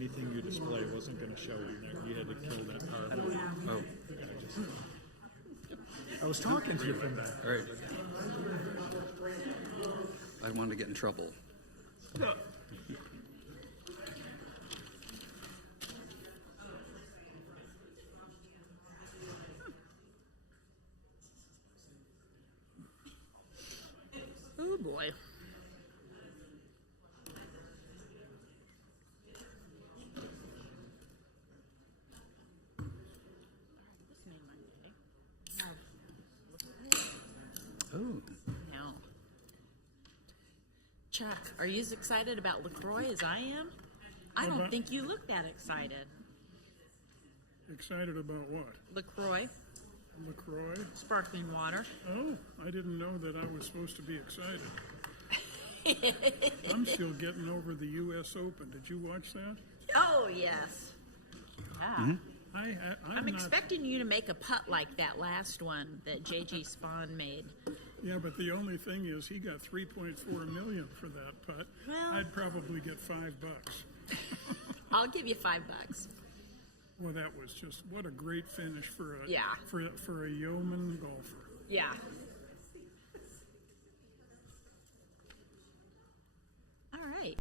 anything you display wasn't going to show you. You had to kill that part. Oh, I was talking to you from that. all right. I don't want to get in trouble. Oh boy. Oh, Now, Chuck, are you as excited about LaCroix as I am? I don't about- think you look that excited. Excited about what? LaCroix, LaCroix? sparkling water. Oh, I didn't know that I was supposed to be excited. I'm still getting over the U.S. Open. Did you watch that? Oh, yes. Yeah. I'm I'm not, expecting you to make a putt like that last one that J.G. Spahn made. Yeah, but the only thing is he got $3.4 million for that putt. Well- I'd probably get $5. I'll give you $5. Well, that was just what a great finish for a Yeah. for a yeoman golfer. Yeah. All right.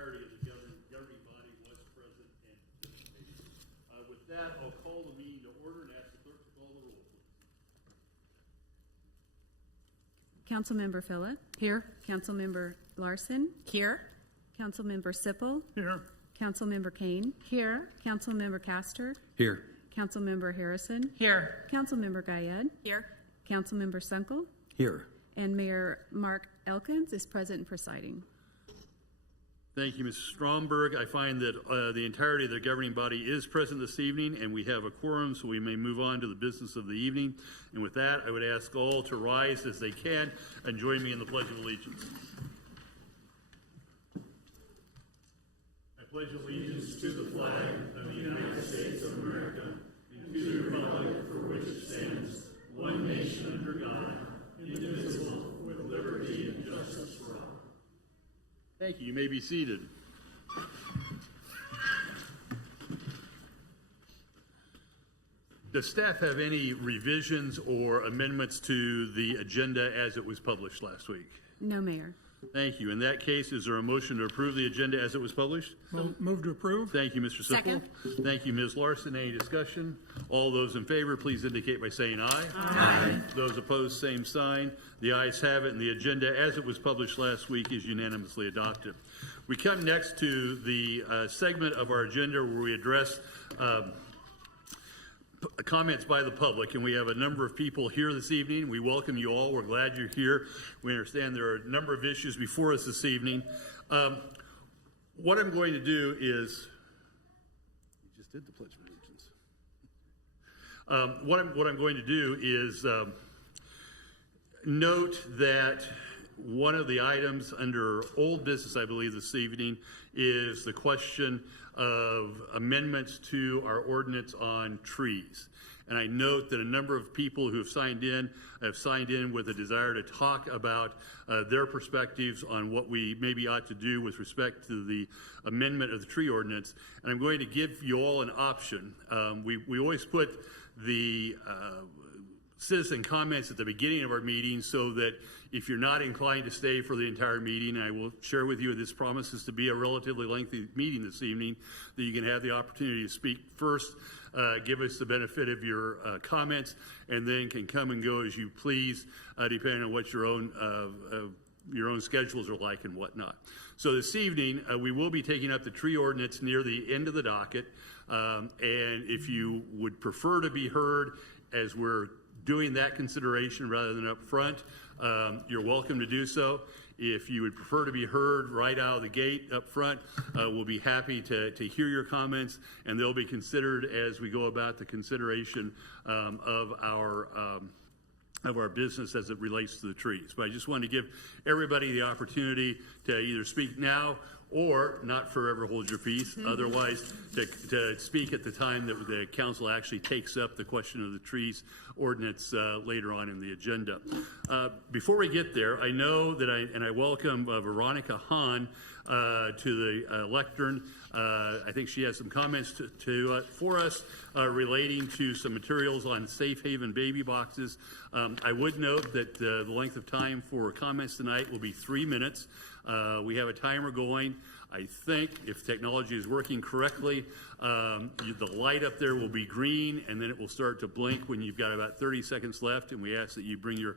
entirety of the governing body was present and participated. With that, I'll call the meeting to order and ask the clerk to call the roll, please. Councilmember Phillip. Here. Councilmember Larson. Here. Councilmember Sipple. Here. Councilmember Kane. Here. Councilmember Castor. Here. Councilmember Harrison. Here. Councilmember Guyed. Here. Councilmember Sunkel. Here. And Mayor Mark Elkins is present and presiding. Thank you, Mrs. Stromberg. I find that the entirety of the governing body is present this evening, and we have a quorum, so we may move on to the business of the evening. And with that, I would ask all to rise as they can and join me in the Pledge of Allegiance. I pledge allegiance to the flag of the United States of America and to the republic for which it stands, one nation under God, indivisible, with liberty and justice for all. Thank you. You may be seated. Does staff have any revisions or amendments to the agenda as it was published last week? No, Mayor. Thank you. In that case, is there a motion to approve the agenda as it was published? Move to approve. Thank you, Mr. Sipple. Second. Thank you, Ms. Larson. Any discussion? All those in favor, please indicate by saying aye. Aye. Those opposed, same sign. The ayes have it, and the agenda as it was published last week is unanimously adopted. We come next to the segment of our agenda where we address comments by the public, and we have a number of people here this evening. We welcome you all. We're glad you're here. We understand there are a number of issues before us this evening. What I'm going to do is, you just did the Pledge of Allegiance. What I'm going to do is note that one of the items under old business, I believe, this evening is the question of amendments to our ordinance on trees. And I note that a number of people who have signed in with a desire to talk about their perspectives on what we maybe ought to do with respect to the amendment of the tree ordinance. And I'm going to give you all an option. We always put the citizen comments at the beginning of our meeting so that if you're not inclined to stay for the entire meeting, and I will share with you this promises to be a relatively lengthy meeting this evening, that you can have the opportunity to speak first, give us the benefit of your comments, and then can come and go as you please, depending on what your own schedules are like and whatnot. So this evening, we will be taking up the tree ordinance near the end of the docket, and if you would prefer to be heard as we're doing that consideration rather than up front, you're welcome to do so. If you would prefer to be heard right out of the gate up front, we'll be happy to hear your comments, and they'll be considered as we go about the consideration of our business as it relates to the trees. But I just wanted to give everybody the opportunity to either speak now or not forever hold your peace, otherwise to speak at the time that the council actually takes up the question of the trees ordinance later on in the agenda. Before we get there, I know that I welcome Veronica Hahn to the lectern. I think she has some comments for us relating to some materials on safe haven baby boxes. I would note that the length of time for comments tonight will be 3 minutes. We have a timer going. I think if technology is working correctly, the light up there will be green, and then it will start to blink when you've got about 30 seconds left, and we ask that you bring your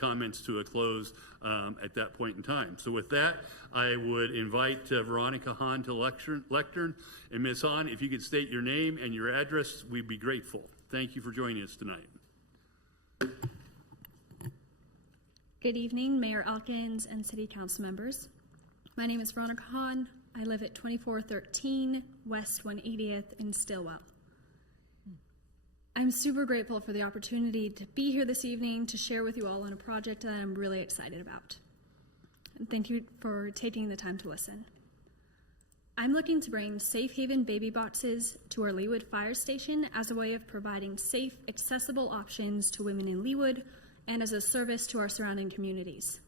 comments to a close at that point in time. So with that, I would invite Veronica Hahn to lectern. And Ms. Hahn, if you could state your name and your address, we'd be grateful. Thank you for joining us tonight. Good evening, Mayor Elkins and City Council members. My name is Veronica Hahn. I live at 2413 West 180th in Stillwell. I'm super grateful for the opportunity to be here this evening to share with you all on a project that I'm really excited about. And thank you for taking the time to listen. I'm looking to bring safe haven baby boxes to our Leawood fire station as a way of providing safe, accessible options to women in Leawood and as a service to our surrounding communities.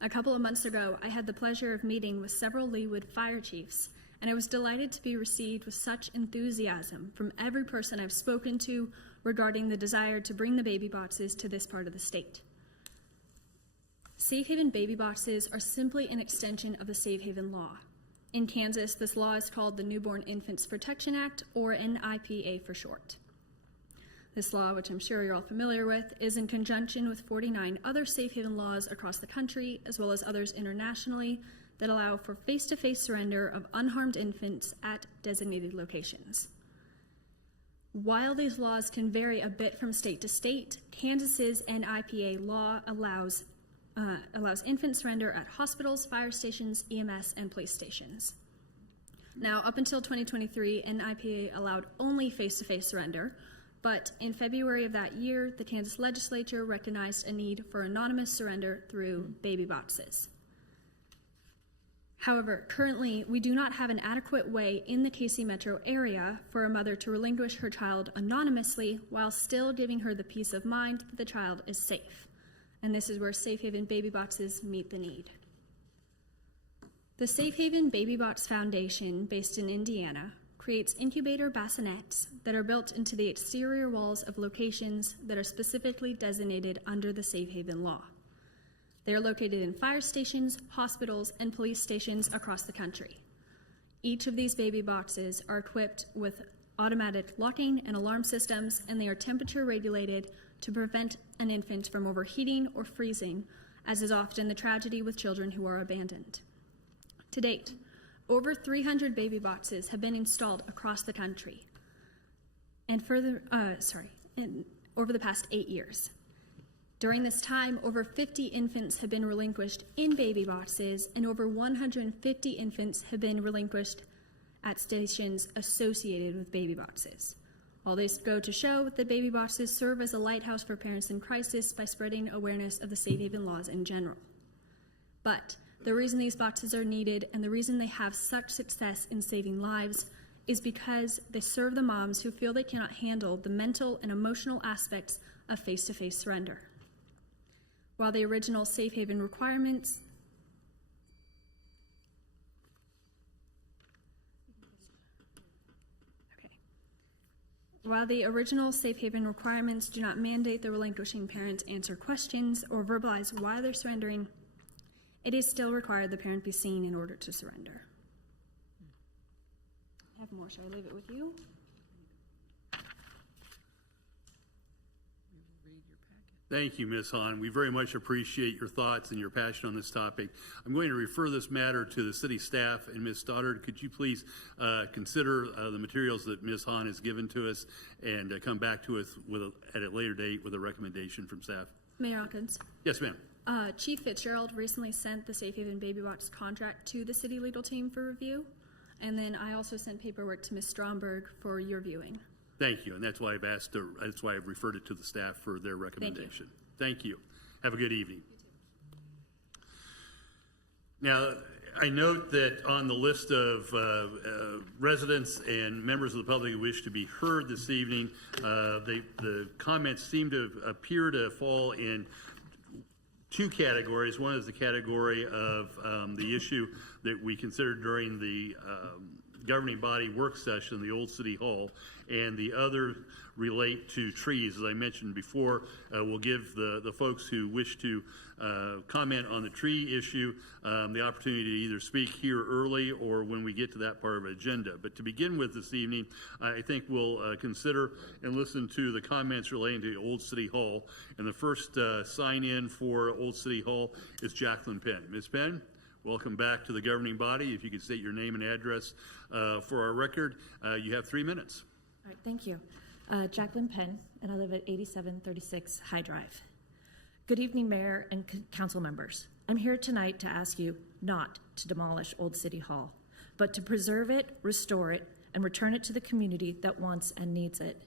A couple of months ago, I had the pleasure of meeting with several Leawood fire chiefs, and I was delighted to be received with such enthusiasm from every person I've spoken to regarding the desire to bring the baby boxes to this part of the state. Safe haven baby boxes are simply an extension of the safe haven law. In Kansas, this law is called the Newborn Infants Protection Act, or NIPA for short. This law, which I'm sure you're all familiar with, is in conjunction with 49 other safe haven laws across the country, as well as others internationally, that allow for face-to-face surrender of unharmed infants at designated locations. While these laws can vary a bit from state to state, Kansas's NIPA law allows infant surrender at hospitals, fire stations, EMS, and police stations. Now, up until 2023, NIPA allowed only face-to-face surrender, but in February of that year, the Kansas legislature recognized a need for anonymous surrender through baby boxes. However, currently, we do not have an adequate way in the KC metro area for a mother to relinquish her child anonymously while still giving her the peace of mind that the child is safe. And this is where Safe Haven baby boxes meet the need. The Safe Haven Baby Box Foundation, based in Indiana, creates incubator bassinets that are built into the exterior walls of locations that are specifically designated under the Safe Haven law. They are located in fire stations, hospitals, and police stations across the country. Each of these baby boxes are equipped with automatic locking and alarm systems, and they are temperature regulated to prevent an infant from overheating or freezing, as is often the tragedy with children who are abandoned. To date, over 300 baby boxes have been installed across the country, and over the past 8 years. During this time, over 50 infants have been relinquished in baby boxes, and over 150 infants have been relinquished at stations associated with baby boxes. All these go to show that baby boxes serve as a lighthouse for parents in crisis by spreading awareness of the Safe Haven laws in general. But the reason these boxes are needed and the reason they have such success in saving lives is because they serve the moms who feel they cannot handle the mental and emotional aspects of face-to-face surrender. While the original Safe Haven requirements do not mandate the relinquishing parent answer questions or verbalize why they're surrendering, it is still required the parent be seen in order to surrender. I have more. Shall I leave it with you? Thank you, Ms. Hahn. We very much appreciate your thoughts and your passion on this topic. I'm going to refer this matter to the city staff, and Ms. Stoddard, could you please consider the materials that Ms. Hahn has given to us and come back to us at a later date with a recommendation from staff? Mayor Hawkins. Yes, ma'am. Chief Fitzgerald recently sent the Safe Haven Baby Box contract to the city legal team for review, and then I also sent paperwork to Ms. Stromberg for your viewing. Thank you, and that's why I've referred it to the staff for their recommendation. Thank you. Have a good evening. Now, I note that on the list of residents and members of the public who wish to be heard this evening, the comments seem to appear to fall in two categories. One is the category of the issue that we considered during the governing body work session, the Old City Hall, and the other relate to trees. As I mentioned before, we'll give the folks who wish to comment on the tree issue the opportunity to either speak here early or when we get to that part of the agenda. But to begin with this evening, I think we'll consider and listen to the comments relating to Old City Hall. And the first sign-in for Old City Hall is Jacqueline Penn. Ms. Penn, welcome back to the governing body. If you could state your name and address for our record, you have 3 minutes. All right, thank you. Jacqueline Penn, and I live at 8736 High Drive. Good evening, Mayor and Council members. I'm here tonight to ask you not to demolish Old City Hall, but to preserve it, restore it, and return it to the community that wants and needs it.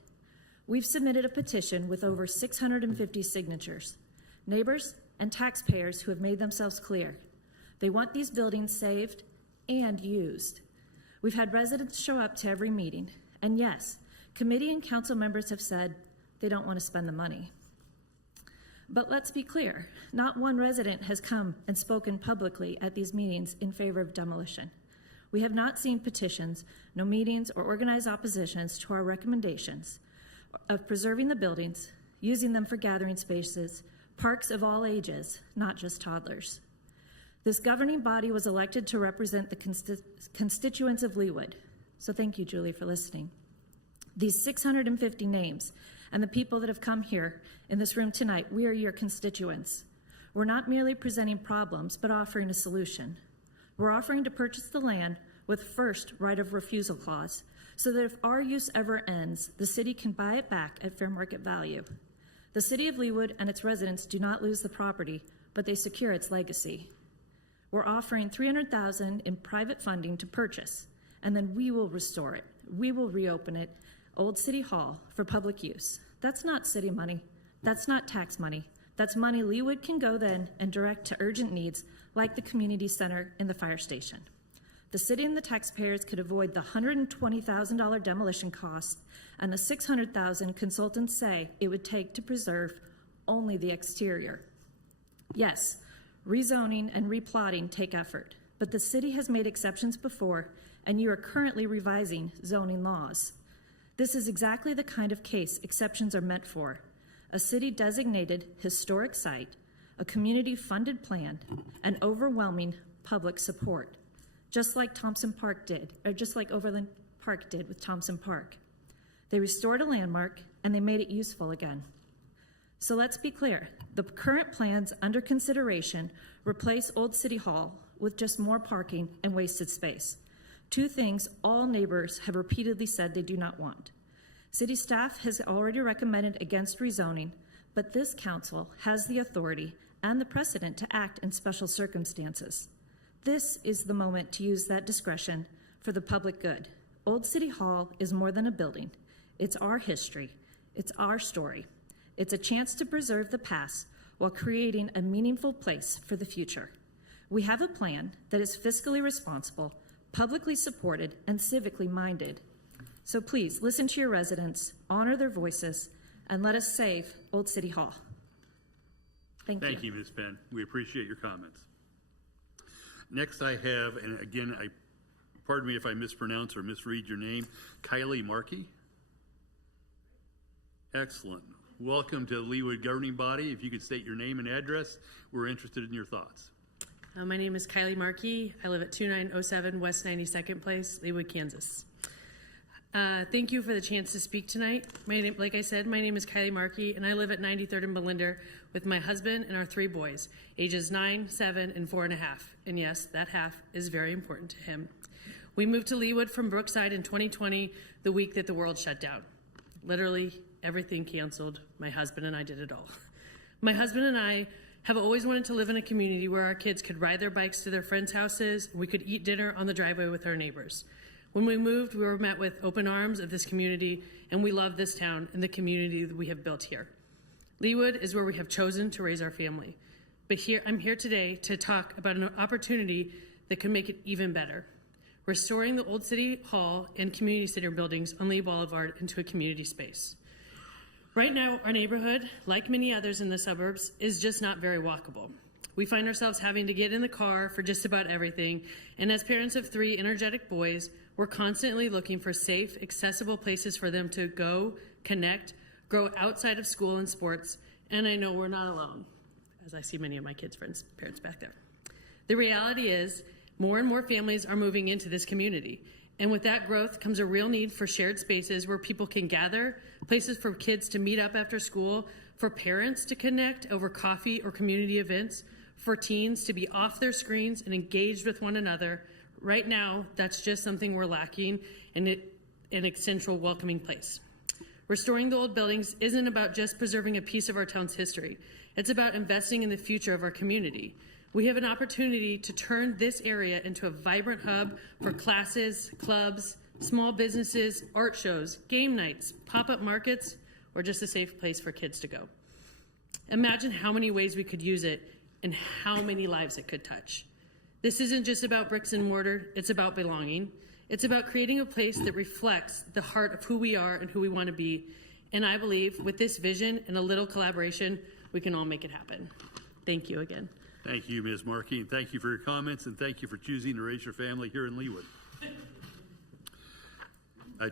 We've submitted a petition with over 650 signatures, neighbors and taxpayers who have made themselves clear. They want these buildings saved and used. We've had residents show up to every meeting, and yes, committee and council members have said they don't want to spend the money. But let's be clear, not one resident has come and spoken publicly at these meetings in favor of demolition. We have not seen petitions, no meetings, or organized oppositions to our recommendations of preserving the buildings, using them for gathering spaces, parks of all ages, not just toddlers. This governing body was elected to represent the constituents of Leawood. So thank you, Julie, for listening. These 650 names and the people that have come here in this room tonight, we are your constituents. We're not merely presenting problems, but offering a solution. We're offering to purchase the land with first right of refusal clause, so that if our use ever ends, the city can buy it back at fair market value. The City of Leawood and its residents do not lose the property, but they secure its legacy. We're offering $300,000 in private funding to purchase, and then we will restore it. We will reopen it, Old City Hall, for public use. That's not city money. That's not tax money. That's money Leawood can go then and direct to urgent needs like the community center and the fire station. The city and the taxpayers could avoid the $120,000 demolition cost and the $600,000 consultants say it would take to preserve only the exterior. Yes, rezoning and replotting take effort, but the city has made exceptions before, and you are currently revising zoning laws. This is exactly the kind of case exceptions are meant for: a city-designated historic site, a community-funded plan, and overwhelming public support, just like Thompson Park did, or just like Overland Park did with Thompson Park. They restored a landmark, and they made it useful again. So let's be clear. The current plans under consideration replace Old City Hall with just more parking and wasted space. Two things all neighbors have repeatedly said they do not want. City staff has already recommended against rezoning, but this council has the authority and the precedent to act in special circumstances. This is the moment to use that discretion for the public good. Old City Hall is more than a building. It's our history. It's our story. It's a chance to preserve the past while creating a meaningful place for the future. We have a plan that is fiscally responsible, publicly supported, and civically minded. So please listen to your residents, honor their voices, and let us save Old City Hall. Thank you. Thank you, Ms. Penn. We appreciate your comments. Next I have, and again, pardon me if I mispronounce or misread your name, Kylie Markey. Excellent. Welcome to the Leawood governing body. If you could state your name and address, we're interested in your thoughts. My name is Kylie Markey. I live at 2907 West 92nd Place, Leawood, Kansas. Thank you for the chance to speak tonight. Like I said, my name is Kylie Markey, and I live at 93rd and Belinda with my husband and our 3 boys, ages 9, 7, and 4.5. And yes, that half is very important to him. We moved to Leawood from Brookside in 2020, the week that the world shut down. Literally, everything canceled. My husband and I did it all. My husband and I have always wanted to live in a community where our kids could ride their bikes to their friends' houses, and we could eat dinner on the driveway with our neighbors. When we moved, we were met with open arms of this community, and we love this town and the community that we have built here. Leawood is where we have chosen to raise our family. But I'm here today to talk about an opportunity that could make it even better: restoring the Old City Hall and community center buildings on Lee Boulevard into a community space. Right now, our neighborhood, like many others in the suburbs, is just not very walkable. We find ourselves having to get in the car for just about everything, and as parents of 3 energetic boys, we're constantly looking for safe, accessible places for them to go, connect, grow outside of school and sports, and I know we're not alone, as I see many of my kids' friends' parents back there. The reality is, more and more families are moving into this community, and with that growth comes a real need for shared spaces where people can gather, places for kids to meet up after school, for parents to connect over coffee or community events, for teens to be off their screens and engaged with one another. Right now, that's just something we're lacking in a central, welcoming place. Restoring the old buildings isn't about just preserving a piece of our town's history. It's about investing in the future of our community. We have an opportunity to turn this area into a vibrant hub for classes, clubs, small businesses, art shows, game nights, pop-up markets, or just a safe place for kids to go. Imagine how many ways we could use it and how many lives it could touch. This isn't just about bricks and mortar, it's about belonging. It's about creating a place that reflects the heart of who we are and who we want to be. And I believe with this vision and a little collaboration, we can all make it happen. Thank you again. Thank you, Ms. Markey, and thank you for your comments, and thank you for choosing to raise your family here in Leawood.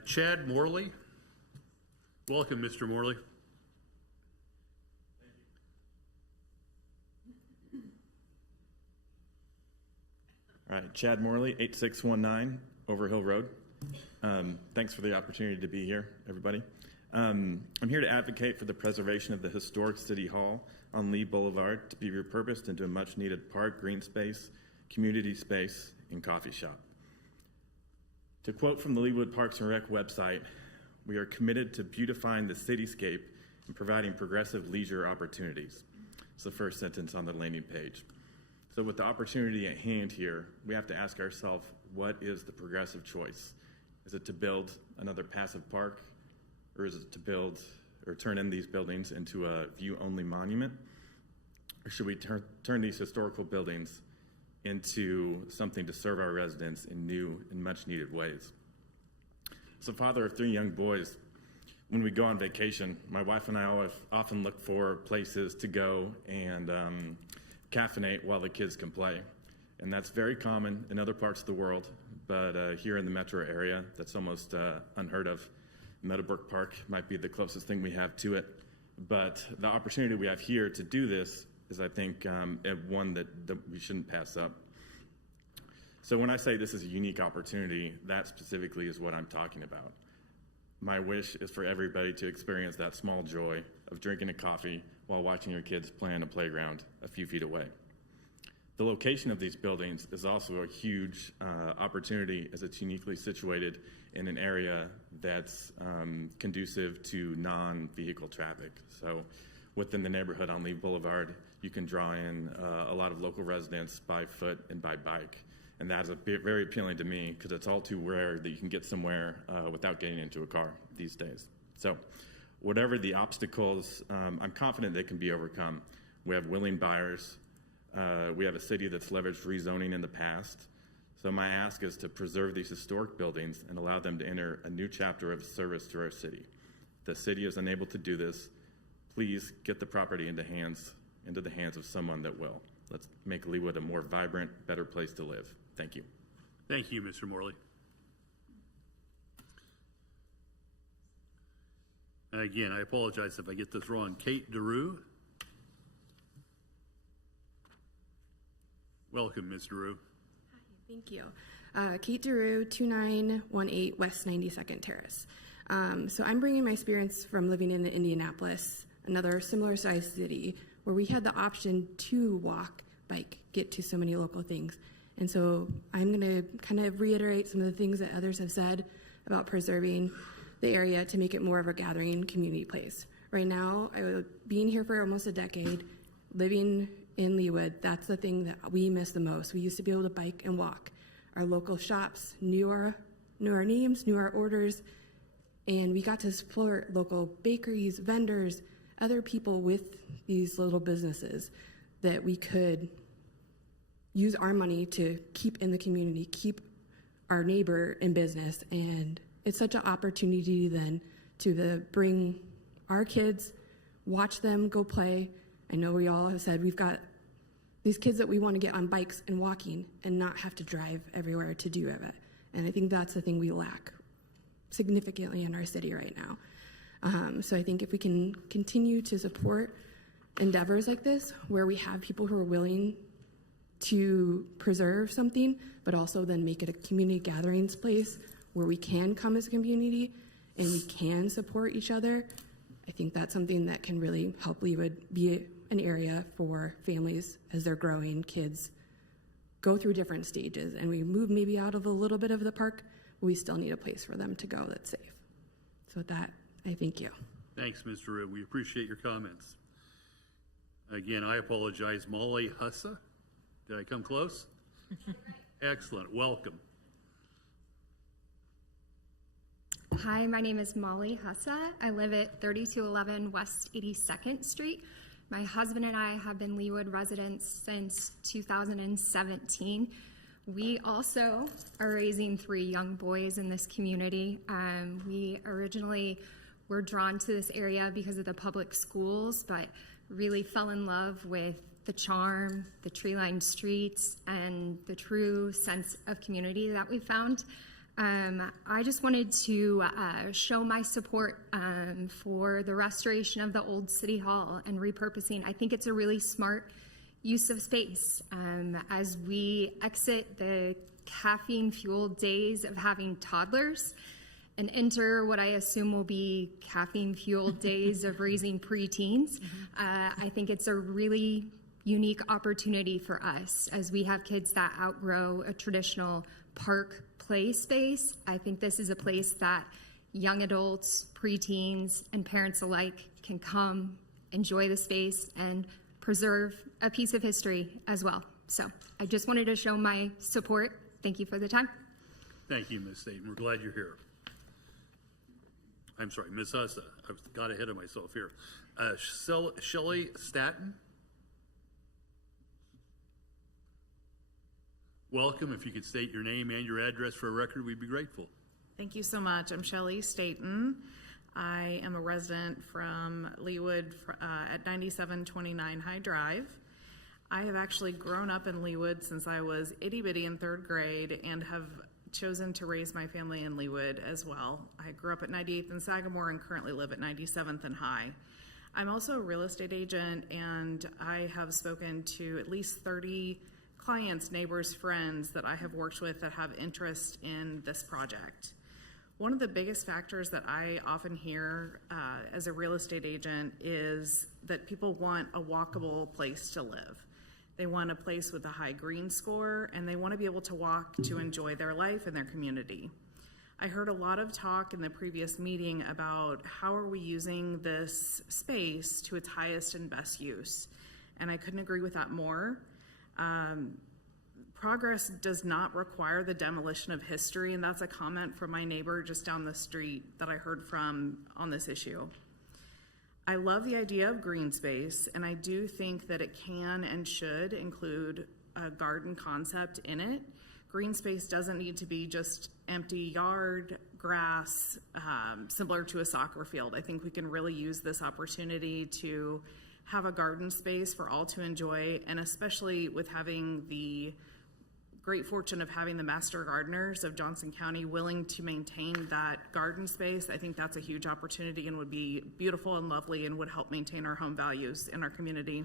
Chad Morley. Welcome, Mr. Morley. All right, Chad Morley, 8619 Overhill Road. Thanks for the opportunity to be here, everybody. I'm here to advocate for the preservation of the historic City Hall on Lee Boulevard to be repurposed into a much-needed park, green space, community space, and coffee shop. To quote from the Leawood Parks and Rec website, "We are committed to beautifying the cityscape and providing progressive leisure opportunities." It's the first sentence on the landing page. So with the opportunity at hand here, we have to ask ourselves, what is the progressive choice? Is it to build another passive park, or is it to build or turn in these buildings into a view-only monument? Or should we turn these historical buildings into something to serve our residents in new and much-needed ways? As a father of 3 young boys, when we go on vacation, my wife and I often look for places to go and caffeinate while the kids can play. And that's very common in other parts of the world, but here in the metro area, that's almost unheard of. Meadowbrook Park might be the closest thing we have to it, but the opportunity we have here to do this is, I think, one that we shouldn't pass up. So when I say this is a unique opportunity, that specifically is what I'm talking about. My wish is for everybody to experience that small joy of drinking a coffee while watching your kids play on a playground a few feet away. The location of these buildings is also a huge opportunity, as it's uniquely situated in an area that's conducive to non-vehicle traffic. So within the neighborhood on Lee Boulevard, you can draw in a lot of local residents by foot and by bike. And that is very appealing to me, because it's all too rare that you can get somewhere without getting into a car these days. So whatever the obstacles, I'm confident they can be overcome. We have willing buyers. We have a city that's leveraged rezoning in the past. So my ask is to preserve these historic buildings and allow them to enter a new chapter of service to our city. If the city is unable to do this, please get the property into the hands of someone that will. Let's make Leawood a more vibrant, better place to live. Thank you. Thank you, Mr. Morley. Again, I apologize if I get this wrong. Kate DeRue. Welcome, Ms. DeRue. Hi, thank you. Kate DeRue, 2918 West 92nd Terrace. So I'm bringing my experience from living in Indianapolis, another similar sized city, where we had the option to walk, bike, get to so many local things. And so I'm going to kind of reiterate some of the things that others have said about preserving the area to make it more of a gathering community place. Right now, being here for almost a decade, living in Leawood, that's the thing that we miss the most. We used to be able to bike and walk. Our local shops knew our names, knew our orders, and we got to support local bakeries, vendors, other people with these little businesses that we could use our money to keep in the community, keep our neighbor in business. And it's such an opportunity then to bring our kids, watch them go play. I know we all have said we've got these kids that we want to get on bikes and walking and not have to drive everywhere to do it. And I think that's the thing we lack significantly in our city right now. So I think if we can continue to support endeavors like this, where we have people who are willing to preserve something, but also then make it a community gatherings place where we can come as a community and we can support each other, I think that's something that can really help Leawood be an area for families as they're growing, kids go through different stages, and we move maybe out of a little bit of the park, but we still need a place for them to go that's safe. So with that, I thank you. Thanks, Mr. Rue. We appreciate your comments. Again, I apologize. Molly Hussa. Did I come close? Excellent. Welcome. Hi, my name is Molly Hussa. I live at 3211 West 82nd Street. My husband and I have been Leawood residents since 2017. We also are raising 3 young boys in this community. We originally were drawn to this area because of the public schools, but really fell in love with the charm, the tree-lined streets, and the true sense of community that we found. I just wanted to show my support for the restoration of the old City Hall and repurposing. I think it's a really smart use of space. As we exit the caffeine-fueled days of having toddlers and enter what I assume will be caffeine-fueled days of raising preteens, I think it's a really unique opportunity for us as we have kids that outgrow a traditional park play space. I think this is a place that young adults, preteens, and parents alike can come, enjoy the space, and preserve a piece of history as well. So I just wanted to show my support. Thank you for the time. Thank you, Ms. Staten. We're glad you're here. I'm sorry, Ms. Hussa. I got ahead of myself here. Shelley Staten? Welcome. If you could state your name and your address for a record, we'd be grateful. Thank you so much. I'm Shelley Staten. I am a resident from Leawood at 9729 High Drive. I have actually grown up in Leawood since I was itty-bitty in 3rd grade and have chosen to raise my family in Leawood as well. I grew up at 98th and Sagamore and currently live at 97th and High. I'm also a real estate agent, and I have spoken to at least 30 clients, neighbors, friends that I have worked with that have interest in this project. One of the biggest factors that I often hear as a real estate agent is that people want a walkable place to live. They want a place with a high green score, and they want to be able to walk to enjoy their life and their community. I heard a lot of talk in the previous meeting about how are we using this space to its highest and best use, and I couldn't agree with that more. Progress does not require the demolition of history, and that's a comment from my neighbor just down the street that I heard from on this issue. I love the idea of green space, and I do think that it can and should include a garden concept in it. Green space doesn't need to be just empty yard, grass, similar to a soccer field. I think we can really use this opportunity to have a garden space for all to enjoy, and especially with having the great fortune of having the master gardeners of Johnson County willing to maintain that garden space. I think that's a huge opportunity and would be beautiful and lovely and would help maintain our home values in our community.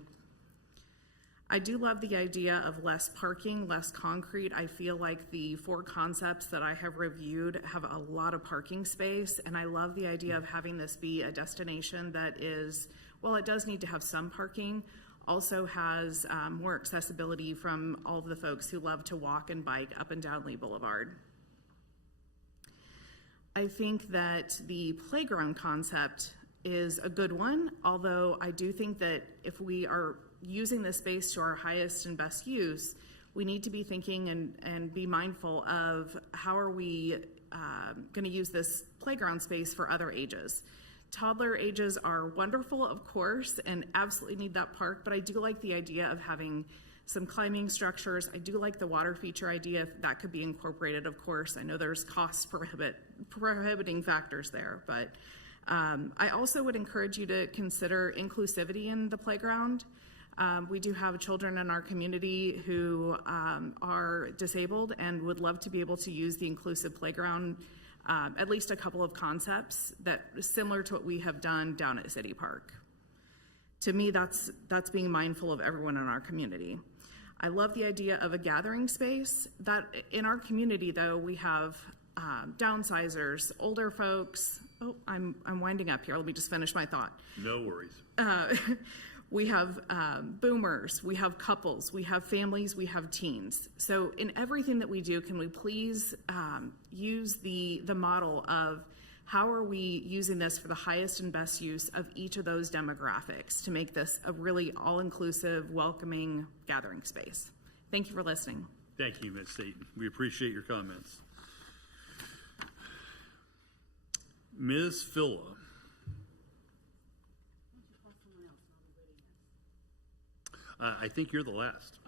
I do love the idea of less parking, less concrete. I feel like the 4 concepts that I have reviewed have a lot of parking space, and I love the idea of having this be a destination that is, well, it does need to have some parking, also has more accessibility from all of the folks who love to walk and bike up and down Lee Boulevard. I think that the playground concept is a good one, although I do think that if we are using this space to our highest and best use, we need to be thinking and be mindful of how are we going to use this playground space for other ages. Toddler ages are wonderful, of course, and absolutely need that park, but I do like the idea of having some climbing structures. I do like the water feature idea. If that could be incorporated, of course. I know there's cost prohibiting factors there, but I also would encourage you to consider inclusivity in the playground. We do have children in our community who are disabled and would love to be able to use the inclusive playground. At least a couple of concepts that similar to what we have done down at City Park. To me, that's being mindful of everyone in our community. I love the idea of a gathering space. That in our community, though, we have downsizers, older folks. Oh, I'm winding up here. Let me just finish my thought. No worries. We have boomers, we have couples, we have families, we have teens. So in everything that we do, can we please use the model of how are we using this for the highest and best use of each of those demographics to make this a really all-inclusive, welcoming gathering space. Thank you for listening. Thank you, Ms. Staten. We appreciate your comments. Ms. Philla. I think you're the last.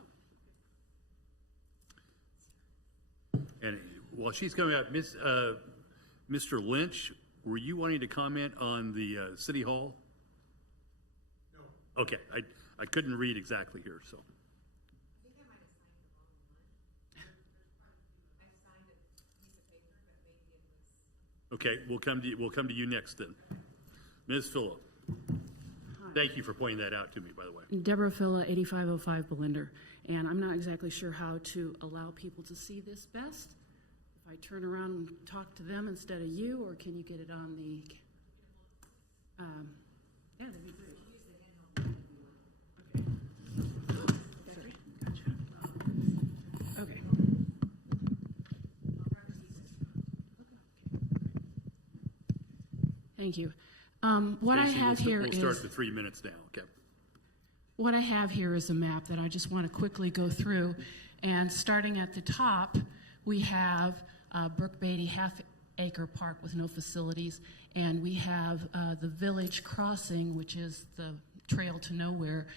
And while she's coming up, Mr. Lynch, were you wanting to comment on the City Hall? No. Okay, I couldn't read exactly here, so. I think I might have signed the wrong one. I signed a piece of paper, but maybe it was. Okay, we'll come to you next then. Ms. Phillip. Hi. Thank you for pointing that out to me, by the way. Deborah Filla, 8505 Belinder. And I'm not exactly sure how to allow people to see this best. If I turn around and talk to them instead of you, or can you get it on the... yeah, that'd be great. Okay. Gotcha. Okay. Thank you. What I have here is... We'll start the 3 minutes now, okay? What I have here is a map that I just want to quickly go through. And starting at the top, we have Brook Beatty half-acre park with no facilities. And we have the Village Crossing, which is the trail to nowhere.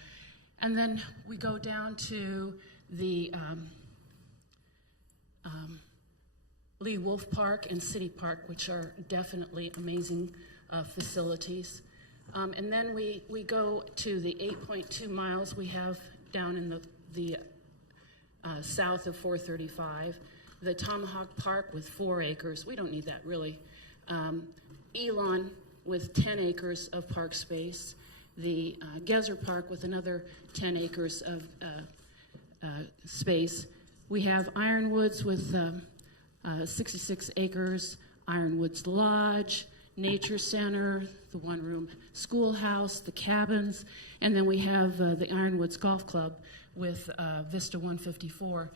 And then we go down to the Lee Wolf Park and City Park, which are definitely amazing facilities. And then we go to the 8.2 miles we have down in the south of 435, the Tomahawk Park with 4 acres. We don't need that really. Elon with 10 acres of park space, the Gezer Park with another 10 acres of space. We have Ironwoods with 66 acres, Ironwoods Lodge, Nature Center, the one-room schoolhouse, the cabins, and then we have the Ironwoods Golf Club with Vista 154.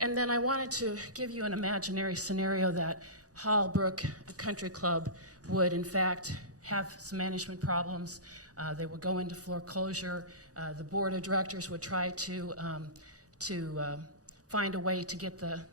And then I wanted to give you an imaginary scenario that Hallbrook Country Club would, in fact, have some management problems. They would go into foreclosure. The board of directors would try to find a way to get the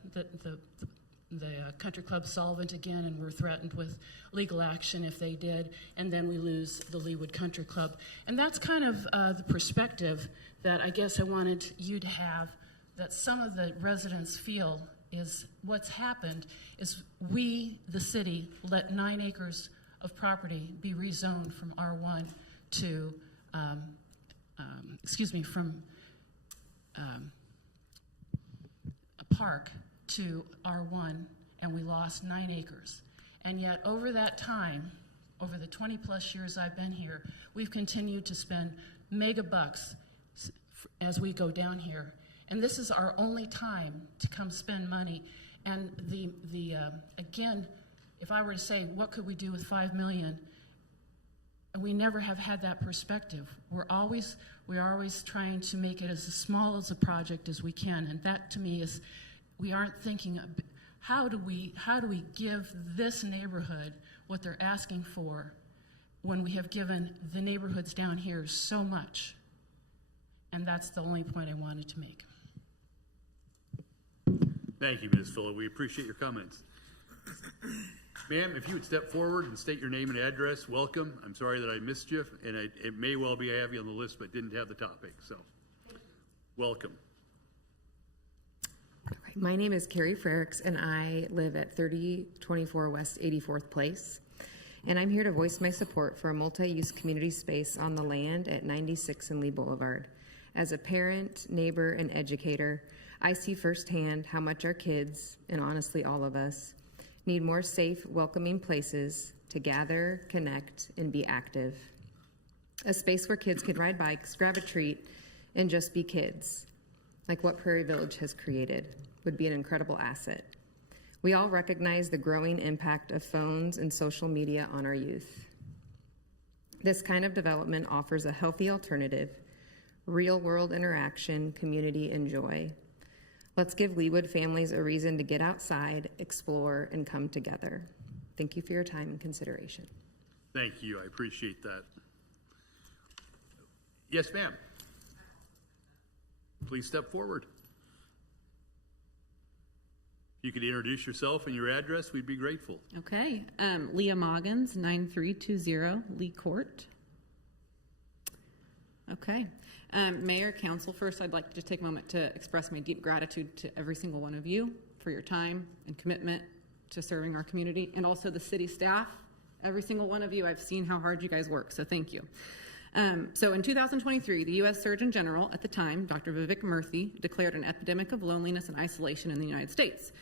country club solvent again, and we're threatened with legal action if they did, and then we lose the Leawood Country Club. And that's kind of the perspective that I guess I wanted you to have, that some of the residents feel is what's happened is we, the city, let 9 acres of property be rezoned from R1 to, from a park to R1, and we lost 9 acres. And yet over that time, over the 20 plus years I've been here, we've continued to spend mega bucks as we go down here. And this is our only time to come spend money. And again, if I were to say, what could we do with $5 million? We never have had that perspective. We're always trying to make it as small as a project as we can. And that to me is, we aren't thinking, how do we give this neighborhood what they're asking for when we have given the neighborhoods down here so much? And that's the only point I wanted to make. Thank you, Ms. Fuller. We appreciate your comments. Ma'am, if you would step forward and state your name and address, welcome. I'm sorry that I missed you, and it may well be I have you on the list, but didn't have the topic, so welcome. Okay. My name is Carrie Frericks, and I live at 3024 West 84th Place. And I'm here to voice my support for a multi-use community space on the land at 96 and Lee Boulevard. As a parent, neighbor, and educator, I see firsthand how much our kids, and honestly all of us, need more safe, welcoming places to gather, connect, and be active. A space where kids can ride bikes, grab a treat, and just be kids, like what Prairie Village has created, would be an incredible asset. We all recognize the growing impact of phones and social media on our youth. This kind of development offers a healthy alternative, real-world interaction, community, and joy. Let's give Leawood families a reason to get outside, explore, and come together. Thank you for your time and consideration. Thank you. I appreciate that. Yes, ma'am. Please step forward. If you could introduce yourself and your address, we'd be grateful. Okay. Leah Moggins, 9320 Lee Court. Okay. Mayor, Council, first I'd like to just take a moment to express my deep gratitude to every single one of you for your time and commitment to serving our community, and also the city staff. Every single one of you, I've seen how hard you guys work, so thank you. So in 2023, the U.S. Surgeon General at the time, Dr. Vivek Murthy, declared an epidemic of loneliness and isolation in the United States.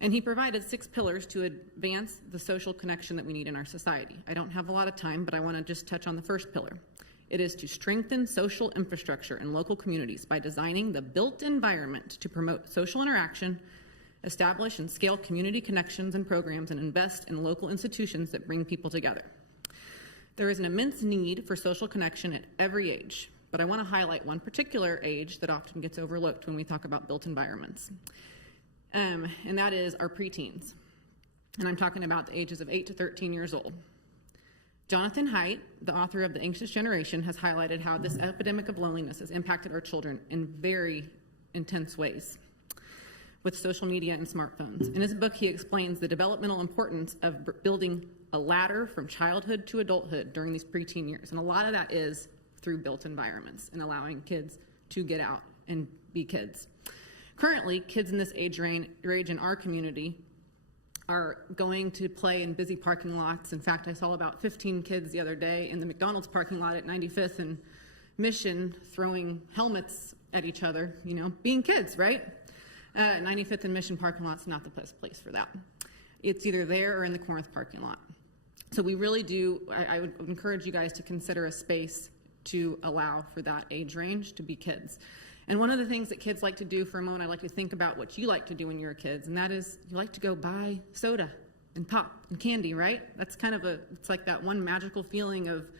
And he provided 6 pillars to advance the social connection that we need in our society. I don't have a lot of time, but I want to just touch on the first pillar. It is to strengthen social infrastructure in local communities by designing the built environment to promote social interaction, establish and scale community connections and programs, and invest in local institutions that bring people together. There is an immense need for social connection at every age, but I want to highlight one particular age that often gets overlooked when we talk about built environments, and that is our preteens. And I'm talking about the ages of 8 to 13 years old. Jonathan Haidt, the author of The Anxious Generation, has highlighted how this epidemic of loneliness has impacted our children in very intense ways with social media and smartphones. In his book, he explains the developmental importance of building a ladder from childhood to adulthood during these preteen years. And a lot of that is through built environments and allowing kids to get out and be kids. Currently, kids in this age range in our community are going to play in busy parking lots. In fact, I saw about 15 kids the other day in the McDonald's parking lot at 95th and Mission throwing helmets at each other, you know, being kids, right? 95th and Mission parking lot's not the best place for that. It's either there or in the Corinth parking lot. So we really do, I would encourage you guys to consider a space to allow for that age range to be kids. And one of the things that kids like to do, for a moment, I like to think about what you like to do when you were kids, and that is you like to go buy soda and pop and candy, right? That's kind of it's like that one magical feeling of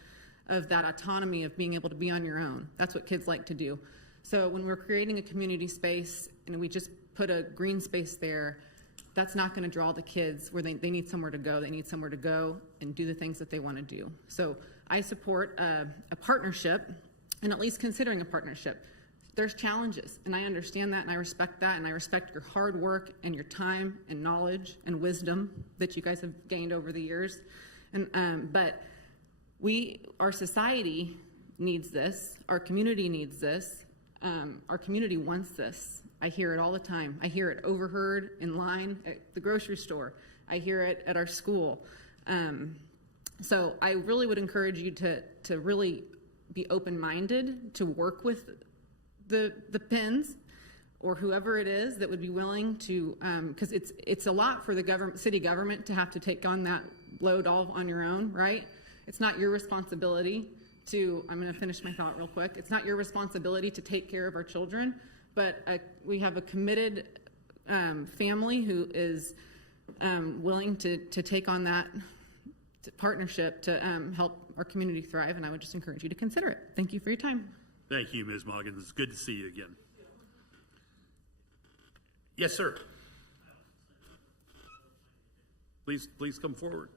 that autonomy of being able to be on your own. That's what kids like to do. So when we're creating a community space and we just put a green space there, that's not going to draw the kids where they need somewhere to go. They need somewhere to go and do the things that they want to do. So I support a partnership, and at least considering a partnership. There's challenges, and I understand that, and I respect that, and I respect your hard work and your time and knowledge and wisdom that you guys have gained over the years. And but our society needs this. Our community needs this. Our community wants this. I hear it all the time. I hear it overheard in line at the grocery store. I hear it at our school. So I really would encourage you to really be open-minded, to work with the PINs or whoever it is that would be willing to, because it's a lot for the city government to have to take on that load all on your own, right? It's not your responsibility to, I'm going to finish my thought real quick. It's not your responsibility to take care of our children, but we have a committed family who is willing to take on that partnership to help our community thrive, and I would just encourage you to consider it. Thank you for your time. Thank you, Ms. Morgan. It's good to see you again. Yes, sir. Please come forward.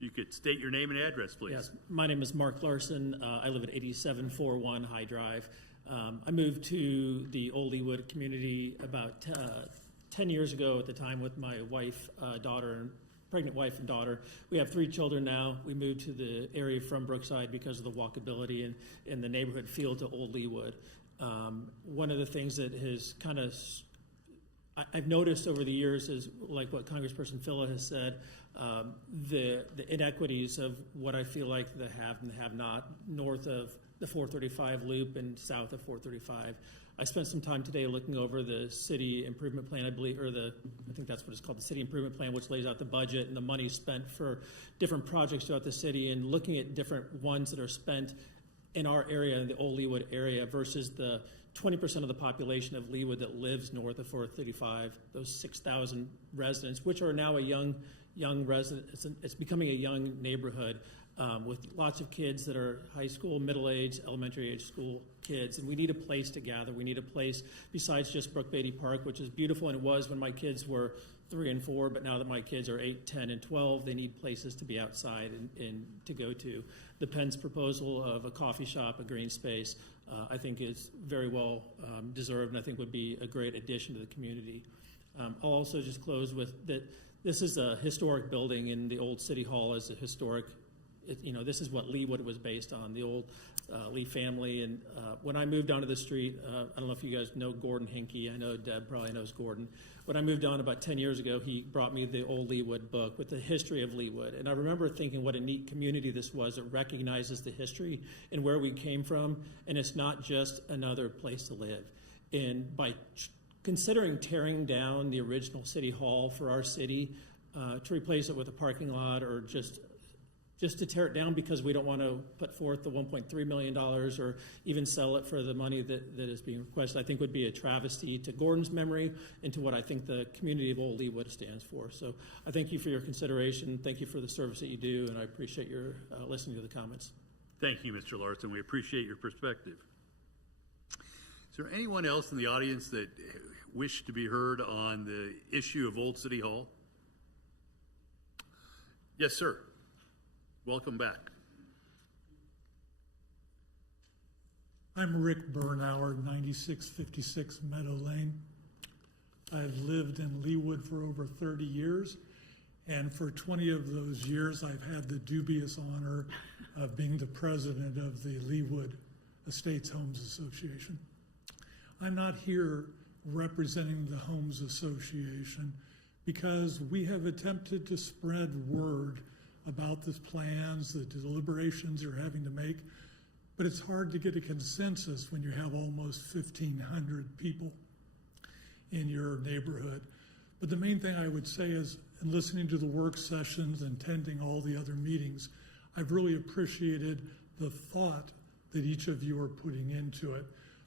You could state your name and address, please. Yes, my name is Mark Larson. I live at 8741 High Drive. I moved to the Old Leawood community about 10 years ago at the time with my wife, pregnant wife and daughter. We have 3 children now. We moved to the area from Brookside because of the walkability and the neighborhood feel to Old Leawood. One of the things that has kind of I've noticed over the years is, like what Congressperson Phila has said, the inequities of what I feel like the have and the have not north of the 435 loop and south of 435. I spent some time today looking over the city improvement plan, I believe, or I think that's what it's called, the city improvement plan, which lays out the budget and the money spent for different projects throughout the city, and looking at different ones that are spent in our area, in the Old Leawood area, versus the 20% of the population of Leawood that lives north of 435, those 6,000 residents, which are now a young resident. It's becoming a young neighborhood with lots of kids that are high school, middle age, elementary age school kids, and we need a place to gather. We need a place besides just Brook Beatty Park, which is beautiful, and it was when my kids were 3 and 4, but now that my kids are 8, 10, and 12, they need places to be outside and to go to. The Penn's proposal of a coffee shop, a green space, I think is very well deserved, and I think would be a great addition to the community. I'll also just close with that this is a historic building, and the old City Hall is a historic, this is what Leawood was based on, the old Lee family. And when I moved onto the street, I don't know if you guys know Gordon Hinkey. I know Deb probably knows Gordon. When I moved on about 10 years ago, he brought me the old Leawood book with the history of Leawood. And I remember thinking what a neat community this was that recognizes the history and where we came from. And it's not just another place to live. And by considering tearing down the original City Hall for our city to replace it with a parking lot or just just to tear it down because we don't want to put forth the $1.3 million or even sell it for the money that is being requested, I think would be a travesty to Gordon's memory and to what I think the community of Old Leawood stands for. So I thank you for your consideration. Thank you for the service that you do, and I appreciate your listening to the comments. Thank you, Mr. Larson. We appreciate your perspective. Is there anyone else in the audience that wish to be heard on the issue of Old City Hall? Yes, sir. Welcome back. I'm Rick Bernauer, 9656 Meadow Lane. I've lived in Leawood for over 30 years, and for 20 of those years, I've had the dubious honor of being the president of the Leawood Estates Homes Association. I'm not here representing the Homes Association because we have attempted to spread word about the plans, the deliberations you're having to make, but it's hard to get a consensus when you have almost 1,500 people in your neighborhood. But the main thing I would say is, in listening to the work sessions and attending all the other meetings, I've really appreciated the thought that each of you are putting into it.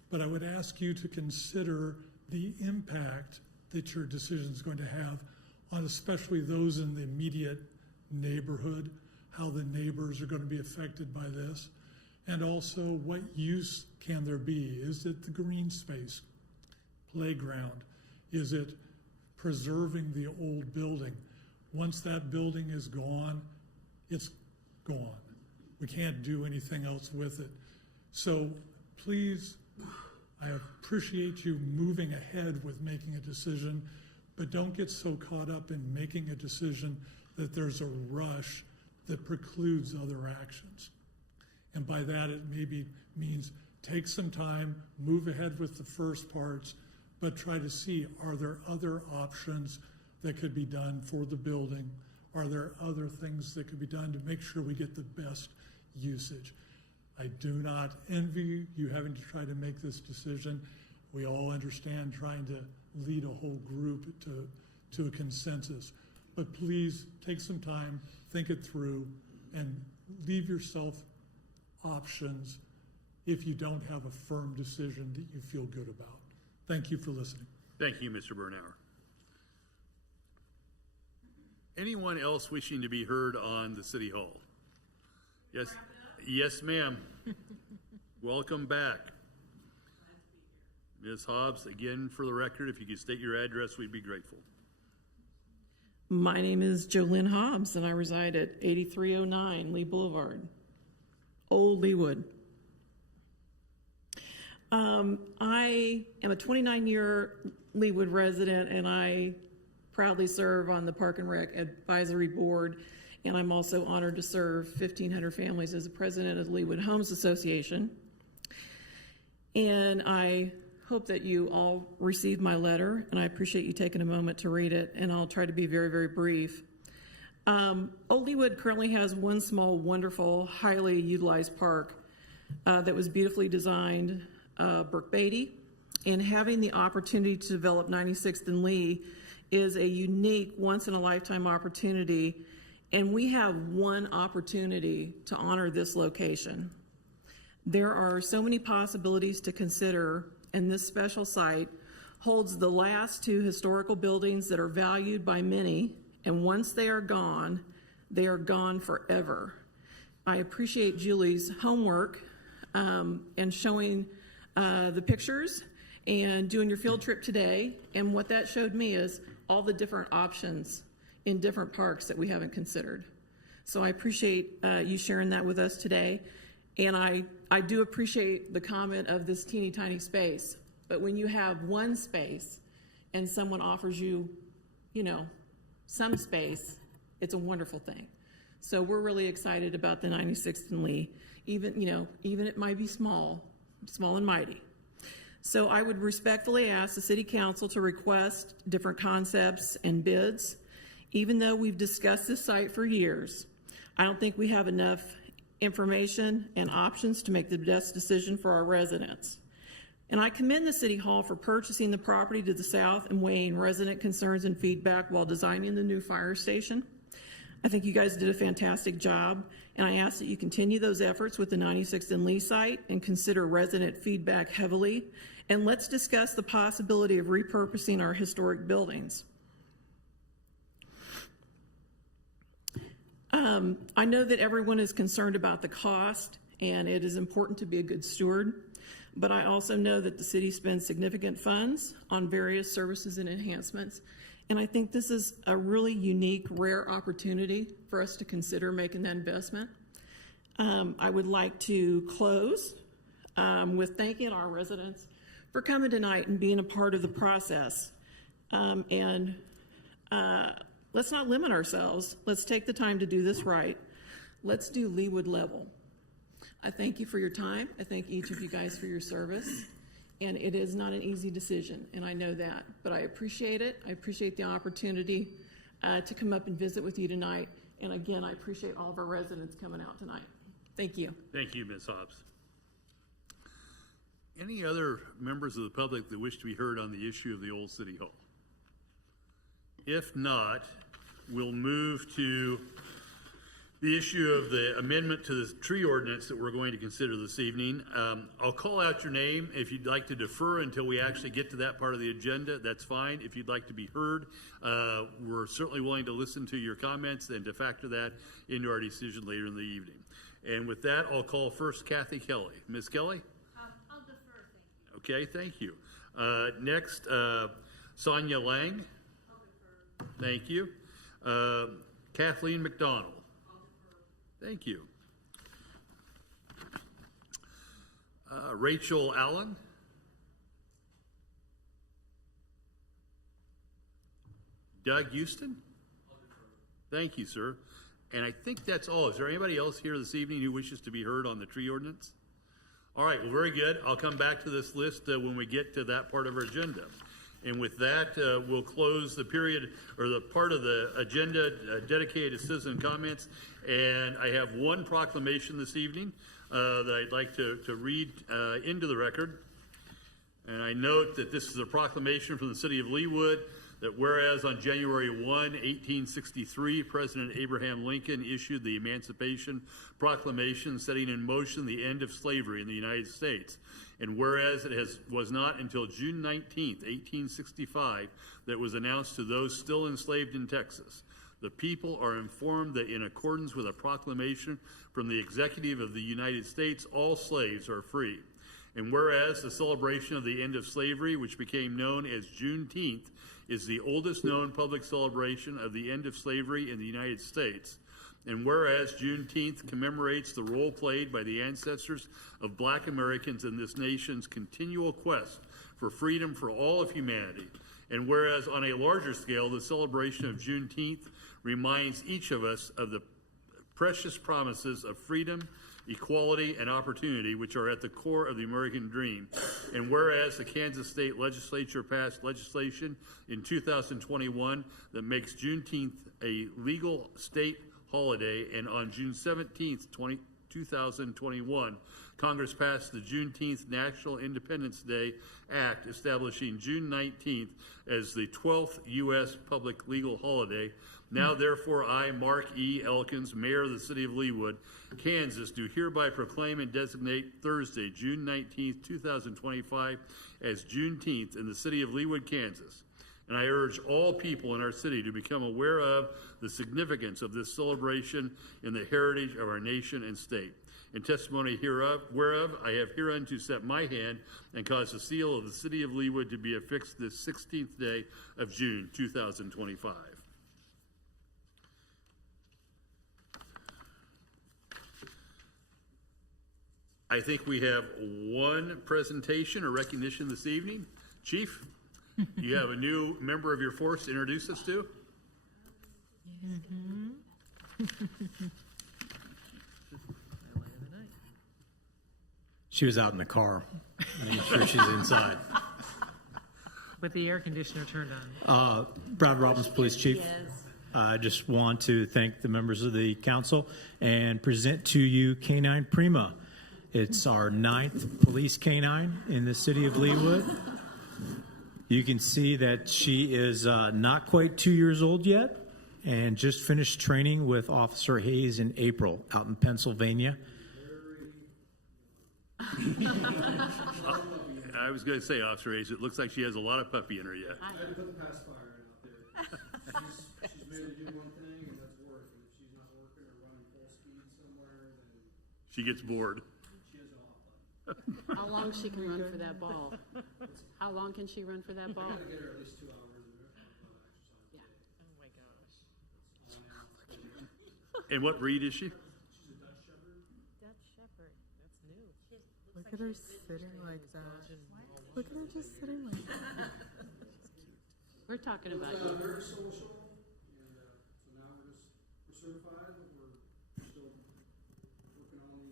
But I would ask you to consider the impact that your decision is going to have on especially those in the immediate neighborhood, how the neighbors are going to be affected by this, and also what use can there be? Is it the green space, playground? Is it preserving the old building? Once that building is gone, it's gone. We can't do anything else with it. So please, I appreciate you moving ahead with making a decision, but don't get so caught up in making a decision that there's a rush that precludes other actions. And by that, it maybe means take some time, move ahead with the first parts, but try to see, are there other options that could be done for the building? Are there other things that could be done to make sure we get the best usage? I do not envy you having to try to make this decision. We all understand trying to lead a whole group to a consensus. But please take some time, think it through, and leave yourself options if you don't have a firm decision that you feel good about. Thank you for listening. Thank you, Mr. Bernauer. Anyone else wishing to be heard on the City Hall? Yes, yes, ma'am. Welcome back. Ms. Hobbs, again, for the record, if you could state your address, we'd be grateful. My name is Jolynn Hobbs, and I reside at 8309 Lee Boulevard, Old Leawood. I am a 29-year Leawood resident, and I proudly serve on the Park and Rec Advisory Board, and I'm also honored to serve 1,500 families as the president of the Leawood Homes Association. And I hope that you all received my letter, and I appreciate you taking a moment to read it, and I'll try to be very, very brief. Old Leawood currently has one small, wonderful, highly utilized park that was beautifully designed, Burke Beatty, and having the opportunity to develop 96th and Lee is a unique, once-in-a-lifetime opportunity, and we have one opportunity to honor this location. There are so many possibilities to consider, and this special site holds the last two historical buildings that are valued by many, and once they are gone forever. I appreciate Julie's homework and showing the pictures and doing your field trip today, and what that showed me is all the different options in different parks that we haven't considered. So I appreciate you sharing that with us today. And I do appreciate the comment of this teeny tiny space, but when you have one space and someone offers you, some space, it's a wonderful thing. So we're really excited about the 96th and Lee, even it might be small and mighty. So I would respectfully ask the City Council to request different concepts and bids. Even though we've discussed this site for years, I don't think we have enough information and options to make the best decision for our residents. And I commend the City Hall for purchasing the property to the south and weighing resident concerns and feedback while designing the new fire station. I think you guys did a fantastic job, and I ask that you continue those efforts with the 96th and Lee site and consider resident feedback heavily. And let's discuss the possibility of repurposing our historic buildings. I know that everyone is concerned about the cost, and it is important to be a good steward, but I also know that the city spends significant funds on various services and enhancements, and I think this is a really unique, rare opportunity for us to consider making that investment. I would like to close with thanking our residents for coming tonight and being a part of the process. Let's not limit ourselves. Let's take the time to do this right. Let's do Leawood level. I thank you for your time. I thank each of you guys for your service. And it is not an easy decision, and I know that. But I appreciate it. I appreciate the opportunity to come up and visit with you tonight. And again, I appreciate all of our residents coming out tonight. Thank you. Thank you, Ms. Hobbs. Any other members of the public that wish to be heard on the issue of the old City Hall? If not, we'll move to the issue of the amendment to the tree ordinance that we're going to consider this evening. I'll call out your name. If you'd like to defer until we actually get to that part of the agenda, that's fine. If you'd like to be heard, we're certainly willing to listen to your comments and to factor that into our decision later in the evening. And with that, I'll call first Kathy Kelly. Ms. Kelly? I'll defer, thank you. Okay, thank you. Next, Sonia Lang. Thank you. Kathleen McDonald. Thank you. Rachel Allen. Doug Houston. Thank you, sir. And I think that's all. Is there anybody else here this evening who wishes to be heard on the tree ordinance? All right, well, very good. I'll come back to this list when we get to that part of our agenda. And with that, we'll close the period or the part of the agenda dedicated to citizen comments. And I have one proclamation this evening that I'd like to read into the record. And I note that this is a proclamation from the City of Leawood that whereas on January 1, 1863, President Abraham Lincoln issued the Emancipation Proclamation setting in motion the end of slavery in the United States. And whereas it was not until June 19, 1865, that it was announced to those still enslaved in Texas, the people are informed that in accordance with a proclamation from the Executive of the United States, all slaves are free. And whereas the celebration of the end of slavery, which became known as Juneteenth, is the oldest known public celebration of the end of slavery in the United States. And whereas Juneteenth commemorates the role played by the ancestors of Black Americans in this nation's continual quest for freedom for all of humanity. And whereas on a larger scale, the celebration of Juneteenth reminds each of us of the precious promises of freedom, equality, and opportunity, which are at the core of the American dream. And whereas the Kansas State Legislature passed legislation in 2021 that makes Juneteenth a legal state holiday, and on June 17th, 2021, Congress passed the Juneteenth National Independence Day Act, establishing June 19th as the 12th U.S. public legal holiday. Now, therefore, I, Mark E. Elkins, Mayor of the City of Leawood, Kansas, do hereby proclaim and designate Thursday, June 19th, 2025, as Juneteenth in the City of Leawood, Kansas. And I urge all people in our city to become aware of the significance of this celebration in the heritage of our nation and state. In testimony hereof, whereof I have hereunto set my hand and caused the seal of the City of Leawood to be affixed this 16th day of June, 2025. I think we have one presentation or recognition this evening. Chief, you have a new member of your force to introduce us to? She was out in the car. I'm sure she's inside. With the air conditioner turned on. Brad Robbins, Police Chief. Yes. I just want to thank the members of the council and present to you Canine Prima. It's our 9th police canine in the City of Leawood. You can see that she is not quite 2 years old yet, and just finished training with Officer Hayes in April out in Pennsylvania. I was going to say, Officer Hayes, it looks like she has a lot of puppy in her yet. I had to put the pacifier in out there. She's made to do one thing, and that's working. If she's not working or running full speed somewhere, then She gets bored. she has a lot of fun. How long she can run for that ball? How long can she run for that ball? I gotta get her at least 2 hours of exercise. Yeah. Oh my gosh. And what breed is she? She's a Dutch Shepherd. Dutch Shepherd. That's new. Look at her sitting like that. Look at her just sitting like that. We're talking about It's you. very social, and so now we're certified. We're still working on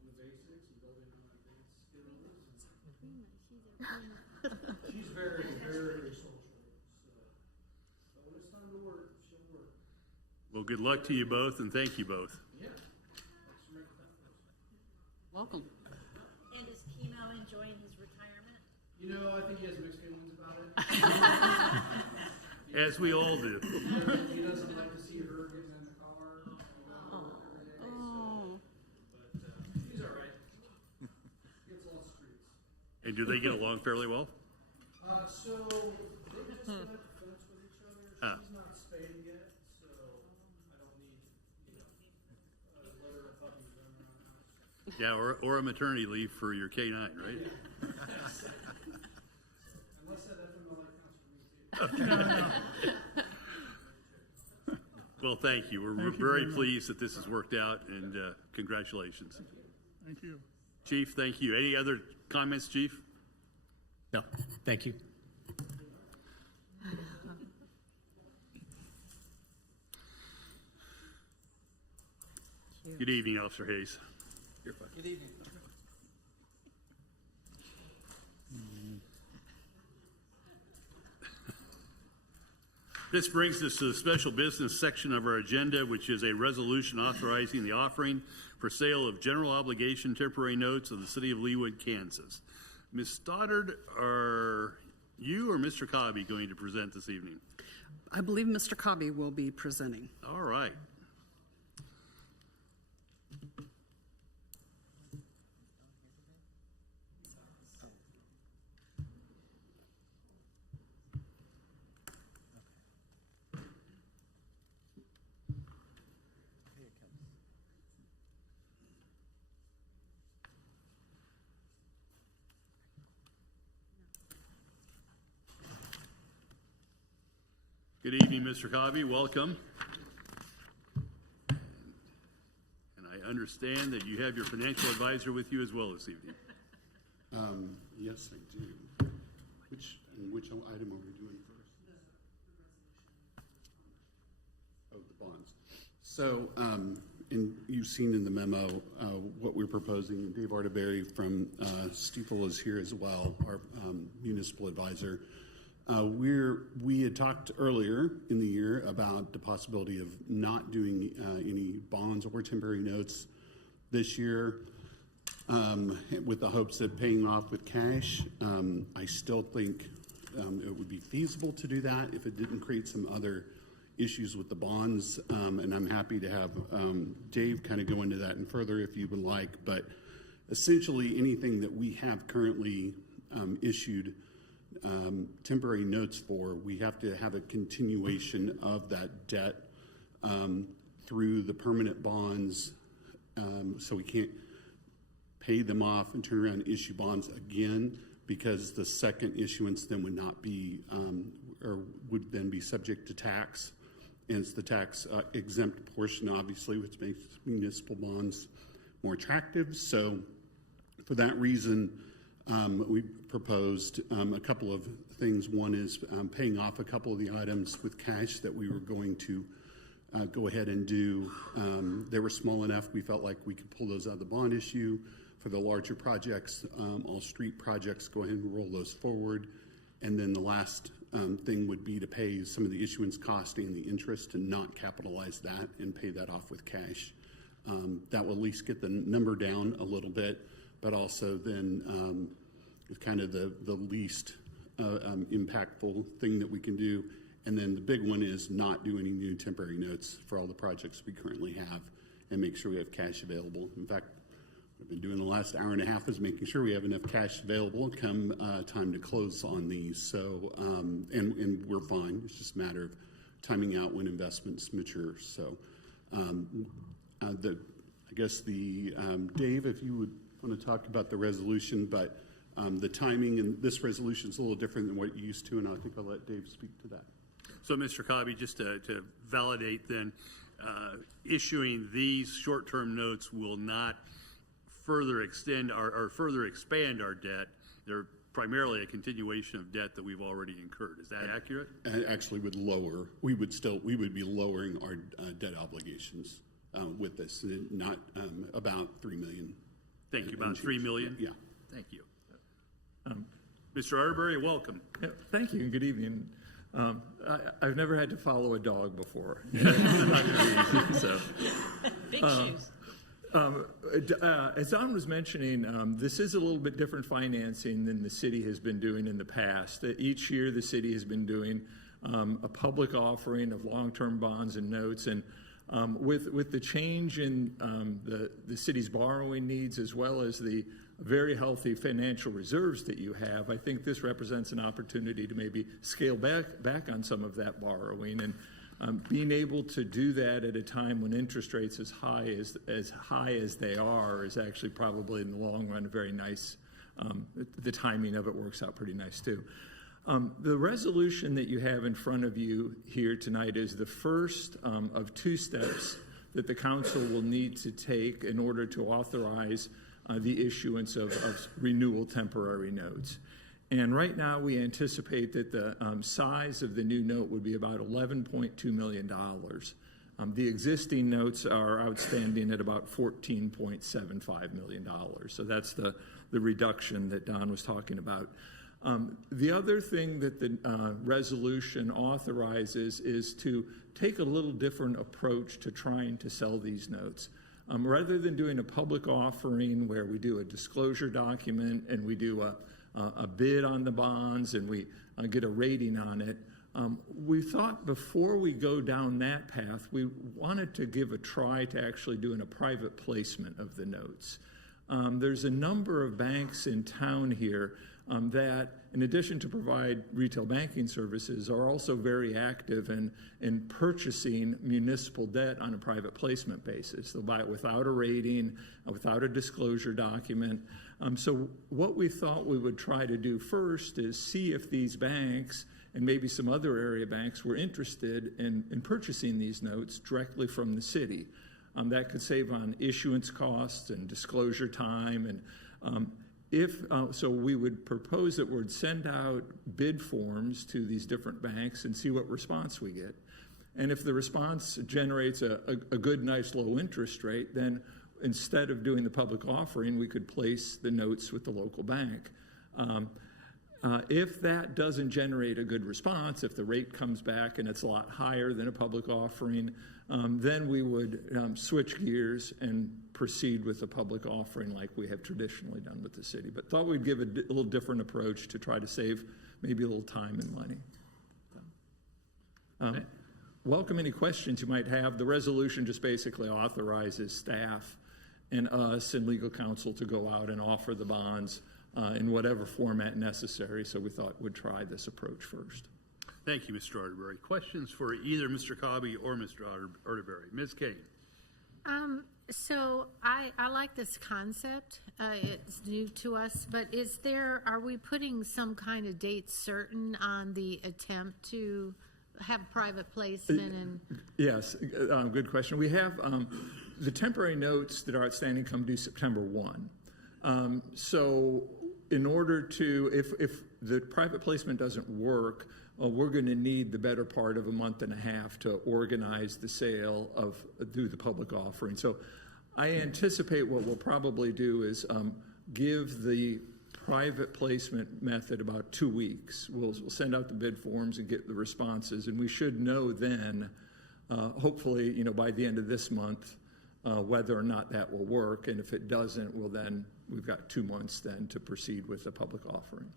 the basics and building on advanced skills. She's very, very social. So when it's time to work, she'll work. Well, good luck to you both, and thank you both. Yeah. Welcome. And is Keno enjoying his retirement? You know, I think he has mixed feelings about it. As we all do. He doesn't like to see her getting in the car. Oh. But he's all right. Gets lost streets. And do they get along fairly well? So they just got the fence with each other. She's not spayed yet, so I don't need, litter of puppies running around the house. Yeah, or a maternity leave for your K9, right? Unless that FMLA counts for me too. Well, thank you. We're Thank you very very much. pleased that this has worked out, and congratulations. Thank you. Chief, thank you. Any other comments, Chief? No, thank you. Good evening, Officer Hayes. Good evening. This brings us to the special business section of our agenda, which is a resolution authorizing the offering for sale of general obligation temporary notes of the City of Leawood, Kansas. Ms. Stoddard, are you or Mr. Cobby going to present this evening? I believe Mr. Cobby will be presenting. All right. Good evening, Mr. Cobby. Welcome. And I understand that you have your financial advisor with you as well this evening. Yes, I do. Which item are we doing first? Oh, the bonds. So, and you've seen in the memo what we're proposing. Dave Arterberry from Stiefel is here as well, our municipal advisor. We had talked earlier in the year about the possibility of not doing any bonds or temporary notes this year, with the hopes of paying off with cash. I still think it would be feasible to do that if it didn't create some other issues with the bonds, and I'm happy to have Dave kind of go into that and further if you would like. But essentially, anything that we have currently issued temporary notes for, we have to have a continuation of that debt through the permanent bonds, so we can't pay them off and turn around and issue bonds again, because the second issuance then would not be or would then be subject to tax, and it's the tax exempt portion, obviously, which makes municipal bonds more attractive. So for that reason, we proposed a couple of things. One is paying off a couple of the items with cash that we were going to go ahead and do. They were small enough, we felt like we could pull those out of the bond issue. For the larger projects, all street projects, go ahead and roll those forward. And then the last thing would be to pay some of the issuance cost and the interest, and not capitalize that and pay that off with cash. That will at least get the number down a little bit, but also then it's kind of the least impactful thing that we can do. And then the big one is not do any new temporary notes for all the projects we currently have and make sure we have cash available. In fact, what I've been doing the last hour and a half is making sure we have enough cash available come time to close on these. So, and we're fine. It's just a matter of timing out when investments mature. So, I guess Dave, if you would want to talk about the resolution, but the timing in this resolution is a little different than what you're used to, and I think I'll let Dave speak to that. So, Mr. Cobby, just to validate then, issuing these short-term notes will not further extend or further expand our debt. They're primarily a continuation of debt that we've already incurred. Is that accurate? Actually, would lower. We would be lowering our debt obligations with this, not about $3 million. Thank you. About $3 million. Yeah. Thank you. Mr. Arterbury, welcome. Yeah, thank you and good evening. I've never had to follow a dog before. So, Big shoes. As Don was mentioning, this is a little bit different financing than the city has been doing in the past. Each year, the city has been doing a public offering of long-term bonds and notes, and with the change in the city's borrowing needs as well as the very healthy financial reserves that you have, I think this represents an opportunity to maybe scale back on some of that borrowing, and being able to do that at a time when interest rates as high as they are is actually probably in the long run very nice. The timing of it works out pretty nice too. The resolution that you have in front of you here tonight is the first of two steps that the council will need to take in order to authorize the issuance of renewal temporary notes. And right now we anticipate that the size of the new note would be about $11.2 million. The existing notes are outstanding at about $14.75 million. So that's the reduction that Don was talking about. The other thing that the resolution authorizes is to take a little different approach to trying to sell these notes. Rather than doing a public offering where we do a disclosure document and we do a bid on the bonds and we get a rating on it, we thought before we go down that path, we wanted to give a try to actually doing a private placement of the notes. There's a number of banks in town here that, in addition to provide retail banking services, are also very active in purchasing municipal debt on a private placement basis. They'll buy it without a rating, without a disclosure document. So what we thought we would try to do first is see if these banks and maybe some other area banks were interested in purchasing these notes directly from the city. That could save on issuance costs and disclosure time, and so we would propose that we'd send out bid forms to these different banks and see what response we get. And if the response generates a good, nice low interest rate, then instead of doing the public offering, we could place the notes with the local bank. If that doesn't generate a good response, if the rate comes back and it's a lot higher than a public offering, then we would switch gears and proceed with a public offering like we have traditionally done with the city. But thought we'd give a little different approach to try to save maybe a little time and money. Welcome any questions you might have. The resolution just basically authorizes staff and us and legal counsel to go out and offer the bonds in whatever format necessary. So we thought we'd try this approach first. Thank you, Mr. Arterbury. Questions for either Mr. Cobby or Mr. Arterbury? Ms. Kane. So I like this concept. It's new to us, but are we putting some kind of date certain on the attempt to have private placement? And Yes, good question. We have the temporary notes that are outstanding come due September 1. So in order to, if the private placement doesn't work, we're going to need the better part of a month and a half to organize the sale through the public offering. So I anticipate what we'll probably do is give the private placement method about 2 weeks. We'll send out the bid forms and get the responses, and we should know then, hopefully, by the end of this month, whether or not that will work. And if it doesn't, we've got 2 months then to proceed with the public offering.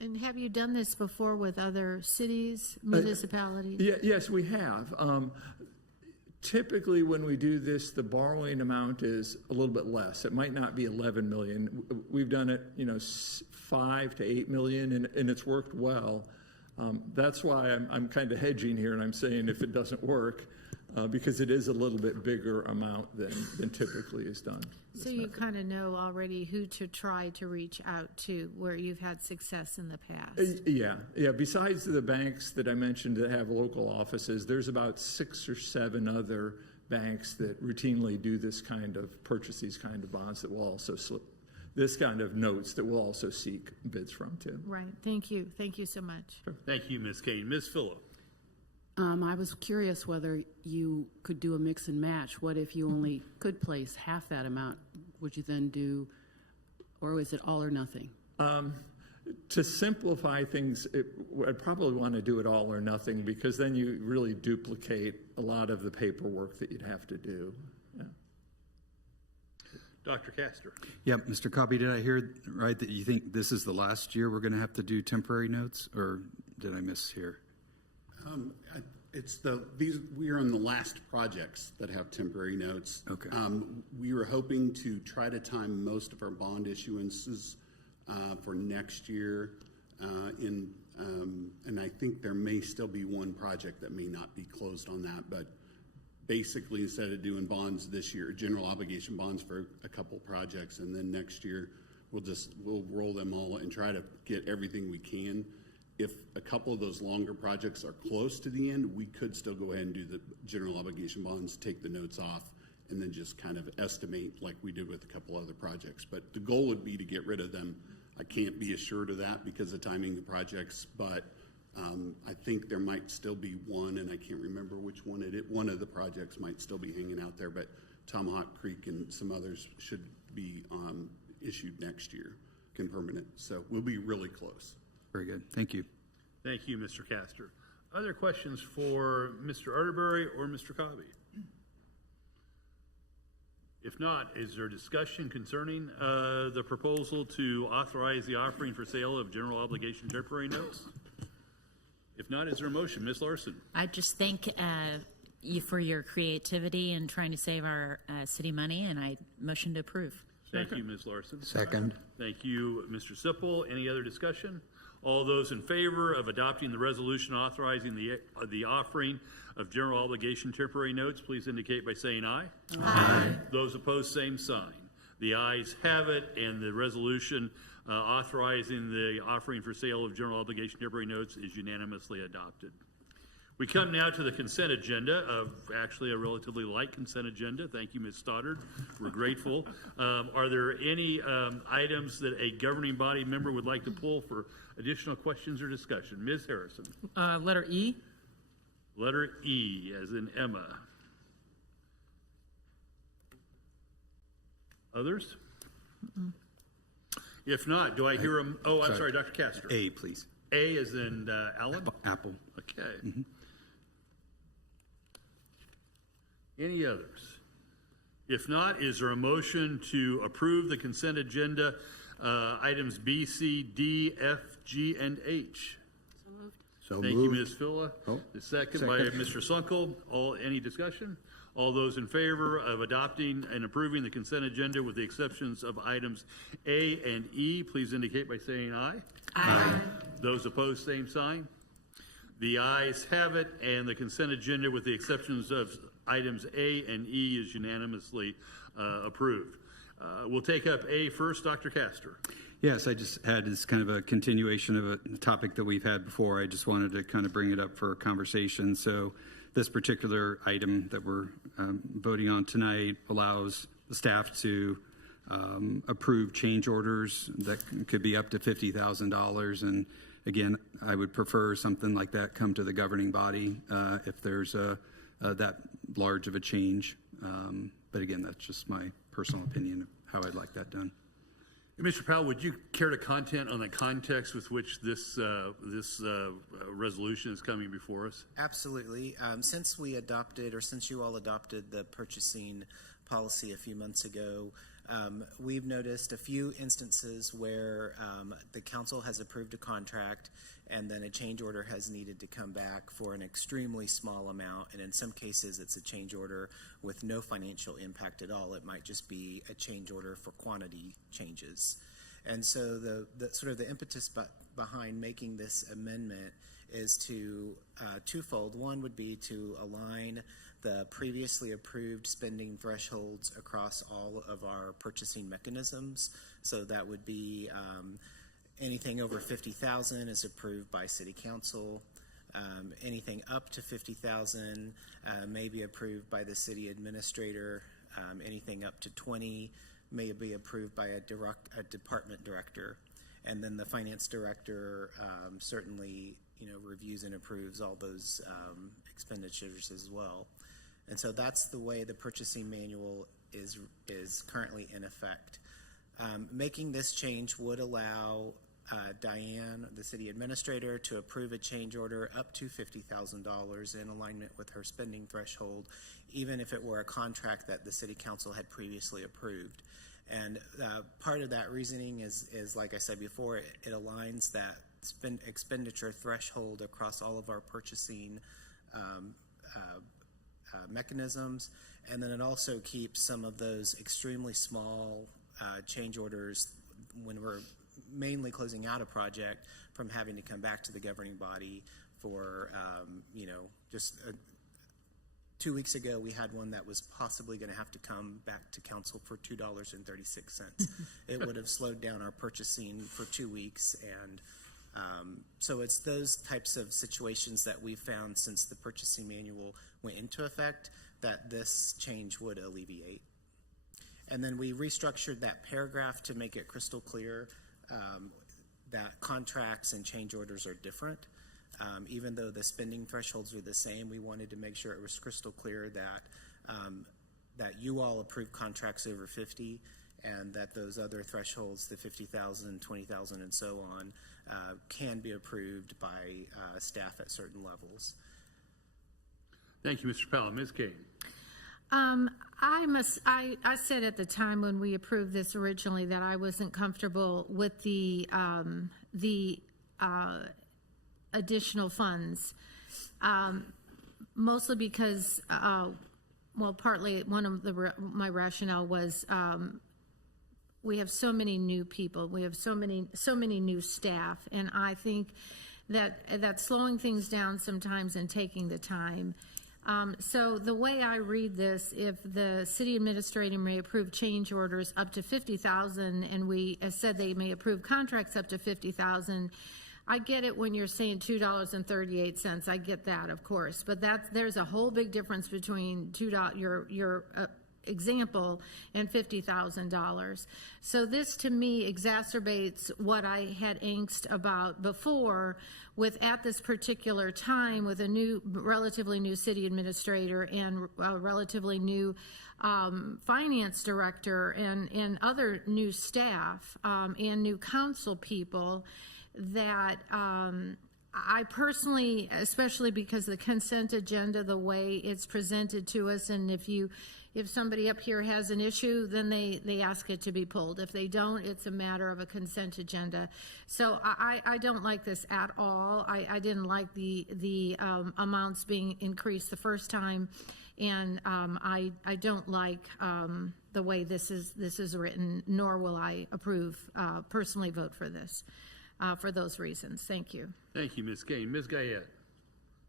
And have you done this before with other cities, municipalities? Yes, we have. Typically, when we do this, the borrowing amount is a little bit less. It might not be 11 million. We've done it, 5 to 8 million, and it's worked well. That's why I'm kind of hedging here, and I'm saying if it doesn't work, because it is a little bit bigger amount than typically is done. So you kind of know already who to try to reach out to where you've had success in the past. Yeah. Besides the banks that I mentioned that have local offices, there's about 6 or 7 other banks that routinely do this kind of purchase these kind of bonds that will also this kind of notes that we'll also seek bids from too. Right. Thank you. Thank you so much. Thank you, Ms. Kane. Ms. Phillip. I was curious whether you could do a mix and match. What if you only could place half that amount? Would you then do, or is it all or nothing? To simplify things, I'd probably want to do it all or nothing, because then you really duplicate a lot of the paperwork that you'd have to do. Yeah. Dr. Castor. Yep, Mr. Cobby, did I hear right that you think this is the last year we're going to have to do temporary notes, or did I miss here? We are on the last projects that have temporary notes. Okay. We were hoping to try to time most of our bond issuances for next year, and I think there may still be one project that may not be closed on that, but basically instead of doing bonds this year, general obligation bonds for a couple projects, and then next year we'll roll them all and try to get everything we can. If a couple of those longer projects are close to the end, we could still go ahead and do the general obligation bonds, take the notes off, and then just kind of estimate like we did with a couple other projects. But the goal would be to get rid of them. I can't be assured of that because of timing the projects, but I think there might still be one, and I can't remember which one it is. One of the projects might still be hanging out there, but Tomahawk Creek and some others should be issued next year, permanent. So we'll be really close. Very good. Thank you. Thank you, Mr. Castor. Other questions for Mr. Arterbury or Mr. Cobby? If not, is there discussion concerning the proposal to authorize the offering for sale of general obligation temporary notes? If not, is there a motion? Ms. Larson. I just thank you for your creativity in trying to save our city money, and I motion to approve. Thank you, Ms. Larson. Second. Thank you, Mr. Sipple. Any other discussion? All those in favor of adopting the resolution authorizing the offering of general obligation temporary notes, please indicate by saying aye. Aye. Those opposed, same sign. The ayes have it, and the resolution authorizing the offering for sale of general obligation temporary notes is unanimously adopted. We come now to the consent agenda, of actually a relatively light consent agenda. Thank you, Ms. Stoddard. We're grateful. Are there any items that a governing body member would like to pull for additional questions or discussion? Ms. Harrison. Letter E. Letter E, as in Emma. Others? If not, do I hear them? Oh, I'm sorry, Dr. Castor. A, please. A as in Alan? Apple. Okay. Mm-hmm. Any others? If not, is there a motion to approve the consent agenda items B, C, D, F, G, and H? So moved. So Thank moved. you, Ms. Phila. Oh, The second by Mr. Sunkel. Any discussion? All those in favor of adopting and approving the consent agenda with the exceptions of items A and E, please indicate by saying aye. Aye. Those opposed, same sign. The ayes have it, and the consent agenda with the exceptions of items A and E is unanimously approved. We'll take up A first, Dr. Castor. Yes, I just had this kind of a continuation of a topic that we've had before. I just wanted to kind of bring it up for conversation. So this particular item that we're voting on tonight allows the staff to approve change orders that could be up to $50,000. And again, I would prefer something like that come to the governing body if there's that large of a change. But again, that's just my personal opinion of how I'd like that done. Mr. Powell, would you care to comment on the context with which this resolution is coming before us? Absolutely. Since you all adopted the purchasing policy a few months ago, We've noticed a few instances where the council has approved a contract and then a change order has needed to come back for an extremely small amount, and in some cases it's a change order with no financial impact at all. It might just be a change order for quantity changes. And so the sort of the impetus behind making this amendment is twofold. One would be to align the previously approved spending thresholds across all of our purchasing mechanisms. So that would be anything over $50,000 is approved by City Council. Anything up to $50,000 may be approved by the City Administrator. Anything up to $20,000 may be approved by a department director, and then the Finance Director certainly reviews and approves all those expenditures as well. And so that's the way the purchasing manual is currently in effect. Making this change would allow Diane, the City Administrator, to approve a change order up to $50,000 in alignment with her spending threshold, even if it were a contract that the City Council had previously approved. And part of that reasoning is like I said before, it aligns that expenditure threshold across all of our purchasing mechanisms, and then it also keeps some of those extremely small change orders when we're mainly closing out a project from having to come back to the governing body for just 2 weeks ago we had one that was possibly going to have to come back to council for $2.36. It would have slowed down our purchasing for 2 weeks, and so it's those types of situations that we've found since the purchasing manual went into effect that this change would alleviate. And then we restructured that paragraph to make it crystal clear that contracts and change orders are different. Even though the spending thresholds are the same, we wanted to make sure it was crystal clear that you all approve contracts over 50, and that those other thresholds, the 50,000, 20,000, and so on, can be approved by staff at certain levels. Thank you, Mr. Powell. Ms. Kane. I said at the time when we approved this originally that I wasn't comfortable with the additional funds, mostly because, partly one of my rationale was we have so many new people, we have so many new staff, and I think that slowing things down sometimes and taking the time. So the way I read this, if the city administrator may approve change orders up to $50,000, and we said they may approve contracts up to $50,000, I get it when you're saying $2.38. I get that, of course, but there's a whole big difference between your example and $50,000. So this to me exacerbates what I had angst about before, with at this particular time with a relatively new city administrator and a relatively new finance director and other new staff and new council people, that I personally, especially because the consent agenda, the way it's presented to us, and if somebody up here has an issue, then they ask it to be pulled. If they don't, it's a matter of a consent agenda. So I don't like this at all. I didn't like the amounts being increased the first time, and I don't like the way this is written, nor will I personally vote for this. For those reasons. Thank you. Thank you, Ms. Kane. Ms. Guyette.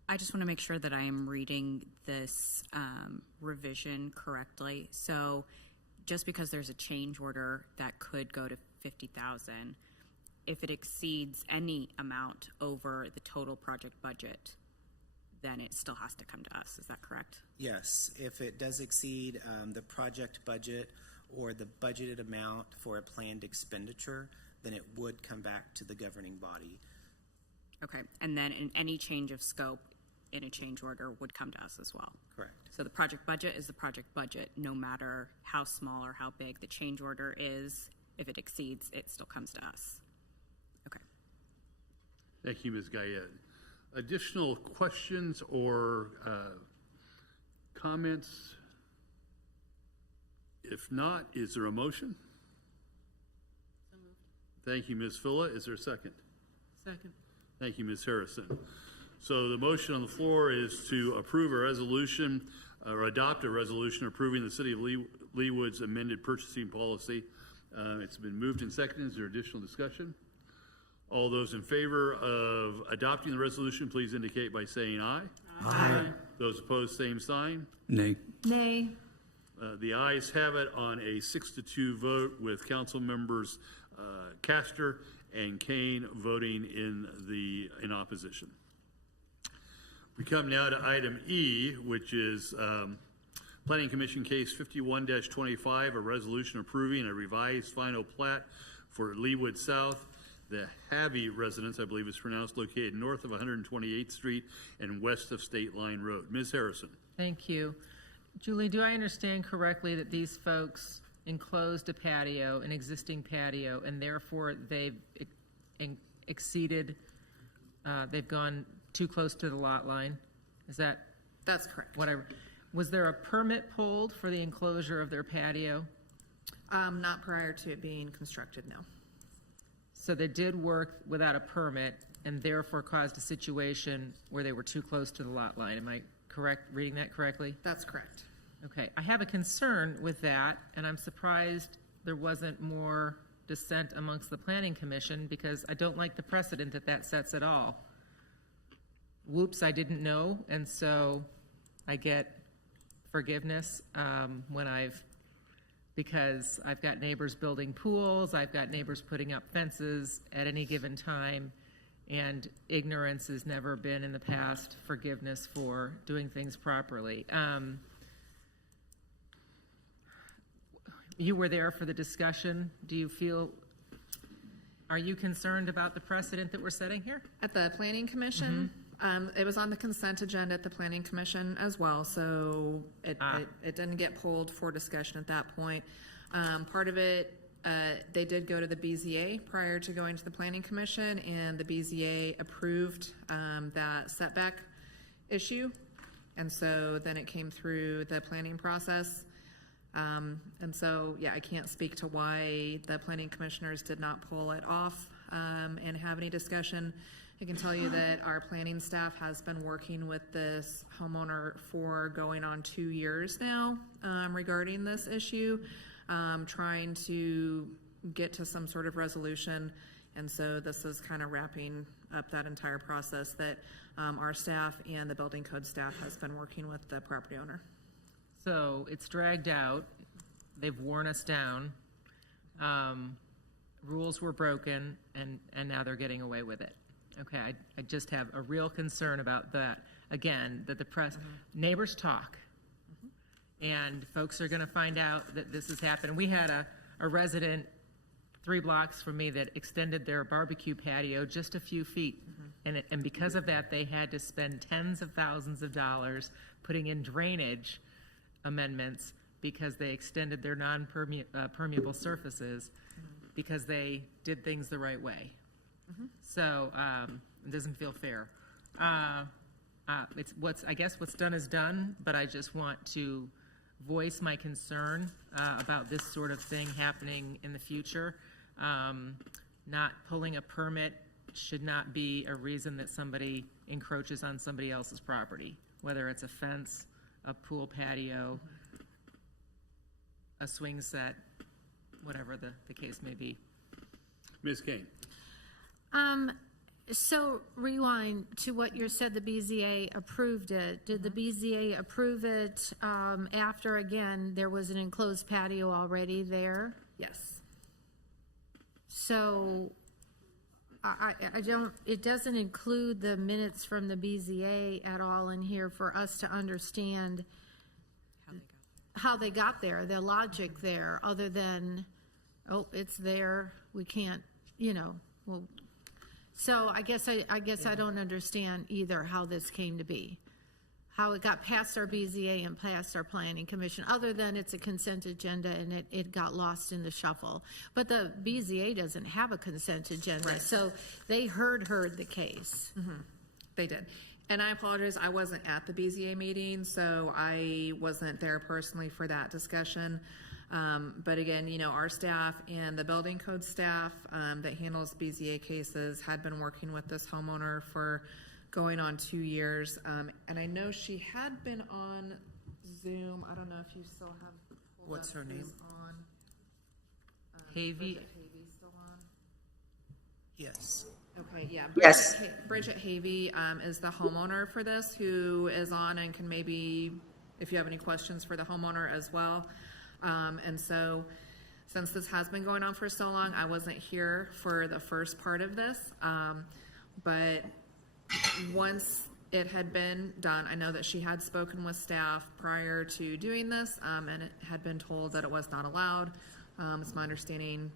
I just want to make sure that I am reading this revision correctly. So just because there's a change order that could go to $50,000, if it exceeds any amount over the total project budget, then it still has to come to us. Is that correct? Yes. If it does exceed the project budget or the budgeted amount for a planned expenditure, then it would come back to the governing body. Okay, and then in any change of scope in a change order would come to us as well? Correct. So the project budget is the project budget, no matter how small or how big the change order is. If it exceeds, it still comes to us. Okay. Thank you, Ms. Guyette. Additional questions or comments? If not, is there a motion? Thank you, Ms. Phila. Is there a second? Second. Thank you, Ms. Harrison. So the motion on the floor is to approve a resolution or adopt a resolution approving the City of Leawood's amended purchasing policy. It's been moved and seconded. Is there additional discussion? All those in favor of adopting the resolution, please indicate by saying aye. Aye. Those opposed, same sign. Nay. Nay. The ayes have it on a 6-2 vote with council members Castor and Kane voting in opposition. We come now to item E, which is Planning Commission Case 51-25, a resolution approving a revised final plat for Leawood South, the Havey Residence, I believe it's pronounced, located north of 128th Street and west of State Line Road. Ms. Harrison. Thank you. Julie, do I understand correctly that these folks enclosed a patio, an existing patio, and therefore they've exceeded, they've gone too close to the lot line? Is that? That's correct. Was there a permit pulled for the enclosure of their patio? Not prior to it being constructed, no. So they did work without a permit and therefore caused a situation where they were too close to the lot line. Am I correct, reading that correctly? That's correct. Okay, I have a concern with that, and I'm surprised there wasn't more dissent amongst the Planning Commission because I don't like the precedent that sets at all. Whoops, I didn't know, and so I get forgiveness because I've got neighbors building pools, I've got neighbors putting up fences at any given time, and ignorance has never been in the past forgiveness for doing things properly. You were there for the discussion. Are you concerned about the precedent that we're setting here? At the Planning Commission, it was on the consent agenda at the Planning Commission as well, so it didn't get pulled for discussion at that point. Part of it, they did go to the BZA prior to going to the Planning Commission, and the BZA approved that setback issue, and so then it came through the planning process. And so, yeah, I can't speak to why the planning commissioners did not pull it off and have any discussion. I can tell you that our planning staff has been working with this homeowner for going on 2 years now regarding this issue, trying to get to some sort of resolution. And so this is kind of wrapping up that entire process that our staff and the building code staff has been working with the property owner. So it's dragged out. They've worn us down. Rules were broken, and now they're getting away with it. Okay, I just have a real concern about that. Again, that the press, neighbors talk, and folks are going to find out that this has happened. We had a resident 3 blocks from me that extended their barbecue patio just a few feet, and because of that, they had to spend tens of thousands of dollars putting in drainage amendments because they extended their non-permeable surfaces because they did things the right way. So it doesn't feel fair. I guess what's done is done, but I just want to voice my concern about this sort of thing happening in the future. Not pulling a permit should not be a reason that somebody encroaches on somebody else's property, whether it's a fence, a pool patio, a swing set, whatever the case may be. Ms. Kane. So rewind to what you said, the BZA approved it. Did the BZA approve it after, again, there was an enclosed patio already there? Yes. So I don't, it doesn't include the minutes from the BZA at all in here for us to understand how they got there, the logic there, other than, oh, it's there, we can't, well, so I guess I don't understand either how this came to be, how it got past our BZA and past our planning commission, other than it's a consent agenda and it got lost in the shuffle. But the BZA doesn't have a consent agenda, right. So they heard the case. They did. And I apologize, I wasn't at the BZA meeting, so I wasn't there personally for that discussion. But again, our staff and the building code staff that handles BZA cases had been working with this homeowner for going on 2 years. And I know she had been on Zoom. I don't know if you still have. What's her name? On. Havey. Havey still on? Yes. Okay, yeah. Yes. Bridget Havey is the homeowner for this, who is on and can maybe, if you have any questions for the homeowner as well. And so, since this has been going on for so long, I wasn't here for the first part of this. But once it had been done, I know that she had spoken with staff prior to doing this, and it had been told that it was not allowed. It's my understanding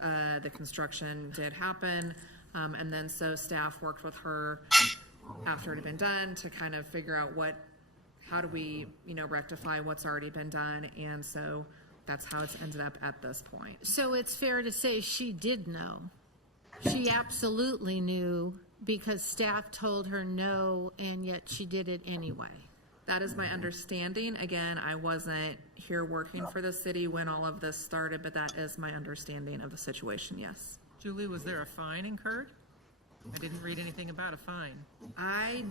the construction did happen, and then so staff worked with her after it had been done to kind of figure out how do we, rectify what's already been done, and so that's how it's ended up at this point. So it's fair to say she did know. She absolutely knew because staff told her no, and yet she did it anyway. That is my understanding. Again, I wasn't here working for the city when all of this started, but that is my understanding of the situation, yes. Julie, was there a fine incurred? I didn't read anything about a fine. I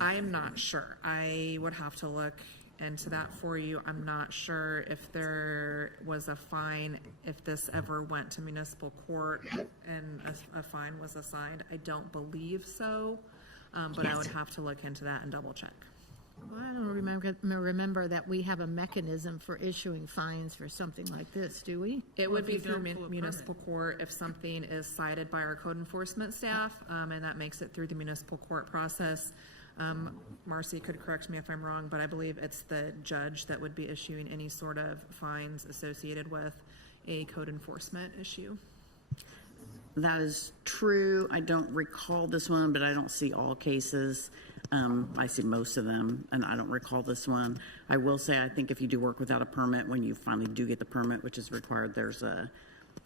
am not sure. I would have to look into that for you. I'm not sure if there was a fine, if this ever went to municipal court and a fine was assigned. I don't believe so, but I would have to look into that and double check. Well, I don't remember that we have a mechanism for issuing fines for something like this, do we? It would be through pull a municipal court if something is cited by our code enforcement staff, and that makes it through the municipal court process. Marcy could correct me if I'm wrong, but I believe it's the judge that would be issuing any sort of fines associated with a code enforcement issue. That is true. I don't recall this one, but I don't see all cases. I see most of them, and I don't recall this one. I will say, I think if you do work without a permit, when you finally do get the permit, which is required, there's a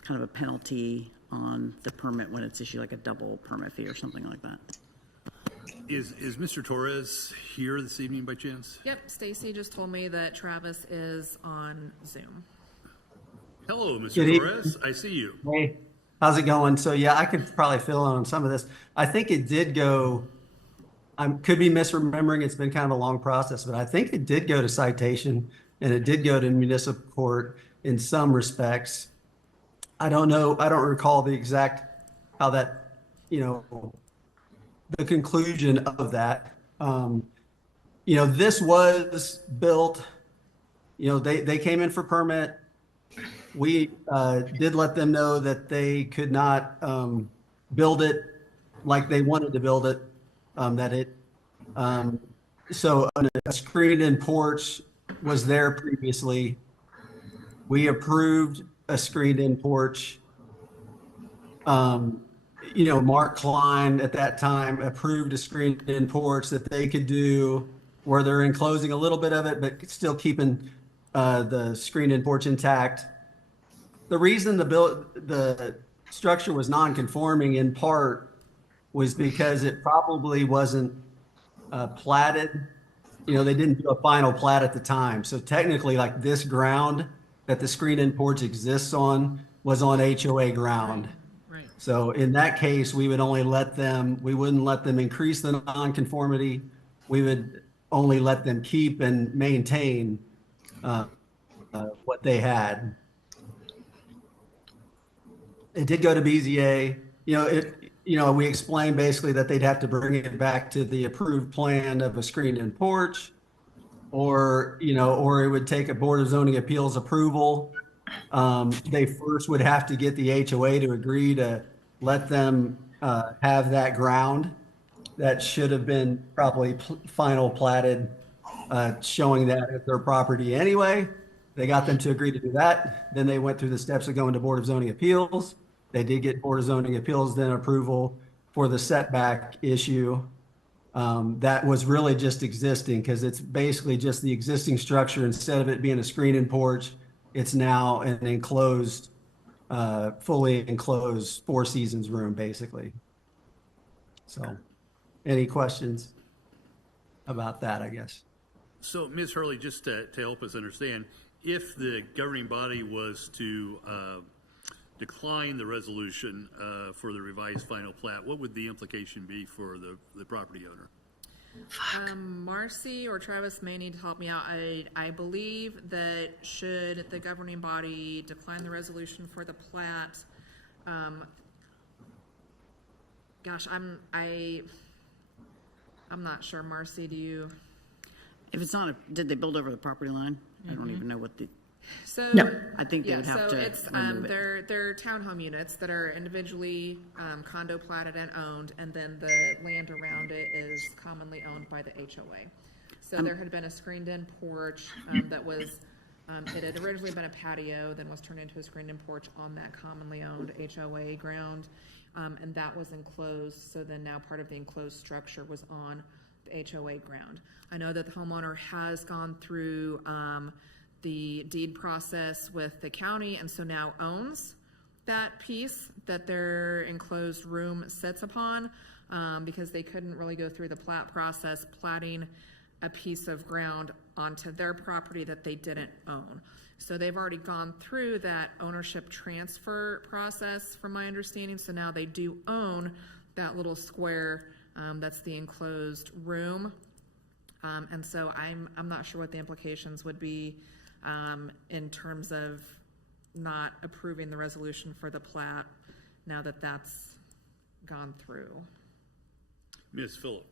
kind of a penalty on the permit when it's issued, like a double permit fee or something like that. Is Mr. Torres here this evening by chance? Yep, Stacy just told me that Travis is on Zoom. Hello, Mr. Good Torres. I see you. Hey, how's it going? So yeah, I could probably fill in on some of this. I think it did go, I could be misremembering, it's been kind of a long process, but I think it did go to citation and it did go to municipal court in some respects. I don't know, I don't recall the exact, how that, the conclusion of that. This was built, they came in for permit. We did let them know that they could not build it like they wanted to build it, so a screened-in porch was there previously. We approved a screened-in porch. Mark Klein at that time approved a screened-in porch that they could do where they're enclosing a little bit of it, but still keeping the screened-in porch intact. The reason the structure was non-conforming in part was because it probably wasn't platted. They didn't do a final plat at the time. So technically, like this ground that the screened-in porch exists on was on HOA ground. Right. So in that case, we wouldn't let them increase the nonconformity. We would only let them keep and maintain what they had. It did go to BZA. We explained basically that they'd have to bring it back to the approved plan of a screened-in porch, or it would take a Board of Zoning Appeals approval. They first would have to get the HOA to agree to let them have that ground. That should have been probably final platted, showing that as their property anyway. They got them to agree to do that. Then they went through the steps of going to Board of Zoning Appeals. They did get Board of Zoning Appeals then approval for the setback issue. That was really just existing because it's basically just the existing structure. Instead of it being a screen-in porch, it's now an enclosed, fully enclosed Four Seasons room, basically. So, any questions about that, I guess? So, Ms. Hurley, just to help us understand, if the governing body was to decline the resolution for the revised final plat, what would the implication be for the property owner? Marcy or Travis may need to help me out. I believe that should the governing body decline the resolution for the plat, gosh, I'm not sure. Marcy, do you? If it's not, did they build over the property line? I don't even know what the. So I think they would have so to it's remove it. they're townhome units that are individually condo platted and owned, and then the land around it is commonly owned by the HOA. So there had been a screened-in porch that was it had originally been a patio, then was turned into a screened-in porch on that commonly owned HOA ground, and that was enclosed. So then now part of the enclosed structure was on the HOA ground. I know that the homeowner has gone through the deed process with the county, and so now owns that piece that their enclosed room sits upon, because they couldn't really go through the plat process, platting a piece of ground onto their property that they didn't own. So they've already gone through that ownership transfer process, from my understanding. So now they do own that little square that's the enclosed room, and so I'm not sure what the implications would be in terms of not approving the resolution for the plat now that that's gone through. Ms. Phillip.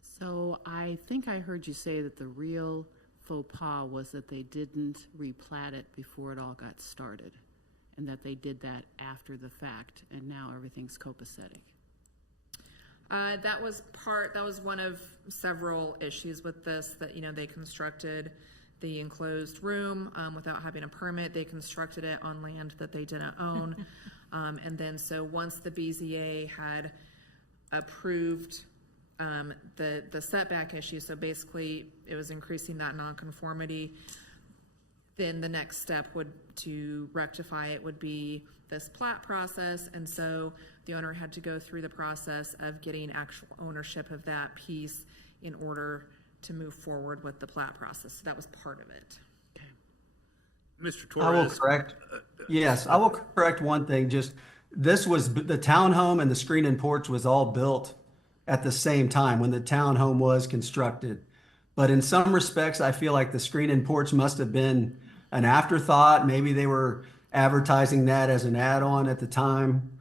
So I think I heard you say that the real faux pas was that they didn't replat it before it all got started, and that they did that after the fact, and now everything's copacetic. That was one of several issues with this, that, they constructed the enclosed room without having a permit. They constructed it on land that they didn't own. And then so once the BZA had approved the setback issue, so basically it was increasing that nonconformity, then the next step to rectify it would be this plat process. And so the owner had to go through the process of getting actual ownership of that piece in order to move forward with the plat process. So that was part of it. Mr. Torres. I will correct. Yes, I will correct one thing. Just this was the townhome, and the screen-in porch was all built at the same time when the townhome was constructed. But in some respects, I feel like the screen-in porch must have been an afterthought. Maybe they were advertising that as an add-on at the time,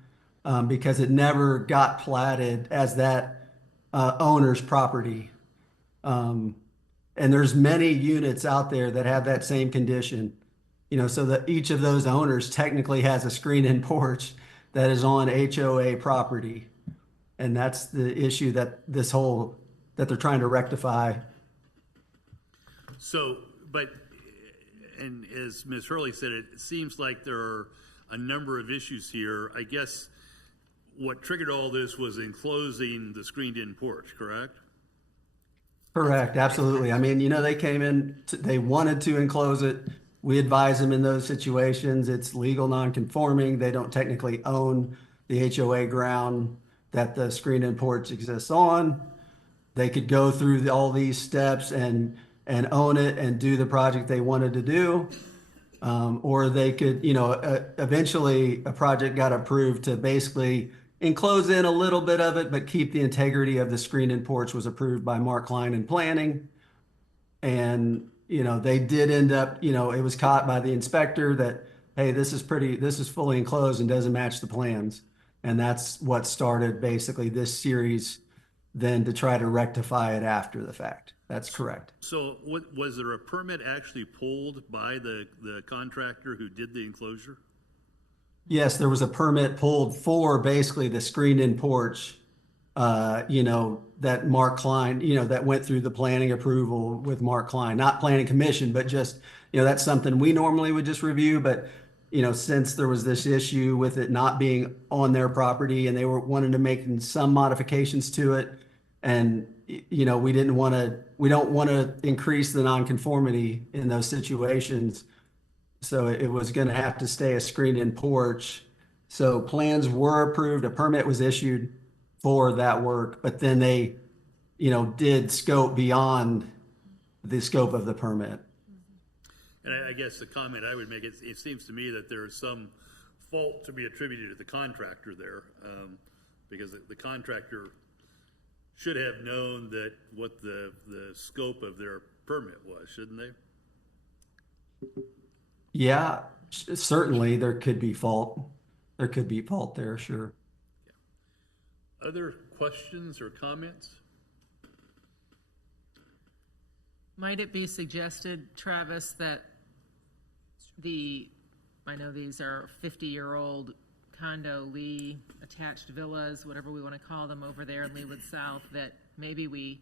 because it never got platted as that owner's property. And there's many units out there that have that same condition, so that each of those owners technically has a screen-in porch that is on HOA property. And that's the issue that they're trying to rectify. So, and as Ms. Hurley said, it seems like there are a number of issues here. I guess what triggered all this was enclosing the screened-in porch, correct? Correct, absolutely. I mean, they came in, they wanted to enclose it. We advise them in those situations. It's legal non-conforming. They don't technically own the HOA ground that the screen-in porch exists on. They could go through all these steps and own it and do the project they wanted to do. Or they could, eventually a project got approved to basically enclose in a little bit of it, but keep the integrity of the screen-in porch. Was approved by Mark Klein in planning. And, they did end up, it was caught by the inspector that, hey, this is fully enclosed and doesn't match the plans. And that's what started basically this series then to try to rectify it after the fact. That's correct. So was there a permit actually pulled by the contractor who did the enclosure? Yes, there was a permit pulled for basically the screened-in porch, that Mark Klein, that went through the planning approval with Mark Klein, not planning commission, but just, that's something we normally would just review. But, since there was this issue with it not being on their property and they were wanting to make some modifications to it, and, we don't want to increase the nonconformity in those situations. So it was going to have to stay a screened-in porch. So plans were approved, a permit was issued for that work, but then they, did scope beyond the scope of the permit. And I guess the comment I would make, it seems to me that there is some fault to be attributed to the contractor there, because the contractor should have known that what the scope of their permit was, shouldn't they? Yeah, certainly there could be fault. There could be fault there, sure. Other questions or comments? Might it be suggested, Travis, that I know these are 50-year-old condo Lee attached villas, whatever we want to call them over there in Leawood South, that maybe we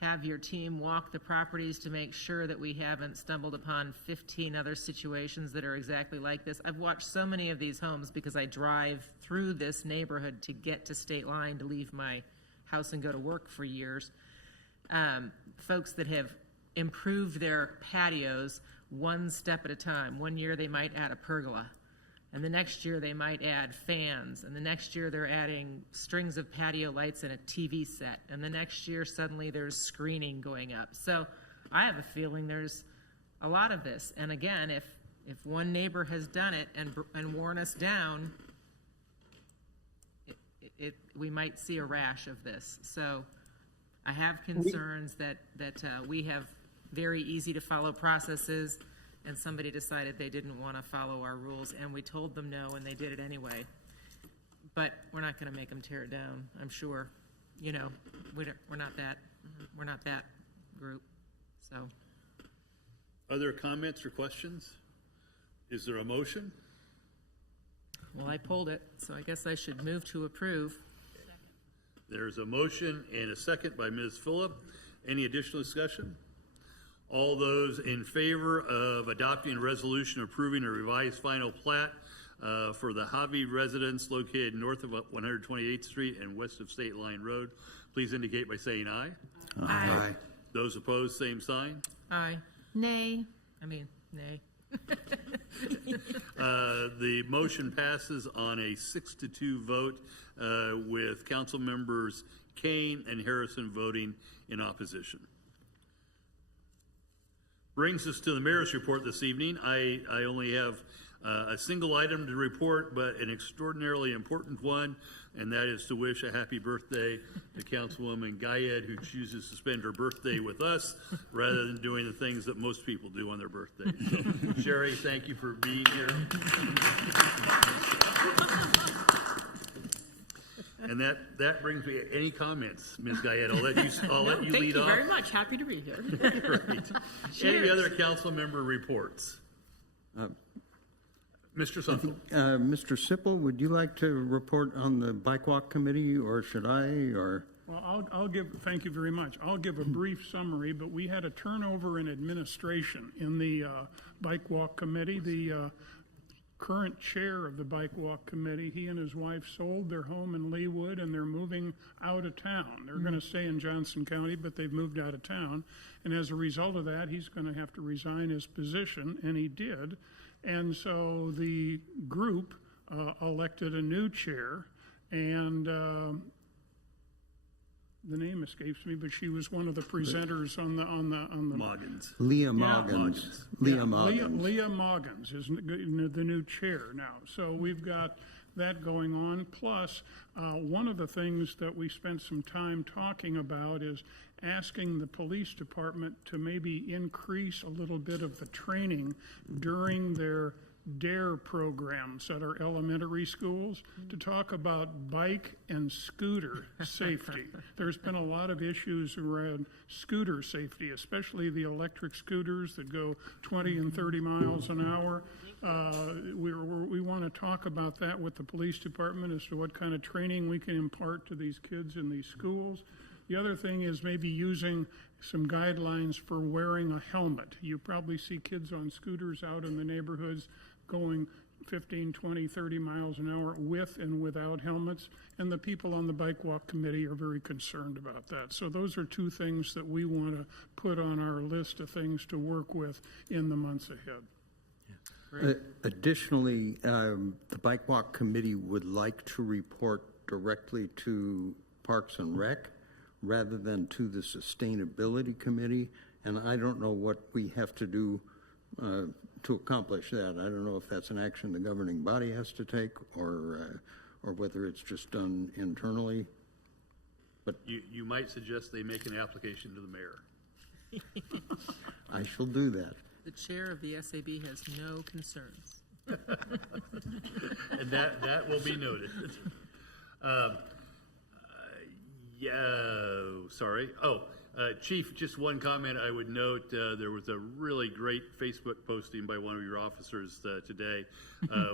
have your team walk the properties to make sure that we haven't stumbled upon 15 other situations that are exactly like this. I've watched so many of these homes because I drive through this neighborhood to get to State Line to leave my house and go to work for years. Folks that have improved their patios one step at a time. One year they might add a pergola, and the next year they might add fans, and the next year they're adding strings of patio lights and a TV set, and the next year suddenly there's screening going up. So I have a feeling there's a lot of this. And again, if one neighbor has done it and worn us down, we might see a rash of this. So I have concerns that we have very easy to follow processes, and somebody decided they didn't want to follow our rules, and we told them no, and they did it anyway. But we're not going to make them tear it down, I'm sure. You know, we're not that group. So, other comments or questions? Is there a motion? Well, I pulled it, so I guess I should move to approve. There's a motion and a second by Ms. Phillip. Any additional discussion? All those in favor of adopting a resolution approving a revised final plat for the Havey Residence located north of 128th Street and west of State Line Road, please indicate by saying aye. Aye. Aye. Those opposed, same sign. Aye. Nay. Nay. The motion passes on a 6-2 vote with council members Kane and Harrison voting in opposition. Brings us to the mayor's report this evening. I only have a single item to report, but an extraordinarily important one, and that is to wish a happy birthday to Councilwoman Guyed, who chooses to spend her birthday with us rather than doing the things that most people do on their birthday. So, Sherry, thank you for being here. And that brings me, any comments, Ms. Guyed? I'll let you lead off. Thank you very much. Happy to be here. Great. Any other council member reports? Mr. Sutton. Mr. Sipple, would you like to report on the bike walk committee, or should I? Or Well, I'll give. Thank you very much. I'll give a brief summary. But we had a turnover in administration in the bike walk committee. The current chair of the bike walk committee, he and his wife sold their home in Leawood, and they're moving out of town. They're going to stay in Johnson County, but they've moved out of town. And as a result of that, he's going to have to resign his position, and he did. And so the group elected a new chair, and the name escapes me, but she was one of the presenters on the Moggins. Leah Moggins. Leah Moggins is the new chair now. So we've got that going on. Plus, one of the things that we spent some time talking about is asking the police department to maybe increase a little bit of the training during their DARE programs at our elementary schools to talk about bike and scooter safety. There's been a lot of issues around scooter safety, especially the electric scooters that go 20 and 30 miles an hour. We want to talk about that with the police department as to what kind of training we can impart to these kids in these schools. The other thing is maybe using some guidelines for wearing a helmet. You probably see kids on scooters out in the neighborhoods going 15, 20, 30 miles an hour with and without helmets, and the people on the bike walk committee are very concerned about that. So those are two things that we want to put on our list of things to work with in the months ahead. Additionally, the bike walk committee would like to report directly to Parks and Rec rather than to the sustainability committee, and I don't know what we have to do to accomplish that. I don't know if that's an action the governing body has to take or whether it's just done internally. But You might suggest they make an application to the mayor. I shall do that. The chair of the SAB has no concerns. And that will be noted. Sorry. Chief, just one comment I would note. There was a really great Facebook posting by one of your officers today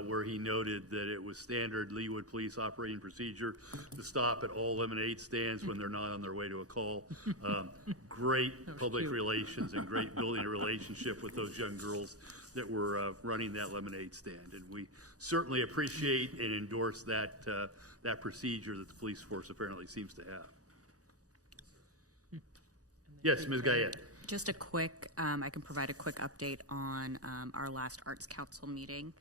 where he noted that it was standard Leawood Police operating procedure to stop at all lemonade stands when they're not on their way to a call. Great public relations and great building a relationship with those young girls that were running that lemonade stand. And we certainly appreciate and endorse that procedure that the police force apparently seems to have. Yes, Ms. Guyette. Just a quick, I can provide a quick update on our last Arts Council meeting.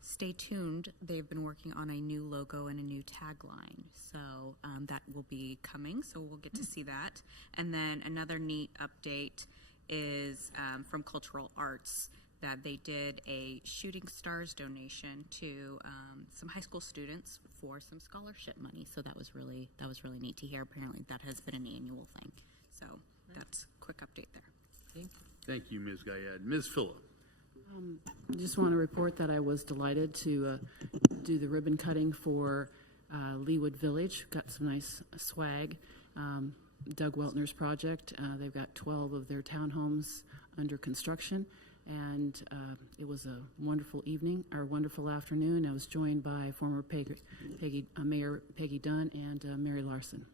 Stay tuned. They've been working on a new logo and a new tagline. So that will be coming, so we'll get to see that. And then another neat update is from Cultural Arts, that they did a Shooting Stars donation to some high school students for some scholarship money. So that was really neat to hear. Apparently that has been an annual thing. So that's a quick update there. Thank you, Ms. Guyette. Ms. Phillip. I just want to report that I was delighted to do the ribbon cutting for Leawood Village. Got some nice swag. Doug Weltner's project. They've got 12 of their townhomes under construction. And it was a wonderful evening, or wonderful afternoon. I was joined by former Mayor Peggy Dunn and Mary Larson.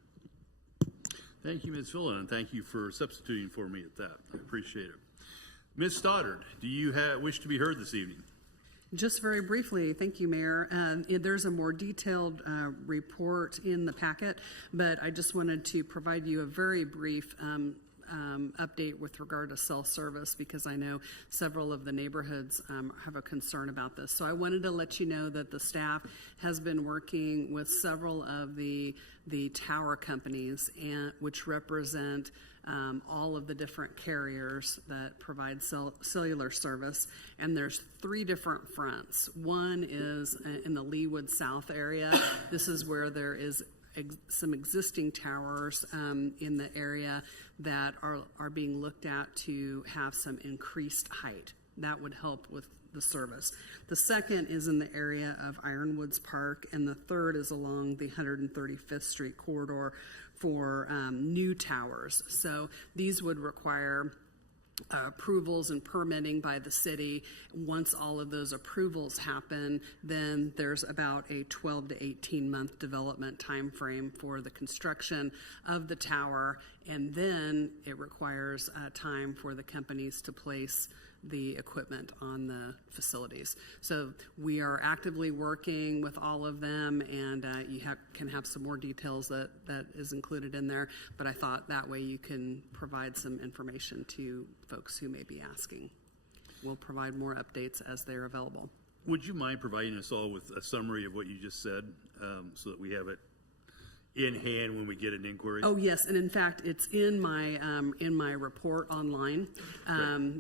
Thank you, Ms. Phillip, and thank you for substituting for me at that. I appreciate it. Ms. Stoddard, do you wish to be heard this evening? Just very briefly, thank you, Mayor. There's a more detailed report in the packet, but I just wanted to provide you a very brief update with regard to cell service, because I know several of the neighborhoods have a concern about this. So I wanted to let you know that the staff has been working with several of the tower companies, which represent all of the different carriers that provide cellular service. And there's 3 different fronts. One is in the Leawood South area. This is where there is some existing towers in the area that are being looked at to have some increased height. That would help with the service. The second is in the area of Ironwoods Park, and the third is along the 135th Street corridor for new towers. So these would require approvals and permitting by the city. Once all of those approvals happen, then there's about a 12 to 18 month development time frame for the construction of the tower, and then it requires time for the companies to place the equipment on the facilities. So we are actively working with all of them, and you can have some more details that is included in there, but I thought that way you can provide some information to folks who may be asking. We'll provide more updates as they're available. Would you mind providing us all with a summary of what you just said so that we have it in hand when we get an inquiry? Oh, yes, and in fact, it's in my report online.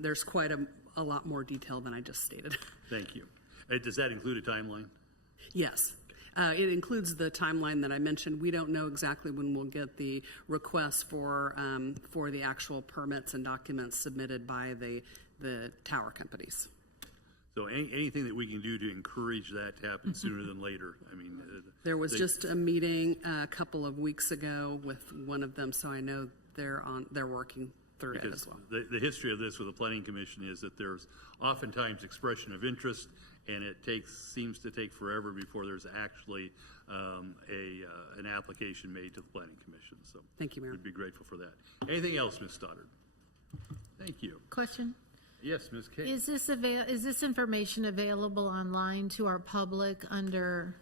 There's quite a lot more detail than I just stated. Thank you. Does that include a timeline? Yes. It includes the timeline that I mentioned. We don't know exactly when we'll get the requests for the actual permits and documents submitted by the tower companies. So anything that we can do to encourage that to happen sooner than later. I mean, there was just a meeting a couple of weeks ago with one of them, so I know they're working through it as well. The history of this with the Planning Commission is that there's oftentimes expression of interest, and it seems to take forever before there's actually an application made to the Planning Commission. So thank you, Mayor. We'd be grateful for that. Anything else, Ms. Stoddard? Thank you. Question? Yes, Ms. Kay. Is this information available online to our public under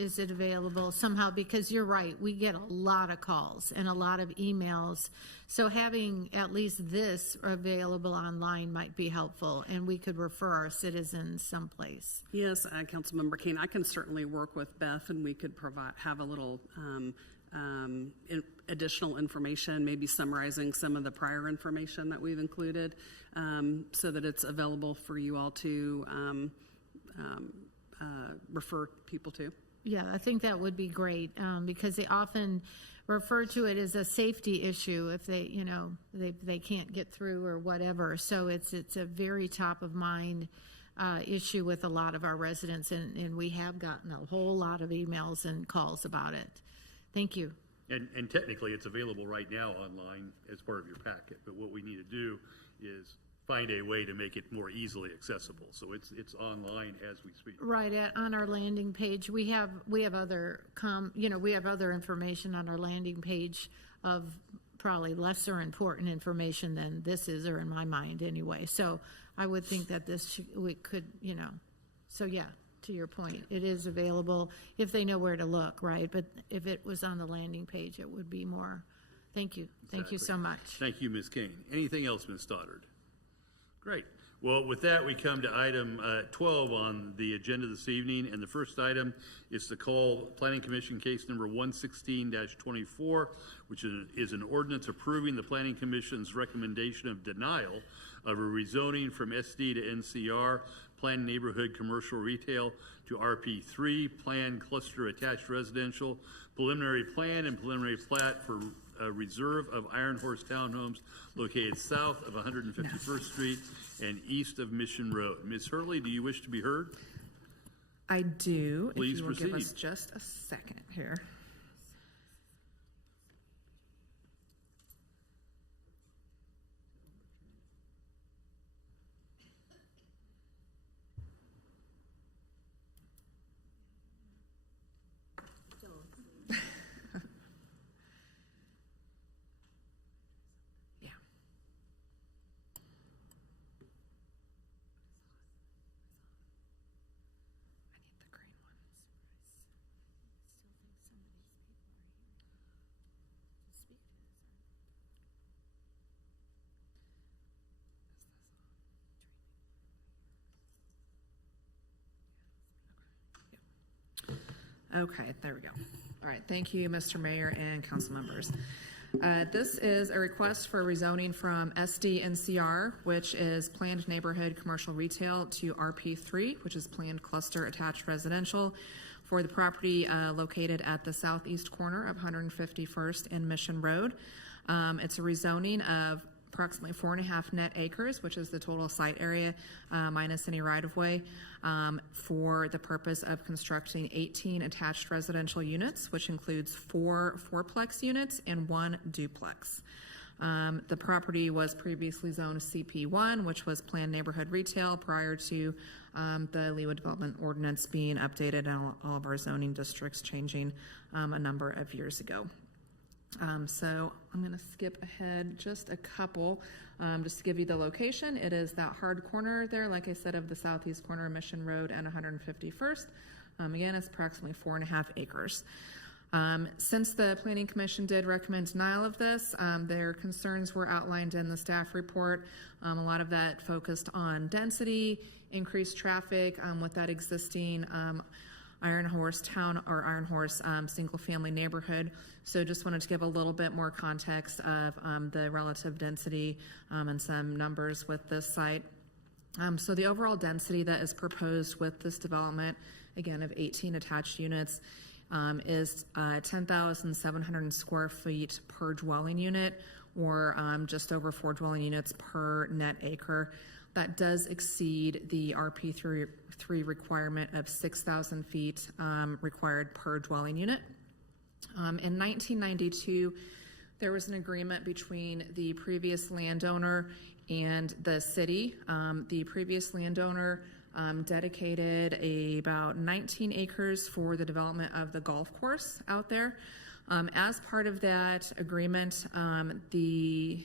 is it available somehow? Because you're right, we get a lot of calls and a lot of emails. So having at least this available online might be helpful, and we could refer our citizens someplace. Yes, Councilmember Kane, I can certainly work with Beth, and we could have a little additional information, maybe summarizing some of the prior information that we've included, so that it's available for you all to refer people to. Yeah, I think that would be great, because they often refer to it as a safety issue if they, they can't get through or whatever. So it's a very top of mind issue with a lot of our residents, and we have gotten a whole lot of emails and calls about it. Thank you. And technically, it's available right now online as part of your packet, but what we need to do is find a way to make it more easily accessible. So it's online as we speak. Right, on our landing page, we have other we have other information on our landing page of probably lesser important information than this is, or in my mind anyway. So I would think that we could, so yeah, to your point, it is available if they know where to look, right? But if it was on the landing page, it would be more. Thank you. Exactly. Thank you so much. Thank you, Ms. Kane. Anything else, Ms. Stoddard? Great. Well, with that, we come to item 12 on the agenda this evening, and the first item is to call Planning Commission case number 116-24, which is an ordinance approving the Planning Commission's recommendation of denial of a rezoning from SD to NCR, Planned Neighborhood Commercial Retail, to RP3, Planned Cluster Attached Residential, Preliminary Plan and Preliminary Plat for a reserve of Iron Horse Townhomes located south of 151st Street and east of Mission Road. Ms. Hurley, do you wish to be heard? I do. Please if you will proceed. Give us just a second here. Okay, there we go. All right, thank you, Mr. Mayor and council members. This is a request for rezoning from SD-NCR, which is Planned Neighborhood Commercial Retail, to RP3, which is Planned Cluster Attached Residential, for the property located at the southeast corner of 151st and Mission Road. It's a rezoning of approximately 4.5 net acres, which is the total site area minus any right-of-way, for the purpose of constructing 18 attached residential units, which includes 4 fourplex units and 1 duplex. The property was previously zoned CP1, which was Planned Neighborhood Retail, prior to the Leawood Development Ordinance being updated and all of our zoning districts changing a number of years ago. So I'm going to skip ahead just a couple, just to give you the location. It is that hard corner there, like I said, of the southeast corner of Mission Road and 151st. Again, it's approximately 4.5 acres. Since the Planning Commission did recommend denial of this, their concerns were outlined in the staff report. A lot of that focused on density, increased traffic with that existing Iron Horse single family neighborhood. So just wanted to give a little bit more context of the relative density and some numbers with this site. So the overall density that is proposed with this development, again, of 18 attached units, is 10,700 square feet per dwelling unit, or just over 4 dwelling units per net acre. That does exceed the RP3 requirement of 6,000 feet required per dwelling unit. In 1992, there was an agreement between the previous landowner and the city. The previous landowner dedicated about 19 acres for the development of the golf course out there. As part of that agreement, the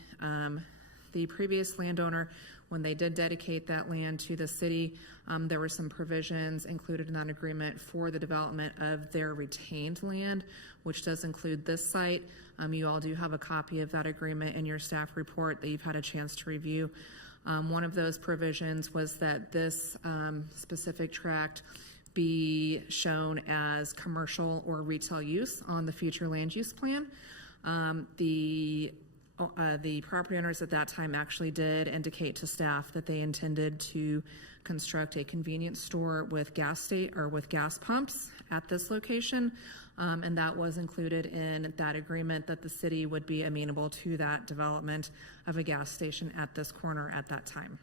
previous landowner when they did dedicate that land to the city, there were some provisions included in that agreement for the development of their retained land, which does include this site. You all do have a copy of that agreement in your staff report that you've had a chance to review. One of those provisions was that this specific tract be shown as commercial or retail use on the future land use plan. The property owners at that time actually did indicate to staff that they intended to construct a convenience store with gas pumps at this location, and that was included in that agreement that the city would be amenable to that development of a gas station at this corner at that time.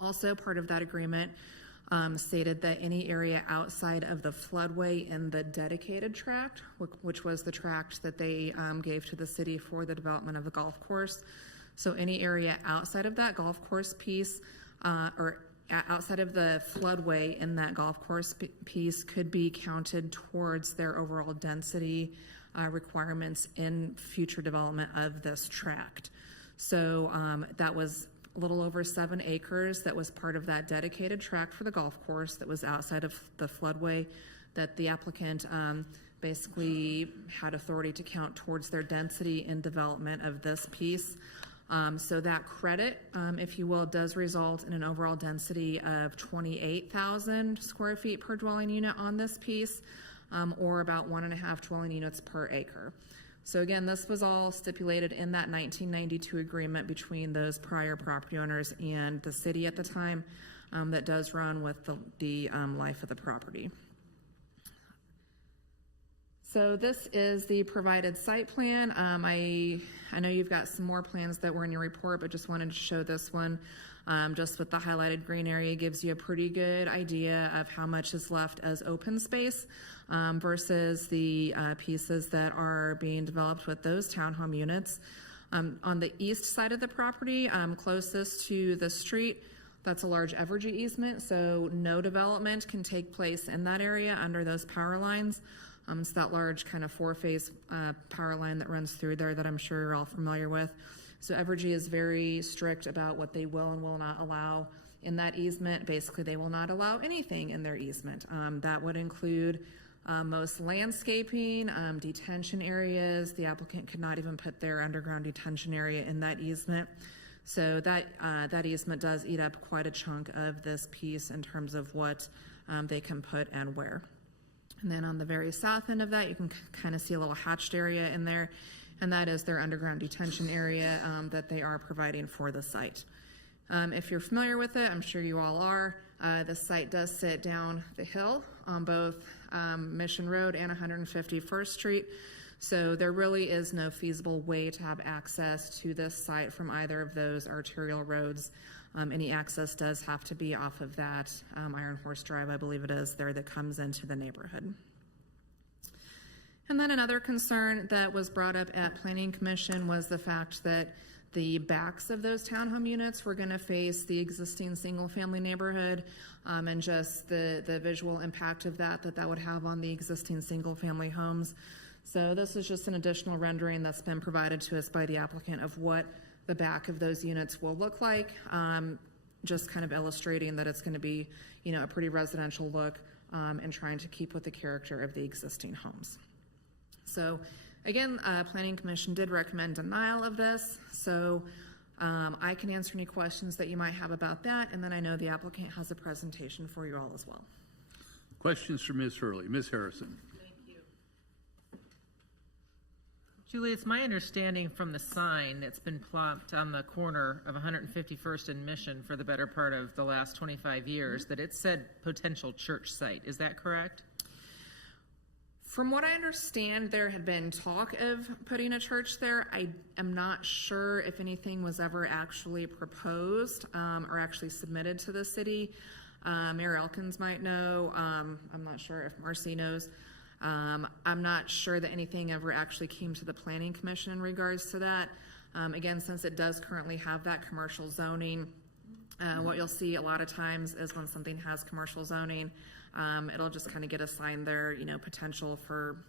Also, part of that agreement stated that any area outside of the floodway in the dedicated tract, which was the tract that they gave to the city for the development of the golf course, so any area outside of that golf course piece or outside of the floodway in that golf course piece could be counted towards their overall density requirements in future development of this tract. So that was a little over 7 acres that was part of that dedicated tract for the golf course that was outside of the floodway that the applicant basically had authority to count towards their density in development of this piece. So that credit, if you will, does result in an overall density of 28,000 square feet per dwelling unit on this piece, or about 1.5 dwelling units per acre. So again, this was all stipulated in that 1992 agreement between those prior property owners and the city at the time, that does run with the life of the property. So this is the provided site plan. I know you've got some more plans that were in your report, but just wanted to show this one. Just with the highlighted green area gives you a pretty good idea of how much is left as open space versus the pieces that are being developed with those townhome units. On the east side of the property, closest to the street, that's a large Evergy easement, so no development can take place in that area under those power lines. It's that large kind of 4-phase power line that runs through there that I'm sure you're all familiar with. So Evergy is very strict about what they will and will not allow in that easement. Basically, they will not allow anything in their easement. That would include most landscaping, detention areas. The applicant could not even put their underground detention area in that easement. So that easement does eat up quite a chunk of this piece in terms of what they can put and where. And then on the very south end of that, you can kind of see a little hatched area in there, and that is their underground detention area that they are providing for the site. If you're familiar with it, I'm sure you all are, the site does sit down the hill on both Mission Road and 151st Street. So there really is no feasible way to have access to this site from either of those arterial roads. Any access does have to be off of that Iron Horse Drive, I believe it is, there that comes into the neighborhood. And then another concern that was brought up at Planning Commission was the fact that the backs of those townhome units were going to face the existing single-family neighborhood, and just the visual impact of that would have on the existing single-family homes. So this is just an additional rendering that's been provided to us by the applicant of what the back of those units will look like, just kind of illustrating that it's going to be, a pretty residential look, and trying to keep with the character of the existing homes. So again, Planning Commission did recommend denial of this. So I can answer any questions that you might have about that, and then I know the applicant has a presentation for you all as well. Questions for Ms. Hurley. Ms. Harrison. Julie, it's my understanding from the sign that's been plopped on the corner of 151st and Mission for the better part of the last 25 years that it said potential church site. Is that correct? From what I understand, there had been talk of putting a church there. I am not sure if anything was ever actually proposed or actually submitted to the city. Mayor Elkins might know. I'm not sure if Marcy knows. I'm not sure that anything ever actually came to the Planning Commission in regards to that. Again, since it does currently have that commercial zoning, what you'll see a lot of times is when something has commercial zoning, it'll just kind of get assigned their, potential for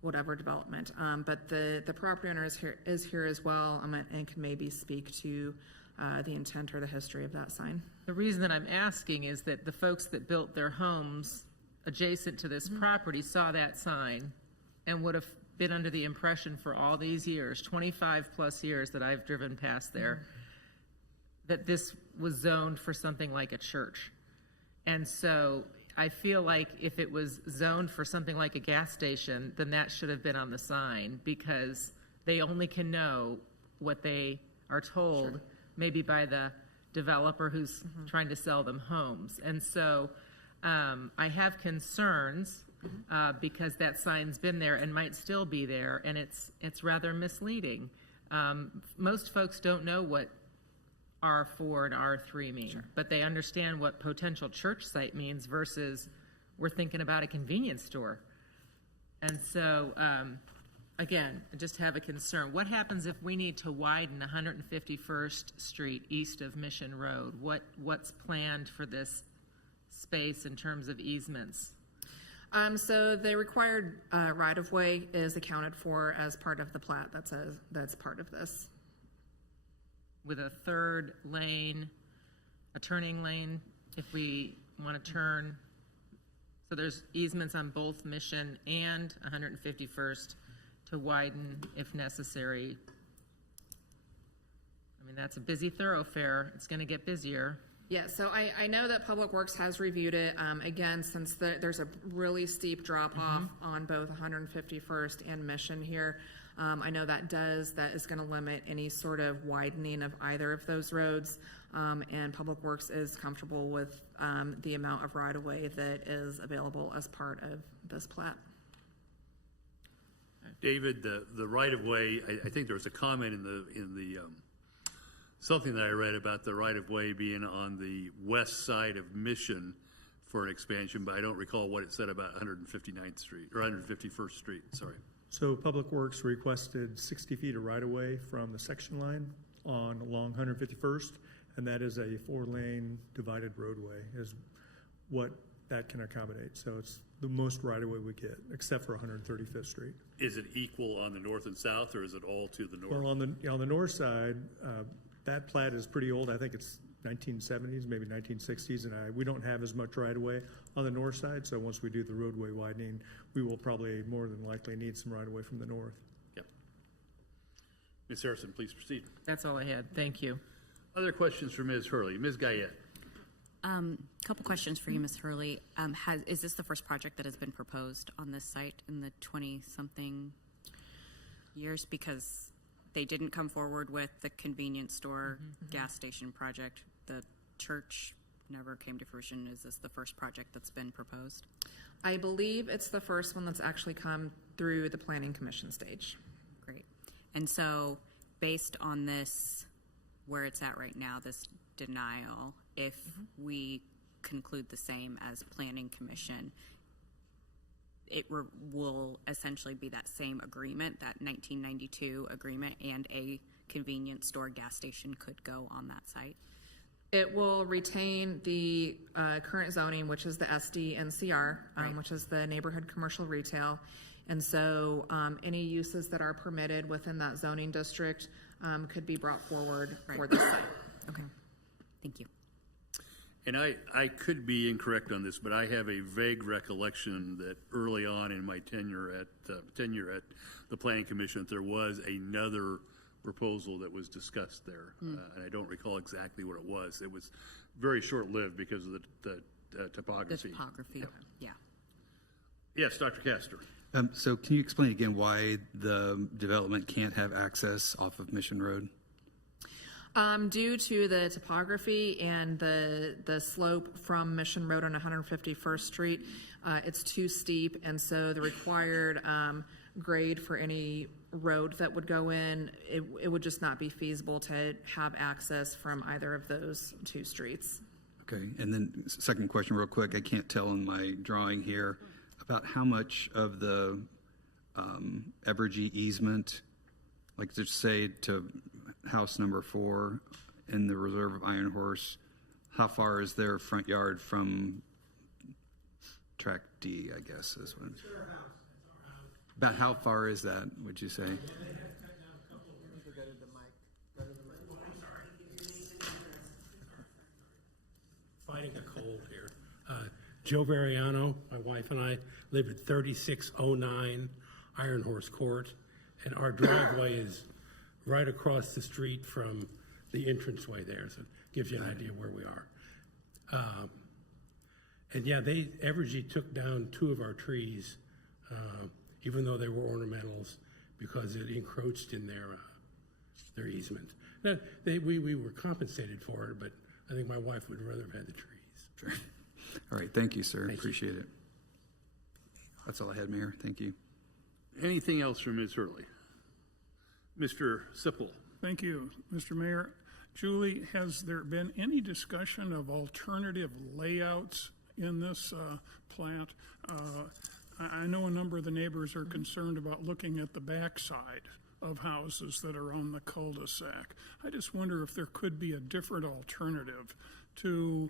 whatever development. But the property owner is here as well, and can maybe speak to the intent or the history of that sign. The reason that I'm asking is that the folks that built their homes adjacent to this property saw that sign and would have been under the impression for all these years, 25 plus years that I've driven past there, that this was zoned for something like a church. And so I feel like if it was zoned for something like a gas station, then that should have been on the sign, because they only can know what they are told, maybe by the developer who's trying to sell them homes. And so I have concerns because that sign's been there and might still be there, and it's rather misleading. Most folks don't know what R4 and R3 mean, but they understand what potential church site means versus we're thinking about a convenience store. And so, again, I just have a concern. What happens if we need to widen 151st Street east of Mission Road? What's planned for this space in terms of easements? So the required right-of-way is accounted for as part of the plat. That's part of this. With a third lane, a turning lane, if we want to turn. So there's easements on both Mission and 151st to widen if necessary. I mean, that's a busy thoroughfare. It's going to get busier. Yeah, so I know that Public Works has reviewed it. Again, since there's a really steep drop-off on both 151st and Mission here, I know that is going to limit any sort of widening of either of those roads, and Public Works is comfortable with the amount of right-of-way that is available as part of this plat. David, the right-of-way, I think there was a comment in the something that I read about the right-of-way being on the west side of Mission for an expansion, but I don't recall what it said about 159th Street, or 151st Street, sorry. So Public Works requested 60 feet of right-of-way from the section line along 151st, and that is a 4-lane divided roadway is what that can accommodate. So it's the most right-of-way we get, except for 135th Street. Is it equal on the north and south, or is it all to the north? Well, on the north side, that plat is pretty old. I think it's 1970s, maybe 1960s, and we don't have as much right-of-way on the north side, so once we do the roadway widening, we will probably more than likely need some right-of-way from the north. Yep. Ms. Harrison, please proceed. That's all I had. Thank you. Other questions for Ms. Hurley? Ms. Guyette. Couple questions for you, Ms. Hurley. Is this the first project that has been proposed on this site in the 20-something years? Because they didn't come forward with the convenience store gas station project. The church never came to fruition. Is this the first project that's been proposed? I believe it's the first one that's actually come through the Planning Commission stage. Great. And so based on this, where it's at right now, this denial, if we conclude the same as Planning Commission, it will essentially be that same agreement, that 1992 agreement, and a convenience store gas station could go on that site? It will retain the current zoning, which is the SD-NCR, which is the neighborhood commercial retail. And so any uses that are permitted within that zoning district could be brought forward for this site. Okay, thank you. And I could be incorrect on this, but I have a vague recollection that early on in my tenure at the Planning Commission, that there was another proposal that was discussed there, and I don't recall exactly what it was. It was very short-lived because of the topography. The topography, yeah. Yes, Dr. Castor. So can you explain again why the development can't have access off of Mission Road? Due to the topography and the slope from Mission Road on 151st Street, it's too steep, and so the required grade for any road that would go in, it would just not be feasible to have access from either of those two streets. Okay, and then second question real quick, I can't tell in my drawing here, about how much of the Evergy easement, like to say to house number 4 in the reserve of Iron Horse, how far is their front yard from track D, I guess is what. About how far is that, would you say? fighting a cold here. Joe Variano, my wife and I live at 3609 Iron Horse Court, and our driveway is right across the street from the entranceway there, so it gives you an idea where we are. And yeah, Evergy took down 2 of our trees, even though they were ornamentals, because it encroached in their easement. Now, we were compensated for it, but I think my wife would rather have had the trees. Sure. All right, thank you, sir. Appreciate it. That's all I had, Mayor. Thank you. Anything else from Ms. Hurley? Mr. Sipple. Thank you, Mr. Mayor. Julie, has there been any discussion of alternative layouts in this plat? I know a number of the neighbors are concerned about looking at the backside of houses that are on the cul-de-sac. I just wonder if there could be a different alternative to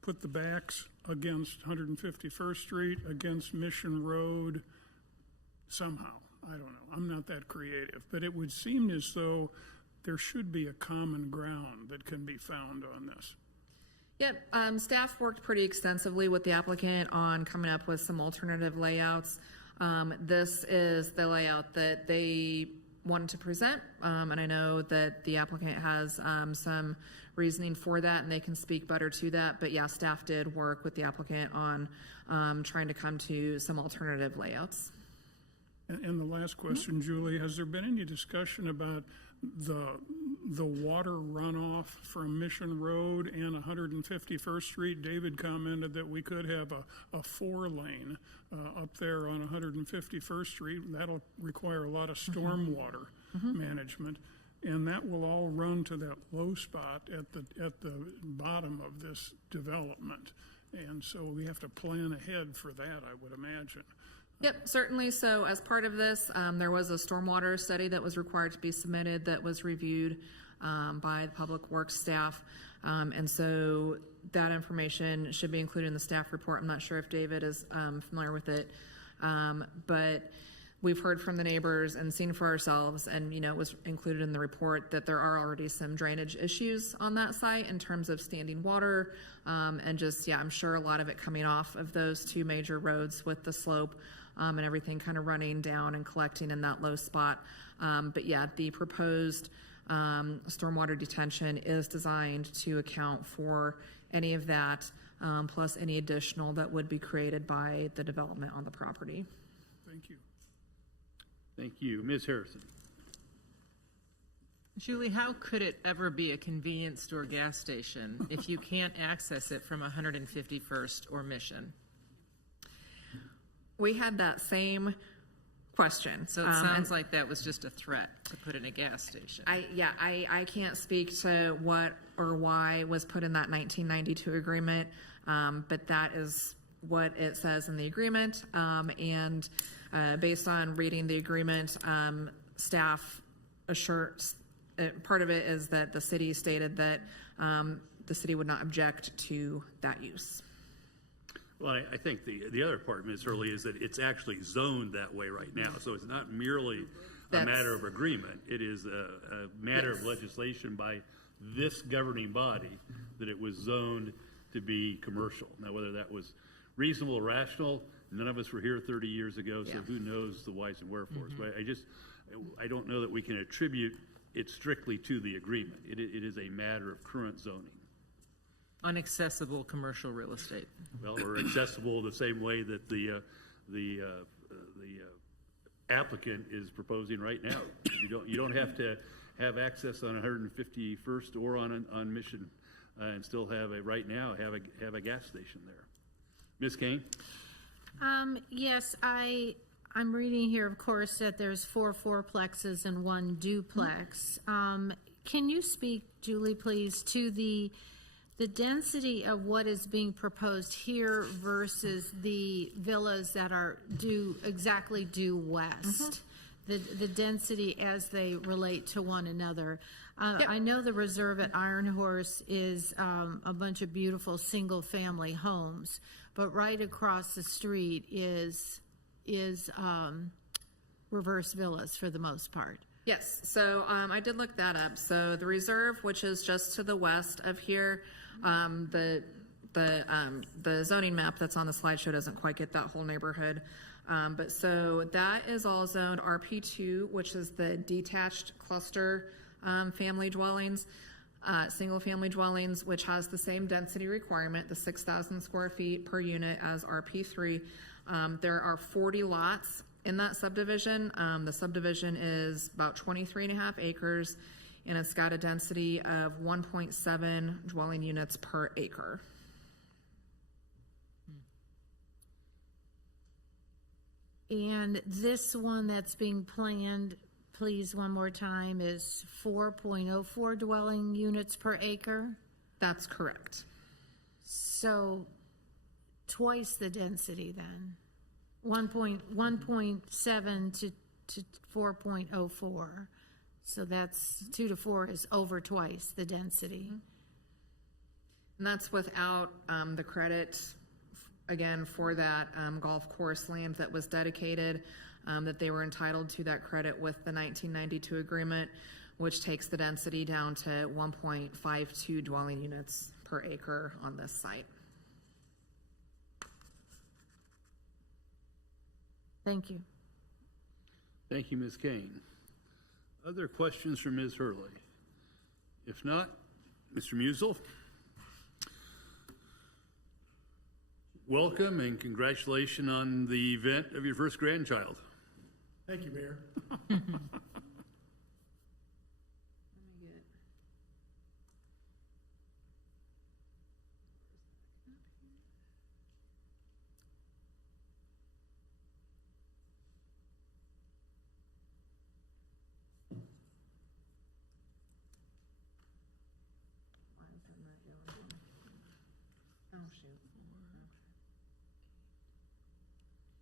put the backs against 151st Street, against Mission Road, somehow. I don't know. I'm not that creative, but it would seem as though there should be a common ground that can be found on this. Yep, staff worked pretty extensively with the applicant on coming up with some alternative layouts. This is the layout that they wanted to present, and I know that the applicant has some reasoning for that, and they can speak better to that. But yeah, staff did work with the applicant on trying to come to some alternative layouts. And the last question, Julie, has there been any discussion about the water runoff from Mission Road and 151st Street? David commented that we could have a 4-lane up there on 151st Street. That'll require a lot of stormwater management, and that will all run to that low spot at the bottom of this development. And so we have to plan ahead for that, I would imagine. Yep, certainly. So as part of this, there was a stormwater study that was required to be submitted that was reviewed by the Public Works staff. And so that information should be included in the staff report. I'm not sure if David is familiar with it, but we've heard from the neighbors and seen for ourselves, and it was included in the report that there are already some drainage issues on that site in terms of standing water, and just, I'm sure a lot of it coming off of those 2 major roads with the slope. And everything kind of running down and collecting in that low spot. But yeah, the proposed stormwater detention is designed to account for any of that, plus any additional that would be created by the development on the property. Thank you. Thank you. Ms. Harrison. Julie, how could it ever be a convenience store gas station if you can't access it from 151st or Mission? We had that same question. So it sounds like that was just a threat to put in a gas station. I can't speak to what or why was put in that 1992 agreement, but that is what it says in the agreement. And based on reading the agreement, staff assures, part of it is that the city stated that the city would not object to that use. Well, I think the other part, Ms. Hurley, is that it's actually zoned that way right now. So it's not merely a matter of agreement. It is a matter of legislation by this governing body that it was zoned to be commercial. Now, whether that was reasonable or rational, none of us were here 30 years ago, so who knows the whys and wherefores. But I don't know that we can attribute it strictly to the agreement. It is a matter of current zoning. Unaccessible commercial real estate. Well, or accessible the same way that the applicant is proposing right now. You don't have to have access on 151st or on Mission and still have have a gas station there. Ms. Kane? Yes, I'm reading here, of course, that there's 4 fourplexes and 1 duplex. Can you speak, Julie, please, to the density of what is being proposed here versus the villas that are due west, the density as they relate to one another? I know the reserve at Iron Horse is a bunch of beautiful single-family homes, but right across the street is reverse villas for the most part. Yes, so I did look that up. So the reserve, which is just to the west of here, the the zoning map that's on the slideshow doesn't quite get that whole neighborhood. But so that is all zoned RP2, which is the detached cluster family dwellings, single family dwellings, which has the same density requirement, the 6,000 square feet per unit as RP3. There are 40 lots in that subdivision. The subdivision is about 23.5 acres, and it's got a density of 1.7 dwelling units per acre. And this one that's being planned, please, one more time, is 4.04 dwelling units per acre? That's correct. So twice the density then? 1.7 to 4.04. So that's 2 to 4 is over twice the density. And that's without the credit, again, for that golf course land that was dedicated, that they were entitled to that credit with the 1992 agreement, which takes the density down to 1.52 dwelling units per acre on this site. Thank you. Thank you, Ms. Kane. Other questions for Ms. Hurley? If not, Mr. Musil. Welcome and congratulations on the event of your first grandchild. Thank you, Mayor.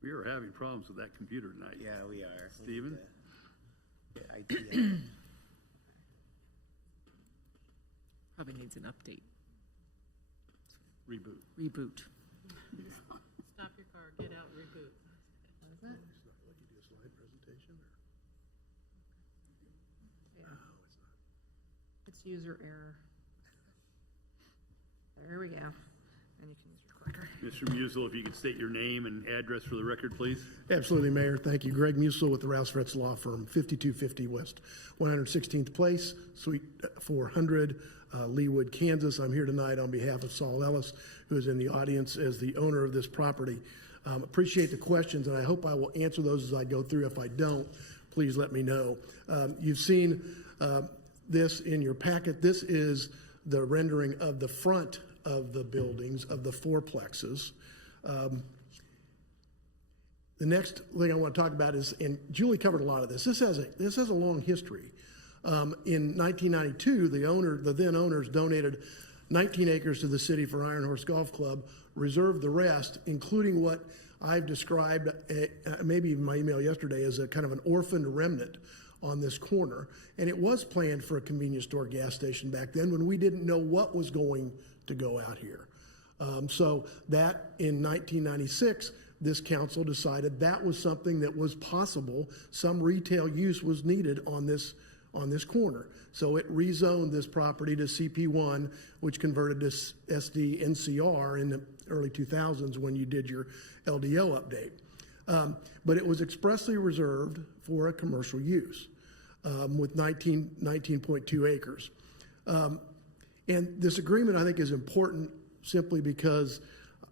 We are having problems with that computer tonight. Yeah, we are. Stephen? Probably needs an update. Reboot. Reboot. Stop your car, get out, reboot. What is that? Like you do a slide presentation or? Yeah. It's user error. There we go. And you can use your clicker. Mr. Musil, if you could state your name and address for the record, please. Absolutely, Mayor. Thank you. Greg Musil with the Rouse Fretz Law Firm, 5250 West 116th Place, Suite 400, Leawood, Kansas. I'm here tonight on behalf of Saul Ellis, who is in the audience as the owner of this property. Appreciate the questions, and I hope I will answer those as I go through. If I don't, please let me know. You've seen this in your packet. This is the rendering of the front of the buildings, of the fourplexes. The next thing I want to talk about is, and Julie covered a lot of this. This has a long history. In 1992, the then owners donated 19 acres to the city for Iron Horse Golf Club, reserved the rest, including what I've described, maybe even my email yesterday, as a kind of an orphaned remnant on this corner. And it was planned for a convenience store gas station back then when we didn't know what was going to go out here. So that in 1996, this council decided that was something that was possible. Some retail use was needed on this corner. So it rezoned this property to CP1, which converted to SD-NCR in the early 2000s when you did your LDO update. But it was expressly reserved for a commercial use with 19.2 acres. And this agreement, I think, is important simply because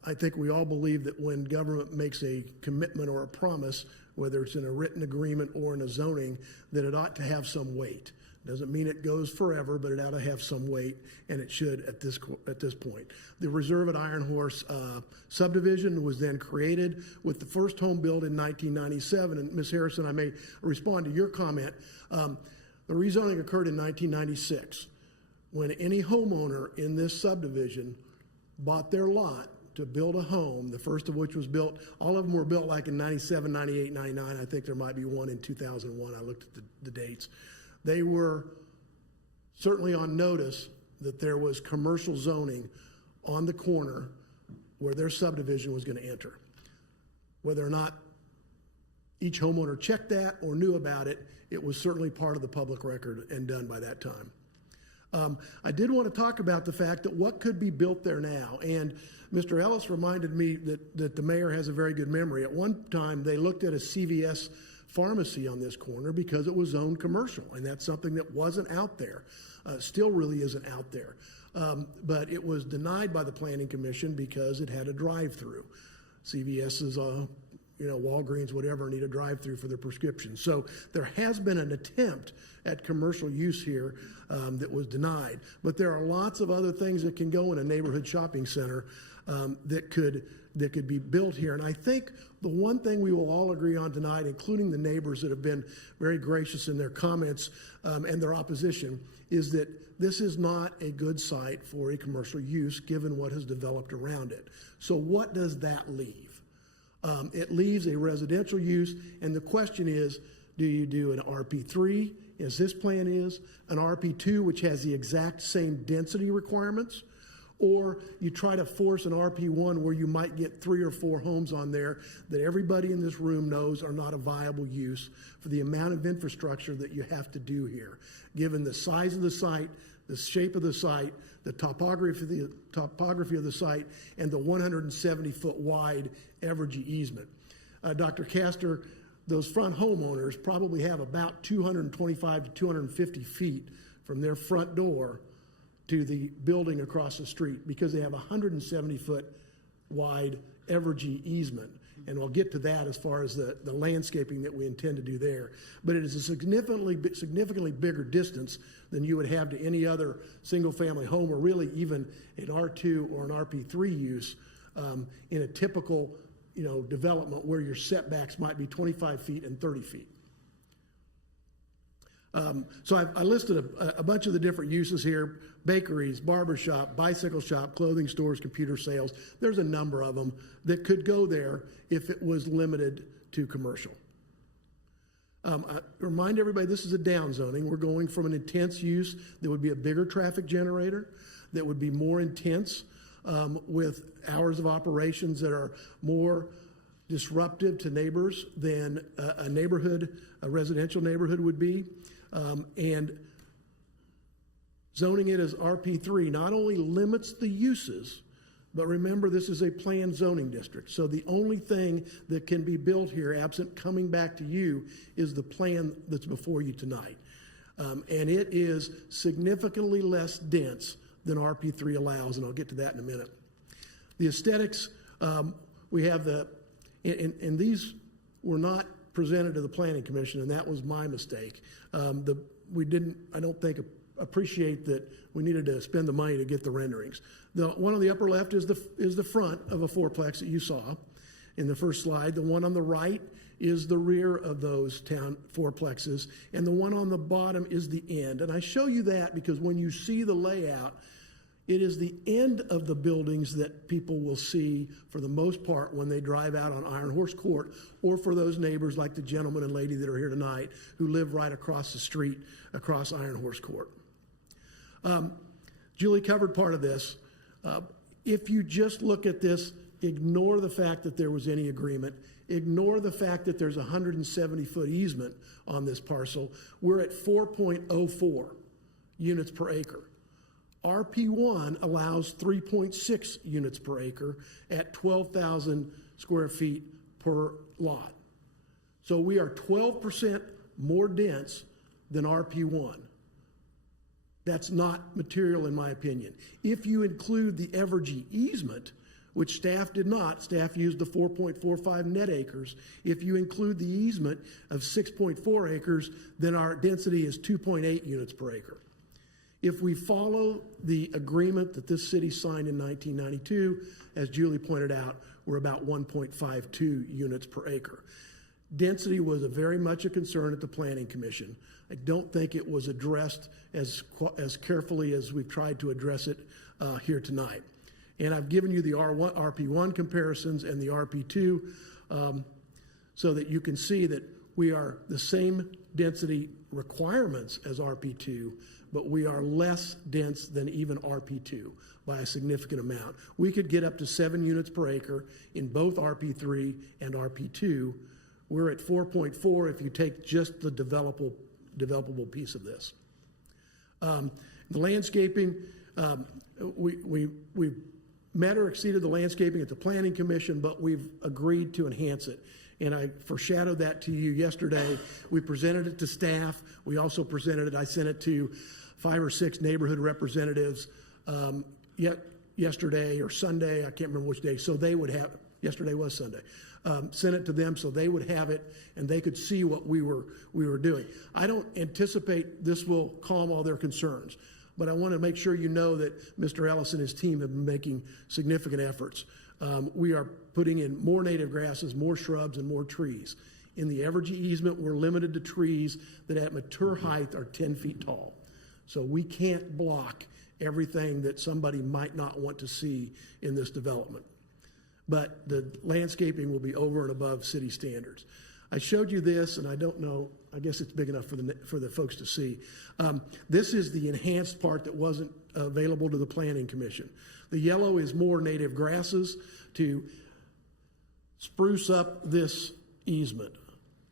I think we all believe that when government makes a commitment or a promise, whether it's in a written agreement or in a zoning, that it ought to have some weight. Doesn't mean it goes forever, but it ought to have some weight, and it should at this point. The Reserve at Iron Horse subdivision was then created with the first home built in 1997. And Ms. Harrison, I may respond to your comment. The rezoning occurred in 1996 when any homeowner in this subdivision bought their lot to build a home, the first of which was built, all of them were built like in 97, 98, 99. I think there might be one in 2001. I looked at the dates. They were certainly on notice that there was commercial zoning on the corner where their subdivision was going to enter. Whether or not each homeowner checked that or knew about it, it was certainly part of the public record and done by that time. I did want to talk about the fact that what could be built there now. And Mr. Ellis reminded me that the mayor has a very good memory. At one time, they looked at a CVS pharmacy on this corner because it was zoned commercial, and that's something that wasn't out there, still really isn't out there. But it was denied by the Planning Commission because it had a drive-through. CVS's, Walgreens, whatever, need a drive-through for their prescriptions. So there has been an attempt at commercial use here that was denied. But there are lots of other things that can go in a neighborhood shopping center that could be built here. And I think the one thing we will all agree on tonight, including the neighbors that have been very gracious in their comments and their opposition, is that this is not a good site for a commercial use given what has developed around it. So what does that leave? It leaves a residential use, and the question is, do you do an RP3, as this plan is, an RP2, which has the exact same density requirements, or you try to force an RP1 where you might get 3 or 4 homes on there that everybody in this room knows are not a viable use for the amount of infrastructure that you have to do here, given the size of the site, the shape of the site, the topography of the site, and the 170-foot wide Evergy easement. Dr. Castor, those front homeowners probably have about 225 to 250 feet from their front door to the building across the street because they have a 170-foot wide Evergy easement. And we'll get to that as far as the landscaping that we intend to do there. But it is a significantly bigger distance than you would have to any other single-family home, or really even an R2 or an RP3 use in a typical development where your setbacks might be 25 feet and 30 feet. So I listed a bunch of the different uses here: bakeries, barbershop, bicycle shop, clothing stores, computer sales. There's a number of them that could go there if it was limited to commercial. I remind everybody this is a downzoning. We're going from an intense use that would be a bigger traffic generator, that would be more intense with hours of operations that are more disruptive to neighbors than a residential neighborhood would be. And zoning it as RP3 not only limits the uses, but remember, this is a planned zoning district. So the only thing that can be built here, absent coming back to you, is the plan that's before you tonight. And it is significantly less dense than RP3 allows, and I'll get to that in a minute. The aesthetics, we have and these were not presented to the Planning Commission, and that was my mistake. We didn't, I don't think, appreciate that we needed to spend the money to get the renderings. The one on the upper left is the front of a fourplex that you saw in the first slide. The one on the right is the rear of those town fourplexes, and the one on the bottom is the end. And I show you that because when you see the layout, it is the end of the buildings that people will see for the most part when they drive out on Iron Horse Court, or for those neighbors like the gentleman and lady that are here tonight who live right across the street across Iron Horse Court. Julie covered part of this. If you just look at this, ignore the fact that there was any agreement, ignore the fact that there's a 170-foot easement on this parcel, we're at 4.04 units per acre. RP1 allows 3.6 units per acre at 12,000 square feet per lot. So we are 12% more dense than RP1. That's not material in my opinion. If you include the Evergy easement, which staff did not, staff used the 4.45 net acres. If you include the easement of 6.4 acres, then our density is 2.8 units per acre. If we follow the agreement that this city signed in 1992, as Julie pointed out, we're about 1.52 units per acre. Density was very much a concern at the Planning Commission. I don't think it was addressed as carefully as we've tried to address it here tonight. And I've given you the RP1 comparisons and the RP2 so that you can see that we are the same density requirements as RP2, but we are less dense than even RP2 by a significant amount. We could get up to 7 units per acre in both RP3 and RP2. We're at 4.4 if you take just the developable piece of this. The landscaping, we met or exceeded the landscaping at the Planning Commission, but we've agreed to enhance it. And I foreshadowed that to you yesterday. We presented it to staff. We also presented it, I sent it to 5 or 6 neighborhood representatives yesterday or Sunday, I can't remember which day, so they would have, yesterday was Sunday. Sent it to them so they would have it and they could see what we were doing. I don't anticipate this will calm all their concerns, but I want to make sure you know that Mr. Ellis and his team have been making significant efforts. We are putting in more native grasses, more shrubs, and more trees. In the Evergy easement, we're limited to trees that at mature height are 10 feet tall. So we can't block everything that somebody might not want to see in this development. But the landscaping will be over and above city standards. I showed you this, and I don't know, I guess it's big enough for the folks to see. This is the enhanced part that wasn't available to the Planning Commission. The yellow is more native grasses to spruce up this easement.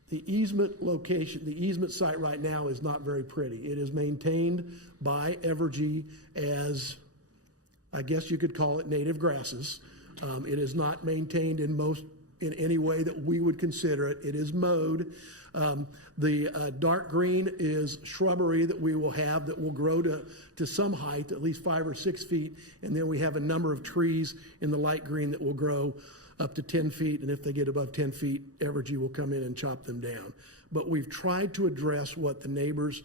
The easement location, the easement site right now is not very pretty. It is maintained by Evergy as, I guess you could call it native grasses. It is not maintained in any way that we would consider it. It is mowed. The dark green is shrubbery that we will have that will grow to some height, at least 5 or 6 feet. And then we have a number of trees in the light green that will grow up to 10 feet. And if they get above 10 feet, Evergy will come in and chop them down. But we've tried to address what the neighbors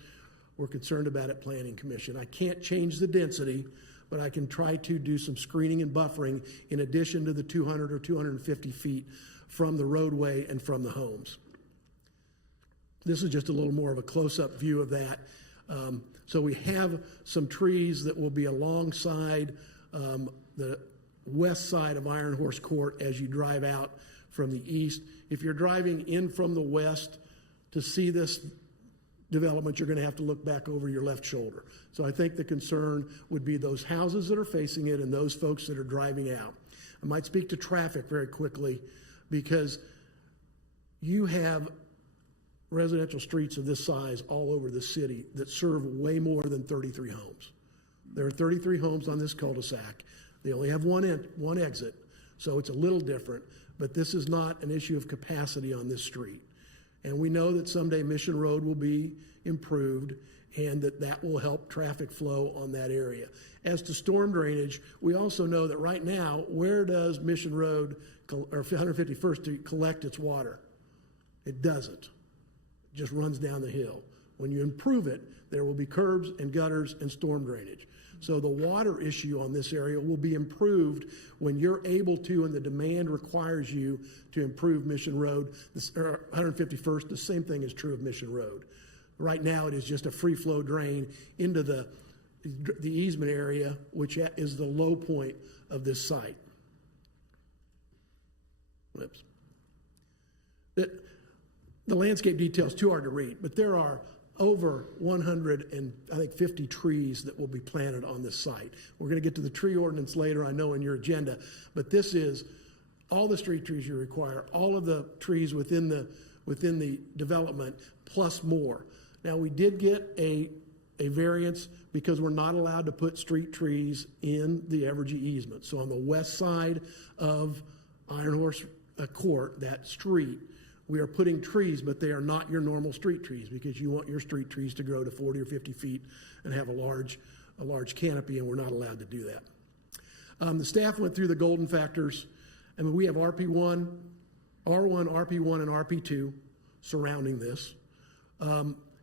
were concerned about at Planning Commission. I can't change the density, but I can try to do some screening and buffering in addition to the 200 or 250 feet from the roadway and from the homes. This is just a little more of a close-up view of that. So we have some trees that will be alongside the west side of Iron Horse Court as you drive out from the east. If you're driving in from the west to see this development, you're going to have to look back over your left shoulder. So I think the concern would be those houses that are facing it and those folks that are driving out. I might speak to traffic very quickly because you have residential streets of this size all over the city that serve way more than 33 homes. There are 33 homes on this cul-de-sac. They only have one exit, so it's a little different, but this is not an issue of capacity on this street. And we know that someday Mission Road will be improved and that will help traffic flow on that area. As to storm drainage, we also know that right now, where does Mission Road or 151st Street collect its water? It doesn't. It just runs down the hill. When you improve it, there will be curbs and gutters and storm drainage. So the water issue on this area will be improved when you're able to, and the demand requires you to improve Mission Road, or 151st. The same thing is true of Mission Road. Right now, it is just a free flow drain into the easement area, which is the low point of this site. Whoops. The landscape details too hard to read, but there are over 150 trees that will be planted on this site. We're going to get to the tree ordinance later, I know, in your agenda, but this is all the street trees you require, all of the trees within the development, plus more. Now, we did get a variance because we're not allowed to put street trees in the Evergy easement. So on the west side of Iron Horse Court, that street, we are putting trees, but they are not your normal street trees because you want your street trees to grow to 40 or 50 feet and have a large canopy, and we're not allowed to do that. The staff went through the golden factors. I mean, we have RP1, R1, RP1, and RP2 surrounding this.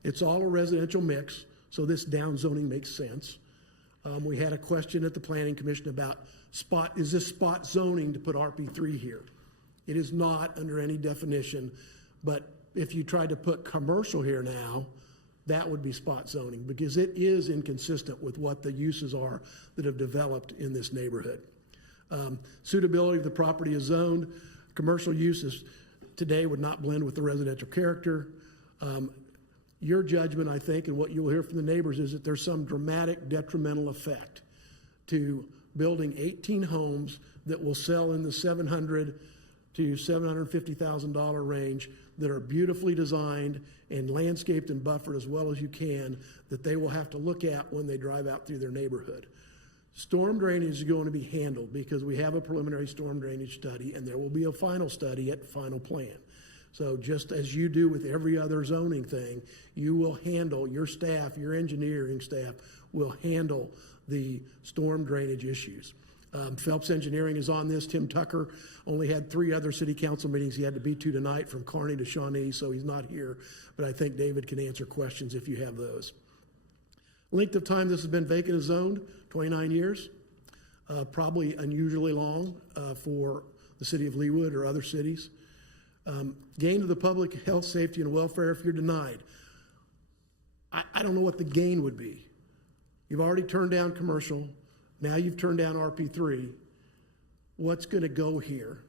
It's all a residential mix, so this downzoning makes sense. We had a question at the Planning Commission about is this spot zoning to put RP3 here? It is not under any definition, but if you tried to put commercial here now, that would be spot zoning because it is inconsistent with what the uses are that have developed in this neighborhood. Suitability of the property is zoned. Commercial uses today would not blend with the residential character. Your judgment, I think, and what you will hear from the neighbors is that there's some dramatic detrimental effect to building 18 homes that will sell in the 700 to $750,000 range that are beautifully designed and landscaped and buffered as well as you can, that they will have to look at when they drive out through their neighborhood. Storm drainage is going to be handled because we have a preliminary storm drainage study, and there will be a final study at final plan. So just as you do with every other zoning thing, you will handle, your staff, your engineering staff will handle the storm drainage issues. Phelps Engineering is on this. Tim Tucker only had 3 other city council meetings he had to be to tonight, from Kearney to Shawnee, so he's not here. But I think David can answer questions if you have those. Length of time this has been vacant and zoned, 29 years. Probably unusually long for the city of Leawood or other cities. Gain to the public health, safety, and welfare if you're denied. I don't know what the gain would be. You've already turned down commercial. Now you've turned down RP3. What's going to go here?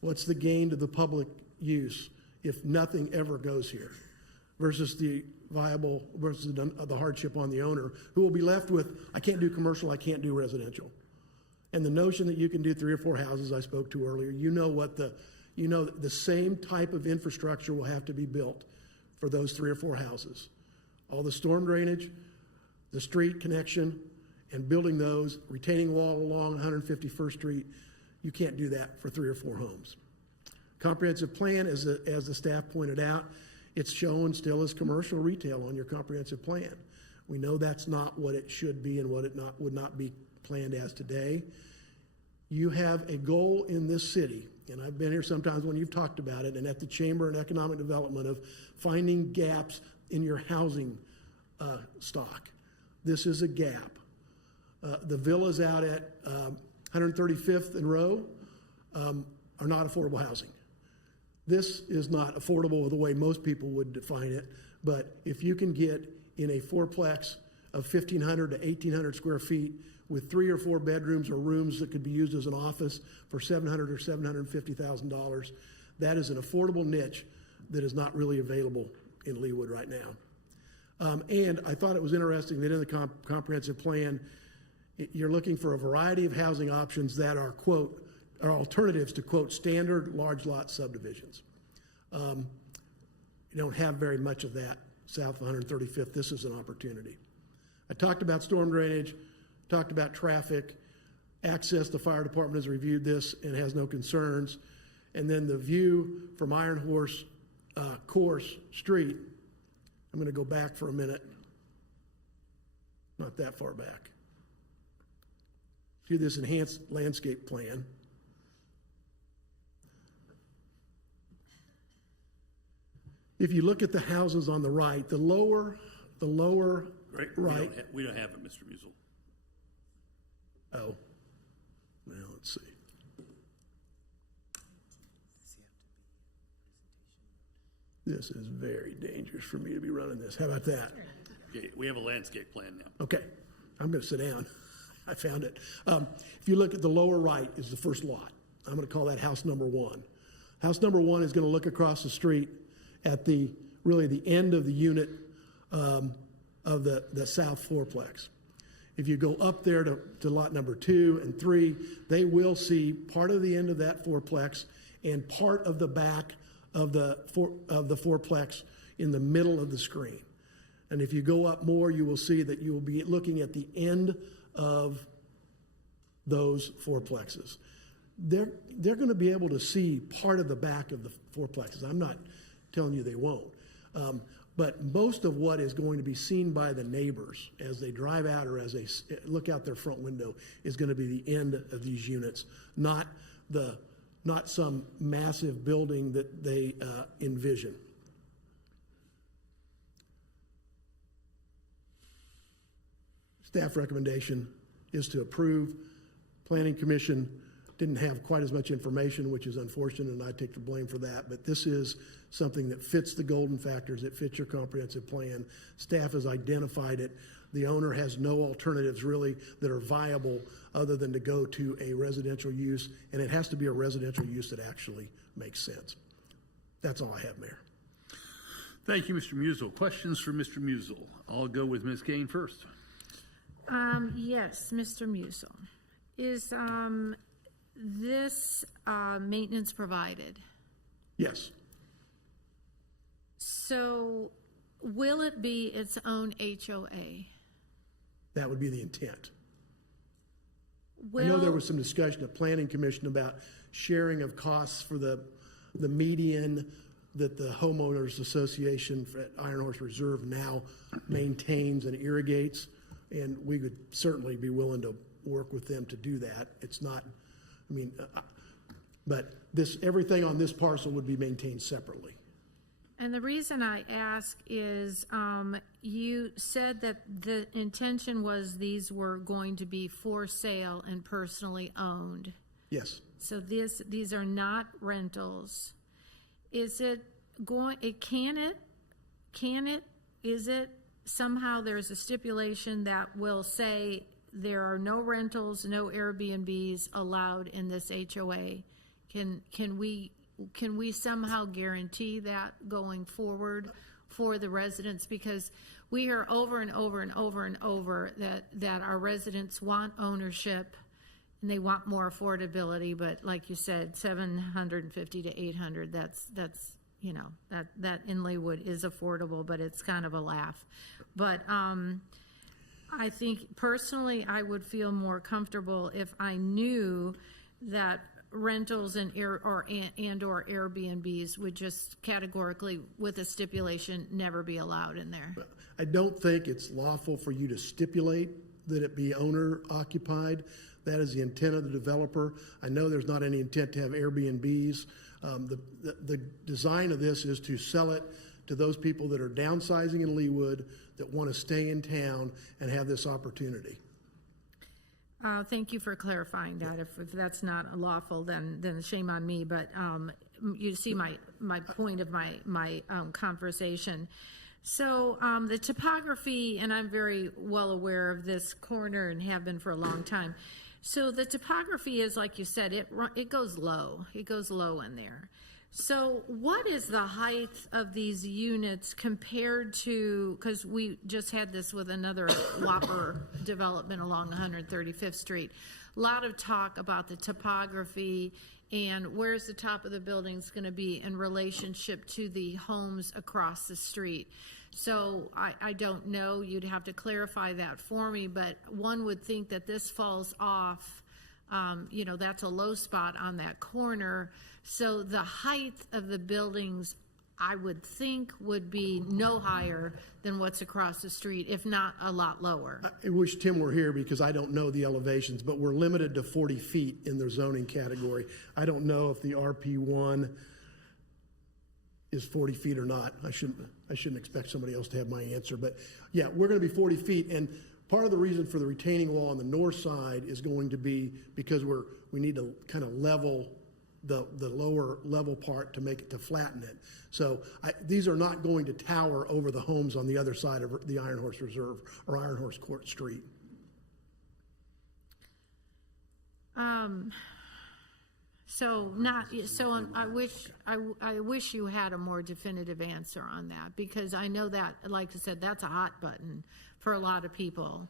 What's the gain to the public use if nothing ever goes here? Versus the viable, versus the hardship on the owner, who will be left with, I can't do commercial, I can't do residential. And the notion that you can do 3 or 4 houses I spoke to earlier, the same type of infrastructure will have to be built for those 3 or 4 houses. All the storm drainage, the street connection, and building those, retaining wall along 151st Street, you can't do that for 3 or 4 homes. Comprehensive plan, as the staff pointed out, it's shown still as commercial retail on your comprehensive plan. We know that's not what it should be and what it would not be planned as today. You have a goal in this city, and I've been here sometimes when you've talked about it, and at the Chamber and Economic Development, of finding gaps in your housing stock. This is a gap. The villas out at 135th and Row are not affordable housing. This is not affordable the way most people would define it, but if you can get in a fourplex of 1,500 to 1,800 square feet with 3 or 4 bedrooms or rooms that could be used as an office for $700,000 or $750,000, that is an affordable niche that is not really available in Leawood right now. And I thought it was interesting that in the comprehensive plan, you're looking for a variety of housing options that are, quote, are alternatives to, quote, standard large lot subdivisions. You don't have very much of that south of 135th. This is an opportunity. I talked about storm drainage, talked about traffic, access. The fire department has reviewed this and has no concerns. And then the view from Iron Horse Course Street. I'm going to go back for a minute. Not that far back. See this enhanced landscape plan. If you look at the houses on the right, the lower right. We don't have it, Mr. Musil. Oh, well, let's see. This is very dangerous for me to be running this. How about that? Okay, we have a landscape plan now. Okay, I'm going to sit down. I found it. If you look at the lower right is the first lot. I'm going to call that house number 1. House number 1 is going to look across the street at the end of the unit of the south fourplex. If you go up there to lot number 2 and 3, they will see part of the end of that fourplex and part of the back of the fourplex in the middle of the screen. And if you go up more, you will see that you will be looking at the end of those fourplexes. They're going to be able to see part of the back of the fourplexes. I'm not telling you they won't. But most of what is going to be seen by the neighbors as they drive out or as they look out their front window is going to be the end of these units, not some massive building that they envision. Staff recommendation is to approve. Planning Commission didn't have quite as much information, which is unfortunate, and I take the blame for that. But this is something that fits the golden factors. It fits your comprehensive plan. Staff has identified it. The owner has no alternatives really that are viable other than to go to a residential use, and it has to be a residential use that actually makes sense. That's all I have, Mayor. Thank you, Mr. Musil. Questions for Mr. Musil? I'll go with Ms. Kane first. Yes, Mr. Musil. Is this maintenance provided. Yes, So will it be its own HOA? that would be the intent. I know there was some discussion at Planning Commission about sharing of costs for the median that the homeowners association at Iron Horse Reserve now maintains and irrigates, and we would certainly be willing to work with them to do that. It's not, I mean, but this, everything on this parcel would be maintained separately. And the reason I ask is, you said that the intention was these were going to be for sale and personally owned. Yes. So these are not rentals. Is it going, is it somehow there's a stipulation that will say there are no rentals, no Airbnbs allowed in this HOA? Can we somehow guarantee that going forward for the residents? Because we hear over and over and over and over that our residents want ownership and they want more affordability, but like you said, 750 to 800, that's you know, that in Leawood is affordable, but it's kind of a laugh. But I think personally I would feel more comfortable if I knew that rentals and or Airbnbs would just categorically, with a stipulation, never be allowed in there. I don't think it's lawful for you to stipulate that it be owner occupied. That is the intent of the developer. I know there's not any intent to have Airbnbs. The design of this is to sell it to those people that are downsizing in Leawood that want to stay in town and have this opportunity. Thank you for clarifying that. If that's not lawful, then shame on me. But you see my point of my conversation. So the topography, and I'm very well aware of this corner and have been for a long time. So the topography is, like you said, it goes low. It goes low in there. So what is the height of these units compared to, because we just had this with another Whopper development along 135th Street. A lot of talk about the topography and where's the top of the buildings going to be in relationship to the homes across the street. So I don't know, you'd have to clarify that for me, but one would think that this falls off, you know, that's a low spot on that corner. So the height of the buildings, I would think, would be no higher than what's across the street, if not a lot lower. I wish Tim were here because I don't know the elevations, but we're limited to 40 feet in the zoning category. I don't know if the RP1 is 40 feet or not. I shouldn't expect somebody else to have my answer, but yeah, we're going to be 40 feet. And part of the reason for the retaining wall on the north side is going to be because we need to kind of level the lower level part to make it, to flatten it. So these are not going to tower over the homes on the other side of the Iron Horse Reserve or Iron Horse Court Street. I wish you had a more definitive answer on that, because I know that, like I said, that's a hot button for a lot of people.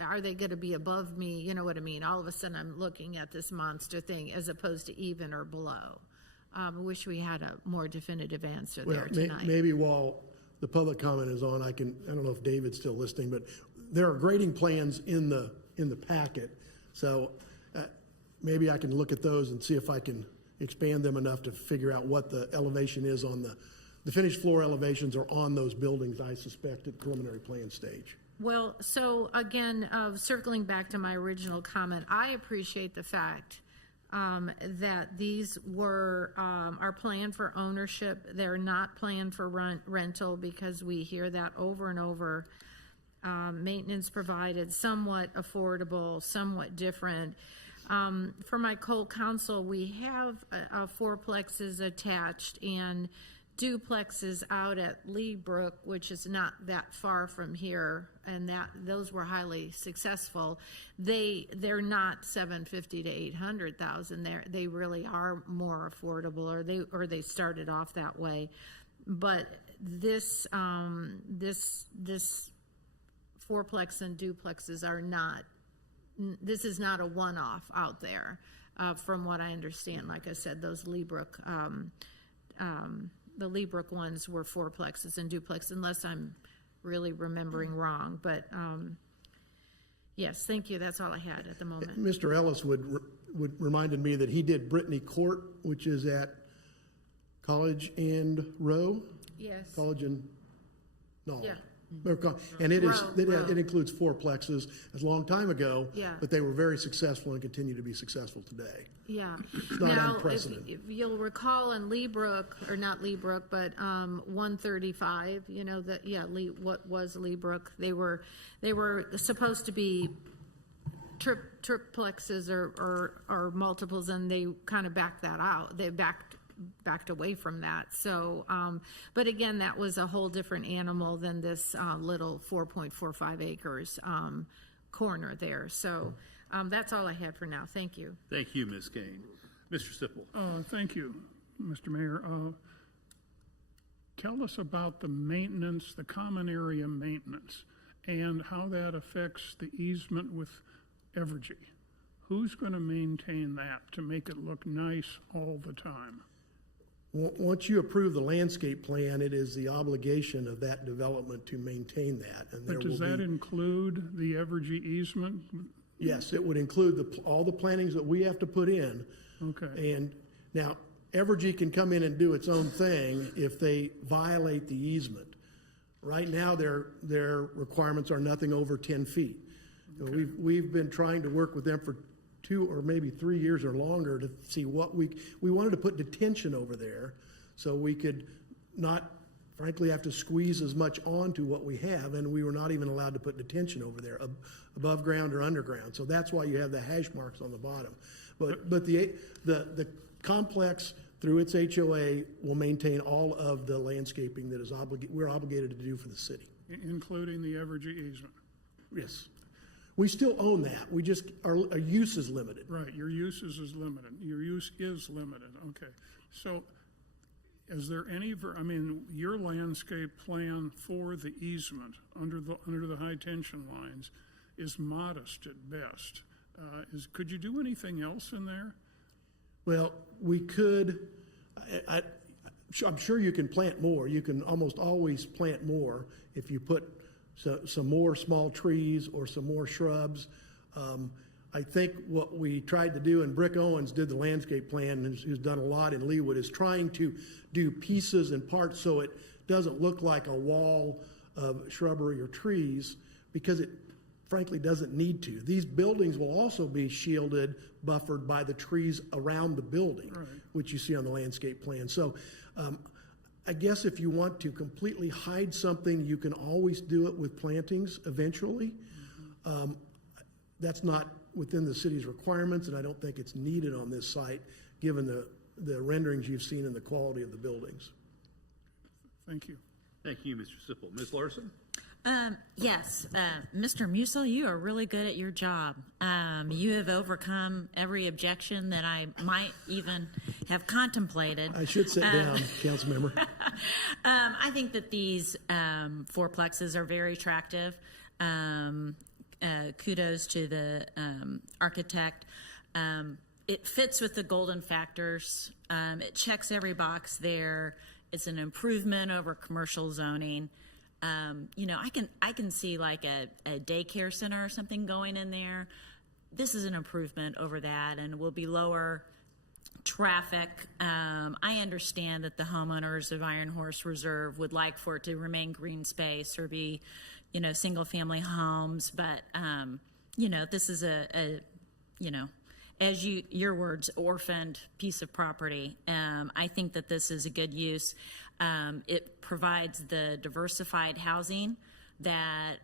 Are they going to be above me? You know what I mean? All of a sudden I'm looking at this monster thing as opposed to even or below. I wish we had a more definitive answer there tonight. Maybe while the public comment is on, I don't know if David's still listening, but there are grading plans in the packet. So maybe I can look at those and see if I can expand them enough to figure out what the elevation is on the finished floor elevations are on those buildings, I suspect, at preliminary plan stage. Well, so again, circling back to my original comment, I appreciate the fact that these are planned for ownership. They're not planned for rental, because we hear that over and over. Maintenance provided, somewhat affordable, somewhat different. For my co-counsel, we have fourplexes attached and duplexes out at Leebrook, which is not that far from here, and those were highly successful. They're not 750 to 800,000. They really are more affordable, or they started off that way. But this fourplex and duplexes are not this is not a one-off out there, from what I understand. Like I said, those Leabrook, the Leabrook ones were fourplexes and duplex, unless I'm really remembering wrong. But yes, thank you. That's all I had at the moment. Mr. Ellis would reminded me that he did Brittany Court, which is at College and Row. Yes. College and no. Yeah. And it is Row. it includes fourplexes. It's a long time ago, Yeah. but they were very successful and continue to be successful today. Yeah. It's not Now, unprecedented. if you'll recall in Leabrook, or not Leabrook, but 135, you know, that, yeah, what was Leabrook? They were supposed to be triplexes or multiples, and they kind of backed that out. They backed away from that. So, but again, that was a whole different animal than this little 4.45 acres corner there. So that's all I had for now. Thank you. Thank you, Ms. Kane. Mr. Sipple. Thank you, Mr. Mayor. Tell us about the maintenance, the common area maintenance, and how that affects the easement with Evergy. Who's going to maintain that to make it look nice all the time? Once you approve the landscape plan, it is the obligation of that development to maintain that. And But does that include the Evergy easement? Yes, it would include all the plantings that we have to put in. Okay. And now, Evergy can come in and do its own thing if they violate the easement. Right now, their requirements are nothing over 10 feet. Okay. We've been trying to work with them for 2 or maybe 3 years or longer to see what we wanted to put detention over there so we could not, frankly, have to squeeze as much onto what we have, and we were not even allowed to put detention over there, above ground or underground. So that's why you have the hash marks on the bottom. But the complex, through its HOA, will maintain all of the landscaping that is we're obligated to do for the city. Including the Evergy easement? Yes. We still own that. We just, our use is limited. Right, your use is limited. Your use is limited, okay. So is there any, your landscape plan for the easement under the high tension lines is modest at best. Could you do anything else in there? Well, we could, I'm sure you can plant more. You can almost always plant more if you put some more small trees or some more shrubs. I think what we tried to do, and Brick Owens did the landscape plan, and who's done a lot in Leawood, is trying to do pieces and parts so it doesn't look like a wall of shrubbery or trees, because it frankly doesn't need to. These buildings will also be shielded, buffered by the trees around the building, right, which you see on the landscape plan. So I guess if you want to completely hide something, you can always do it with plantings eventually. Mm-hmm. That's not within the city's requirements, and I don't think it's needed on this site, given the renderings you've seen and the quality of the buildings. Thank you. Thank you, Mr. Sipple. Ms. Larson? Yes, Mr. Musil, you are really good at your job. You have overcome every objection that I might even have contemplated. I should sit down, council member. I think that these fourplexes are very attractive. Kudos to the architect. It fits with the golden factors. It checks every box there. It's an improvement over commercial zoning. I can see like a daycare center or something going in there. This is an improvement over that, and will be lower traffic. I understand that the homeowners of Iron Horse Reserve would like for it to remain green space or be, single family homes, but this is as your words, orphaned piece of property. I think that this is a good use. It provides the diversified housing that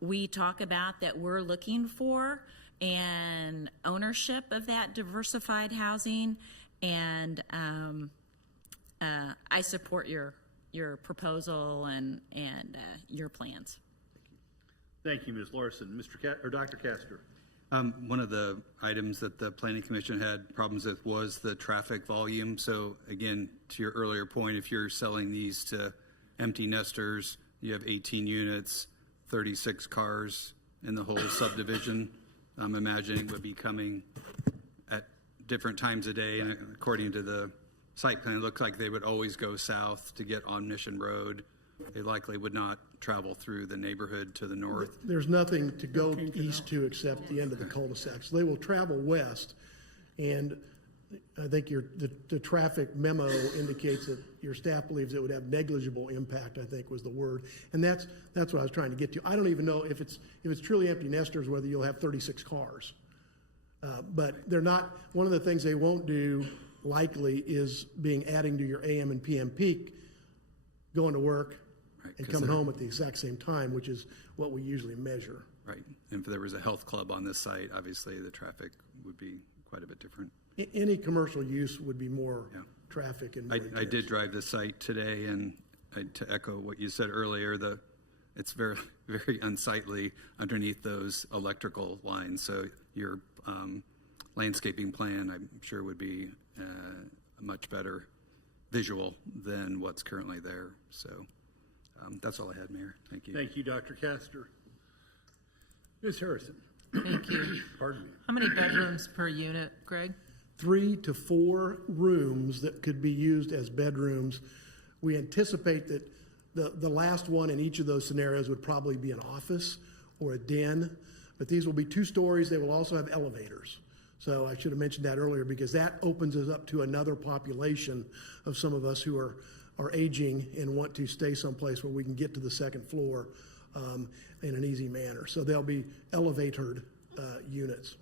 we talk about, that we're looking for, and ownership of that diversified housing. And I support your proposal and your plans. Thank you, Ms. Larson. Dr. Castor. One of the items that the Planning Commission had problems with was the traffic volume. So again, to your earlier point, if you're selling these to empty nesters, you have 18 units, 36 cars in the whole subdivision. I'm imagining would be coming at different times of day, and according to the site plan, it looks like they would always go south to get on Mission Road. They likely would not travel through the neighborhood to the north. There's nothing to go east to except the end of the cul-de-sac. So they will travel west, and I think the traffic memo indicates that your staff believes it would have negligible impact, I think was the word. And that's what I was trying to get to. I don't even know if it's truly empty nesters, whether you'll have 36 cars. But they're not, one of the things they won't do likely is adding to your AM and PM peak, going to work and coming home at the exact same time, which is what we usually measure. Right. And if there was a health club on this site, obviously the traffic would be quite a bit different. Any commercial use would be more traffic and more I did drive the site today, and to echo what you said earlier, it's very, very unsightly underneath those electrical lines. So your landscaping plan, I'm sure, would be a much better visual than what's currently there. So that's all I had, Mayor. Thank you. Thank you, Dr. Castor. Ms. Harrison. Thank you. Pardon me. How many bedrooms per unit, Greg? 3 to 4 rooms that could be used as bedrooms. We anticipate that the last one in each of those scenarios would probably be an office or a den, but these will be 2 stories. They will also have elevators. So I should have mentioned that earlier, because that opens us up to another population of some of us who are aging and want to stay someplace where we can get to the second floor in an easy manner. So they'll be elevatored units.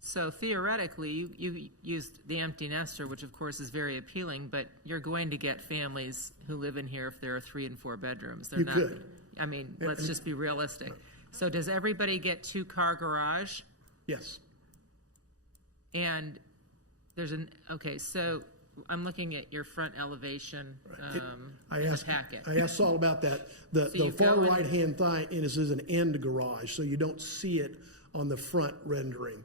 So theoretically, you used the empty nester, which of course is very appealing, but you're going to get families who live in here if there are 3 and 4 bedrooms. They're You not, could. I mean, let's just be realistic. So does everybody get 2-car garage? Yes. And there's okay, so I'm looking at your front elevation in the packet. I asked Saul about that. The far right-hand thing is an end garage, so you don't see it on the front rendering,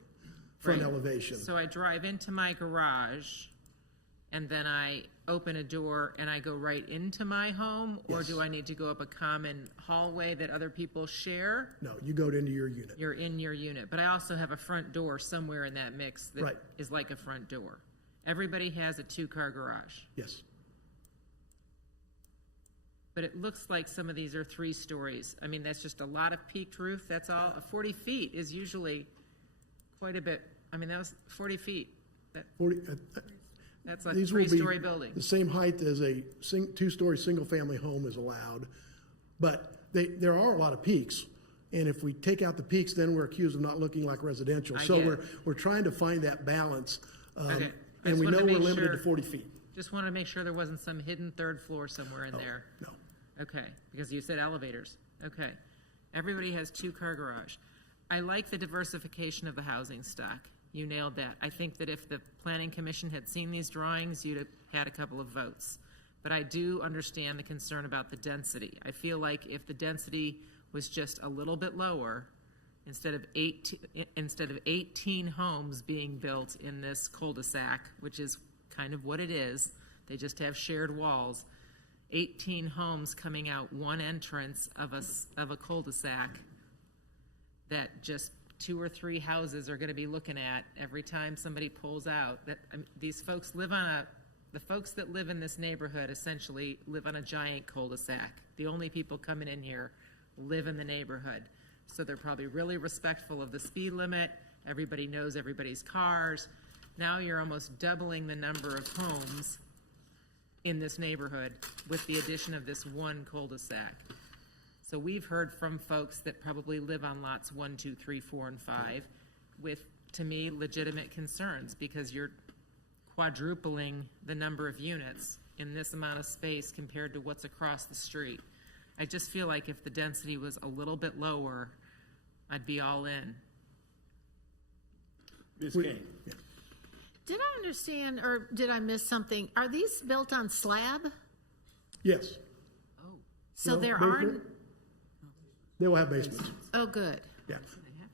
front elevation. So I drive into my garage, and then I open a door and I go right into my home, or Yes. do I need to go up a common hallway that other people share? No, you go into your unit. You're in your unit, but I also have a front door somewhere in that mix that Right. is like a front door. Everybody has a 2-car garage, Yes. but it looks like some of these are 3 stories. I mean, that's just a lot of peaked roof, that's all. 40 feet is usually quite a bit. I mean, that was 40 feet. 40, That's a these will be 3-story building. the same height as a 2-story single-family home is allowed, but there are a lot of peaks. And if we take out the peaks, then we're accused of not looking like residential. I So get we're trying to find that balance. Okay. I And just we wanted know to we're make limited sure- to 40 feet. Just wanted to make sure there wasn't some hidden 3rd floor somewhere in there. No. Okay, because you said elevators. Okay. Everybody has 2-car garage. I like the diversification of the housing stock. You nailed that. I think that if the Planning Commission had seen these drawings, you'd have had a couple of votes. But I do understand the concern about the density. I feel like if the density was just a little bit lower, instead of 18 homes being built in this cul-de-sac, which is kind of what it is, they just have shared walls, 18 homes coming out one entrance of a cul-de-sac that just 2 or 3 houses are going to be looking at every time somebody pulls out. That these folks live on the folks that live in this neighborhood essentially live on a giant cul-de-sac. The only people coming in here live in the neighborhood. So they're probably really respectful of the speed limit. Everybody knows everybody's cars. Now you're almost doubling the number of homes in this neighborhood with the addition of this one cul-de-sac. So we've heard from folks that probably live on lots 1, 2, 3, 4, and 5 with, to me, legitimate concerns, because you're quadrupling the number of units in this amount of space compared to what's across the street. I just feel like if the density was a little bit lower, I'd be all in. Ms. Kane. Did I understand, or did I miss something? Are these built on slab? Yes. So Well, there they- aren't, They will have basements. oh, good. Yeah.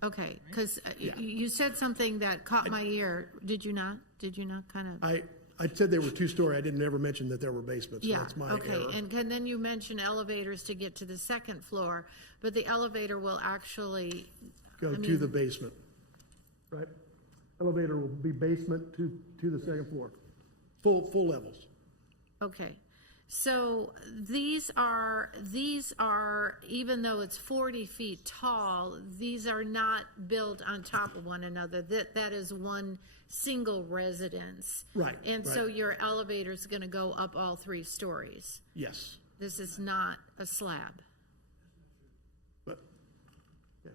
Okay, because you said something that caught my ear. Did you not? Did you not kind of? I said they were 2-story. I didn't ever mention that there were basements. So Yeah, that's my okay, error. and then you mentioned elevators to get to the second floor, but the elevator will actually Go to mean- the basement. right? Elevator will be basement to the second floor, full levels. Okay, so these are, even though it's 40 feet tall, these are not built on top of one another. That is one single residence. Right, And so right. your elevator's gonna go up all 3 stories. Yes. This is not a slab. But, yeah.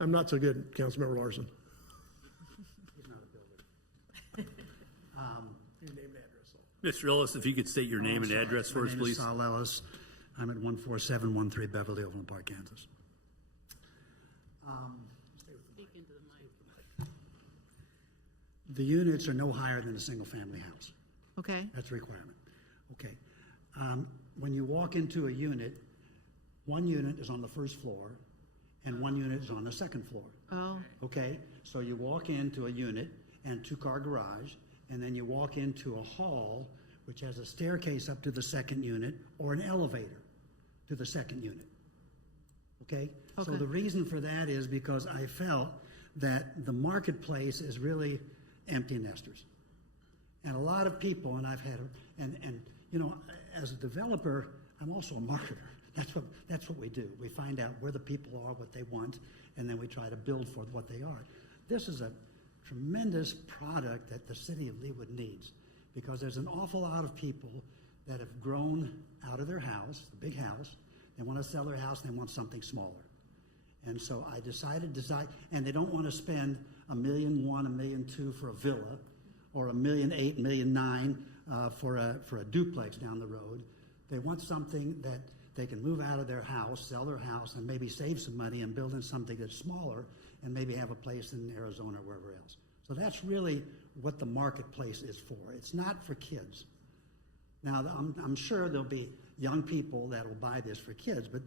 I'm not so good, Councilmember Larson. Your name and address. Mr. Ellis, if you could state your name and address for us, please. My name is Sal Ellis. I'm at 14713 Beverly, Overland Park, Kansas. The units are no higher than a single-family house. Okay, That's a requirement. Okay. When you walk into a unit, one unit is on the first floor and one unit is on the second floor. oh, Okay? So you walk into a unit and 2-car garage, and then you walk into a hall which has a staircase up to the second unit or an elevator to the second unit. Okay? So Okay. the reason for that is because I felt that the marketplace is really empty nesters. And a lot of people, and I've had, and you know, as a developer, I'm also a marketer. That's what we do. We find out where the people are, what they want, and then we try to build for what they are. This is a tremendous product that the city of Leawood needs, because there's an awful lot of people that have grown out of their house, the big house. They want to sell their house and they want something smaller. And so I decided, and they don't want to spend $1.1 million, $1.2 million for a villa, or $1.8 million, $1.9 million for a duplex down the road. They want something that they can move out of their house, sell their house, and maybe save some money and build in something that's smaller, and maybe have a place in Arizona or wherever else. So that's really what the marketplace is for. It's not for kids. Now, I'm sure there'll be young people that will buy this for kids, but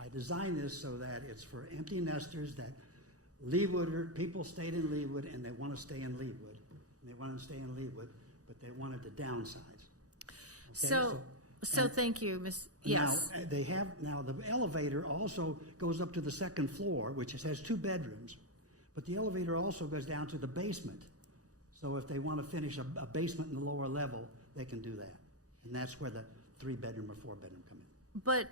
I designed this so that it's for empty nesters, that people stayed in Leawood and they want to stay in Leawood. And they want to stay in Leawood, but they wanted to downsize. Okay? So thank you, Ms. Yes. Now the elevator also goes up to the second floor, which has 2 bedrooms, but the elevator also goes down to the basement. So if they want to finish a basement in the lower level, they can do that. And that's where the 3-bedroom or 4-bedroom come in. But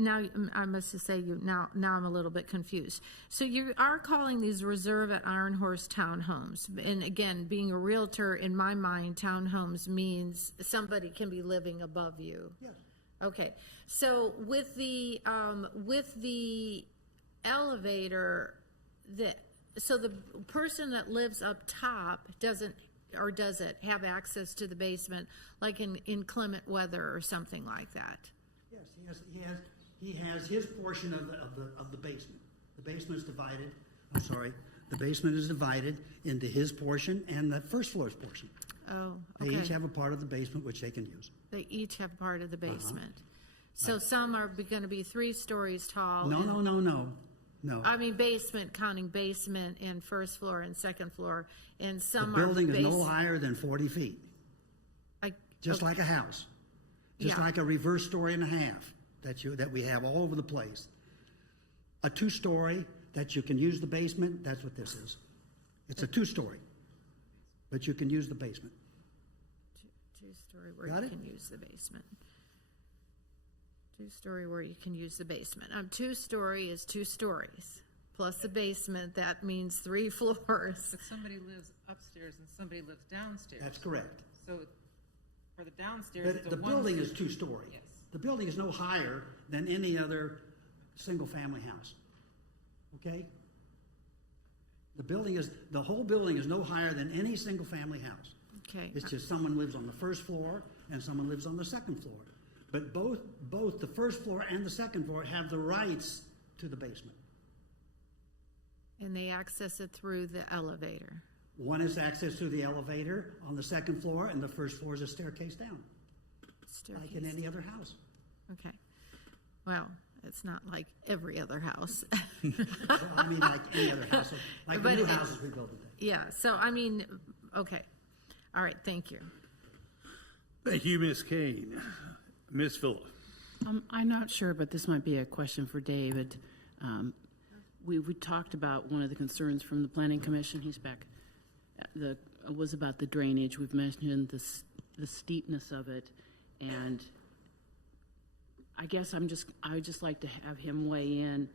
now I must just say now I'm a little bit confused. So you are calling these reserve at Iron Horse townhomes, and again, being a realtor, in my mind, townhomes means somebody can be living above you. Yes. Okay. So with the elevator, so the person that lives up top doesn't, or does it have access to the basement, like in inclement weather or something like that? Yes, he has his portion of the basement. The basement is divided. The basement is divided into his portion and the first floor's portion. Oh, okay. They each have a part of the basement which they can use. They each have part of the basement. So some are going to be 3 stories tall. No. I mean basement, counting basement and first floor and second floor, and some The are building is no higher than 40 feet, just like a house, just Yeah. like a reverse story and a half that we have all over the place. A 2-story that you can use the basement, that's what this is. It's a 2-story, but you can use the basement. 2-story where Got you it? can use the basement. 2-story where you can use the basement. 2-story is 2 stories plus the basement. That means 3 floors. But somebody lives upstairs and somebody lives downstairs. That's correct. So for the downstairs, it's But a the building is one-story. 2-story. Yes. The building is no higher than any other single-family house. Okay? The whole building is no higher than any single-family house. Okay. It's just someone lives on the first floor and someone lives on the second floor. But both the first floor and the second floor have the rights to the basement. And they access it through the elevator. One is access to the elevator on the second floor, and the first floor is a staircase down, like in any other house. Okay. Well, it's not like every other house. Well, I mean, like any other house, like the new houses we build today. Yeah, so I mean, okay. All right, thank you. Thank you, Ms. Kane. Ms. Phillip. I'm not sure, but this might be a question for David. we talked about one of the concerns from the Planning Commission. He's back. Was about the drainage. We've mentioned the steepness of it, and I guess I would just like to have him weigh in.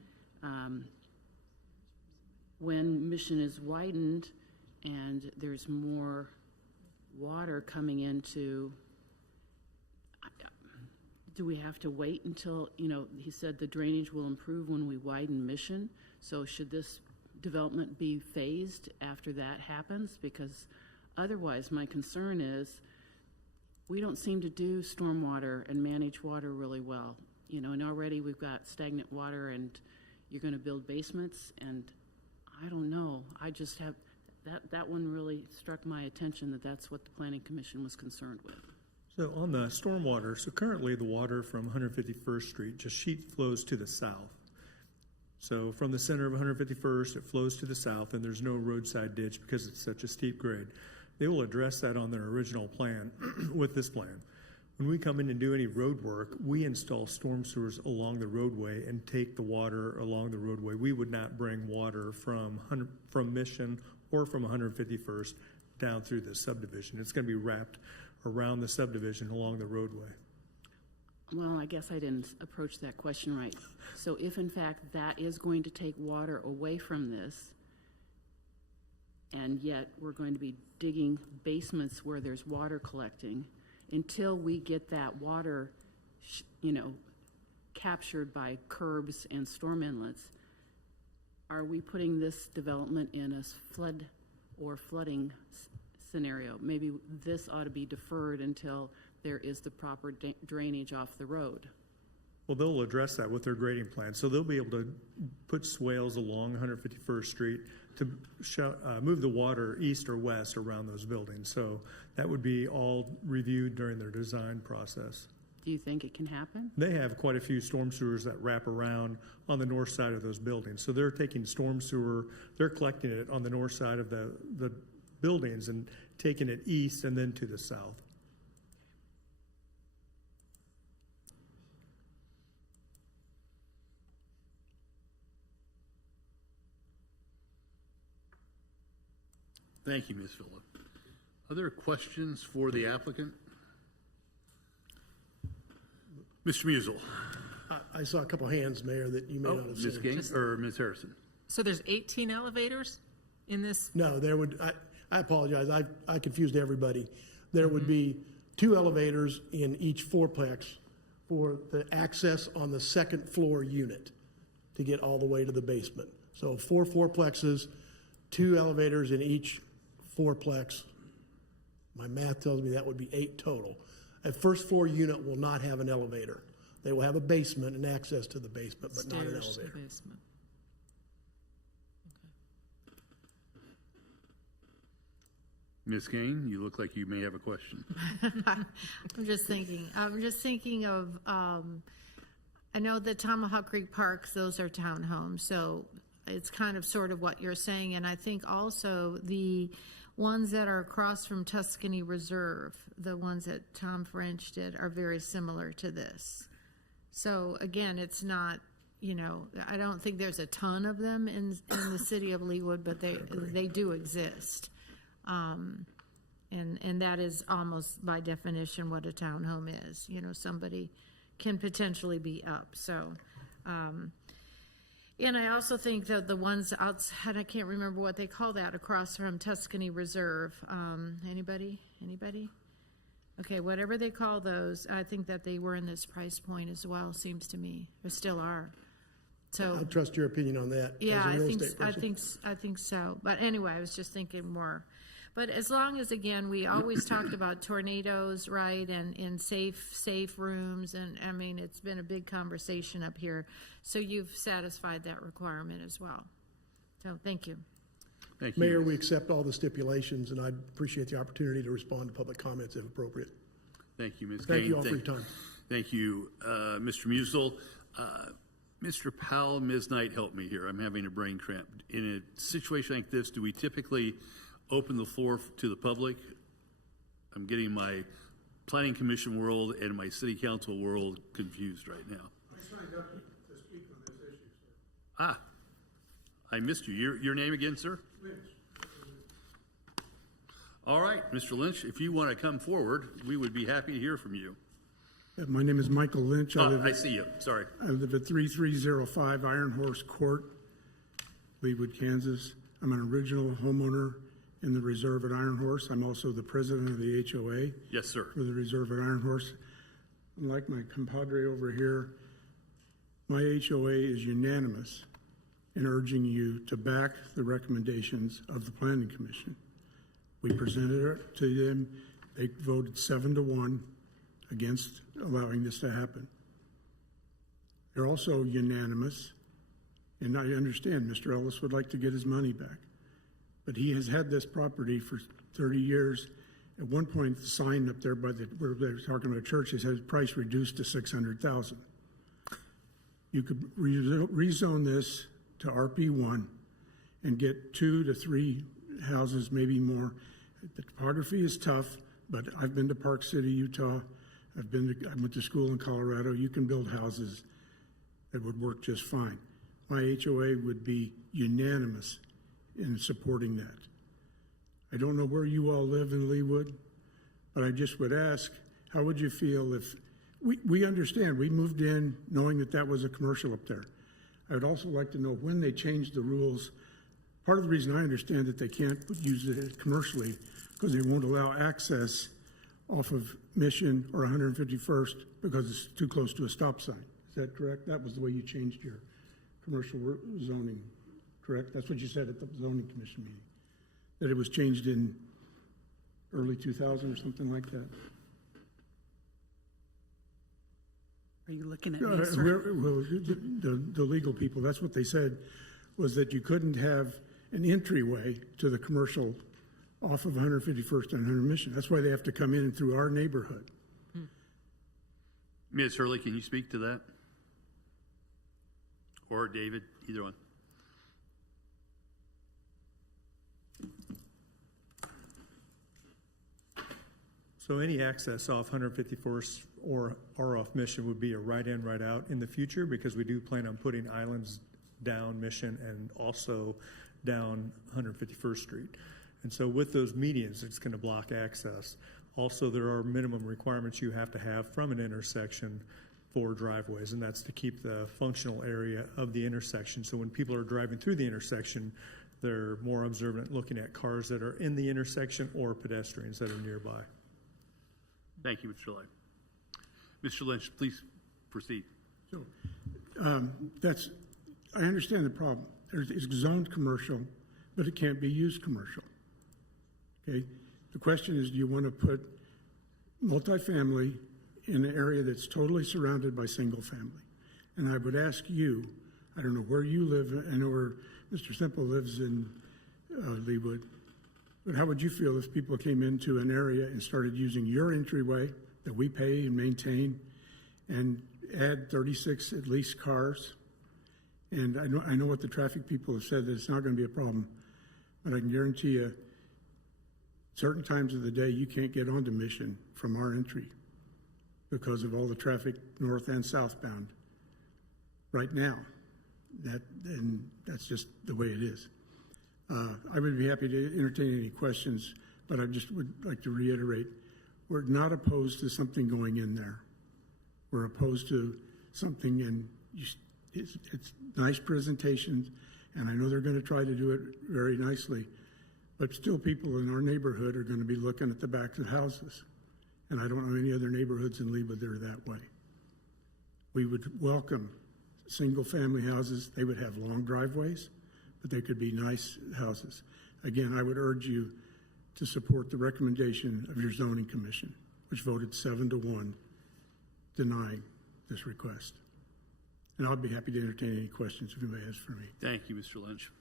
When Mission is widened and there's more water coming into, do we have to wait until, he said the drainage will improve when we widen Mission. So should this development be phased after that happens? Because otherwise my concern is we don't seem to do stormwater and manage water really well. And already we've got stagnant water and you're going to build basements, and I don't know. I just have, that one really struck my attention that's what the Planning Commission was concerned with. So on the stormwater, so currently the water from 151st Street just sheet flows to the south. So from the center of 151st, it flows to the south, and there's no roadside ditch because it's such a steep grade. They will address that on their original plan with this plan. When we come in and do any road work, we install storm sewers along the roadway and take the water along the roadway. We would not bring water from Mission or from 151st down through the subdivision. It's going to be wrapped around the subdivision along the roadway. Well, I guess I didn't approach that question right. So if in fact that is going to take water away from this, and yet we're going to be digging basements where there's water collecting, until we get that water, captured by curbs and storm inlets, are we putting this development in a flood or flooding scenario? Maybe this ought to be deferred until there is the proper drainage off the road. Well, they'll address that with their grading plan. So they'll be able to put swales along 151st Street to move the water east or west around those buildings. So that would be all reviewed during their design process. Do you think it can happen? They have quite a few storm sewers that wrap around on the north side of those buildings. So they're taking storm sewer, they're collecting it on the north side of the buildings and taking it east and then to the south. Thank you, Ms. Phillip. Other questions for the applicant? Mr. Musel. I saw a couple hands, Mayor, that you may not have seen. Ms. King or Ms. Harrison? So there's 18 elevators in this? No, there would, I apologize, I confused everybody. There would be 2 elevators in each fourplex for the access on the second floor unit to get all the way to the basement. So 4 fourplexes, 2 elevators in each fourplex. My math tells me that would be 8 total. A first floor unit will not have an elevator. They will have a basement and access to the basement, but not an Stairs to elevator. the basement. Ms. Kane, you look like you may have a question. I'm just thinking of, I know the Tomahawk Creek Parks, those are townhomes, so it's kind of sort of what you're saying. And I think also the ones that are across from Tuscany Reserve, the ones that Tom French did, are very similar to this. So again, it's not, I don't think there's a ton of them in the city of Leawood, but they do exist. And that is almost by definition what a townhome is. Somebody can potentially be up. So, and I also think that the ones outside, I can't remember what they call that, across from Tuscany Reserve. Anybody? Okay, whatever they call those, I think that they were in this price point as well, seems to me, or still are. So I trust your opinion on that. yeah, as a real estate person. I think so. But anyway, I was just thinking more. But as long as, again, we always talked about tornadoes, right, and in safe rooms, and I mean, it's been a big conversation up here. So you've satisfied that requirement as well. So thank you. Thank you. Mayor, we accept all the stipulations, and I appreciate the opportunity to respond to public comments if appropriate. Thank you, Ms. Kane. Thank you all for your time. Thank you, Mr. Musel. Mr. Powell, Ms. Knight, help me here. I'm having a brain cramp. In a situation like this, do we typically open the floor to the public? I'm getting my planning commission world and my city council world confused right now. I signed up to speak on this issue, sir. I missed you. Your name again, sir? All right, Mr. Lynch, if you want to come forward, we would be happy to hear from you. My name is Michael Lynch. I see you. Sorry. I live at 3305 Iron Horse Court, Leawood, Kansas. I'm an original homeowner in the reserve at Iron Horse. I'm also the president of the HOA. Yes, sir. For the reserve at Iron Horse. Unlike my compadre over here, my HOA is unanimous in urging you to back the recommendations of the Planning Commission. We presented it to them. They voted 7-1 against allowing this to happen. They're also unanimous, and I understand Mr. Ellis would like to get his money back, but he has had this property for 30 years. At one point, the sign up there where they were talking about churches has price reduced to $600,000. You could rezone this to RP1 and get 2 to 3 houses, maybe more. The topography is tough, but I've been to Park City, Utah. I went to school in Colorado. You can build houses that would work just fine. My HOA would be unanimous in supporting that. I don't know where you all live in Leawood, but I just would ask, how would you feel if, we understand, we moved in knowing that that was a commercial up there. I would also like to know when they changed the rules. Part of the reason I understand that they can't use it commercially because they won't allow access off of Mission or 151st because it's too close to a stop sign. Is that correct? That was the way you changed your commercial zoning, correct? That's what you said at the zoning commission meeting, that it was changed in early 2000 or something like that. Are you looking at me, sir? The legal people, that's what they said, was that you couldn't have an entryway to the commercial off of 151st and 100 Mission. That's why they have to come in through our neighborhood. Ms. Hurley, can you speak to that? Or David, either one. So any access off 151st or off Mission would be a right in, right out in the future, because we do plan on putting islands down Mission and also down 151st Street. And so with those medians, it's going to block access. Also, there are minimum requirements you have to have from an intersection for driveways, and that's to keep the functional area of the intersection. So when people are driving through the intersection, they're more observant looking at cars that are in the intersection or pedestrians that are nearby. Thank you, Mr. Lynch. Mr. Lynch, please proceed. So I understand the problem. It's zoned commercial, but it can't be used commercial. Okay. The question is, do you want to put multifamily in an area that's totally surrounded by single family? And I would ask you, I don't know where you live, I know where Mr. Simple lives in Leawood, but how would you feel if people came into an area and started using your entryway that we pay and maintain and add 36 at least cars? And I know what the traffic people have said, that it's not going to be a problem, but I can guarantee you certain times of the day you can't get onto Mission from our entry because of all the traffic north and southbound right now. And that's just the way it is. I would be happy to entertain any questions, but I just would like to reiterate, we're not opposed to something going in there. We're opposed to something, and it's nice presentations, and I know they're going to try to do it very nicely, but still people in our neighborhood are going to be looking at the backs of houses. And I don't know any other neighborhoods in Leawood that are that way. We would welcome single family houses. They would have long driveways, but they could be nice houses. Again, I would urge you to support the recommendation of your zoning commission, which voted 7-1 denying this request. And I'll be happy to entertain any questions if anybody has for me. Thank you, Mr. Lynch.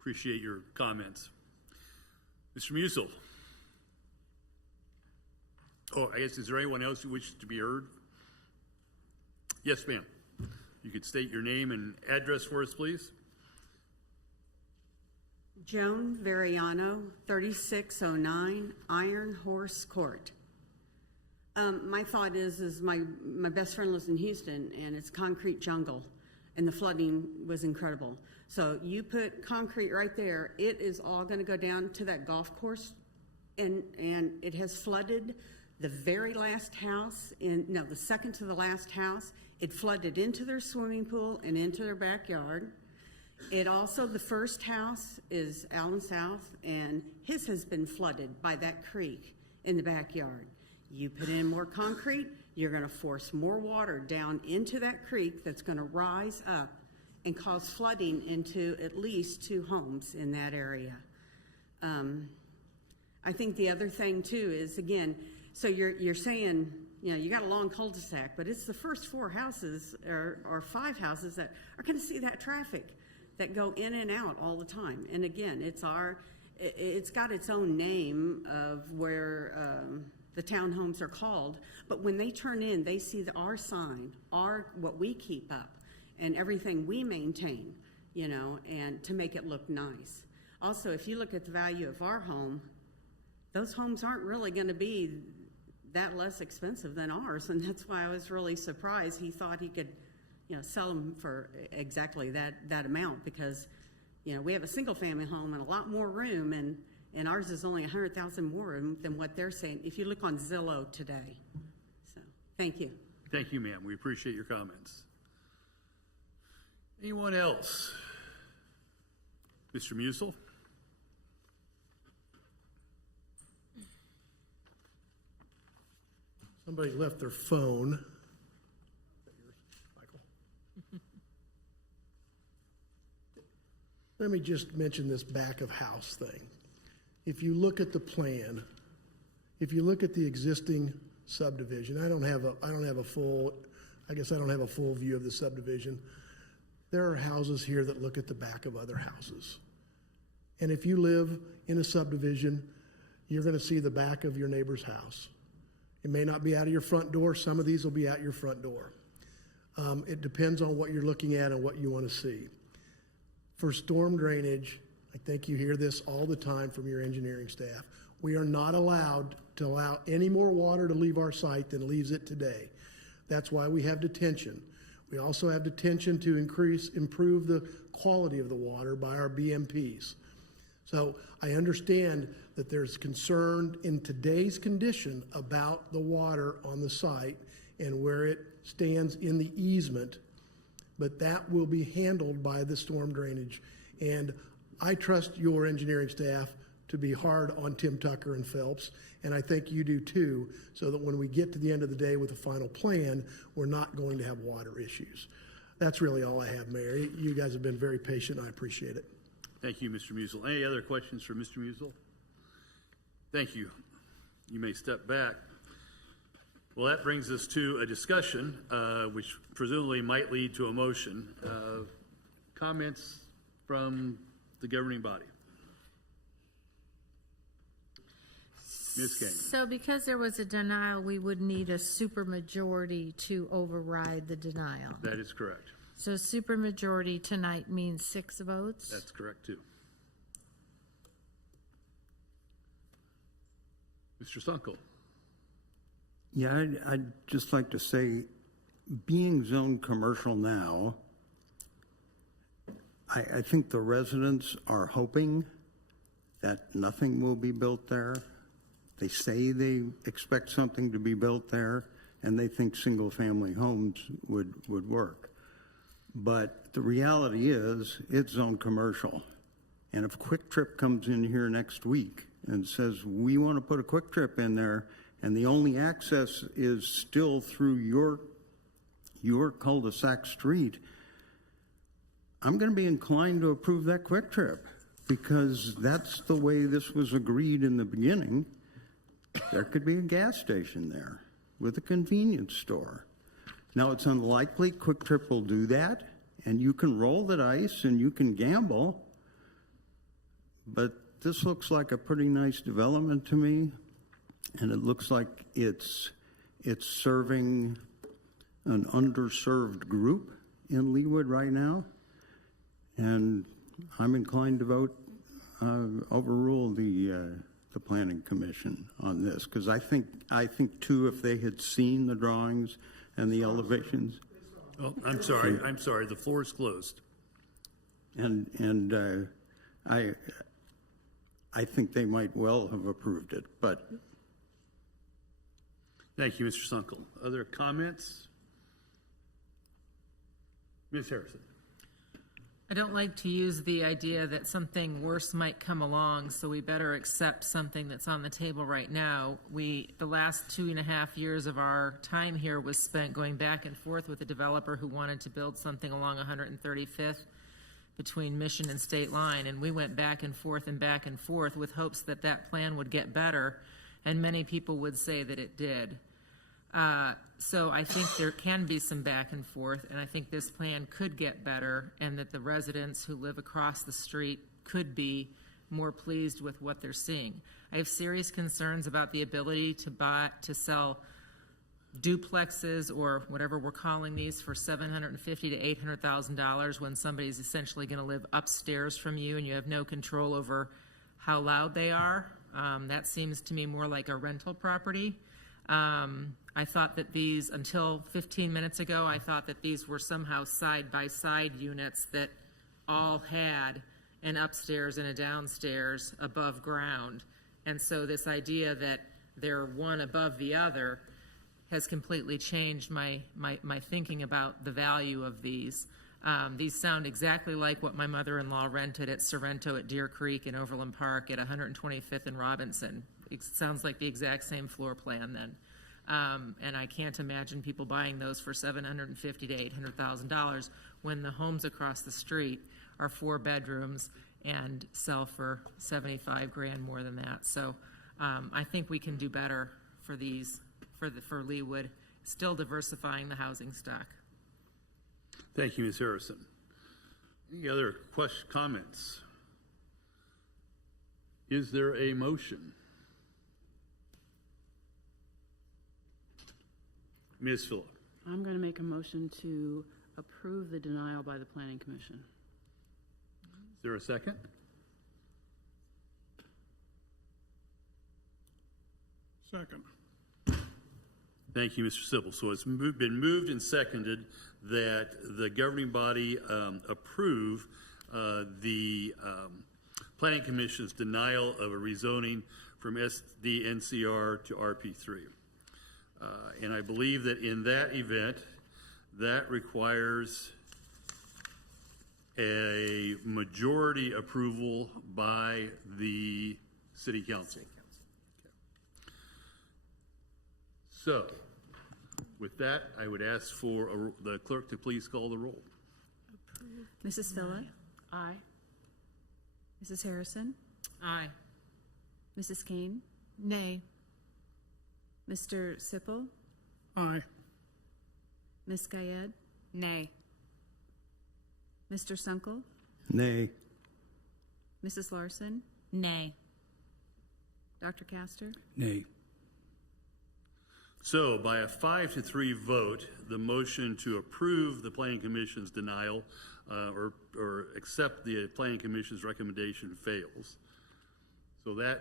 Appreciate your comments. Mr. Musil. Oh, I guess, is there anyone else who wishes to be heard? Yes, ma'am. You could state your name and address for us, please. Joan Variano, 3609 Iron Horse Court. My thought is my best friend lives in Houston, and it's concrete jungle. and the flooding was incredible. So you put concrete right there, it is all going to go down to that golf course, and it has flooded the very last house, the second to the last house. It flooded into their swimming pool and into their backyard. It also, the first house is Allen South, and his has been flooded by that creek in the backyard. You put in more concrete, you're going to force more water down into that creek that's going to rise up and cause flooding into at least 2 homes in that area. I think the other thing too is, again, so you're saying, you got a long cul-de-sac, but it's the first 4 houses or 5 houses that are going to see that traffic that go in and out all the time. And again, it's got its own name of where the townhomes are called, but when they turn in, they see our sign, what we keep up, and everything we maintain, and to make it look nice. Also, if you look at the value of our home, those homes aren't really going to be that less expensive than ours, and that's why I was really surprised. He thought he could, sell them for exactly that amount, because, we have a single-family home and a lot more room, and ours is only $100,000 more than what they're saying, if you look on Zillow today. So, thank you. Thank you, ma'am. We appreciate your comments. Anyone else? Mr. Musil? Somebody left their phone. Let me just mention this back of house thing. If you look at the plan, if you look at the existing subdivision, I don't have a full view of the subdivision. There are houses here that look at the back of other houses. And if you live in a subdivision, you're going to see the back of your neighbor's house. It may not be out of your front door. Some of these will be out your front door. It depends on what you're looking at and what you want to see. For storm drainage, I think you hear this all the time from your engineering staff. We are not allowed to allow any more water to leave our site than leaves it today. That's why we have detention. We also have detention to improve the quality of the water by our BMPs. So I understand that there's concern in today's condition about the water on the site and where it stands in the easement, but that will be handled by the storm drainage. And I trust your engineering staff to be hard on Tim Tucker and Phelps, and I think you do too, so that when we get to the end of the day with a final plan, we're not going to have water issues. That's really all I have, Mayor. You guys have been very patient. I appreciate it. Thank you, Mr. Musil. Any other questions for Mr. Musil? Thank you. You may step back. Well, that brings us to a discussion, which presumably might lead to a motion. Comments from the governing body? Ms. Kane. So because there was a denial, we would need a supermajority to override the denial. That is correct. So supermajority tonight means 6 votes? That's correct, too. Mr. Sunkel. Yeah, I'd just like to say, being zoned commercial now, I think the residents are hoping that nothing will be built there. They say they expect something to be built there, and they think single-family homes would work. But the reality is, it's zoned commercial. And if Quick Trip comes in here next week and says, we want to put a Quick Trip in there, and the only access is still through your cul-de-sac street, I'm going to be inclined to approve that Quick Trip, because that's the way this was agreed in the beginning. There could be a gas station there with a convenience store. Now, it's unlikely Quick Trip will do that, and you can roll the dice and you can gamble, but this looks like a pretty nice development to me, and it looks like it's serving an underserved group in Leawood right now, and I'm inclined to vote overrule the Planning Commission on this, because I think too, if they had seen the drawings and the elevations. Oh, I'm sorry, the floor is closed. And I think they might well have approved it, but Thank you, Mr. Sunkel. Other comments? Ms. Harrison. I don't like to use the idea that something worse might come along, so we better accept something that's on the table right now. The last 2.5 years of our time here was spent going back and forth with a developer who wanted to build something along 135th between Mission and State Line, and we went back and forth with hopes that that plan would get better, and many people would say that it did. So I think there can be some back and forth, and I think this plan could get better, and that the residents who live across the street could be more pleased with what they're seeing. I have serious concerns about the ability to sell duplexes or whatever we're calling these for $750,000 to $800,000 when somebody's essentially going to live upstairs from you and you have no control over how loud they are. That seems to me more like a rental property. I thought that these, until 15 minutes ago, I thought that these were somehow side-by-side units that all had an upstairs and a downstairs above ground. And so this idea that they're one above the other has completely changed my thinking about the value of these. These sound exactly like what my mother-in-law rented at Sorrento at Deer Creek in Overland Park at 125th and Robinson. It sounds like the exact same floor plan then. And I can't imagine people buying those for $750,000 to $800,000 when the homes across the street are 4 bedrooms and sell for $75,000 more than that. So I think we can do better for these, for Leawood, still diversifying the housing stock. Thank you, Ms. Harrison. Any other comments? Is there a motion? Ms. Phillip. I'm going to make a motion to approve the denial by the Planning Commission. Is there a second? Second. Thank you, Mr. Sippel. So it's been moved and seconded that the governing body approve the Planning Commission's denial of a rezoning from SD-NCR to RP3. And I believe that in that event, that requires a majority approval by the City Council. So, with that, I would ask for the clerk to please call the roll. Mrs. Phillip? Aye. Mrs. Harrison? Aye. Mrs. Kane? Nay. Mr. Sippel? Aye. Ms. Gayed? Nay. Mr. Sunkel? nay. Mrs. Larson? Nay. Dr. Castor? Nay. So, by a 5-3 vote, the motion to approve the Planning Commission's denial or accept the Planning Commission's recommendation fails. So that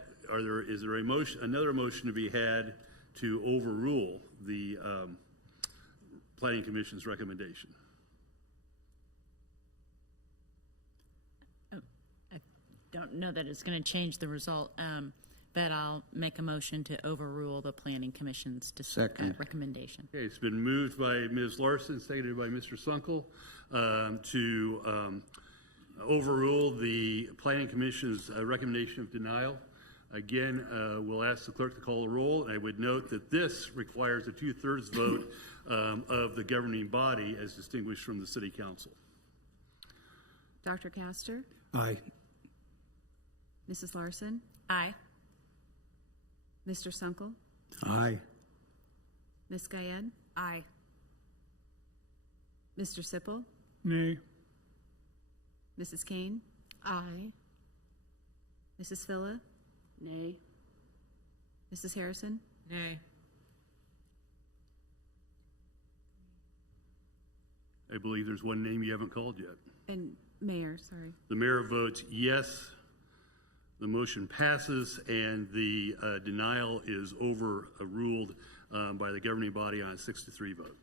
is there a motion, another motion to be had to overrule the Planning Commission's recommendation? I don't know that it's going to change the result, but I'll make a motion to overrule the Planning Commission's recommendation. Okay, it's been moved by Ms. Larson, seconded by Mr. Sunkel, to overrule the Planning Commission's recommendation of denial. Again, we'll ask the clerk to call the roll, and I would note that this requires a 2/3 vote of the governing body as distinguished from the City Council. Dr. Castor? Aye. Mrs. Larson? Aye. Mr. Sunkel? Aye. Ms. Gayed? Aye. Mr. Sippel? Nay. Mrs. Kane? Aye. Mrs. Phillip? Nay. Mrs. Harrison? Nay. I believe there's one name you haven't called yet. And Mayor, sorry. The mayor votes yes. The motion passes, and the denial is overruled by the governing body on a 6-3 vote.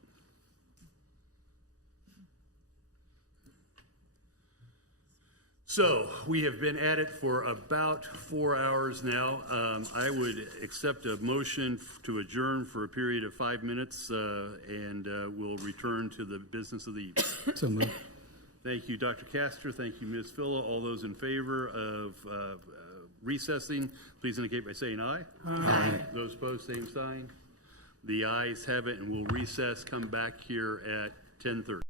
So we have been at it for about 4 hours now. I would accept a motion to adjourn for a period of 5 minutes, and we'll return to the business of the evening. So moved. Thank you, Dr. Castor. Thank you, Ms. Phila. All those in favor of recessing, please indicate by saying aye. Aye. Those opposed, same sign. The ayes have it, and we'll recess, come back here at 10:30.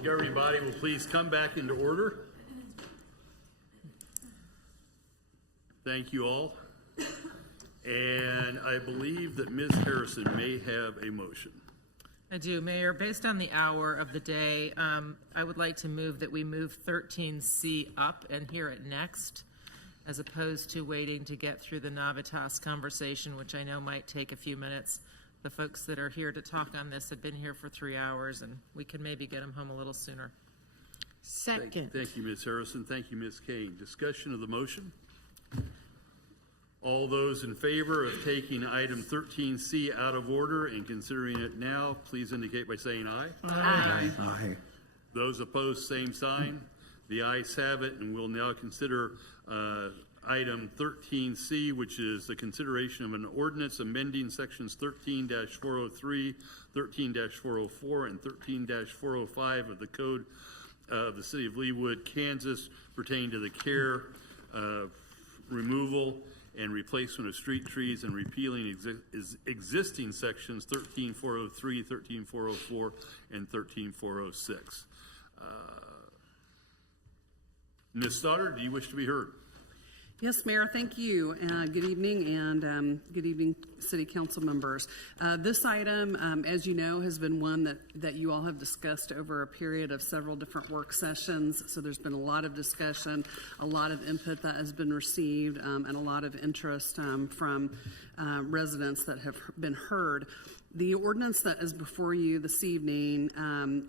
the governing body will please come back into order. Thank you all. And I believe that Ms. Harrison may have a motion. I do, Mayor. Based on the hour of the day, I would like to move that we move 13C up and hear it next, as opposed to waiting to get through the Navitas conversation, which I know might take a few minutes. The folks that are here to talk on this have been here for 3 hours, and we can maybe get them home a little sooner. Second. Thank you, Ms. Harrison. Thank you, Ms. Kane. Discussion of the motion. All those in favor of taking item 13C out of order and considering it now, please indicate by saying aye. Aye. Aye. Those opposed, same sign. The ayes have it, and we'll now consider item 13C, which is the consideration of an ordinance amending sections 13-403, 13-404, and 13-405 of the Code of the City of Leawood, Kansas, pertaining to the care, removal, and replacement of street trees and repealing existing sections 13-403, 13-404, and 13-406. Ms. Stoddard, do you wish to be heard? Yes, Mayor, thank you. Good evening, and good evening, City Council members. This item, as you know, has been one that you all have discussed over a period of several different work sessions. So there's been a lot of discussion, a lot of input that has been received, and a lot of interest from residents that have been heard. The ordinance that is before you this evening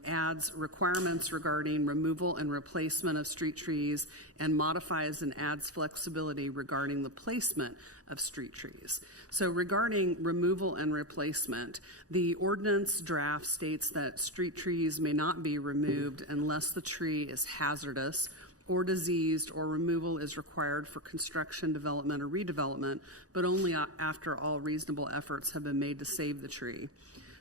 adds requirements regarding removal and replacement of street trees and modifies and adds flexibility regarding the placement of street trees. So regarding removal and replacement, the ordinance draft states that street trees may not be removed unless the tree is hazardous or diseased, or removal is required for construction, development, or redevelopment, but only after all reasonable efforts have been made to save the tree.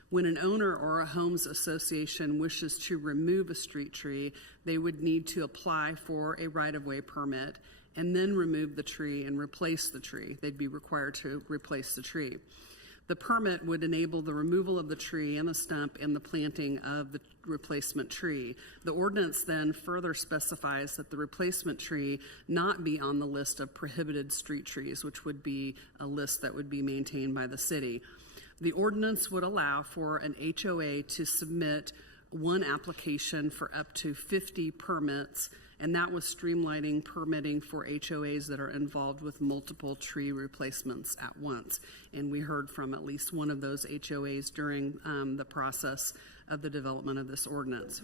When an owner or a homes association wishes to remove a street tree, they would need to apply for a right-of-way permit and then remove the tree and replace the tree. They'd be required to replace the tree. The permit would enable the removal of the tree and the stump and the planting of the replacement tree. The ordinance then further specifies that the replacement tree not be on the list of prohibited street trees, which would be a list that would be maintained by the city. The ordinance would allow for an HOA to submit one application for up to 50 permits, and that was streamlining permitting for HOAs that are involved with multiple tree replacements at once. And we heard from at least one of those HOAs during the process of the development of this ordinance.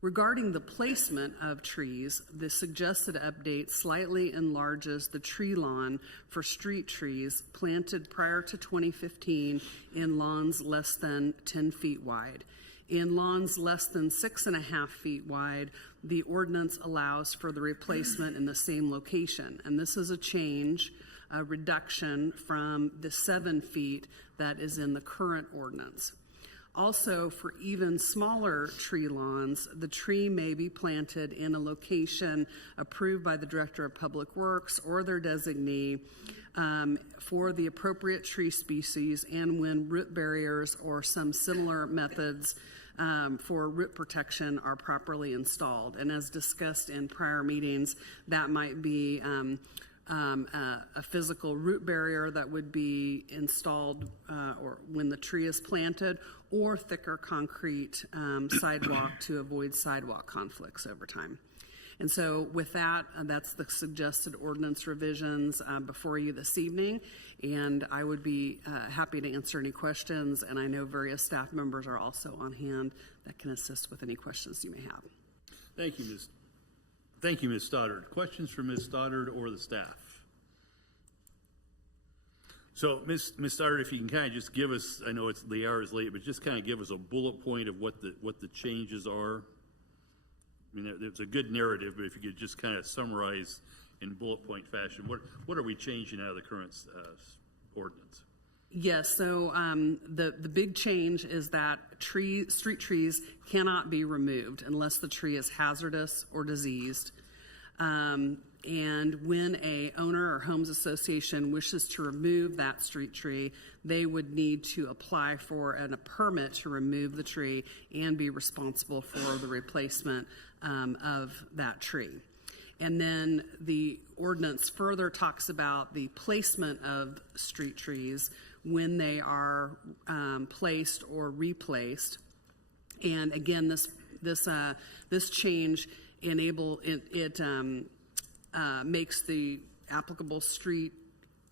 Regarding the placement of trees, the suggested update slightly enlarges the tree lawn for street trees planted prior to 2015 in lawns less than 10 feet wide. In lawns less than 6.5 feet wide, the ordinance allows for the replacement in the same location. And this is a change, a reduction from the 7 feet that is in the current ordinance. Also, for even smaller tree lawns, the tree may be planted in a location approved by the Director of Public Works or their designee for the appropriate tree species, and when root barriers or some similar methods for root protection are properly installed. And as discussed in prior meetings, that might be a physical root barrier that would be installed or when the tree is planted, or thicker concrete sidewalk to avoid sidewalk conflicts over time. And so with that, that's the suggested ordinance revisions before you this evening. And I would be happy to answer any questions. And I know various staff members are also on hand that can assist with any questions you may have. Thank you, Ms. Stoddard. Questions for Ms. Stoddard or the staff? So, Ms. Stoddard, if you can kind of just give us, I know the hour is late, but just kind of give us a bullet point of what the changes are. I mean, there's a good narrative, but if you could just kind of summarize in bullet point fashion, what are we changing out of the current ordinance? Yes, so the big change is that street trees cannot be removed unless the tree is hazardous or diseased. And when a owner or homes association wishes to remove that street tree, they would need to apply for a permit to remove the tree and be responsible for the replacement of that tree. And then the ordinance further talks about the placement of street trees when they are placed or replaced. And again, this change makes the applicable street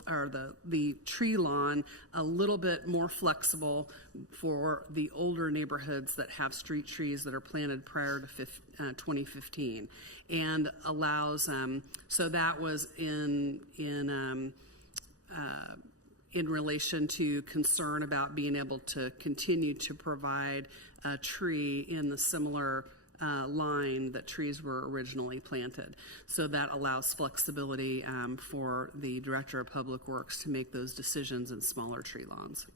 or the tree lawn a little bit more flexible for the older neighborhoods that have street trees that are planted prior to 2015, and allows. So that was in relation to concern about being able to continue to provide a tree in the similar line that trees were originally planted. So that allows flexibility for the Director of Public Works to make those decisions in smaller tree lawns.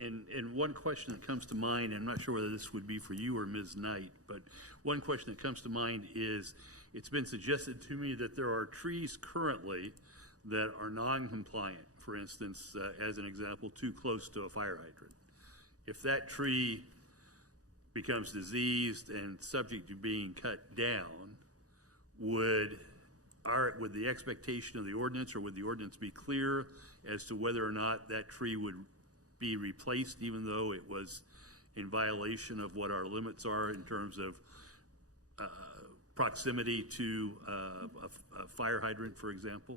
And one question that comes to mind, I'm not sure whether this would be for you or Ms. Knight, but one question that comes to mind is, it's been suggested to me that there are trees currently that are non-compliant. For instance, as an example, too close to a fire hydrant. If that tree becomes diseased and subject to being cut down, would the expectation of the ordinance, or would the ordinance be clear as to whether or not that tree would be replaced, even though it was in violation of what our limits are in terms of proximity to a fire hydrant, for example?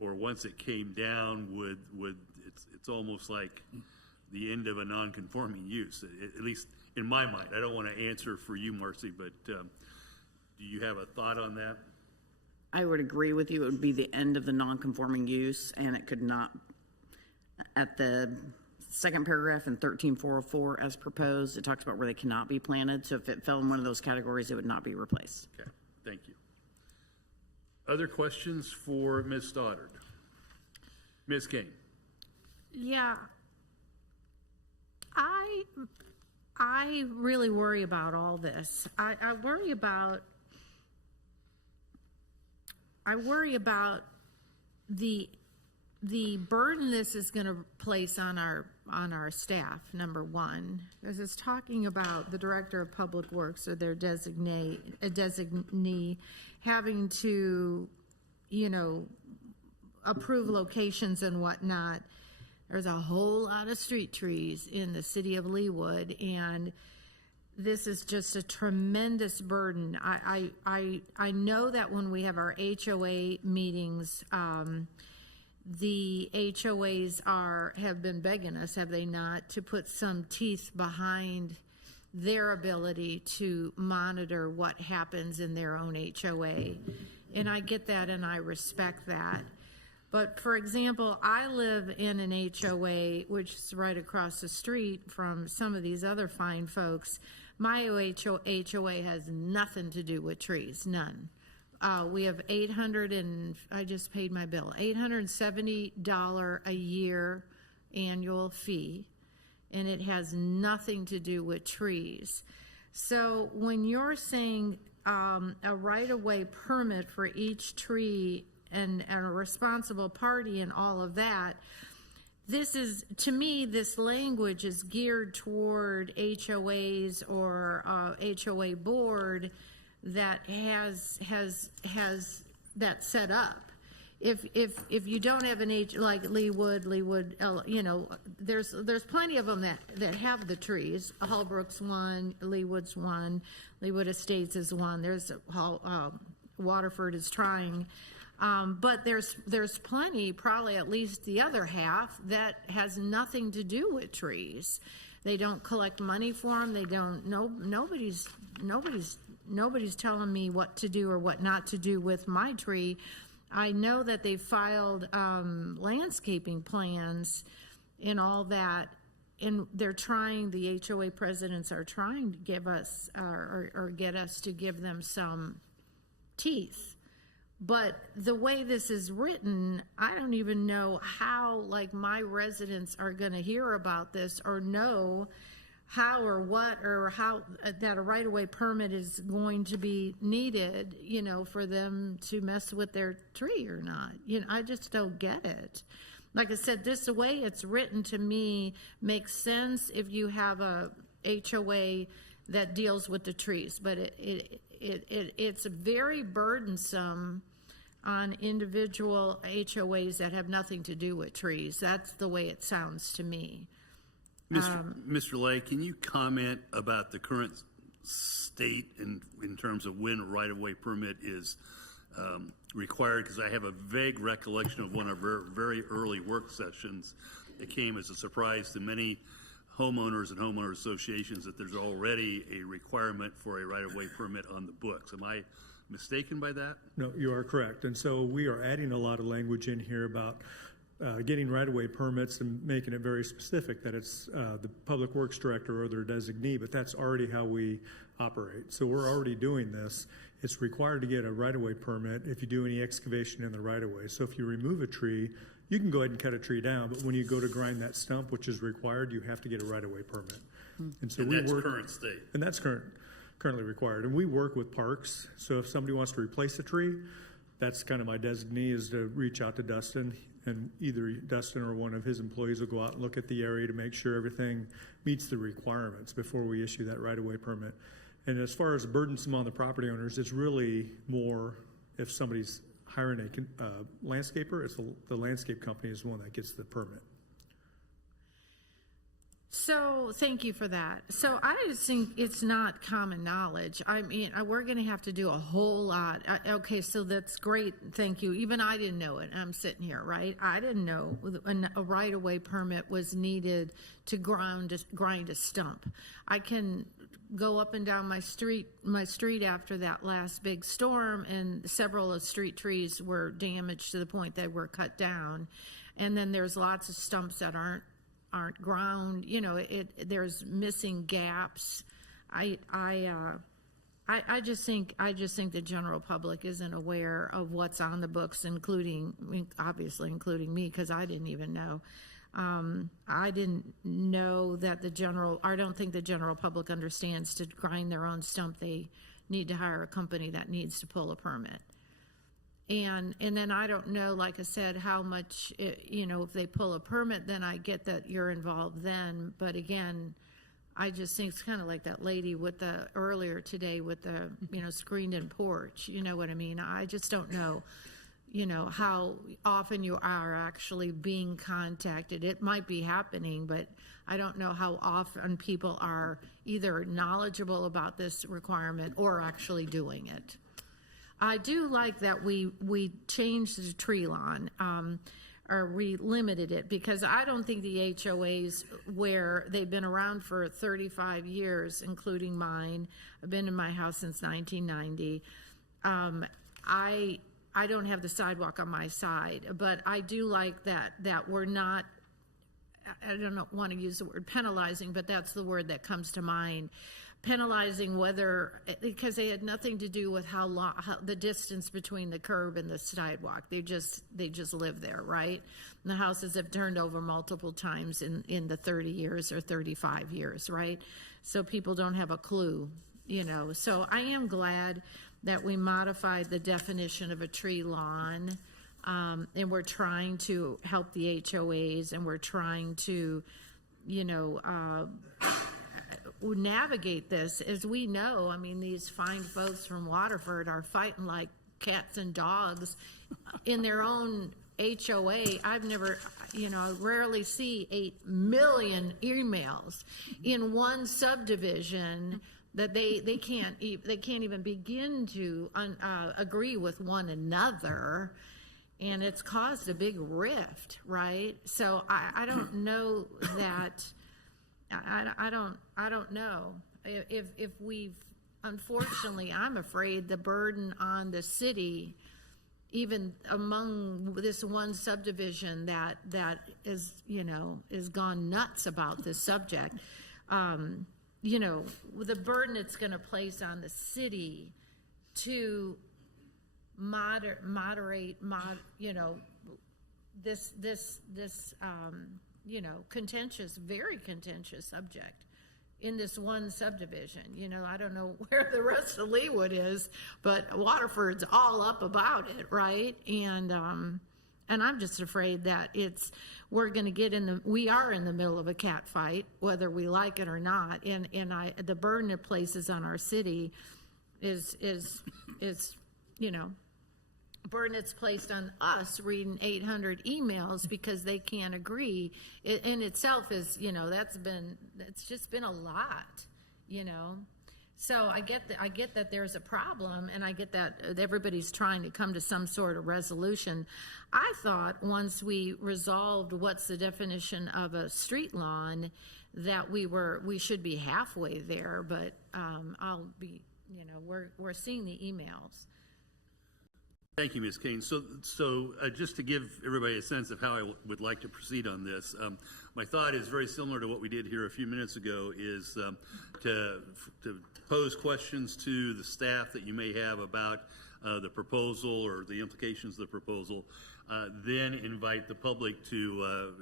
Or once it came down, it's almost like the end of a non-conforming use, at least in my mind. I don't want to answer for you, Marcy, but do you have a thought on that? I would agree with you. It would be the end of the non-conforming use, and it could not, at the second paragraph in 13404 as proposed, it talks about where they cannot be planted. So if it fell in one of those categories, it would not be replaced. Okay, thank you. Other questions for Ms. Stoddard? Ms. King? Yeah. I really worry about all this. I worry about the burden this is going to place on our staff, number one, because it's talking about the Director of Public Works or their designee having to, approve locations and whatnot. There's a whole lot of street trees in the city of Leawood, and this is just a tremendous burden. I know that when we have our HOA meetings, the HOAs have been begging us, have they not, to put some teeth behind their ability to monitor what happens in their own HOA. And I get that and I respect that. But for example, I live in an HOA, which is right across the street from some of these other fine folks. My HOA has nothing to do with trees, none. We have I just paid my bill, $870 a year annual fee, and it has nothing to do with trees. So when you're saying a right-of-way permit for each tree and a responsible party and all of that, this is, to me, this language is geared toward HOAs or HOA board that has that set up. If you don't have an like Leawood, there's plenty of them that have the trees. Hallbrook's one, Leawood's one, Leawood Estates is one. There's Waterford is trying. But there's plenty, probably at least the other half, that has nothing to do with trees. They don't collect money for them. They don't. Nobody's telling me what to do or what not to do with my tree. I know that they filed landscaping plans and all that, and they're trying. The HOA presidents are trying to give us or get us to give them some teeth. But the way this is written, I don't even know how, my residents are going to hear about this or know how or what or how that a right-of-way permit is going to be needed, you know, for them to mess with their tree or not. You know, I just don't get it. Like I said, the way it's written to me makes sense if you have a HOA that deals with the trees, but it's very burdensome on individual HOAs that have nothing to do with trees. That's the way it sounds to me. Mr. Lay, can you comment about the current state in terms of when a right-of-way permit is required? Because I have a vague recollection of one of our very early work sessions that came as a surprise to many homeowners and homeowner associations that there's already a requirement for a right-of-way permit on the books. Am I mistaken by that? No, you are correct. And so we are adding a lot of language in here about getting right-of-way permits and making it very specific that it's the Public Works Director or their designee, but that's already how we operate. So we're already doing this. It's required to get a right-of-way permit if you do any excavation in the right-of-way. So if you remove a tree, you can go ahead and cut a tree down, but when you go to grind that stump, which is required, you have to get a right-of-way permit. And so that's current state. And that's currently required. And we work with parks. So if somebody wants to replace a tree, that's kind of my designee is to reach out to Dustin, and either Dustin or one of his employees will go out and look at the area to make sure everything meets the requirements before we issue that right-of-way permit. And as far as burdensome on the property owners, it's really more if somebody's hiring a landscaper, it's the landscape company is the one that gets the permit. So thank you for that. So I just think it's not common knowledge. I mean, we're going to have to do a whole lot. Okay, so that's great. Thank you. Even I didn't know it. I'm sitting here, right? I didn't know a right-of-way permit was needed to grind a stump. I can go up and down my street after that last big storm, and several of the street trees were damaged to the point they were cut down. And then there's lots of stumps that aren't ground. You know, there's missing gaps. I just think the general public isn't aware of what's on the books, obviously including me, because I didn't even know. I didn't know that I don't think the general public understands to grind their own stump, they need to hire a company that needs to pull a permit. And then I don't know, like I said, how much, if they pull a permit, then I get that you're involved then. But again, I just think it's kind of like that lady earlier today with the, screened in porch. You know what I mean? I just don't know, how often you are actually being contacted. It might be happening, but I don't know how often people are either knowledgeable about this requirement or actually doing it. I do like that we changed the tree lawn, or we limited it, because I don't think the HOAs, where they've been around for 35 years, including mine, I've been in my house since 1990, I don't have the sidewalk on my side, but I do like that we're not, I don't want to use the word penalizing, but that's the word that comes to mind. Penalizing because they had nothing to do with how the distance between the curb and the sidewalk. They just live there, right? And the houses have turned over multiple times in the 30 years or 35 years, right? So people don't have a clue, So I am glad that we modified the definition of a tree lawn, and we're trying to help the HOAs, and we're trying to, navigate this. As we know, I mean, these fine folks from Waterford are fighting like cats and dogs in their own HOA. I rarely see 8 million emails in one subdivision that they can't even begin to agree with one another, and it's caused a big rift, right? So I don't know that. I don't know if we've, unfortunately, I'm afraid the burden on the city, even among this one subdivision that is gone nuts about this subject, the burden it's going to place on the city to moderate this contentious, very contentious subject. in this one subdivision. You know, I don't know where the rest of Leawood is, but Waterford's all up about it, right? And I'm just afraid that we're going to get we are in the middle of a cat fight, whether we like it or not. And the burden it places on our city is you know, burden it's placed on us reading 800 emails because they can't agree. It in itself is, you know, it's just been a lot, you know. So I get that there's a problem, and I get that everybody's trying to come to some sort of resolution. I thought once we resolved what's the definition of a street lawn, that we should be halfway there. But I'll be, you know, we're seeing the emails. Thank you, Ms. Kane. So just to give everybody a sense of how I would like to proceed on this, my thought is very similar to what we did here a few minutes ago, is to pose questions to the staff that you may have about the proposal or the implications of the proposal, then invite the public to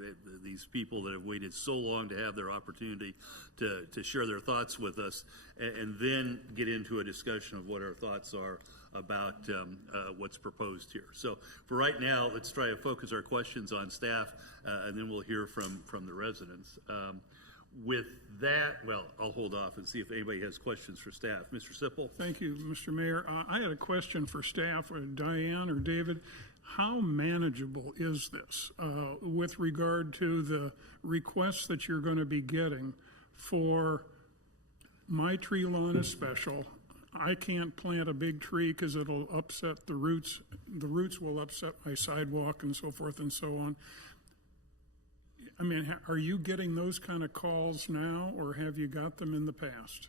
these people that have waited so long to have their opportunity to share their thoughts with us, and then get into a discussion of what our thoughts are about what's proposed here. So for right now, let's try to focus our questions on staff, and then we'll hear from the residents. With that, well, I'll hold off and see if anybody has questions for staff. Mr. Sipple? Thank you, Mr. Mayor. I had a question for staff, Diane or David. How manageable is this with regard to the requests that you're going to be getting for my tree lawn is special? I can't plant a big tree because it'll upset the roots. The roots will upset my sidewalk and so forth and so on. I mean, are you getting those kind of calls now, or have you got them in the past?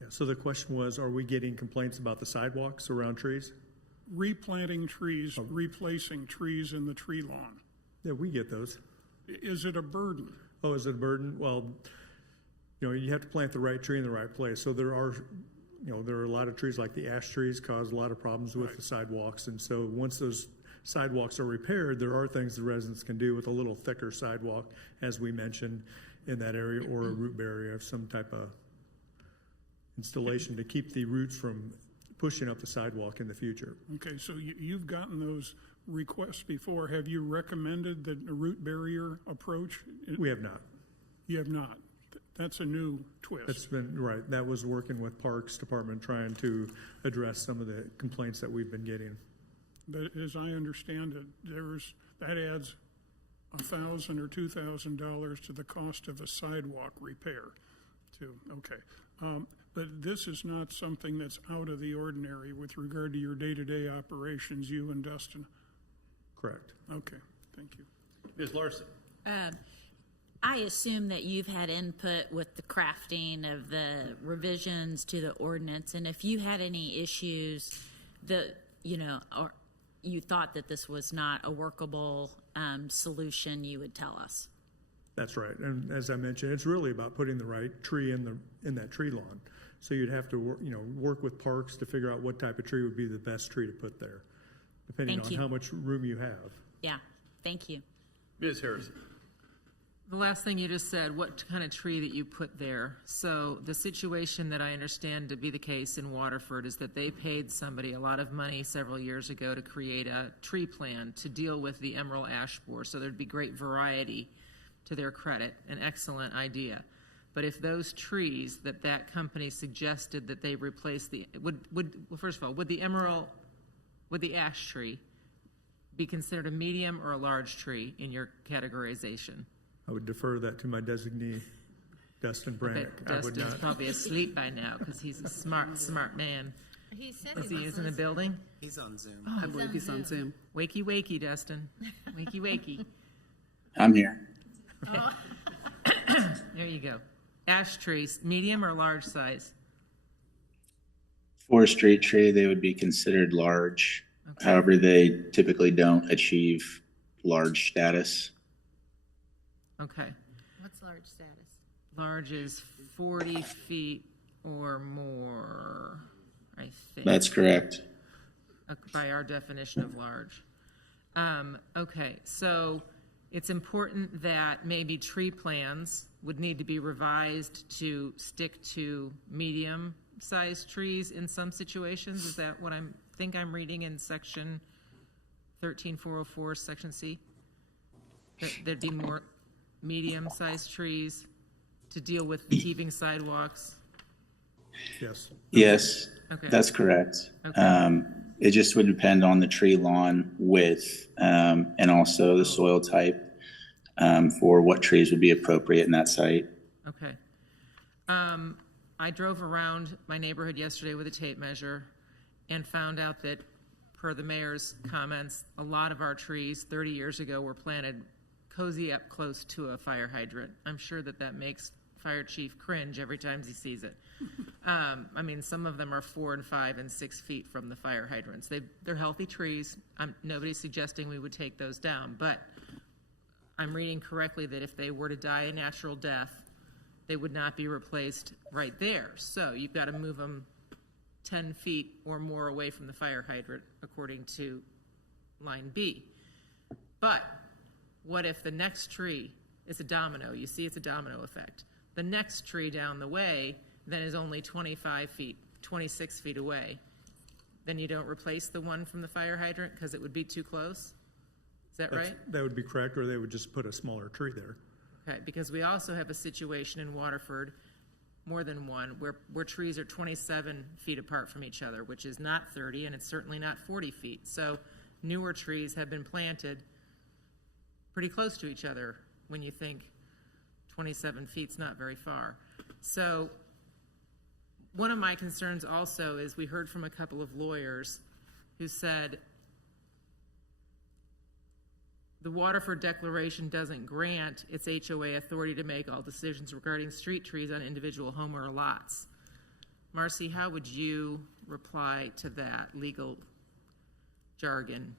Yeah, so the question was, are we getting complaints about the sidewalks around trees? Replanting trees, replacing trees in the tree lawn. Yeah, we get those. Is it a burden? Oh, is it a burden? Well, you know, you have to plant the right tree in the right place. So there are a lot of trees, like the ash trees, cause a lot of problems with the sidewalks. And so once those sidewalks are repaired, there are things the residents can do with a little thicker sidewalk, as we mentioned, in that area, or a root barrier of some type of installation to keep the roots from pushing up the sidewalk in the future. Okay, so you've gotten those requests before. Have you recommended the root barrier approach? We have not. You have not. That's a new twist. That's been right. That was working with Parks Department, trying to address some of the complaints that we've been getting. But as I understand it, that adds $1,000 or $2,000 to the cost of a sidewalk repair. Okay. But this is not something that's out of the ordinary with regard to your day-to-day operations, you and Dustin. Correct. Okay, thank you. Ms. Larson? I assume that you've had input with the crafting of the revisions to the ordinance, and if you had any issues that, or you thought that this was not a workable solution, you would tell us. That's right. And as I mentioned, it's really about putting the right tree in that tree lawn. So you'd have to work with Parks to figure out what type of tree would be the best tree to put there, depending on how much room you have. Yeah, thank you. Ms. Harrison? The last thing you just said, what kind of tree that you put there. So the situation that I understand to be the case in Waterford is that they paid somebody a lot of money several years ago to create a tree plan to deal with the emerald ash borer. So there'd be great variety, to their credit, an excellent idea. But if those trees that company suggested that they replace first of all, would the ash tree be considered a medium or a large tree in your categorization? I would defer that to my designee, Dustin Brannick. Dustin's probably asleep by now because he's a smart man. He said Is he in the building? He's on Zoom. Oh, I believe he's on Zoom. Wakey, wakey, Dustin. Wakey, wakey. I'm here. Okay. There you go. Ash trees, medium or large size? For a straight tree, they would be considered large. Okay. However, they typically don't achieve large status. Okay. What's large status? Large is 40 feet or more, I think. That's correct. By our definition of large. Okay, so it's important that maybe tree plans would need to be revised to stick to medium-sized trees in some situations. Is that what I'm reading in section 13404, section C? That there'd be more medium-sized trees to deal with heaving sidewalks? Yes. Yes, Okay. that's correct. Okay. It just would depend on the tree lawn width, and also the soil type, for what trees would be appropriate in that site. Okay. I drove around my neighborhood yesterday with a tape measure and found out that, per the mayor's comments, a lot of our trees 30 years ago were planted cozy up close to a fire hydrant. I'm sure that makes Fire Chief cringe every time he sees it. I mean, some of them are 4 and 5 and 6 feet from the fire hydrants. They're healthy trees. Nobody's suggesting we would take those down, but I'm reading correctly that if they were to die a natural death, they would not be replaced right there. So you've got to move them 10 feet or more away from the fire hydrant, according to line B. But what if the next tree is a domino? You see, it's a domino effect. The next tree down the way then is only 25 feet, 26 feet away. Then you don't replace the one from the fire hydrant because it would be too close? Is that right? That would be correct, or they would just put a smaller tree there. Okay, because we also have a situation in Waterford, more than one, where trees are 27 feet apart from each other, which is not 30, and it's certainly not 40 feet. So newer trees have been planted pretty close to each other when you think 27 feet's not very far. So one of my concerns also is we heard from a couple of lawyers who said the Waterford Declaration doesn't grant its HOA authority to make all decisions regarding street trees on individual homeowner lots. Marcy, how would you reply to that legal jargon?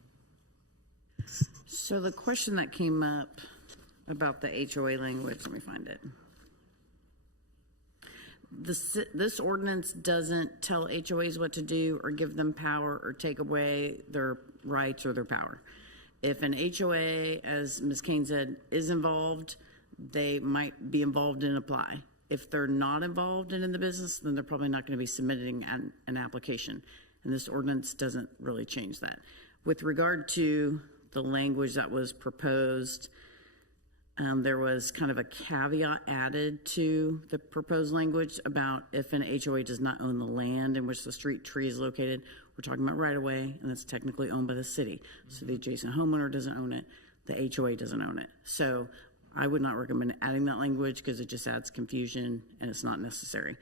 So the question that came up about the HOA language, let me find it. This ordinance doesn't tell HOAs what to do or give them power or take away their rights or their power. If an HOA, as Ms. Kane said, is involved, they might be involved and apply. If they're not involved and in the business, then they're probably not going to be submitting an application. And this ordinance doesn't really change that. With regard to the language that was proposed, there was kind of a caveat added to the proposed language about if an HOA does not own the land in which the street tree is located. We're talking about right of way, and it's technically owned by the city. So the adjacent homeowner doesn't own it, the HOA doesn't own it. So I would not recommend adding that language because it just adds confusion and it's not necessary.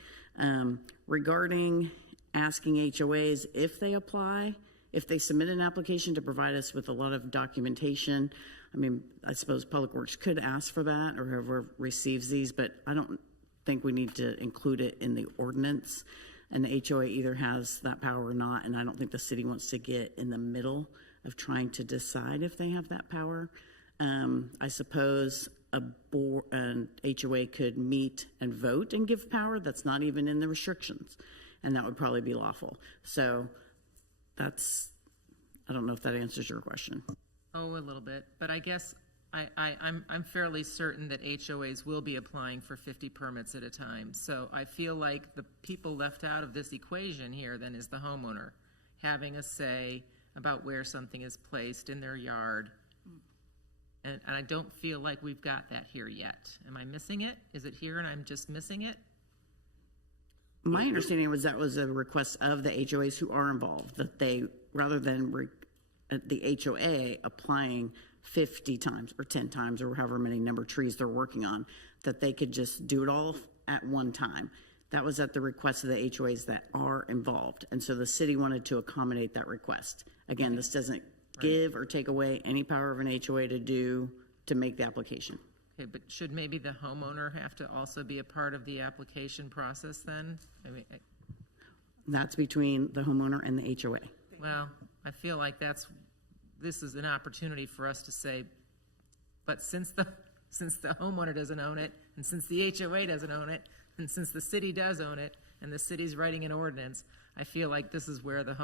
Regarding asking HOAs if they apply, if they submit an application to provide us with a lot of documentation, I mean, I suppose Public Works could ask for that or whoever receives these, but I don't think we need to include it in the ordinance. And the HOA either has that power or not, and I don't think the city wants to get in the middle of trying to decide if they have that power. I suppose an HOA could meet and vote and give power. That's not even in the restrictions, and that would probably be lawful. So that's, I don't know if that answers your question. Oh, a little bit, but I guess I'm fairly certain that HOAs will be applying for 50 permits at a time. So I feel like the people left out of this equation here then is the homeowner having a say about where something is placed in their yard. And I don't feel like we've got that here yet. Am I missing it? Is it here and I'm just missing it? My understanding was that was a request of the HOAs who are involved, that they, rather than the HOA applying 50 times or 10 times or however many number of trees they're working on, that they could just do it all at one time. That was at the request of the HOAs that are involved. And so the city wanted to accommodate that request. Again, this doesn't give or take away any power of an HOA to make the application. Okay, but should maybe the homeowner have to also be a part of the application process then? I mean, That's between the homeowner and the HOA. well, I feel like this is an opportunity for us to say, but since the homeowner doesn't own it, and since the HOA doesn't own it, and since the city does own it, and the city's writing an ordinance, I feel like this is where the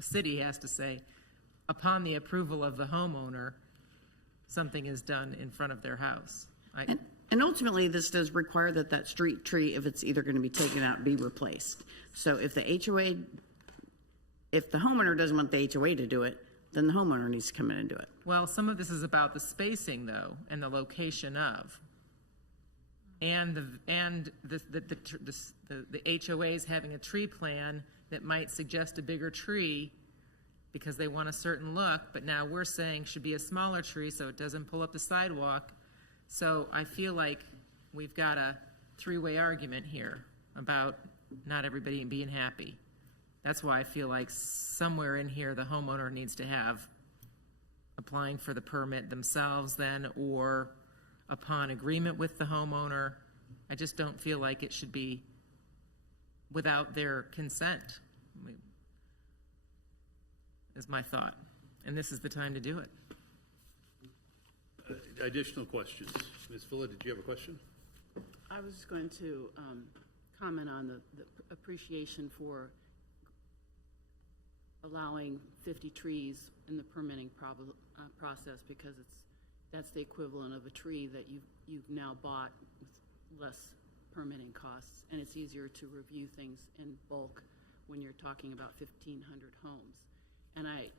city has to say, upon the approval of the homeowner, something is done in front of their house. And ultimately, this does require that that street tree, if it's either going to be taken out, be replaced. So if the homeowner doesn't want the HOA to do it, then the homeowner needs to come in and do it. Well, some of this is about the spacing, though, and the location of, and the HOAs having a tree plan that might suggest a bigger tree because they want a certain look, but now we're saying should be a smaller tree so it doesn't pull up the sidewalk. So I feel like we've got a three-way argument here about not everybody being happy. That's why I feel like somewhere in here the homeowner needs to have applying for the permit themselves then, or upon agreement with the homeowner. I just don't feel like it should be without their consent, is my thought. And this is the time to do it. Additional questions? Ms. Villa, did you have a question? I was just going to comment on the appreciation for allowing 50 trees in the permitting process, because that's the equivalent of a tree that you've now bought with less permitting costs, and it's easier to review things in bulk when you're talking about 1,500 homes. And I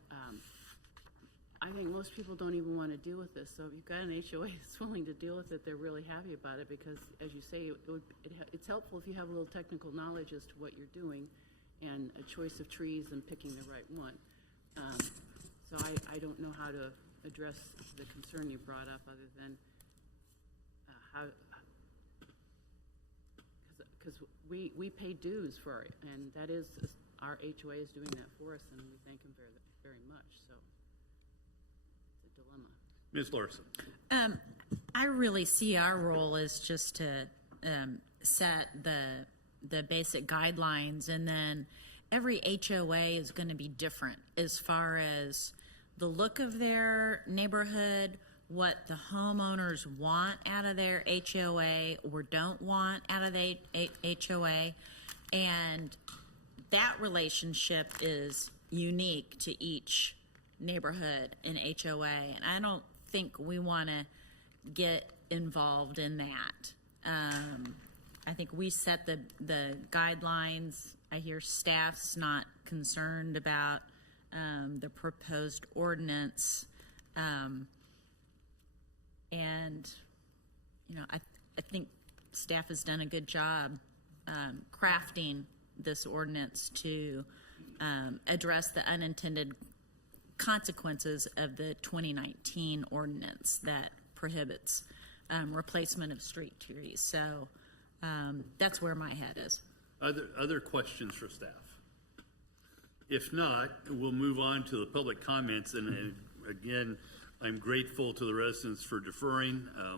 think most people don't even want to deal with this. So if you've got an HOA that's willing to deal with it, they're really happy about it, because, as you say, it's helpful if you have a little technical knowledge as to what you're doing and a choice of trees and picking the right one. So I don't know how to address the concern you brought up, other than because we pay dues for it, and that is, our HOA is doing that for us, and we thank them very, very much. So it's a dilemma. Ms. Larson. I really see our role as just to set the basic guidelines, and then every HOA is going to be different as far as the look of their neighborhood, what the homeowners want out of their HOA or don't want out of the HOA, and that relationship is unique to each neighborhood and HOA, and I don't think we want to get involved in that. I think we set the guidelines. I hear staff's not concerned about the proposed ordinance, and I think staff has done a good job crafting this ordinance to address the unintended consequences of the 2019 ordinance that prohibits replacement of street trees. So that's where my head is. Other questions for staff? If not, we'll move on to the public comments. And again, I'm grateful to the residents for deferring. I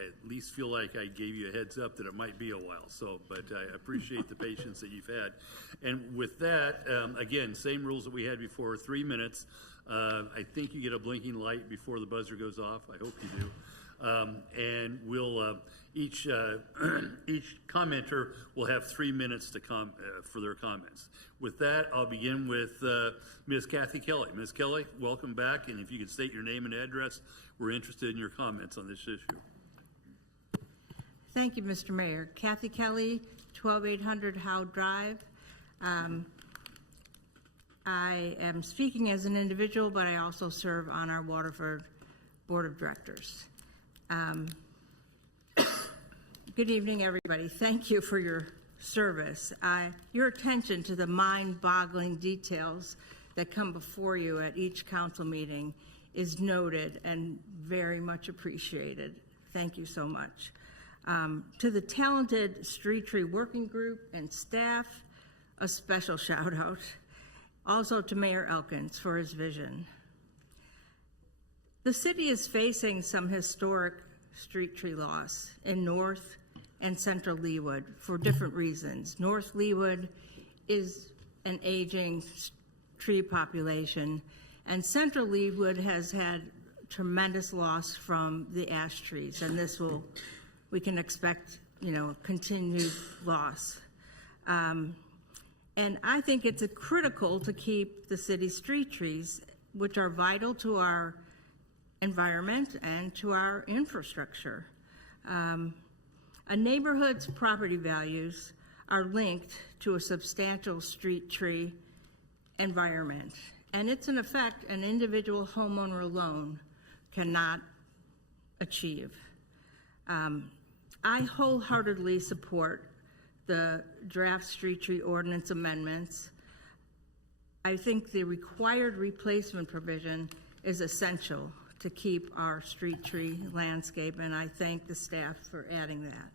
at least feel like I gave you a heads up that it might be a while. But I appreciate the patience that you've had. And with that, again, same rules that we had before, 3 minutes. I think you get a blinking light before the buzzer goes off. I hope you do. And we'll each commenter will have 3 minutes to for their comments. With that, I'll begin with Ms. Kathy Kelly. Ms. Kelly, welcome back, and if you could state your name and address, we're interested in your comments on this issue. Thank you, Mr. Mayor. Kathy Kelly, 12800 Howe Drive. I am speaking as an individual, but I also serve on our Waterford Board of Directors. Good evening, everybody. Thank you for your service. Your attention to the mind-boggling details that come before you at each council meeting is noted and very much appreciated. Thank you so much. To the talented Street Tree Working Group and staff, a special shout out. Also to Mayor Elkins for his vision. The city is facing some historic street tree loss in North and Central Leawood for different reasons. North Leawood is an aging tree population, and Central Leawood has had tremendous loss from the ash trees, and we can expect, continued loss. And I think it's critical to keep the city's street trees which are vital to our environment and to our infrastructure. A neighborhood's property values are linked to a substantial street tree environment, and it's an effect an individual homeowner alone cannot achieve. I wholeheartedly support the draft street tree ordinance amendments. I think the required replacement provision is essential to keep our street tree landscape, and I thank the staff for adding that.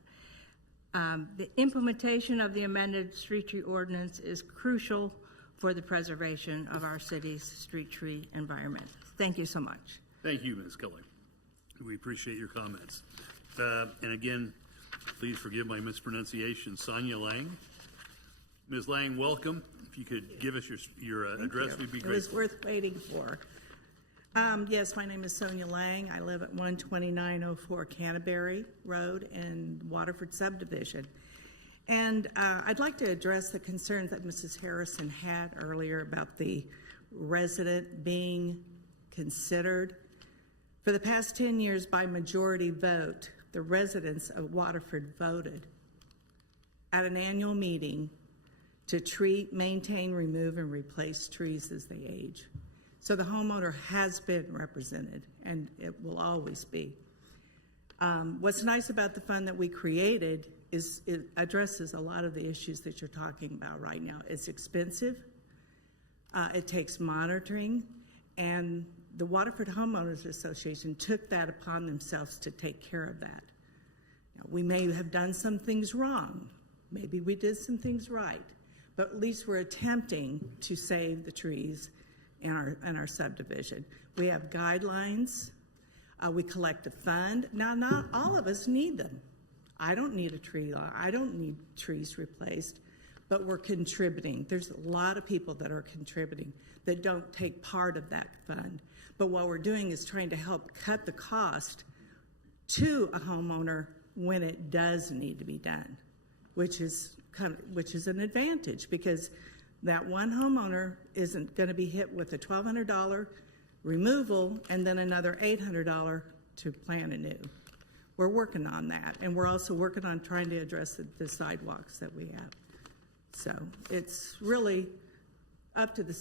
The implementation of the amended street tree ordinance is crucial for the preservation of our city's street tree environment. Thank you so much. Thank you, Ms. Kelly. We appreciate your comments. And again, please forgive my mispronunciation. Sonia Lang. Ms. Lang, welcome. If you could give us your address, we'd be grateful. It was worth waiting for. Yes, my name is Sonia Lang. I live at 12904 Canterbury Road in Waterford subdivision. And I'd like to address the concerns that Mrs. Harrison had earlier about the resident being considered. For the past 10 years, by majority vote, the residents of Waterford voted at an annual meeting to treat, maintain, remove, and replace trees as they age. So the homeowner has been represented, and it will always be. What's nice about the fund that we created is it addresses a lot of the issues that you're talking about right now. It's expensive, it takes monitoring, and the Waterford Homeowners Association took that upon themselves to take care of that. Now, we may have done some things wrong. Maybe we did some things right, but at least we're attempting to save the trees in our subdivision. We have guidelines. We collect a fund. Now, not all of us need them. I don't need a tree law. I don't need trees replaced, but we're contributing. There's a lot of people that are contributing that don't take part of that fund. But what we're doing is trying to help cut the cost to a homeowner when it does need to be done, which is an advantage, because that one homeowner isn't going to be hit with a $1,200 removal and then another $800 to plant anew. We're working on that, and we're also working on trying to address the sidewalks that we have. So it's really up to the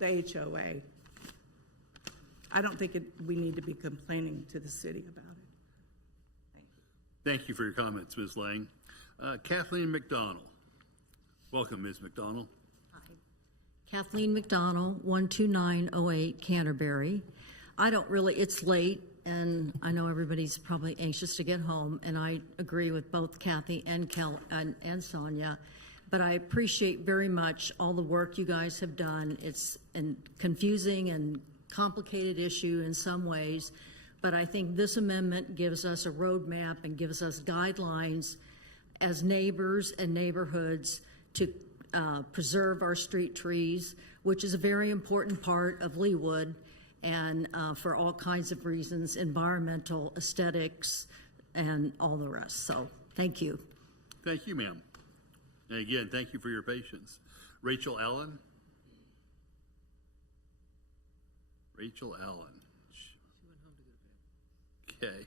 HOA. I don't think we need to be complaining to the city about it. Thank you for your comments, Ms. Lang. Kathleen McDonald. Welcome, Ms. McDonald. Kathleen McDonald, 12908 Canterbury. It's late, and I know everybody's probably anxious to get home, and I agree with both Kathy and and Sonia, but I appreciate very much all the work you guys have done. It's a confusing and complicated issue in some ways, but I think this amendment gives us a roadmap and gives us guidelines as neighbors and neighborhoods to preserve our street trees, which is a very important part of Leawood, and for all kinds of reasons, environmental, aesthetics, and all the rest. So thank you. Thank you, ma'am. And again, thank you for your patience. Rachel Allen. Rachel Allen. She went home to go to bed.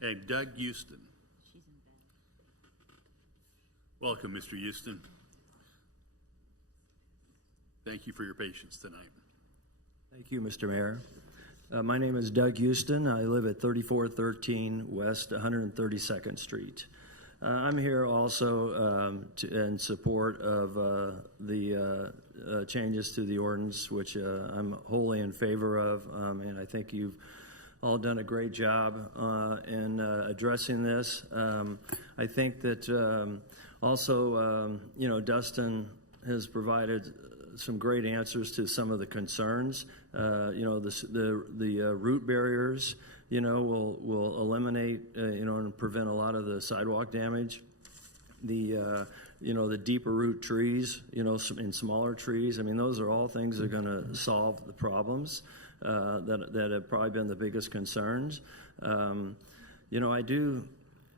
Okay. And Doug Houston. She's in bed. Welcome, Mr. Houston. Thank you for your patience tonight. Thank you, Mr. Mayor. My name is Doug Houston. I live at 3413 West 132nd Street. I'm here also in support of the changes to the ordinance, which I'm wholly in favor of, and I think you've all done a great job in addressing this. I think that also, Dustin has provided some great answers to some of the concerns. The root barriers, will eliminate, and prevent a lot of the sidewalk damage. The deeper root trees, in smaller trees. I mean, those are all things that are going to solve the problems that have probably been the biggest concerns.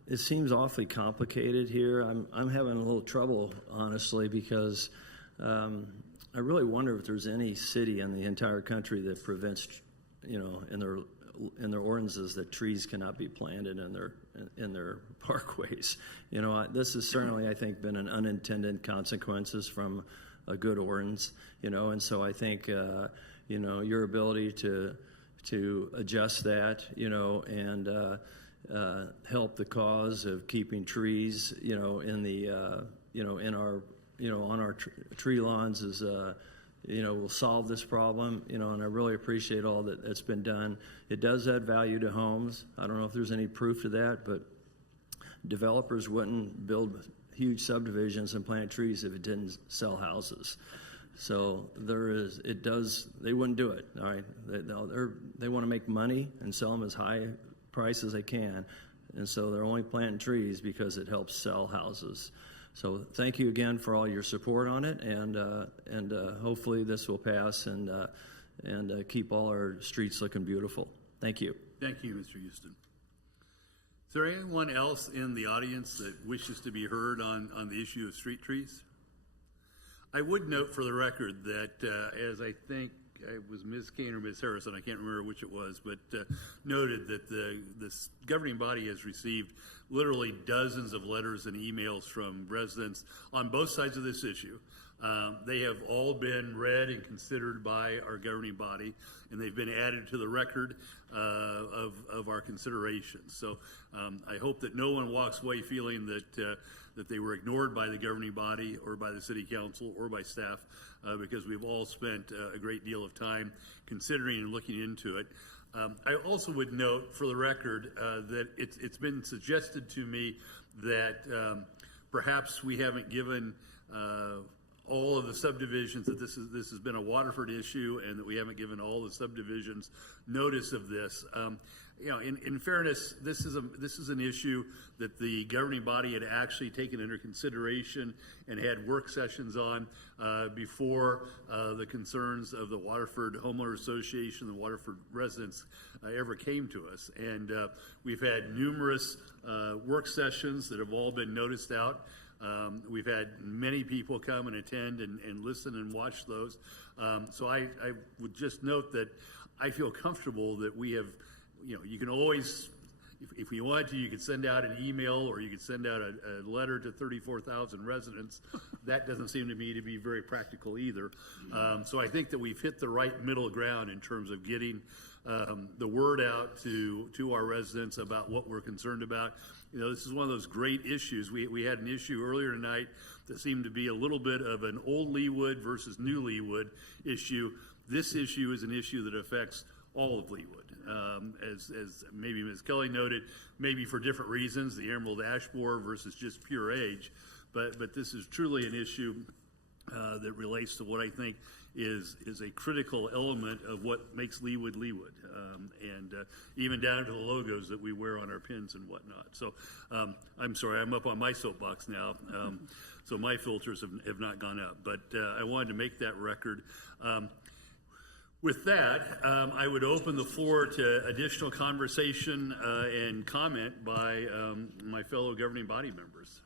It seems awfully complicated here. I'm having a little trouble, honestly, because I really wonder if there's any city in the entire country that prevents, in their ordinances that trees cannot be planted in their parkways. This has certainly, I think, been an unintended consequences from a good ordinance, and so I think, your ability to adjust that, and help the cause of keeping trees, in the, in our, on our tree lawns is, will solve this problem, and I really appreciate all that's been done. It does add value to homes. I don't know if there's any proof to that, but developers wouldn't build huge subdivisions and plant trees if it didn't sell houses. So they wouldn't do it, all right? They want to make money and sell them as high price as they can, and so they're only planting trees because it helps sell houses. So thank you again for all your support on it, and hopefully this will pass and keep all our streets looking beautiful. Thank you. Thank you, Mr. Houston. Is there anyone else in the audience that wishes to be heard on the issue of street trees? I would note for the record that as I think it was Ms. Kane or Ms. Harrison, I can't remember which it was, but noted that this governing body has received literally dozens of letters and emails from residents on both sides of this issue. They have all been read and considered by our governing body, and they've been added to the record of our considerations. So I hope that no one walks away feeling that they were ignored by the governing body or by the city council or by staff, because we've all spent a great deal of time considering and looking into it. I also would note for the record that it's been suggested to me that perhaps we haven't given all of the subdivisions, that this has been a Waterford issue, and that we haven't given all the subdivisions notice of this. In fairness, this is an issue that the governing body had actually taken under consideration and had work sessions on before the concerns of the Waterford Homeowner Association, the Waterford residents ever came to us. And we've had numerous work sessions that have all been noticed out. We've had many people come and attend and listen and watch those. So I would just note that I feel comfortable that we have, you can always, if you wanted to, you could send out an email or you could send out a letter to 34,000 residents. That doesn't seem to me to be very practical either. So I think that we've hit the right middle ground in terms of getting the word out to our residents about what we're concerned about. This is one of those great issues. We had an issue earlier tonight that seemed to be a little bit of an old Leawood versus new Leawood issue. This issue is an issue that affects all of Leawood. As maybe Ms. Kelly noted, maybe for different reasons, the emerald ash borer versus just pure age, but this is truly an issue that relates to what I think is a critical element of what makes Leawood Leawood, and even down to the logos that we wear on our pins and whatnot. So I'm sorry, I'm up on my soapbox now, so my filters have not gone up, but I wanted to make that record. With that, I would open the floor to additional conversation and comment by my fellow governing body members.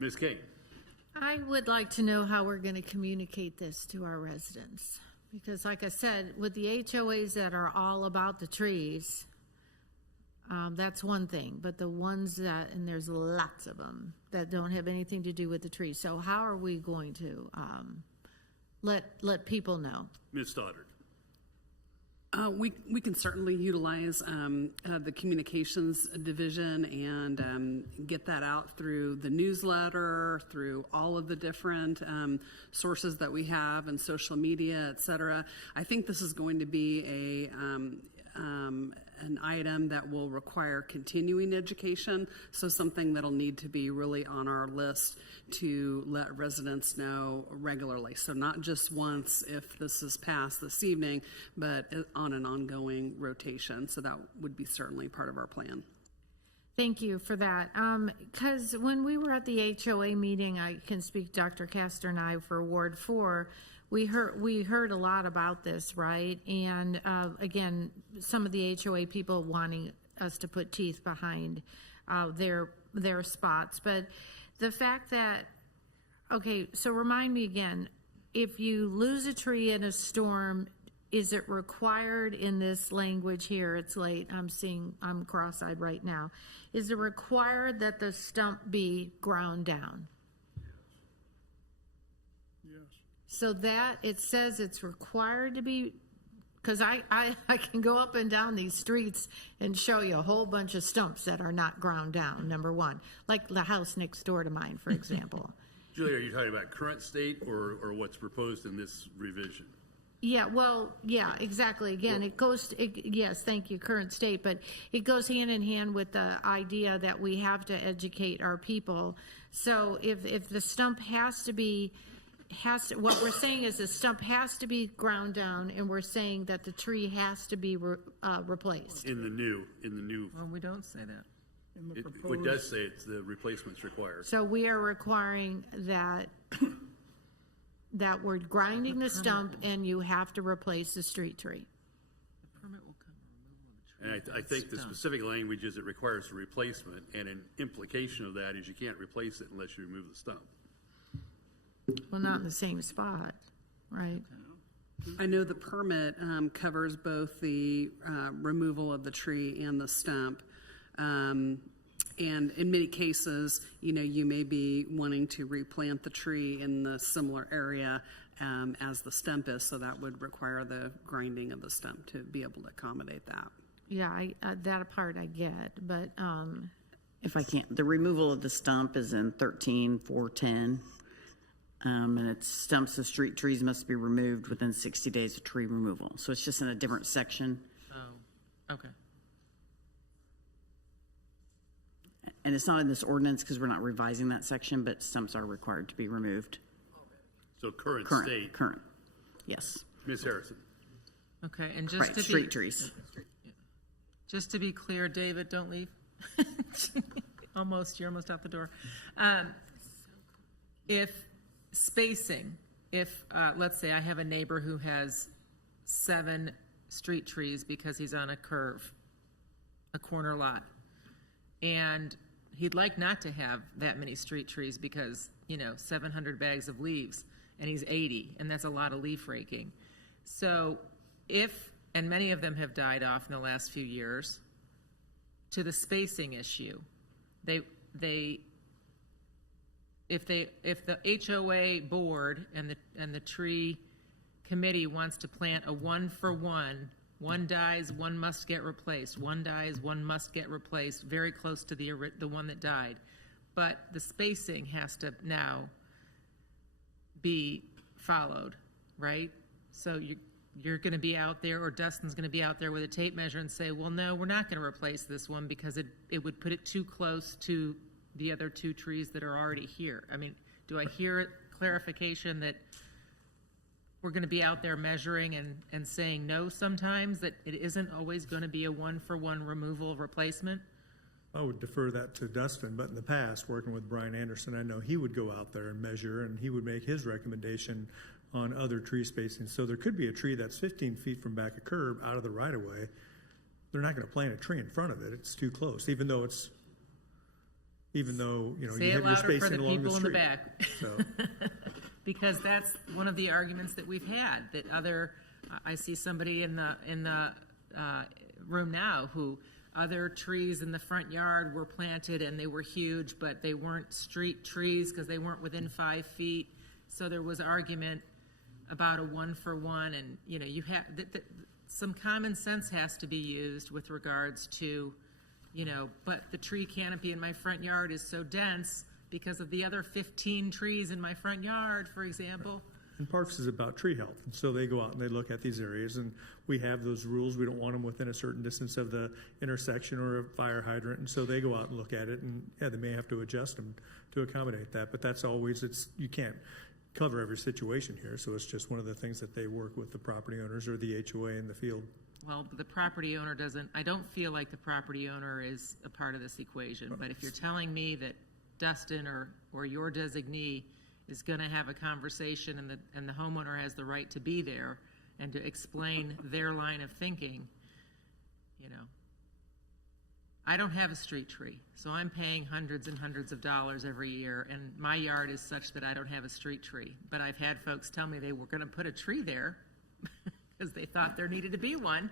Ms. King. I would like to know how we're going to communicate this to our residents. Because like I said, with the HOAs that are all about the trees, that's one thing. But the ones that, and there's lots of them, that don't have anything to do with the trees. So how are we going to let people know? Ms. Stoddard. We can certainly utilize the communications division and get that out through the newsletter, through all of the different sources that we have and social media, et cetera. I think this is going to be an item that will require continuing education, so something that'll need to be really on our list to let residents know regularly. So not just once if this is passed this evening, but on an ongoing rotation. So that would be certainly part of our plan. Thank you for that. Because when we were at the HOA meeting, I can speak, Dr. Castor and I, for Ward 4, we heard a lot about this, right? And again, some of the HOA people wanting us to put teeth behind their spots. But the fact that, okay, so remind me again, if you lose a tree in a storm, is it required in this language here? It's late. I'm cross-eyed right now. Is it required that the stump be ground down? Yes. So that, it says it's required to be, because I can go up and down these streets and show you a whole bunch of stumps that are not ground down, number one. Like the house next door to mine, for example. Julie, are you talking about current state or what's proposed in this revision? Yeah, well, yeah, exactly. Again, yes, thank you, current state, but it goes hand in hand with the idea that we have to educate our people. So if the stump what we're saying is the stump has to be ground down, and we're saying that the tree has to be replaced. In the new. Well, we don't say that. It does say it's the replacement's required. So we are requiring that we're grinding the stump and you have to replace the street tree. The permit will cover removal of the tree. And I think the specific language is it requires a replacement, and an implication of that is you can't replace it unless you remove the stump. Well, not in the same spot, right? I know the permit covers both the removal of the tree and the stump. And in many cases, you may be wanting to replant the tree in the similar area as the stump is, so that would require the grinding of the stump to be able to accommodate that. Yeah, that part I get, but If I can't, the removal of the stump is in 13-410. And it stumps the street trees must be removed within 60 days of tree removal. So it's just in a different section. Oh, okay. And it's not in this ordinance because we're not revising that section, but stumps are required to be removed. So current state. Current, yes. Ms. Harrison. Okay, and just Right, to street trees. Just to be clear, David, don't leave. You're almost out the door. If spacing, let's say I have a neighbor who has 7 street trees because he's on a curve, a corner lot, and he'd like not to have that many street trees because, 700 bags of leaves, and he's 80, and that's a lot of leaf raking. So and many of them have died off in the last few years, to the spacing issue, if the HOA board and the tree committee wants to plant a 1-for-1, one dies, one must get replaced. One dies, one must get replaced, very close to the one that died. But the spacing has to now be followed, right? So you're going to be out there, or Dustin's going to be out there with a tape measure and say, well, no, we're not going to replace this one because it would put it too close to the other 2 trees that are already here. I mean, do I hear clarification that we're going to be out there measuring and saying no sometimes, that it isn't always going to be a 1-for-1 removal replacement? I would defer that to Dustin, but in the past, working with Brian Anderson, I know he would go out there and measure, and he would make his recommendation on other tree spacing. So there could be a tree that's 15 feet from back a curb out of the right-of-way. They're not going to plant a tree in front of it. It's too close, even though you have your spacing along the street. Say it louder for the people in the back. So. Because that's one of the arguments that we've had, that I see somebody in the room now who other trees in the front yard were planted and they were huge, but they weren't street trees because they weren't within 5 feet. So there was argument about a 1-for-1, and you have some common sense has to be used with regards to, but the tree canopy in my front yard is so dense because of the other 15 trees in my front yard, for example. And parks is about tree health, and so they go out and they look at these areas, and we have those rules. We don't want them within a certain distance of the intersection or a fire hydrant, and so they go out and look at it, and they may have to adjust them to accommodate that. But that's always, you can't cover every situation here, so it's just one of the things that they work with the property owners or the HOA in the field. Well, the property owner I don't feel like the property owner is a part of this equation, but if you're telling me that Dustin or your designee is going to have a conversation and the homeowner has the right to be there and to explain their line of thinking, I don't have a street tree, so I'm paying hundreds and hundreds of dollars every year, and my yard is such that I don't have a street tree. But I've had folks tell me they were going to put a tree there because they thought there needed to be one,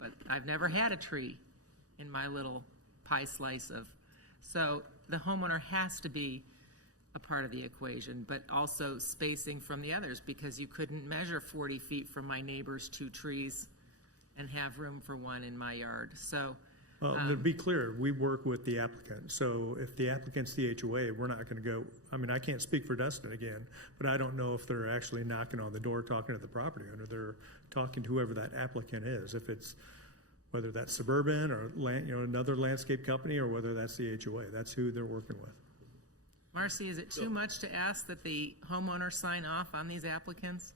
but I've never had a tree in my little pie slice of. So the homeowner has to be a part of the equation, but also spacing from the others, because you couldn't measure 40 feet from my neighbor's 2 trees and have room for one in my yard. So. To be clear, we work with the applicant. So if the applicant's the HOA, we're not going to go, I mean, I can't speak for Dustin again, but I don't know if they're actually knocking on the door, talking to the property owner. They're talking to whoever that applicant is. If it's, whether that's Suburban or another landscape company, or whether that's the HOA, that's who they're working with. Marcy, is it too much to ask that the homeowner sign off on these applicants?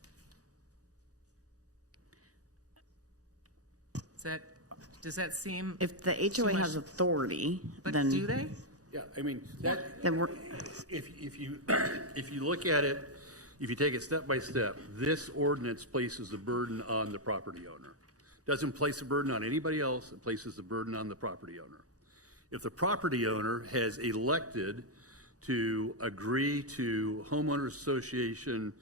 Does that seem? If the HOA has authority, but then. Do they? Yeah, I mean, that, Then we're, if you look at it, if you take it step by step, this ordinance places the burden on the property owner. Doesn't place a burden on anybody else, it places the burden on the property owner. If the property owner has elected to agree to homeowners association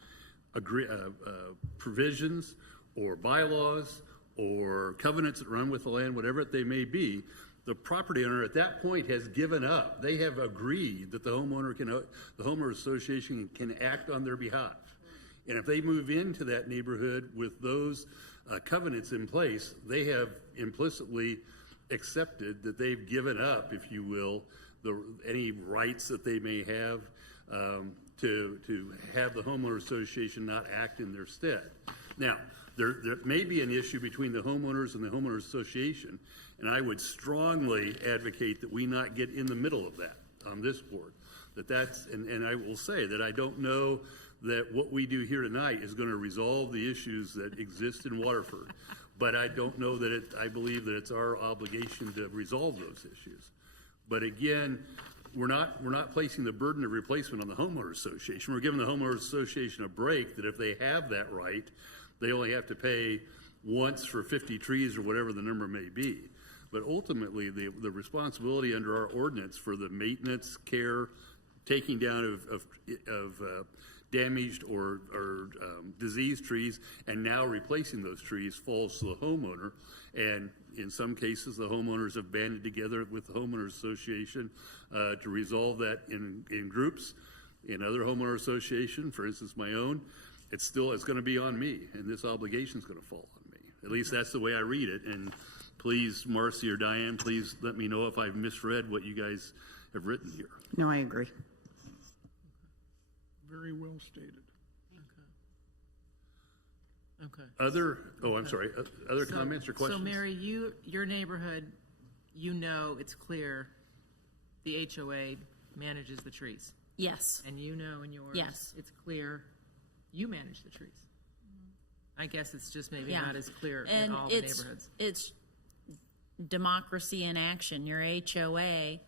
provisions or bylaws or covenants that run with the land, whatever they may be, the property owner at that point has given up. They have agreed that the homeowner association can act on their behalf. And if they move into that neighborhood with those covenants in place, they have implicitly accepted that they've given up, if you will, any rights that they may have to have the homeowner association not act in their stead. Now, there may be an issue between the homeowners and the homeowners association, and I would strongly advocate that we not get in the middle of that on this board. And I will say that I don't know that what we do here tonight is going to resolve the issues that exist in Waterford, but I don't know that I believe that it's our obligation to resolve those issues. But again, we're not placing the burden of replacement on the homeowners association. We're giving the homeowners association a break that if they have that right, they only have to pay once for 50 trees or whatever the number may be. But ultimately, the responsibility under our ordinance for the maintenance, care, taking down of damaged or diseased trees, and now replacing those trees falls to the homeowner. And in some cases, the homeowners have banded together with the homeowners association to resolve that in groups. In other homeowner association, for instance, my own, it's going to be on me, and this obligation is going to fall on me. At least that's the way I read it. And please, Marcy or Diane, please let me know if I've misread what you guys have written here. no, I agree. Very well stated. Okay. Other comments or questions? So Mary, your neighborhood, it's clear the HOA manages the trees. Yes. And in yours, Yes. it's clear you manage the trees. I guess it's just maybe Yeah. not as clear And in all the neighborhoods. it's democracy in action. Your HOA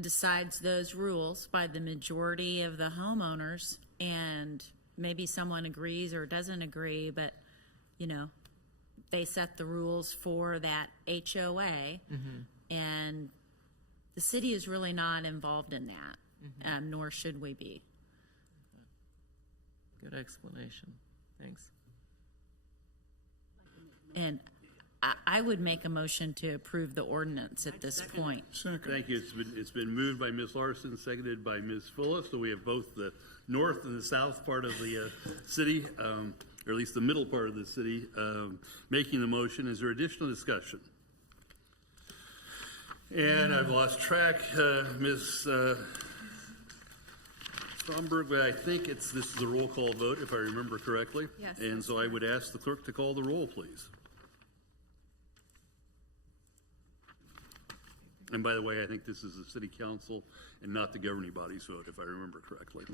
decides those rules by the majority of the homeowners, and maybe someone agrees or doesn't agree, but they set the rules for that HOA, and the city is really not involved in that, nor should we be. Good explanation. Thanks. And I would make a motion to approve the ordinance at this point. Thank you. It's been moved by Ms. Larson, seconded by Ms. Phillips. So we have both the north and the south part of the city, or at least the middle part of the city, making the motion. Is there additional discussion? And I've lost track, Ms. Stromberg, but I think this is a roll call vote, if I remember correctly. Yes. And so I would ask the clerk to call the roll, please. And by the way, I think this is the city council and not the governing body's vote, if I remember correctly.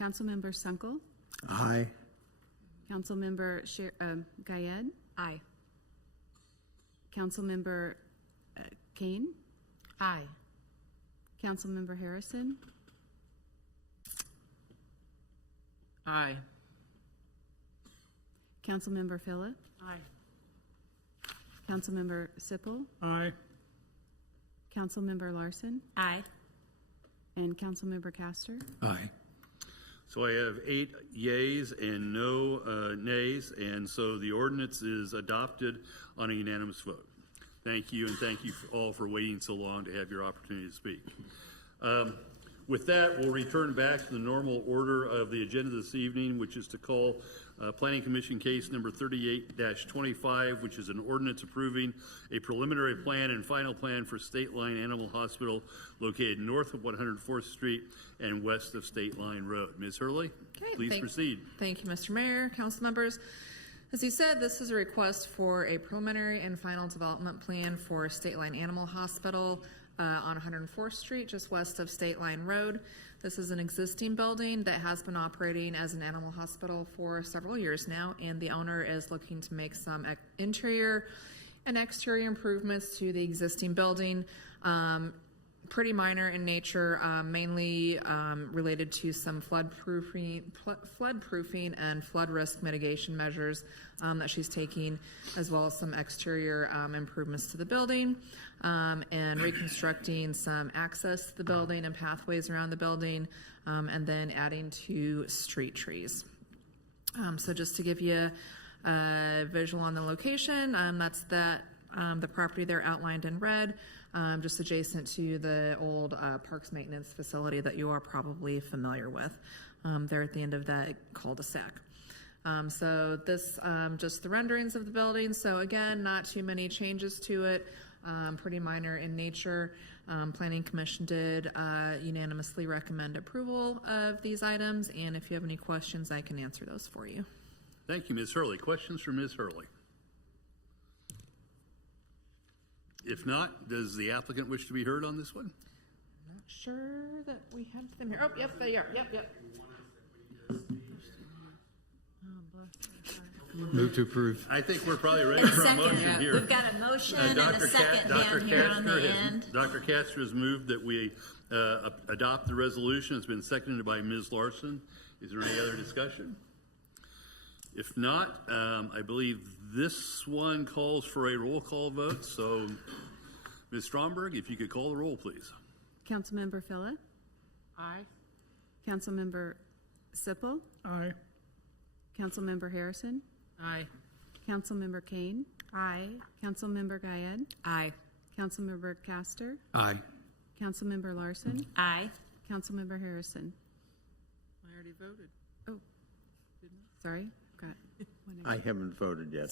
Councilmember Sunkel? Aye. Councilmember Gayed? Aye. Councilmember Kane? Aye. Councilmember Harrison? Aye. Councilmember Phillip? Aye. Councilmember Sippel? Aye. Councilmember Larson, Aye. and Councilmember Castor. Aye. So I have 8 yays and no nays, and so the ordinance is adopted on a unanimous vote. Thank you, and thank you all for waiting so long to have your opportunity to speak. With that, we'll return back to the normal order of the agenda this evening, which is to call Planning Commission case number 38-25, which is an ordinance approving a preliminary plan and final plan for State Line Animal Hospital located north of 104th Street and west of State Line Road. Ms. Hurley, please proceed. Thank you, Mr. Mayor, council members. As you said, this is a request for a preliminary and final development plan for State Line Animal Hospital on 104th Street, just west of State Line Road. This is an existing building that has been operating as an animal hospital for several years now, and the owner is looking to make some interior and exterior improvements to the existing building. Pretty minor in nature, mainly related to some floodproofing and flood risk mitigation measures that she's taking, as well as some exterior improvements to the building, and reconstructing some access to the building and pathways around the building, and then adding 2 street trees. So just to give you a visual on the location, that's the property there outlined in red, just adjacent to the old parks maintenance facility that you are probably familiar with, there at the end of that cul-de-sac. So this, just the renderings of the building. So again, not too many changes to it, pretty minor in nature. Planning Commission did unanimously recommend approval of these items, and if you have any questions, I can answer those for you. Thank you, Ms. Hurley. Questions for Ms. Hurley? If not, does the applicant wish to be heard on this one? I'm not sure that we have them here. Oh, yep, they are. Yep. Move to approve. I think we're probably ready for a motion here. We've got a motion and a second down here on the end. Dr. Castor has moved that we adopt the resolution. It's been seconded by Ms. Larson. Is there any other discussion? If not, I believe this one calls for a roll call vote. So, Ms. Stromberg, if you could call the roll, please. Councilmember Phillip, Aye. Councilmember Sippel, Aye. Councilmember Harrison, Aye. Councilmember Kane, Aye. Councilmember Guyed, Aye. Councilmember Castor, Aye. Councilmember Larson, Aye. Councilmember Harrison. I already voted. Oh, sorry, got. I haven't voted yet,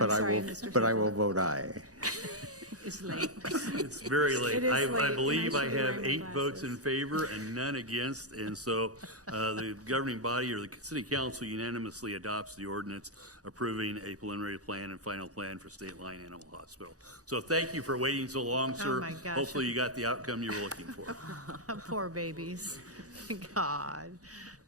I'm sorry, Mr. but I will vote aye. It's late. It's very late. It is I late. believe I I should be have wearing 8 glasses. votes in favor and none against, and so the governing body or the city council unanimously adopts the ordinance approving a preliminary plan and final plan for State Line Animal Hospital. So thank you for waiting so long, sir. my gosh. Hopefully you got the outcome you were looking for. Poor babies. God.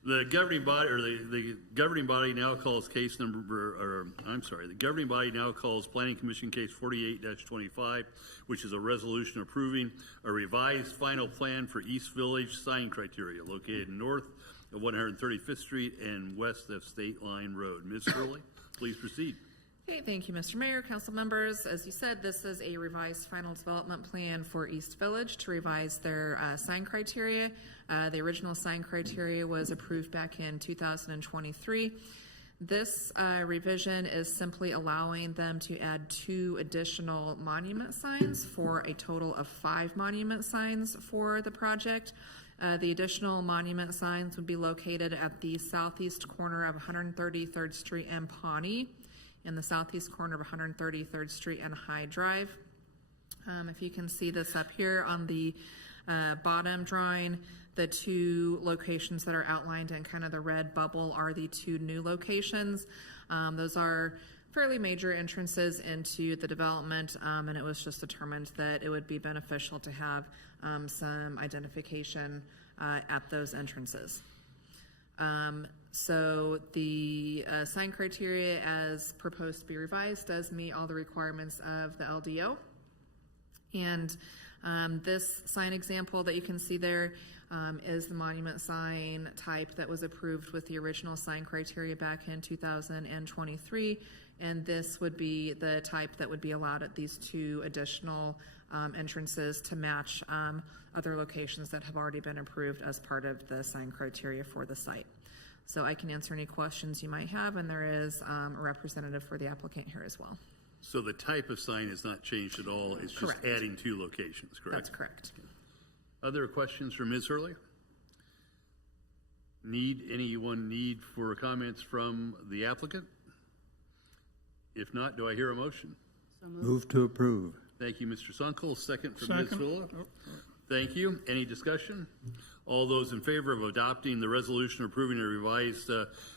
The governing body, or the governing body now calls case number, or I'm sorry, the governing body now calls Planning Commission case 48-25, which is a resolution approving a revised final plan for East Village sign criteria located north of 135th Street and west of State Line Road. Ms. Hurley, please proceed. Okay, thank you, Mr. Mayor, council members. As you said, this is a revised final development plan for East Village to revise their sign criteria. The original sign criteria was approved back in 2023. This revision is simply allowing them to add 2 additional monument signs for a total of 5 monument signs for the project. The additional monument signs would be located at the southeast corner of 133rd Street and Pawnee, in the southeast corner of 133rd Street and High Drive. If you can see this up here on the bottom drawing, the 2 locations that are outlined in kind of the red bubble are the 2 new locations. Those are fairly major entrances into the development, and it was just determined that it would be beneficial to have some identification at those entrances. So the sign criteria as proposed to be revised does meet all the requirements of the LDO. And This sign example that you can see there is the monument sign type that was approved with the original sign criteria back in 2023. And this would be the type that would be allowed at these two additional entrances to match other locations that have already been approved as part of the sign criteria for the site. So I can answer any questions you might have, and there is a representative for the applicant here as well. So the type of sign is not changed at all, it's just Correct. adding two locations, correct? That's correct. Other questions for Ms. Hurley? Anyone need for comments from the applicant? If not, do I hear a motion? Move to approve. Thank you, Mr. Sunkel. Second from Ms. Second. Villa. Thank you. Any discussion? All those in favor of adopting the resolution approving a revised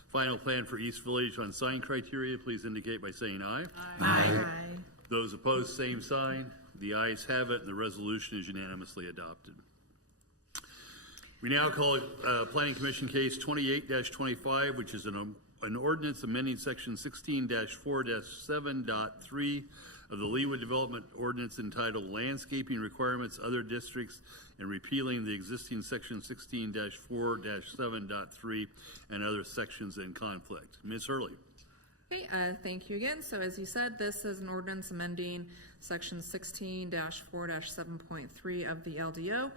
final plan for East Village on sign criteria, please indicate by saying aye. Aye. Those opposed, same sign. The ayes have it, and the resolution is unanimously adopted. We now call Planning Commission Case 28-25, which is an ordinance amending Section 16-4-7.3 of the Leawood Development Ordinance entitled Landscaping Requirements, Other Districts, and repealing the existing Section 16-4-7.3 and other sections in conflict. Ms. Hurley. Okay, thank you again. So as you said, this is an ordinance amending Section 16-4-7.3 of the LDO,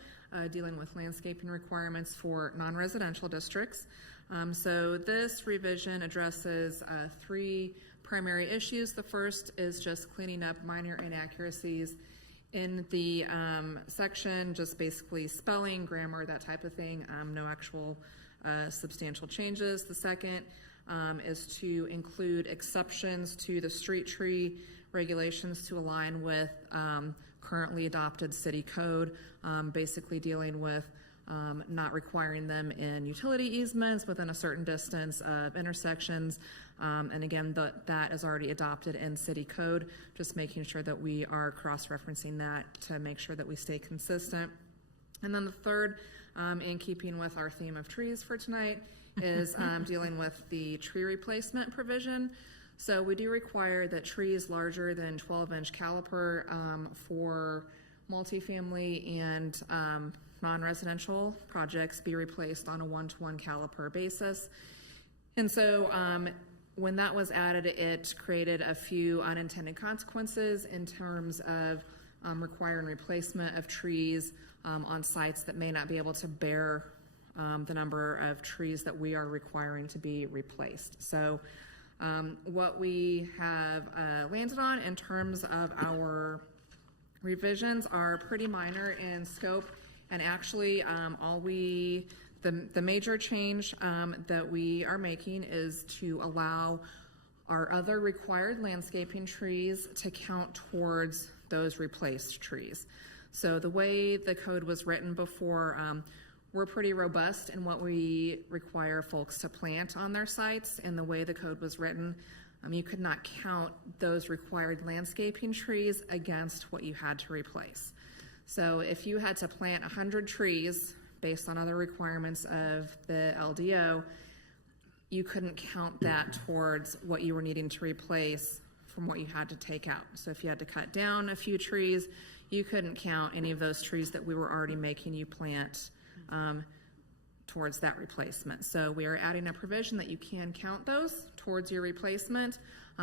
dealing with landscaping requirements for non-residential districts. So this revision addresses three primary issues. The first is just cleaning up minor inaccuracies in the section, just basically spelling, grammar, that type of thing, no actual substantial changes. The second is to include exceptions to the street tree regulations to align with currently adopted city code, basically dealing with not requiring them in utility easements within a certain distance of intersections. And again, that is already adopted in city code, just making sure that we are cross-referencing that to make sure that we stay consistent. And then the third, in keeping with our theme of trees for tonight, is dealing with the tree replacement provision. So we do require that trees larger than 12-inch caliper for multifamily and non-residential projects be replaced on a 1-to-1 caliper basis. And so when that was added, it created a few unintended consequences in terms of requiring replacement of trees on sites that may not be able to bear the number of trees that we are requiring to be replaced. So what we have landed on in terms of our revisions are pretty minor in scope, and actually the major change that we are making is to allow our other required landscaping trees to count towards those replaced trees. So the way the code was written before, we're pretty robust in what we require folks to plant on their sites. And the way the code was written, you could not count those required landscaping trees against what you had to replace. So if you had to plant 100 trees based on other requirements of the LDO, you couldn't count that towards what you were needing to replace from what you had to take out. So if you had to cut down a few trees, you couldn't count any of those trees that we were already making you plant towards that replacement. So we are adding a provision that you can count those towards your replacement,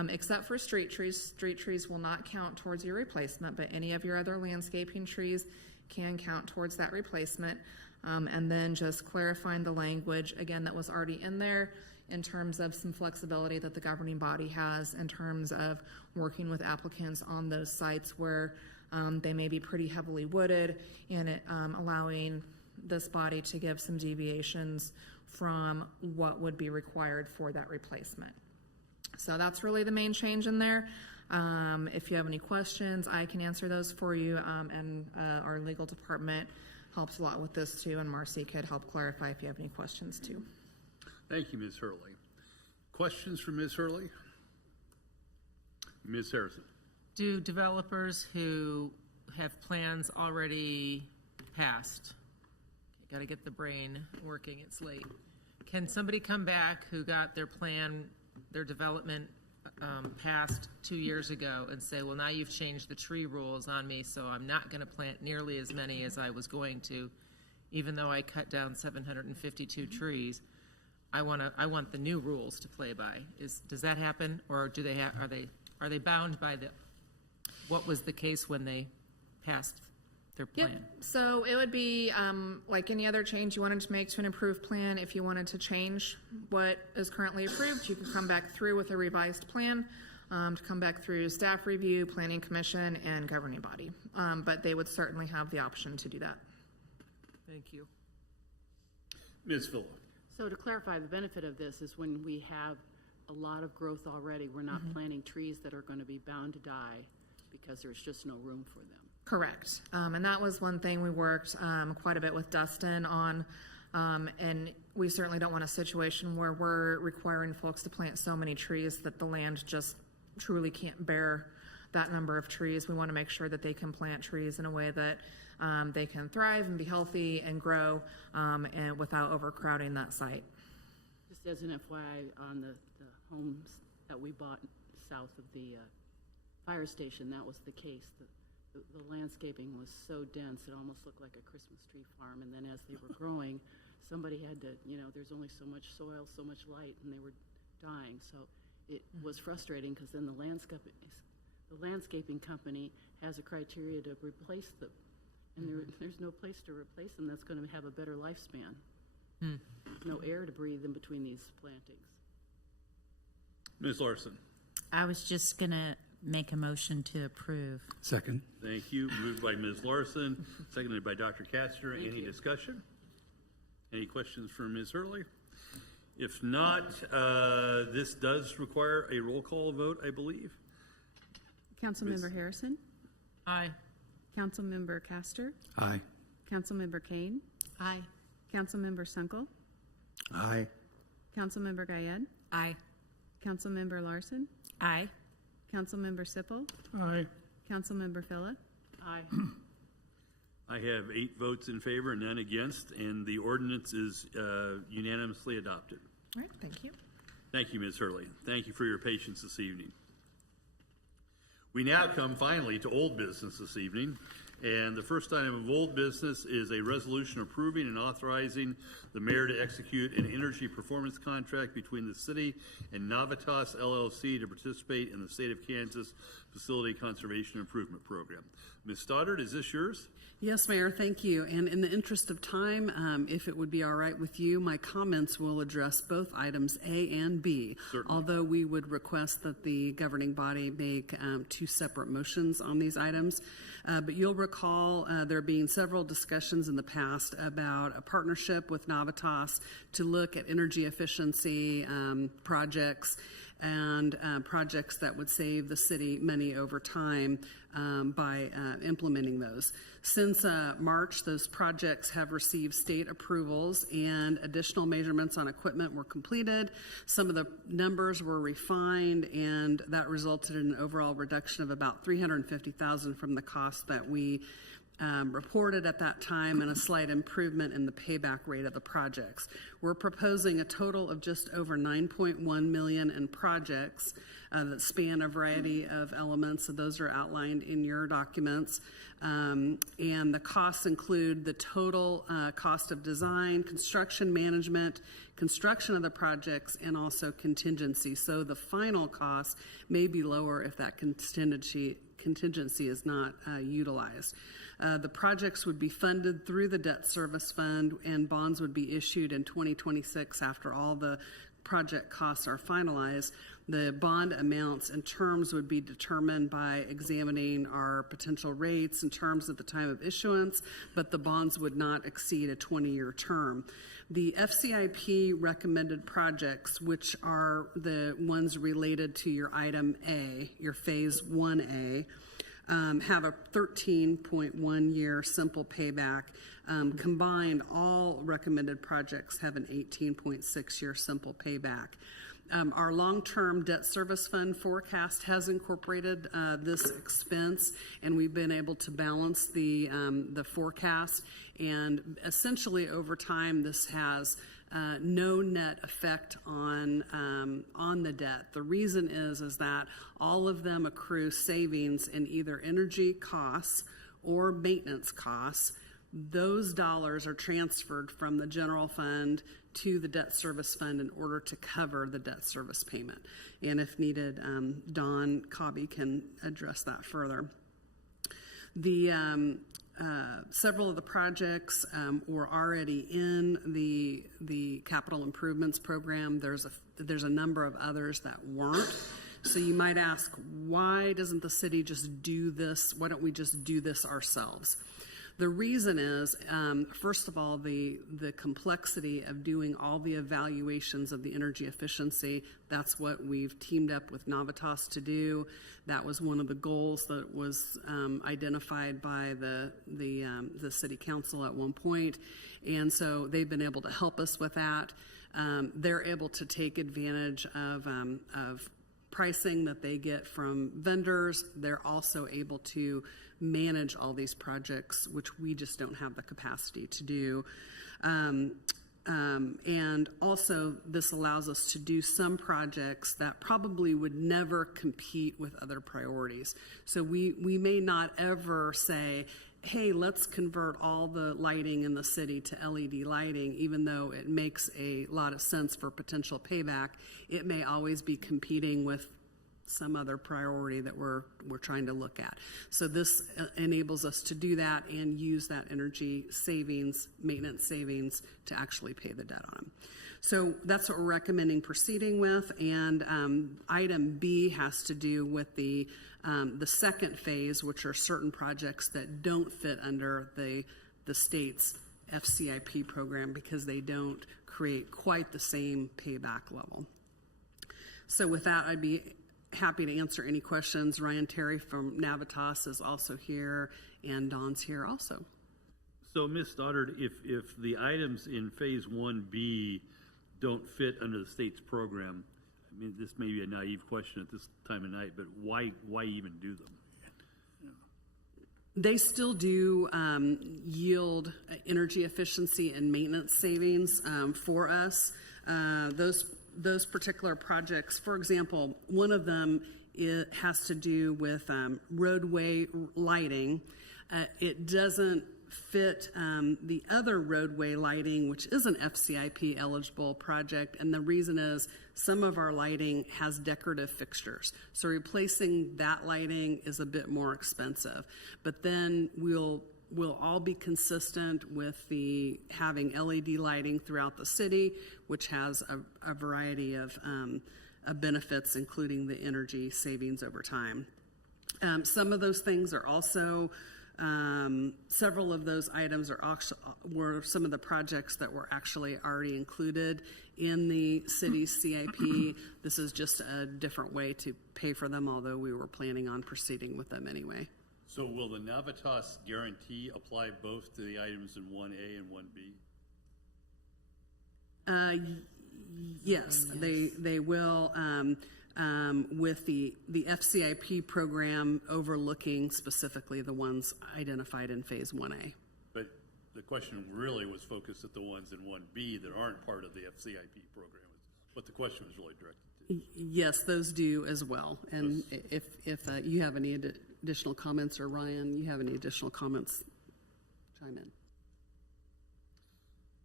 except for street trees. Street trees will not count towards your replacement, but any of your other landscaping trees can count towards that replacement. And then just clarifying the language, again, that was already in there in terms of some flexibility that the governing body has in terms of working with applicants on those sites where they may be pretty heavily wooded, and it allowing this body to give some deviations from what would be required for that replacement. So that's really the main change in there. If you have any questions, I can answer those for you, and our legal department helps a lot with this too, and Marcy could help clarify if you have any questions too. Thank you, Ms. Hurley. Questions for Ms. Hurley? Ms. Harrison. Do developers who have plans already passed, got to get the brain working, it's late, can somebody come back who got their plan, their development passed 2 years ago and say, well, now you've changed the tree rules on me, so I'm not going to plant nearly as many as I was going to, even though I cut down 752 trees. I want the new rules to play by. Does that happen, or do they are they bound by what was the case when they passed their plan? Yep. So it would be like any other change you wanted to make to an approved plan. If you wanted to change what is currently approved, you could come back through with a revised plan to come back through staff review, planning commission, and governing body. But they would certainly have the option to do that. Thank you. Ms. Phillip. So to clarify, the benefit of this is when we have a lot of growth already, we're not planting trees that are going to be bound to die because there's just no room for them. Correct. And that was one thing we worked quite a bit with Dustin on. And we certainly don't want a situation where we're requiring folks to plant so many trees that the land just truly can't bear that number of trees. We want to make sure that they can plant trees in a way that they can thrive and be healthy and grow and without overcrowding that site. Just as an FYI, on the homes that we bought south of the fire station, that was the case. The landscaping was so dense, it almost looked like a Christmas tree farm. And then as they were growing, somebody had to, there's only so much soil, so much light, and they were dying. So it was frustrating because then the landscaping company has a criteria to replace them. And there's no place to replace them that's going to have a better lifespan. No air to breathe in between these plantings. Ms. Larson. I was just going to make a motion to approve. Second. Thank you. Moved by Ms. Larson, seconded by Dr. Castor. Any discussion? Any questions for Ms. Hurley? If not, this does require a roll call vote, I believe. Councilmember Harrison? Aye. Councilmember Castor? Aye. Councilmember Kane? Aye. Councilmember Sunkel? Aye. Councilmember Guyed? Aye. Councilmember Larson? Aye. Councilmember Sippel? Aye. Councilmember Phillip? Aye. I have 8 votes in favor, none against, and the ordinance is unanimously adopted. All right, thank you. Thank you, Ms. Hurley. Thank you for your patience this evening. We now come finally to old business this evening, and the first item of old business is a resolution approving and authorizing the mayor to execute an energy performance contract between the city and Navitas LLC to participate in the state of Kansas Facility Conservation Improvement Program. Ms. Stoddard, is this yours? Yes, Mayor, thank you. And in the interest of time, if it would be all right with you, my comments will address both items A and B. Certainly. Although we would request that the governing body make 2 separate motions on these items. But you'll recall there being several discussions in the past about a partnership with Navitas to look at energy efficiency projects and projects that would save the city money over time by implementing those. Since March, those projects have received state approvals and additional measurements on equipment were completed. Some of the numbers were refined, and that resulted in an overall reduction of about $350,000 from the cost that we reported at that time, and a slight improvement in the payback rate of the projects. We're proposing a total of just over $9.1 million in projects that span a variety of elements. So those are outlined in your documents. And the costs include the total cost of design, construction management, construction of the projects, and also contingency. So the final cost may be lower if that contingency is not utilized. The projects would be funded through the debt service fund, and bonds would be issued in 2026 after all the project costs are finalized. The bond amounts and terms would be determined by examining our potential rates and terms at the time of issuance, but the bonds would not exceed a 20-year term. The FCIP recommended projects, which are the ones related to your item A, your phase 1A, have a 13.1 year simple payback. Combined, all recommended projects have an 18.6 year simple payback. Our long-term debt service fund forecast has incorporated this expense, and we've been able to balance the forecast. And essentially, over time, this has no net effect on the debt. The reason is that all of them accrue savings in either energy costs or maintenance costs. Those dollars are transferred from the general fund to the debt service fund in order to cover the debt service payment. And if needed, Don Cobby can address that further. Several of the projects were already in the capital improvements program. There's a number of others that weren't. So you might ask, why doesn't the city just do this? Why don't we just do this ourselves? The reason is, first of all, the complexity of doing all the evaluations of the energy efficiency. That's what we've teamed up with Navitas to do. That was one of the goals that was identified by the city council at one point. And so they've been able to help us with that. They're able to take advantage of pricing that they get from vendors. They're also able to manage all these projects, which we just don't have the capacity to do. And also this allows us to do some projects that probably would never compete with other priorities. So we may not ever say, hey, let's convert all the lighting in the city to LED lighting, even though it makes a lot of sense for potential payback. It may always be competing with some other priority that we're trying to look at. So this enables us to do that and use that energy savings, maintenance savings, to actually pay the debt on them. So that's what we're recommending proceeding with. And item B has to do with the second phase, which are certain projects that don't fit under the state's FCIP program because they don't create quite the same payback level. So with that, I'd be happy to answer any questions. Ryan Terry from Navitas is also here, and Don's here also. So, Ms. Stoddard, if the items in Phase 1B don't fit under the state's program, I mean, this may be a naive question at this time of night, but why even do them? They still do yield energy efficiency and maintenance savings for us. Those particular projects, for example, one of them has to do with roadway lighting. It doesn't fit the other roadway lighting, which is an FCIP eligible project, and the reason is some of our lighting has decorative fixtures. So replacing that lighting is a bit more expensive. But then we'll all be consistent with the having LED lighting throughout the city, which has a variety of benefits, including the energy savings over time. Some of those things are also, several of those items were some of the projects that were actually already included in the city's CIP. This is just a different way to pay for them, although we were planning on proceeding with them anyway. So will the Navitas guarantee apply both to the items in 1A and 1B? Yes, they will, with the FCIP program overlooking specifically the ones identified in Phase 1A. But the question really was focused at the ones in 1B that aren't part of the FCIP program. What the question was really directed to. Yes, those do as well. And if you have any additional comments, or Ryan, you have any additional comments, chime in.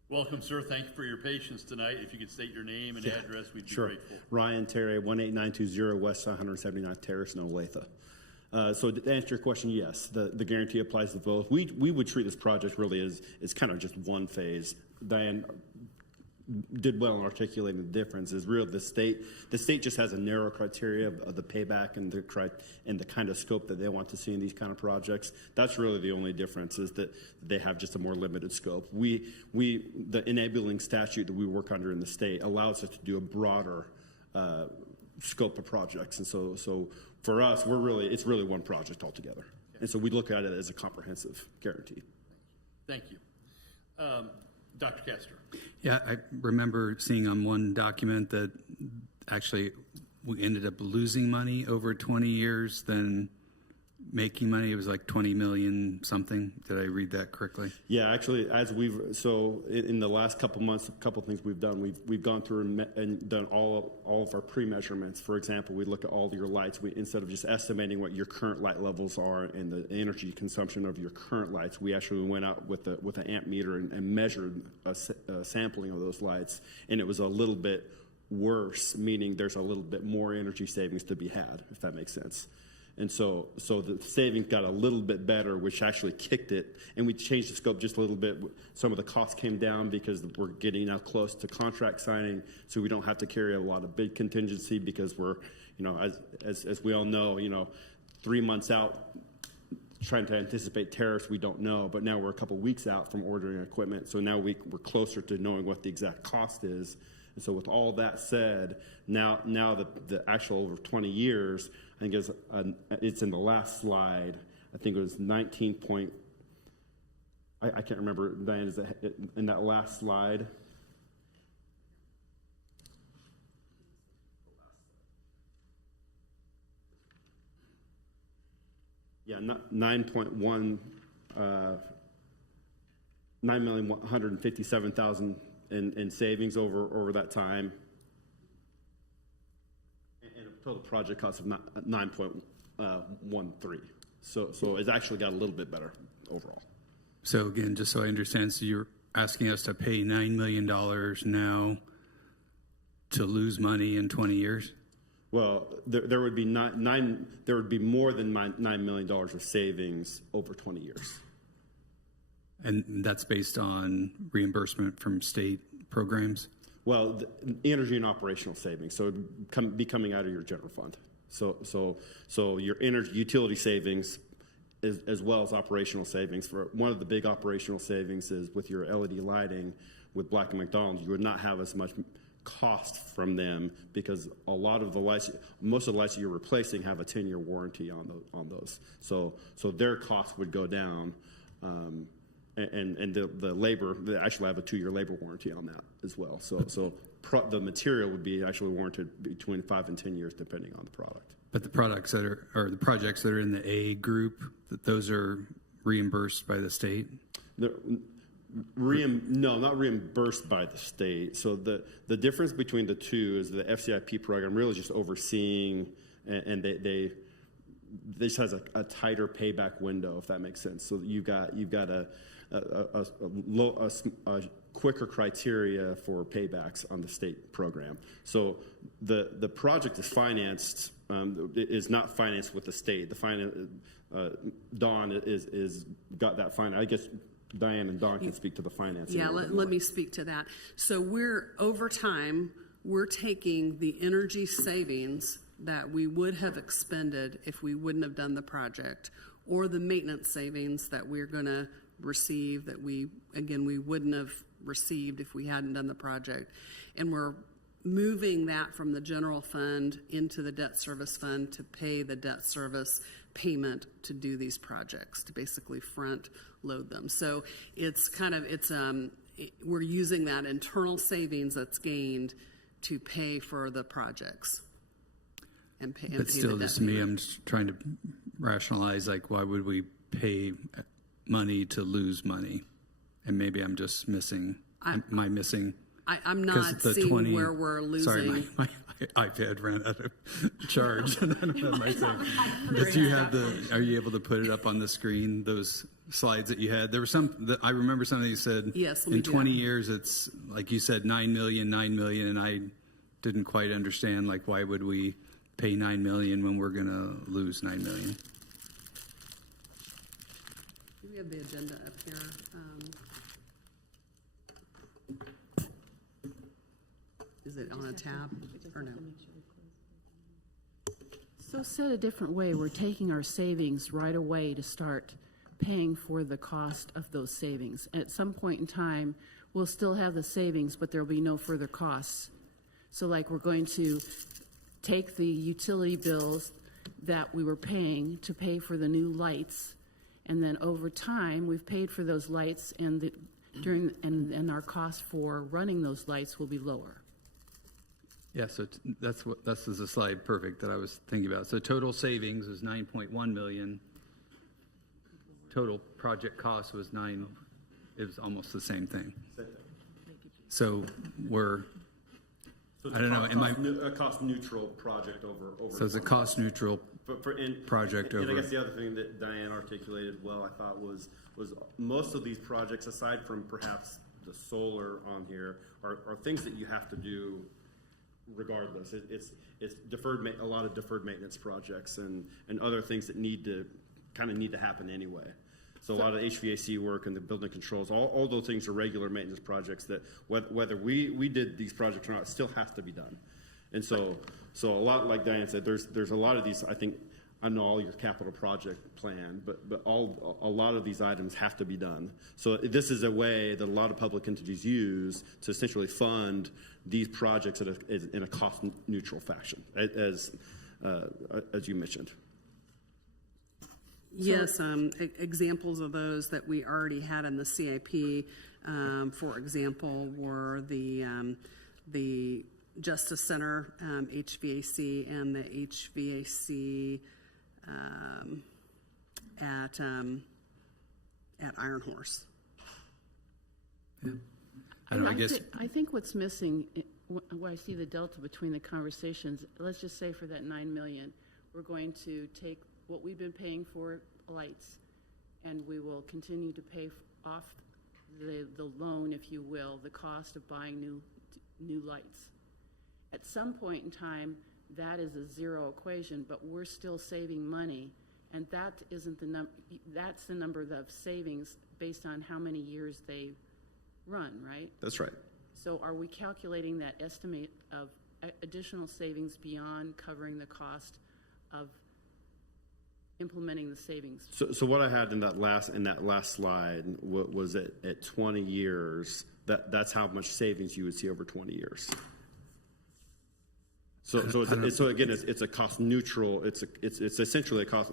Welcome, sir. Thank you for your patience tonight. If you could state your name and address, we'd be grateful. Ryan Terry, 18920 West 179th Terrace in Olathe. So to answer your question, yes, the guarantee applies to both. We would treat this project really as kind of just one phase. Diane did well in articulating the difference. Is real. The state just has a narrow criteria of the payback and the kind of scope that they want to see in these kind of projects. That's really the only difference, is that they have just a more limited scope. The enabling statute that we work under in the state allows us to do a broader scope of projects, and so for us, it's really one project altogether. Okay. And so we look at it as a comprehensive guarantee. Thank you. Dr. Castor. Yeah, I remember seeing on one document that actually we ended up losing money over 20 years, then making money. It was like 20 million something. Did I read that correctly? Yeah, actually, in the last couple months, a couple things we've done. We've gone through and done all of our pre-measurements. For example, we look at all of your lights. Instead of just estimating what your current light levels are and the energy consumption of your current lights, we actually went out with an amp meter and measured a sampling of those lights, and it was a little bit worse, meaning there's a little bit more energy savings to be had, if that makes sense. And so the savings got a little bit better, which actually kicked it, and we changed the scope just a little bit. Some of the costs came down because we're getting now close to contract signing, so we don't have to carry a lot of bid contingency because we're, as we all know, 3 months out, trying to anticipate tariffs, we don't know, but now we're a couple weeks out from ordering equipment, so now we're closer to knowing what the exact cost is. And so with all that said, now the actual over 20 years, I think it's in the last slide. I think it was 19 point. I can't remember, Diane, is that in that last slide? Yeah, 9.1, 9,157,000 in savings over that time, and a total project cost of 9.13. So it's actually got a little bit better overall. So again, just so I understand, so you're asking us to pay $9 million now to lose money in 20 years? Well, there would be there would be more than $9 million of savings over 20 years. And that's based on reimbursement from state programs? Well, the energy and operational savings. So it'd be coming out of your general fund. So your energy utility savings as well as operational savings. For one of the big operational savings is with your LED lighting with Black & McDonald, you would not have as much cost from them because a lot of the lights, most of the lights that you're replacing have a 10-year warranty on those. So their costs would go down. And the labor, they actually have a 2-year labor warranty on that as well. So the material would be actually warranted between 5 and 10 years depending on the product. But the products that are, or the projects that are in the A group, those are reimbursed by the state? No, not reimbursed by the state. So the difference between the two is the FCIP program really just overseeing, and they this has a tighter payback window, if that makes sense. So you've got a quicker criteria for paybacks on the state program. So the project is financed, is not financed with the state. Dawn is got that finance. I guess Diane and Dawn can speak to the financing. Yeah, let me speak to that. So over time, we're taking the energy savings that we would have expended if we wouldn't have done the project, or the maintenance savings that we're going to receive that we wouldn't have received if we hadn't done the project. And we're moving that from the general fund into the debt service fund to pay the debt service payment to do these projects, to basically front load them. So we're using that internal savings that's gained to pay for the projects. But still, just to me, I'm just trying to rationalize, like, why would we pay money to lose money? And maybe I'm just missing. Am I missing? I'm not seeing where we're losing. Sorry, my iPad ran out of charge, and I don't have my thing. But are you able to put it up on the screen, those slides that you had? There were I remember something you said. Yes, in 20 years, it's, like you said, 9 million, and I didn't quite understand, like, why would we pay $9 million when we're going to lose $9 million? We have the agenda up here. Is it on a tab or no? So said a different way, we're taking our savings right away to start paying for the cost of those savings. At some point in time, we'll still have the savings, but there'll be no further costs. So like we're going to take the utility bills that we were paying to pay for the new lights, and then over time we've paid for those lights, and and our cost for running those lights will be lower. Yeah, so this is a slide perfect that I was thinking about. So total savings is 9.1 million total project cost was it was almost the same thing. So we're, So I don't know, a cost neutral project over. So it's a cost neutral project and over. I guess the other thing that Diane articulated well, I thought was most of these projects, aside from perhaps the solar on here, are things that you have to do regardless. It's a lot of deferred maintenance projects and other things that need to happen anyway. So a lot of HVAC work and the building controls, all those things are regular maintenance projects that whether we did these projects or not, still has to be done. And so a lot, like Diane said, there's a lot of these, I think, I know all your capital project plan, but a lot of these items have to be done. So this is a way that a lot of public entities use to essentially fund these projects in a cost neutral fashion, as you mentioned. Yes, examples of those that we already had in the CIP, for example, were the Justice Center HVAC and the HVAC at Iron Horse. Yeah. I think what's missing, where I see the delta between the conversations, let's just say for that $9 million, we're going to take what we've been paying for lights, and we will continue to pay off the loan, if you will, the cost of buying new lights. At some point in time, that is a zero equation, but we're still saving money, and that isn't the number. That's the number of savings based on how many years they run, right? That's right. So are we calculating that estimate of additional savings beyond covering the cost of implementing the savings? So what I had in that last slide was at 20 years. That's how much savings you would see over 20 years. So again, it's a cost neutral. It's essentially a cost,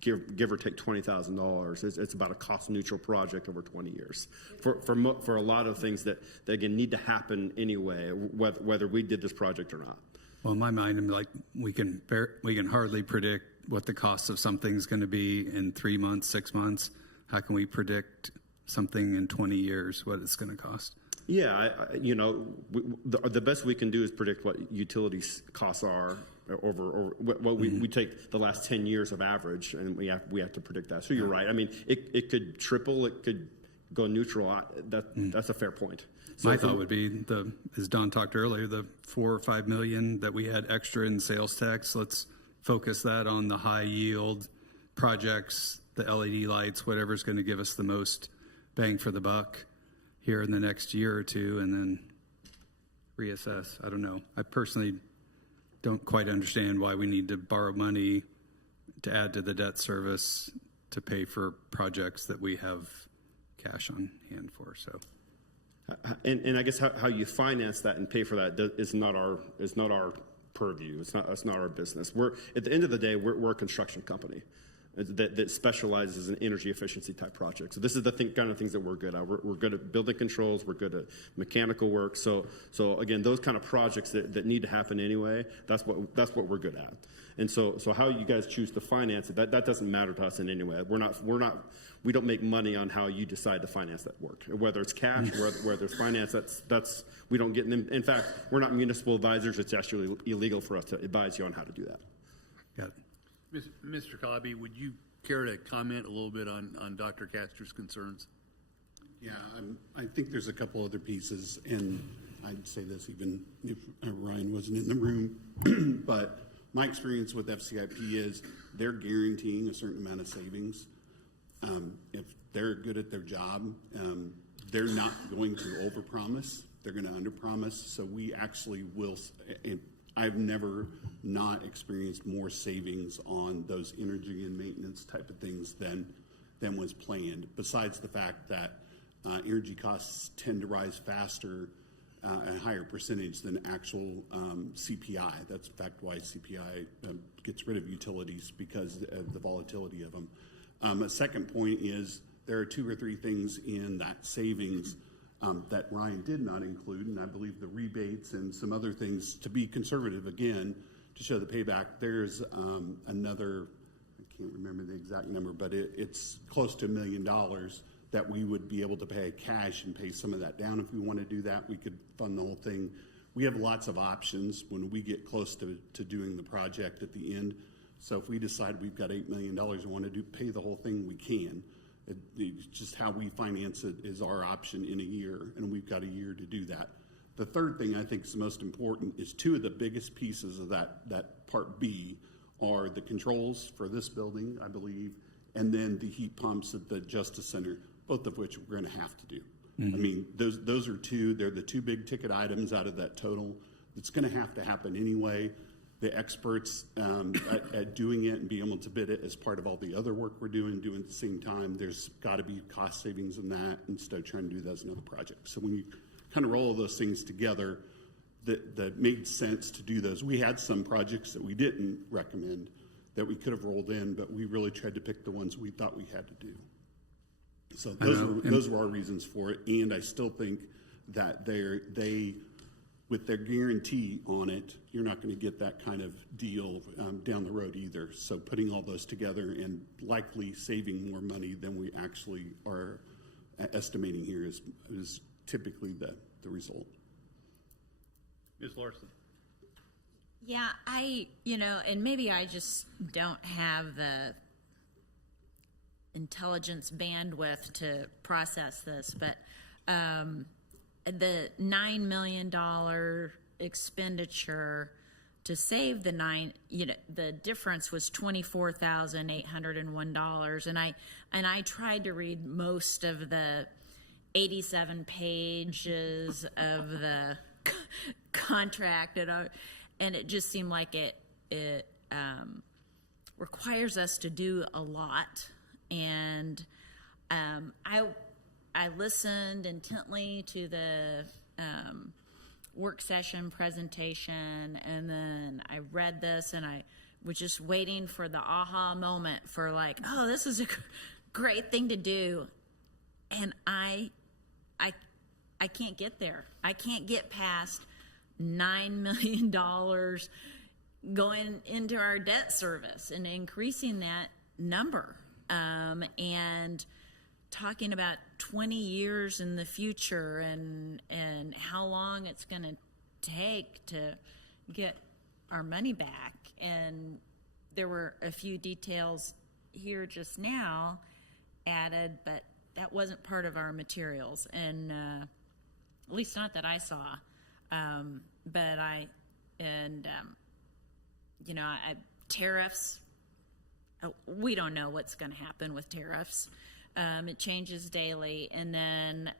give or take $20,000. It's about a cost neutral project over 20 years for a lot of things that again need to happen anyway, whether we did this project or not. Well, in my mind, I'm like, we can hardly predict what the cost of something's going to be in 3 months, 6 months. How can we predict something in 20 years, what it's going to cost? Yeah, the best we can do is predict what utilities costs are over what we take the last 10 years of average, and we have to predict that. So you're right. I mean, it could triple, it could go neutral. That's a fair point. So my thought would be as Don talked earlier, the $4 or $5 million that we had extra in sales tax. Let's focus that on the high yield projects, the LED lights, whatever's going to give us the most bang for the buck here in the next year or two, and then reassess. I don't know. I personally don't quite understand why we need to borrow money to add to the debt service to pay for projects that we have cash on hand for. So, and I guess how you finance that and pay for that is not our purview. It's not our business. We're at the end of the day, we're a construction company that specializes in energy efficiency type projects. So this is the kind of things that we're good at. We're good at building controls. We're good at mechanical work. So again, those kind of projects that need to happen anyway, that's what we're good at. And so how you guys choose to finance it, that doesn't matter to us in any way. We don't make money on how you decide to finance that work. Whether it's cash, whether it's finance, that's we don't get in. In fact, we're not municipal advisors. It's actually illegal for us to advise you on how to do that. Got it. Mr. Cobby, would you care to comment a little bit on Dr. Castor's concerns? Yeah, I think there's a couple other pieces, and I'd say this even if Ryan wasn't in the room, but my experience with FCIP is they're guaranteeing a certain amount of savings. If they're good at their job, they're not going to overpromise. They're going to underpromise. So we actually will. I've never not experienced more savings on those energy and maintenance type of things than was planned. Besides the fact that energy costs tend to rise faster at a higher percentage than actual CPI. That's in fact why CPI gets rid of utilities, because of the volatility of them. A second point is there are 2 or 3 things in that savings that Ryan did not include, and I believe the rebates and some other things to be conservative again to show the payback. There's another, I can't remember the exact number, but it's close to $1 million that we would be able to pay cash and pay some of that down. If we want to do that, we could fund the whole thing. We have lots of options when we get close to doing the project at the end. So if we decide we've got $8 million and want to pay the whole thing, we can. It's just how we finance it is our option in a year, and we've got a year to do that. The third thing I think is the most important is two of the biggest pieces of that Part B are the controls for this building, I believe, and then the heat pumps at the Justice Center, both of which we're going to have to do. I mean, those are they're the two big ticket items out of that total. It's going to happen anyway. The experts at doing it and being able to bid it as part of all the other work we're doing at the same time, there's got to be cost savings in that instead of trying to do that as another project. So when you kind of roll all those things together, that made sense to do those. We had some projects that we didn't recommend that we could have rolled in, but we really tried to pick the ones we thought we had to do. So those were our reasons for it, and I still think that they with their guarantee on it, you're not going to get that kind of deal down the road either. So putting all those together and likely saving more money than we actually are estimating here is typically the result. Ms. Larson. Yeah, and maybe I just don't have the intelligence bandwidth to process this, but the $9 million expenditure to save the difference was $24,801, and I tried to read most of the 87 pages of the contract, and it just seemed like it requires us to do a lot. And I listened intently to the work session presentation, and then I read this, and I was just waiting for the aha moment for like, oh, this is a great thing to do, and I can't get there. I can't get past $9 million going into our debt service and increasing that number. And talking about 20 years in the future and how long it's going to take to get our money back. And there were a few details here just now added, but that wasn't part of our materials, and at least not that I saw. Tariffs. We don't know what's going to happen with tariffs. It changes daily, and then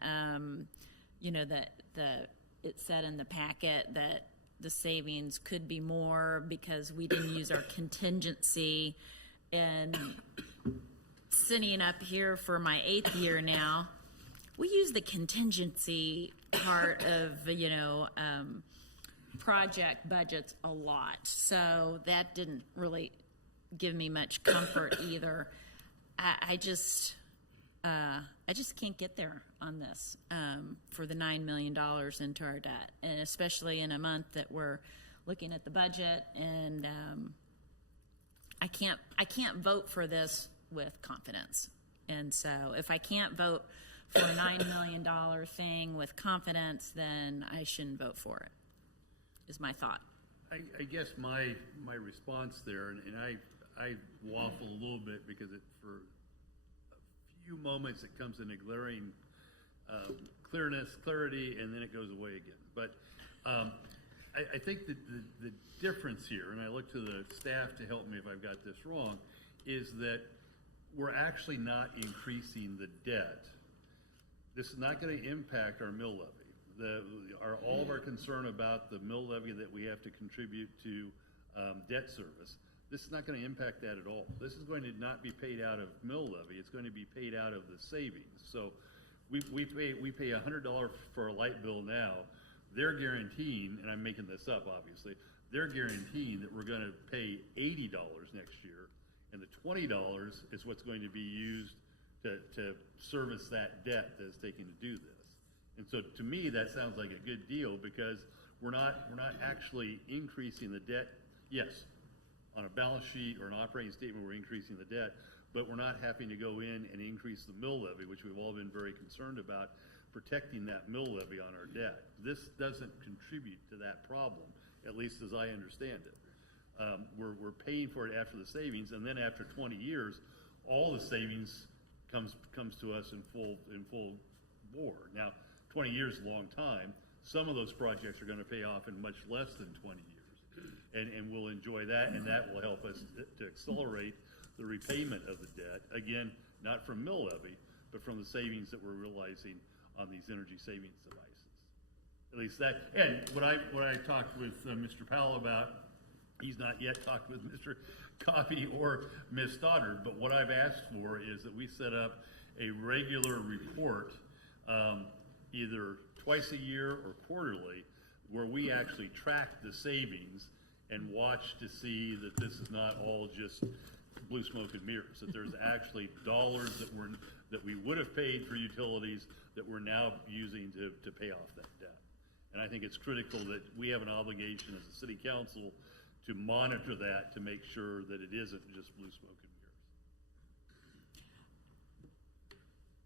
it said in the packet that the savings could be more because we didn't use our contingency. And sitting up here for my 8th year now, we use the contingency part of project budgets a lot, so that didn't really give me much comfort either. I just can't get there on this for the $9 million into our debt, and especially in a month that we're looking at the budget, and I can't vote for this with confidence. And so if I can't vote for a $9 million thing with confidence, then I shouldn't vote for it, is my thought. I guess my response there, and I waffle a little bit because for a few moments it comes in a glaring clarity, and then it goes away again. But I think that the difference here, and I look to the staff to help me if I've got this wrong, is that we're actually not increasing the debt. This is not going to impact our mill levy. All of our concern about the mill levy that we have to contribute to debt service, this is not going to impact that at all. This is going to not be paid out of mill levy. It's going to be paid out of the savings. So we pay $100 for a light bill now. They're guaranteeing, and I'm making this up obviously, they're guaranteeing that we're going to pay $80 next year, and the $20 is what's going to be used to service that debt that is taken to do this. And so to me, that sounds like a good deal because we're not actually increasing the debt. Yes. on a balance sheet or an operating statement, we're increasing the debt, but we're not having to go in and increase the mill levy, which we've all been very concerned about, protecting that mill levy on our debt. This doesn't contribute to that problem, at least as I understand it. We're paying for it after the savings, and then after 20 years, all the savings comes to us in full bore. Now, 20 years is a long time. Some of those projects are going to pay off in much less than 20 years, and we'll enjoy that, and that will help us to accelerate the repayment of the debt. Again, not from mill levy, but from the savings that we're realizing on these energy savings devices. At least that, and what I talked with Mr. Powell about, he's not yet talked with Mr. Coffey or Ms. Stoddard, but what I've asked for is that we set up a regular report, either twice a year or quarterly, where we actually track the savings and watch to see that this is not all just blue smoke and mirrors, that there's actually dollars that we would have paid for utilities that we're now using to pay off that debt. And I think it's critical that we have an obligation as a city council to monitor that, to make sure that it isn't just blue smoke and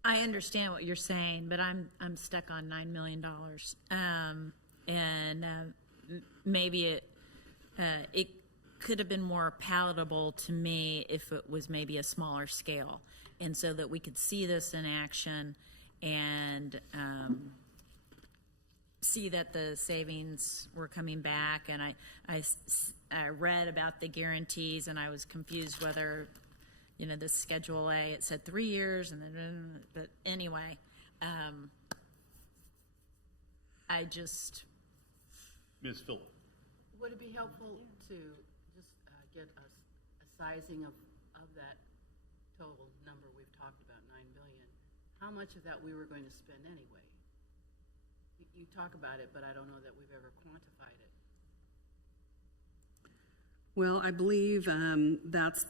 mirrors. I understand what you're saying, but I'm stuck on $9 million, and maybe it could have been more palatable to me if it was maybe a smaller scale, and so that we could see this in action and see that the savings were coming back. And I read about the guarantees, and I was confused whether, this Schedule A, it said 3 years, and then, but anyway, I just. Ms. Phillip. Would it be helpful to just get a sizing of that total number we've talked about, $9 billion? How much of that we were going to spend anyway? You talk about it, but I don't know that we've ever quantified it. Well, I believe that's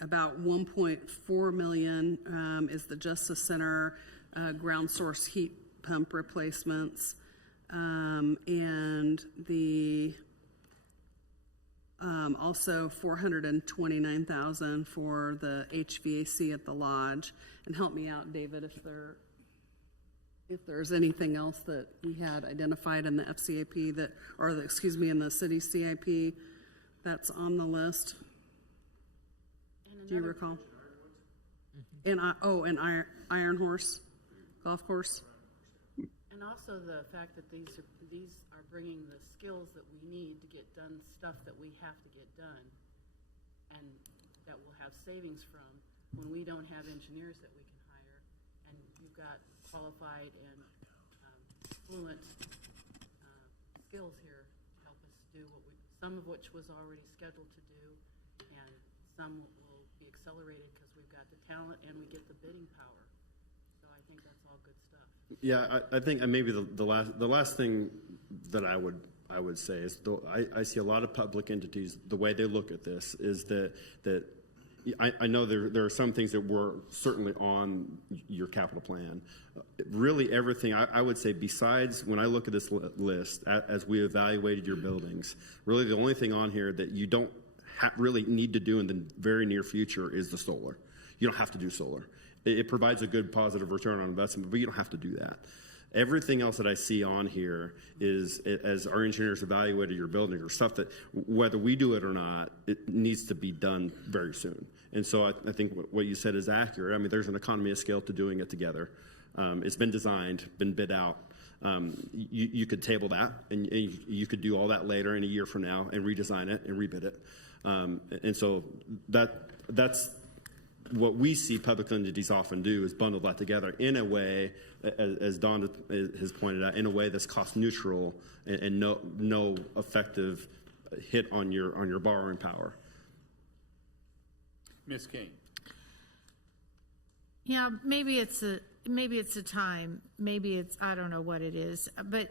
about 1.4 million is the Justice Center ground source heat pump replacements, and the also $429,000 for the HVAC at the lodge. And help me out, David, if there's anything else that we had identified in the FCIP in the city CIP that's on the list. Do you recall? And Iron Horse Golf Course. And also the fact that these are bringing the skills that we need to get done stuff that we have to get done, and that we'll have savings from when we don't have engineers that we can hire, and you've got qualified and fluent skills here to help us do some of which was already scheduled to do, and some will be accelerated because we've got the talent and we get the bidding power. So I think that's all good stuff. Yeah, I think maybe the last thing that I would say is I see a lot of public entities, the way they look at this is that I know there are some things that were certainly on your capital plan. Really everything, I would say, besides when I look at this list, as we evaluated your buildings, really the only thing on here that you don't really need to do in the very near future is the solar. You don't have to do solar. It provides a good positive return on investment, but you don't have to do that. Everything else that I see on here is, as our engineers evaluated your building, or stuff that, whether we do it or not, it needs to be done very soon. And so I think what you said is accurate. I mean, there's an economy of scale to doing it together. It's been designed, been bid out. You could table that, and you could do all that later in a year from now and redesign it and rebid it. And so that's what we see public entities often do, is bundle that together in a way, as Don has pointed out, in a way that's cost neutral and no effective hit on your borrowing power. Ms. King. Yeah, maybe it's a time, maybe it's, I don't know what it is, but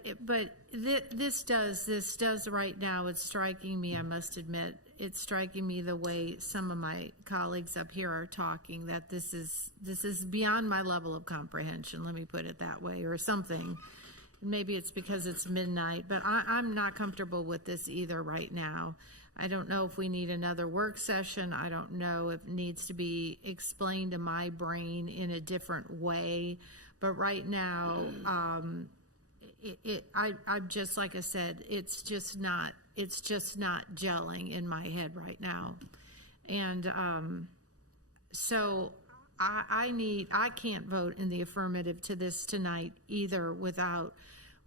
this does right now, it's striking me, I must admit, it's striking me the way some of my colleagues up here are talking, that this is beyond my level of comprehension, let me put it that way, or something. maybe it's because it's midnight, but I'm not comfortable with this either right now. I don't know if we need another work session. I don't know if it needs to be explained to my brain in a different way. But right now, I'm just, like I said, it's just not gelling in my head right now. And so I can't vote in the affirmative to this tonight either without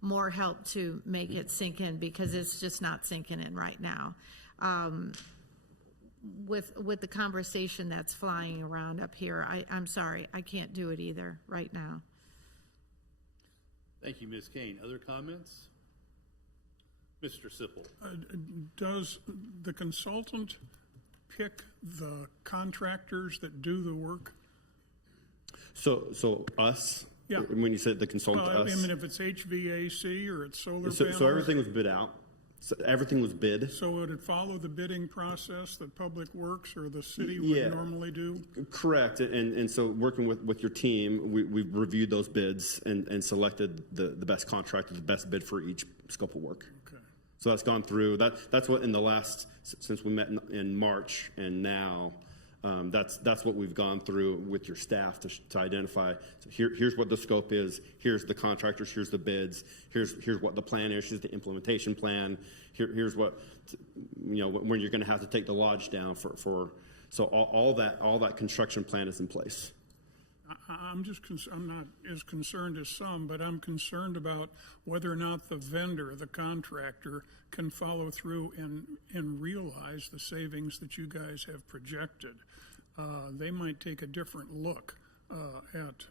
more help to make it sink in, because it's just not sinking in right now. With the conversation that's flying around up here, I'm sorry, I can't do it either right now. Thank you, Ms. Kane. Other comments? Mr. Sipple. Does the consultant pick the contractors that do the work? So us? Yeah. When you said the consultant, Well, us? I mean, if it's HVAC or it's solar So panels. everything was bid out. So everything was bid. So would it follow the bidding process that Public Works or the city would normally do? Correct. And so working with your team, we reviewed those bids and selected the best contractor, the best bid for each scope of work. Okay. So that's gone through. That's what in the last, since we met in March and now, that's what we've gone through with your staff to identify. So here's what the scope is. Here's the contractors. Here's the bids. Here's what the plan is. Here's the implementation plan. Here's what, when you're going to have to take the lodge down for. So all that construction plan is in place. I'm not as concerned as some, but I'm concerned about whether or not the vendor, the contractor, can follow through and realize the savings that you guys have projected. They might take a different look at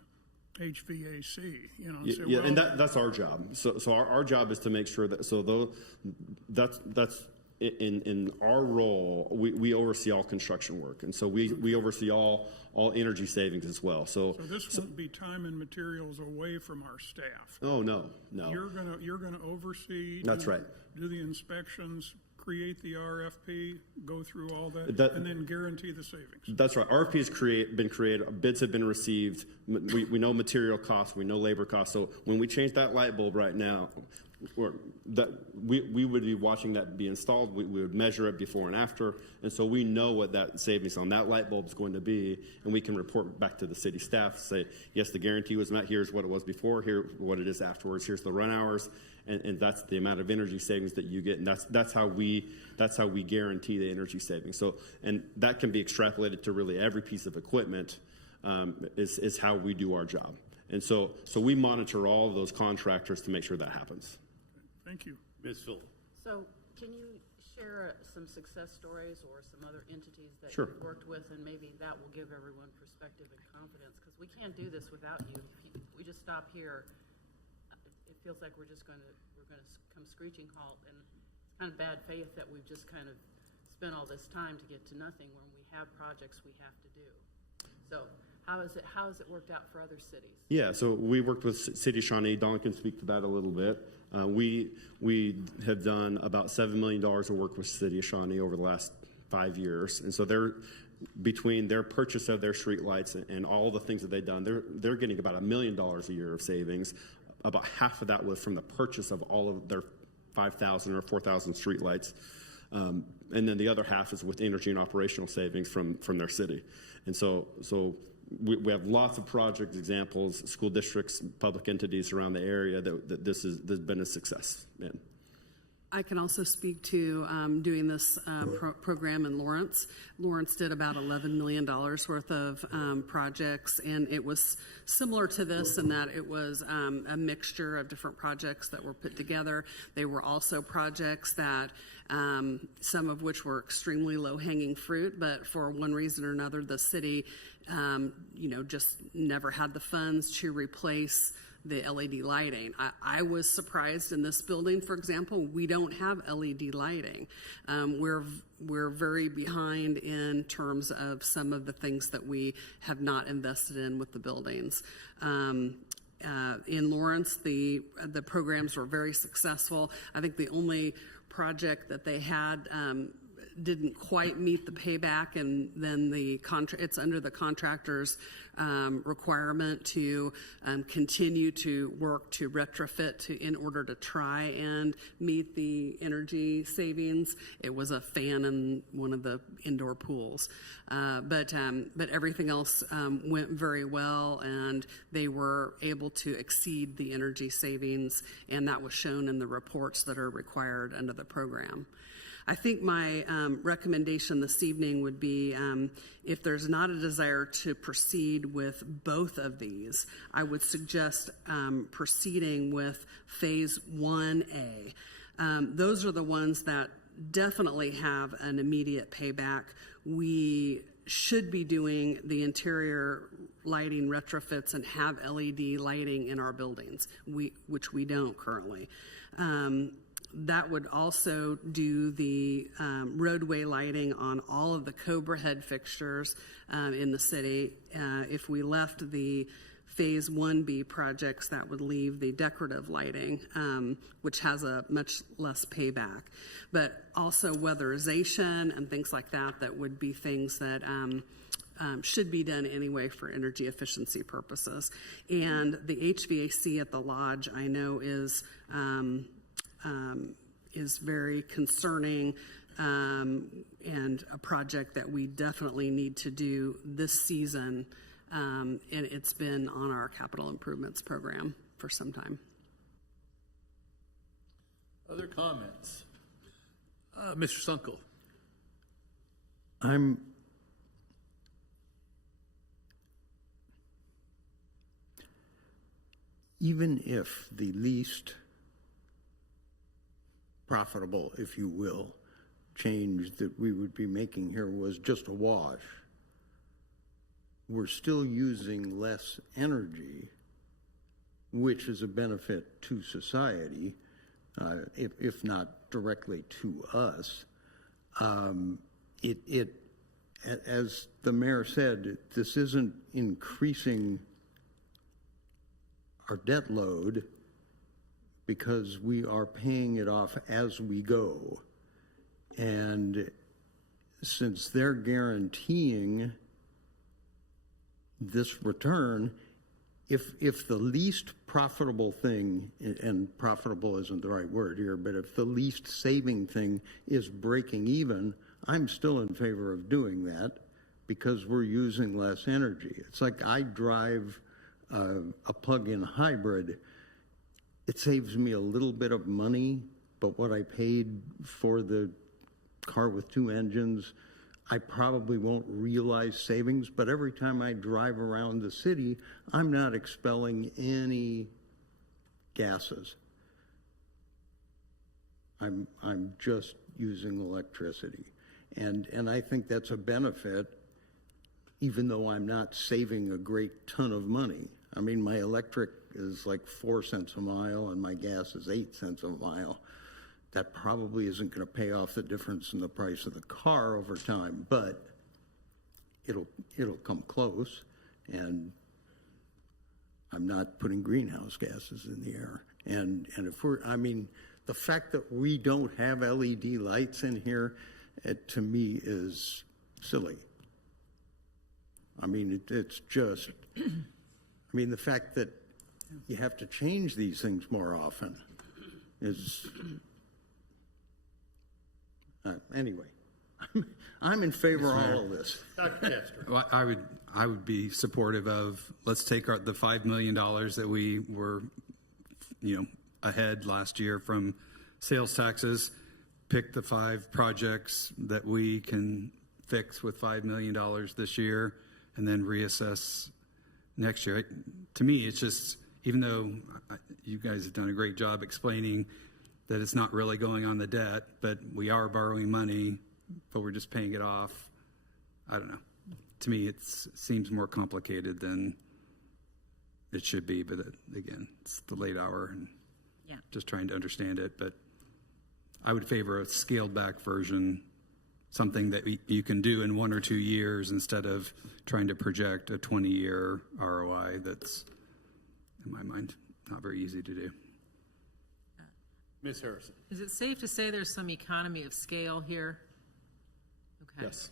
HVAC, and say, well, and that's our job. So our job is to make sure that that's in our role, we oversee all construction work, and so we oversee all energy savings as well. So this won't be time and materials away from our staff. Oh no. You're gonna oversee. That's right. Do the inspections, create the RFP, go through all that, and then guarantee the savings. That's right. RFP has been created. Bids have been received. We know material costs. We know labor costs. So when we change that light bulb right now, we would be watching that be installed. We would measure it before and after, and so we know what that savings on that light bulb is going to be, and we can report back to the city staff, say, yes, the guarantee was met. Here's what it was before. Here what it is afterwards. Here's the run hours, and that's the amount of energy savings that you get, and that's how we guarantee the energy savings. So, and that can be extrapolated to really every piece of equipment. Is how we do our job, and so we monitor all of those contractors to make sure that happens. Thank you. Ms. Phil. So can you share some success stories or some other entities that Sure. you've worked with, and maybe that will give everyone perspective and confidence, because we can't do this without you. If we just stop here, it feels like we're going to come screeching halt, and it's kind of bad faith that we've just kind of spent all this time to get to nothing when we have projects we have to do. So how has it worked out for other cities? Yeah, so we worked with City of Shawnee. Don can speak to that a little bit. We have done about $7 million of work with City of Shawnee over the last 5 years, and so between their purchase of their streetlights and all the things that they've done, they're getting about $1 million a year of savings. About half of that was from the purchase of all of their 5,000 or 4,000 streetlights. And then the other half is with energy and operational savings from their city. And so we have lots of project examples, school districts, public entities around the area that this has been a success in. I can also speak to doing this program in Lawrence. Lawrence did about $11 million worth of projects, and it was similar to this in that it was a mixture of different projects that were put together. They were also projects that some of which were extremely low-hanging fruit, but for one reason or another, the city, just never had the funds to replace the LED lighting. I was surprised in this building, for example, we don't have LED lighting. We're very behind in terms of some of the things that we have not invested in with the buildings. In Lawrence, the programs were very successful. I think the only project that they had didn't quite meet the payback, and then it's under the contractor's requirement to continue to work to retrofit in order to try and meet the energy savings. It was a fan in one of the indoor pools, but everything else went very well, and they were able to exceed the energy savings, and that was shown in the reports that are required under the program. I think my recommendation this evening would be if there's not a desire to proceed with both of these, I would suggest proceeding with Phase 1A. Those are the ones that definitely have an immediate payback. We should be doing the interior lighting retrofits and have LED lighting in our buildings, which we don't currently. That would also do the roadway lighting on all of the Cobra head fixtures in the city. If we left the Phase 1B projects, that would leave the decorative lighting, which has a much less payback. But also weatherization and things like that, that would be things that should be done anyway for energy efficiency purposes. And the HVAC at the lodge, I know, is very concerning and a project that we definitely need to do this season, and it's been on our capital improvements program for some time. Other comments? Mr. Sunkel. Even if the least profitable, if you will, change that we would be making here was just a wash, we're still using less energy, which is a benefit to society, if not directly to us. As the mayor said, this isn't increasing our debt load, because we are paying it off as we go. And since they're guaranteeing this return, if the least profitable thing, and profitable isn't the right word here, but if the least saving thing is breaking even, I'm still in favor of doing that because we're using less energy. It's like I drive a plug-in hybrid. It saves me a little bit of money, but what I paid for the car with two engines, I probably won't realize savings, but every time I drive around the city, I'm not expelling any gases. I'm just using electricity. And I think that's a benefit, even though I'm not saving a great ton of money. I mean, my electric is like 4 cents a mile and my gas is 8 cents a mile. That probably isn't going to pay off the difference in the price of the car over time, but it'll come close, and I'm not putting greenhouse gases in the air. And if the fact that we don't have LED lights in here, to me is silly. I mean, it's just, the fact that you have to change these things more often is, anyway, I'm in favor of all of this. Well, I would be supportive of, let's take the $5 million that we were, ahead last year from sales taxes, pick the 5 projects that we can fix with $5 million this year, and then reassess next year. To me, it's just, even though you guys have done a great job explaining that it's not really going on the debt, but we are borrowing money, but we're just paying it off. I don't know. To me, it seems more complicated than it should be, but again, it's the late hour and just trying to understand it. But I would favor a scaled back version, something that you can do in 1 or 2 years instead of trying to project a 20-year ROI that's, in my mind, not very easy to do. Ms. Harrison. Is it safe to say there's some economy of scale here? Okay. Yes.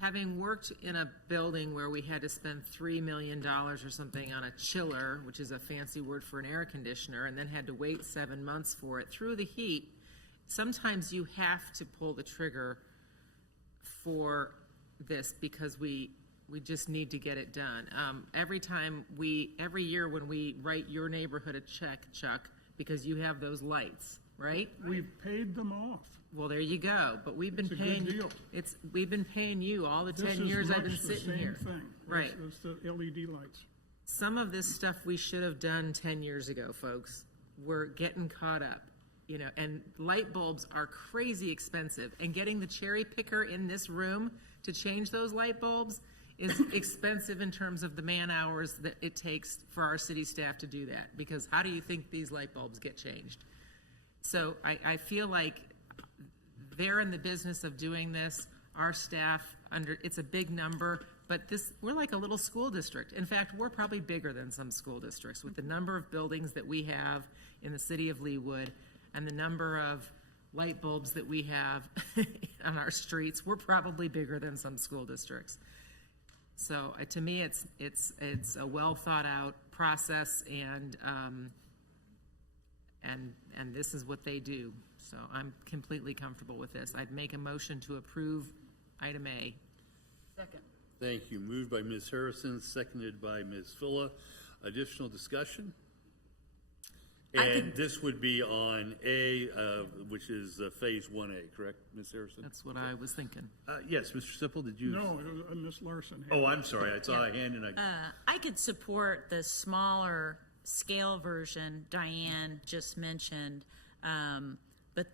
Having worked in a building where we had to spend $3 million or something on a chiller, which is a fancy word for an air conditioner, and then had to wait 7 months for it through the heat, sometimes you have to pull the trigger for this because we just need to get it done. Every year when we write your neighborhood a check, Chuck, because you have those lights, right? We've paid them off. Well, there you go. But we've been It's a paying. good deal. We've been paying you all the 10 years I've been sitting here. This is much the same thing. Right. It's the LED lights. Some of this stuff we should have done 10 years ago, folks. We're getting caught up, and light bulbs are crazy expensive. And getting the cherry picker in this room to change those light bulbs is expensive in terms of the man hours that it takes for our city staff to do that. Because how do you think these light bulbs get changed? So I feel like they're in the business of doing this. Our staff, it's a big number, but we're like a little school district. In fact, we're probably bigger than some school districts with the number of buildings that we have in the city of Leawood and the number of light bulbs that we have on our streets. We're probably bigger than some school districts. So to me, it's a well thought out process, and this is what they do. So I'm completely comfortable with this. I'd make a motion to approve item A. Second. Thank you. Moved by Ms. Harrison, seconded by Ms. Fulla. Additional discussion? And this would be on A, which is phase 1A, correct, Ms. Harrison? That's what I was thinking. Yes, Mr. Sipple, did you? No, Ms. Larson. Oh, I'm sorry. I saw a hand and I could support the smaller scale version Diane just mentioned, but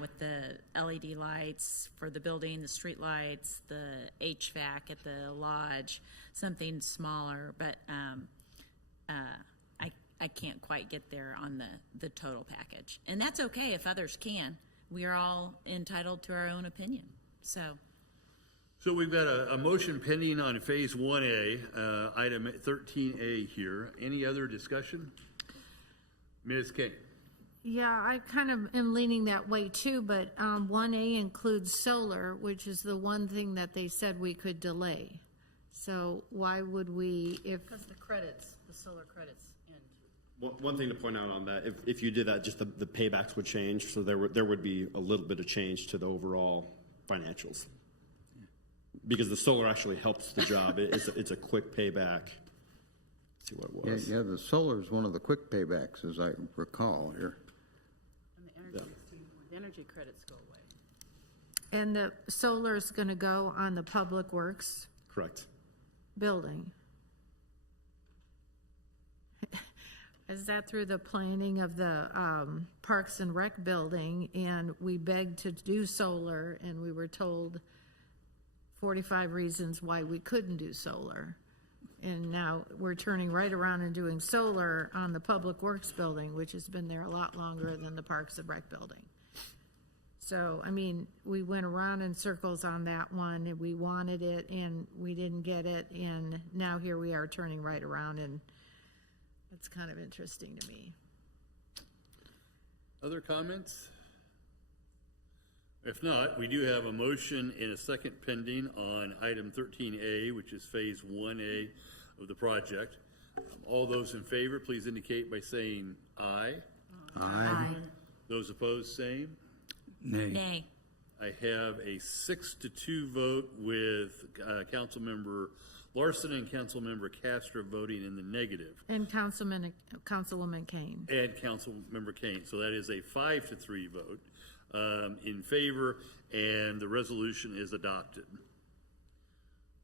with the LED lights for the building, the street lights, the HVAC at the lodge, something smaller, but I can't quite get there on the total package. And that's okay if others can. We are all entitled to our own opinion. So we've got a motion pending on phase 1A, item 13A here. Any other discussion? Ms. Kane. Yeah, I kind of am leaning that way too, but 1A includes solar, which is the one thing that they said we could delay. So why would we, Because the solar credits end. One thing to point out on that, if you did that, just the paybacks would change, so there would be a little bit of change to the overall financials. Because the solar actually helps the job. It's a quick payback. Let's see what it was. Yeah, the solar is one of the quick paybacks, as I recall here. And the energy credits go away. and the solar is going to go on the Public Works Correct. building. Is that through the planning of the Parks and Rec building? And we begged to do solar, and we were told 45 reasons why we couldn't do solar. And now we're turning right around and doing solar on the Public Works building, which has been there a lot longer than the Parks and Rec building. So, I mean, we went around in circles on that one, and we wanted it, and we didn't get it, and now here we are turning right around, and it's kind of interesting to me. Other comments? If not, we do have a motion and a second pending on item 13A, which is phase 1A of the project. All those in favor, please indicate by saying aye. Aye. Those opposed, same. Nay. Nay. I have a 6-2 vote with Councilmember Larson and Councilmember Castro voting in the negative. And Councilwoman Kane. And Councilmember Kane. So that is a 5-3 vote in favor, and the resolution is adopted.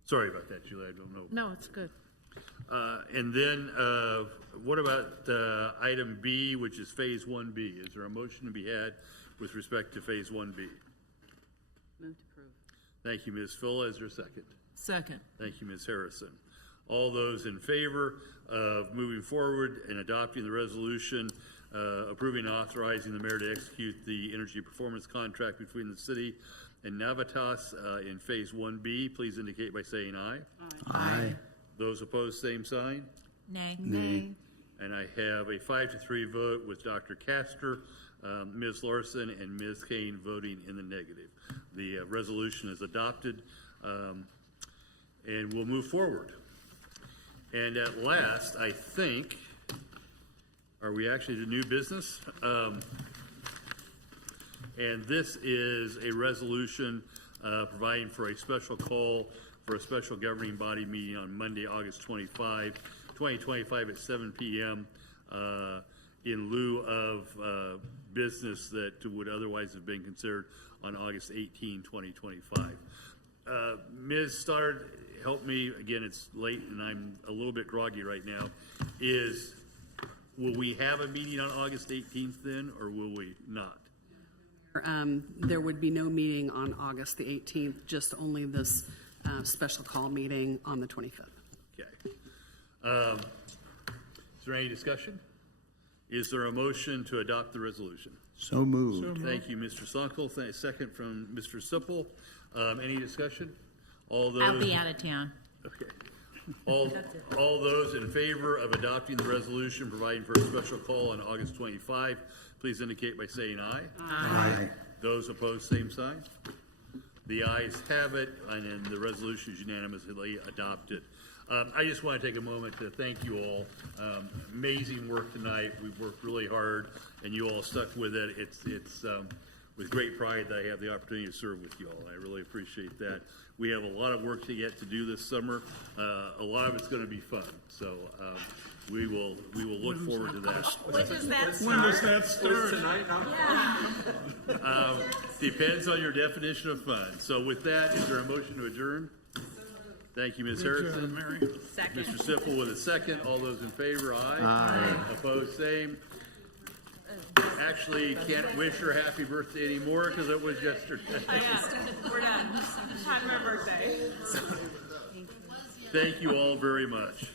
Sorry about that, Julie. I don't know. No, it's good. And then what about item B, which is phase 1B? Is there a motion to be had with respect to phase 1B? Move to approve. Thank you, Ms. Fulla. Is there a second? Second. Thank you, Ms. Harrison. All those in favor of moving forward and adopting the resolution approving and authorizing the mayor to execute the energy performance contract between the city and Navitas in phase 1B, please indicate by saying aye. Aye. Those opposed, same sign. Nay. Nay. And I have a 5-3 vote with Dr. Castor, Ms. Larson, and Ms. Kane voting in the negative. The resolution is adopted, and we'll move forward. And at last, I think, are we actually to new business? And this is a resolution providing for a special call for a special governing body meeting on Monday, August 25, 2025 at 7 p.m. In lieu of business that would otherwise have been considered on August 18, 2025. Ms. Stoddard, help me, again, it's late and I'm a little bit groggy right now, will we have a meeting on August 18th then, or will we not? There would be no meeting on August the 18th, just only this special call meeting on the 25th. Okay. Is there any discussion? Is there a motion to adopt the resolution? So moved. Thank you, Mr. Sunkel. Second from Mr. Sipple. Any discussion? All those. I'll be out of town. Okay. All those in favor of adopting the resolution providing for a special call on August 25, please indicate by saying aye. Aye. Those opposed, same sign. The ayes have it, and then the resolution is unanimously adopted. I just want to take a moment to thank you all. Amazing work tonight. We've worked really hard, and you all stuck with it. It's with great pride that I have the opportunity to serve with you all. I really appreciate that. We have a lot of work to get to do this summer. A lot of it's going to be fun. So we will look forward to that. When does that start? When does that start? Depends on your definition of fun. So with that, is there a motion to adjourn? Thank you, Ms. Harrison. Second. Mr. Sipple with a second. All those in favor, aye. Aye. Opposed, same. Actually, can't wish her happy birthday anymore because it was yesterday. We're done. Time for our birthday. Thank you all very much.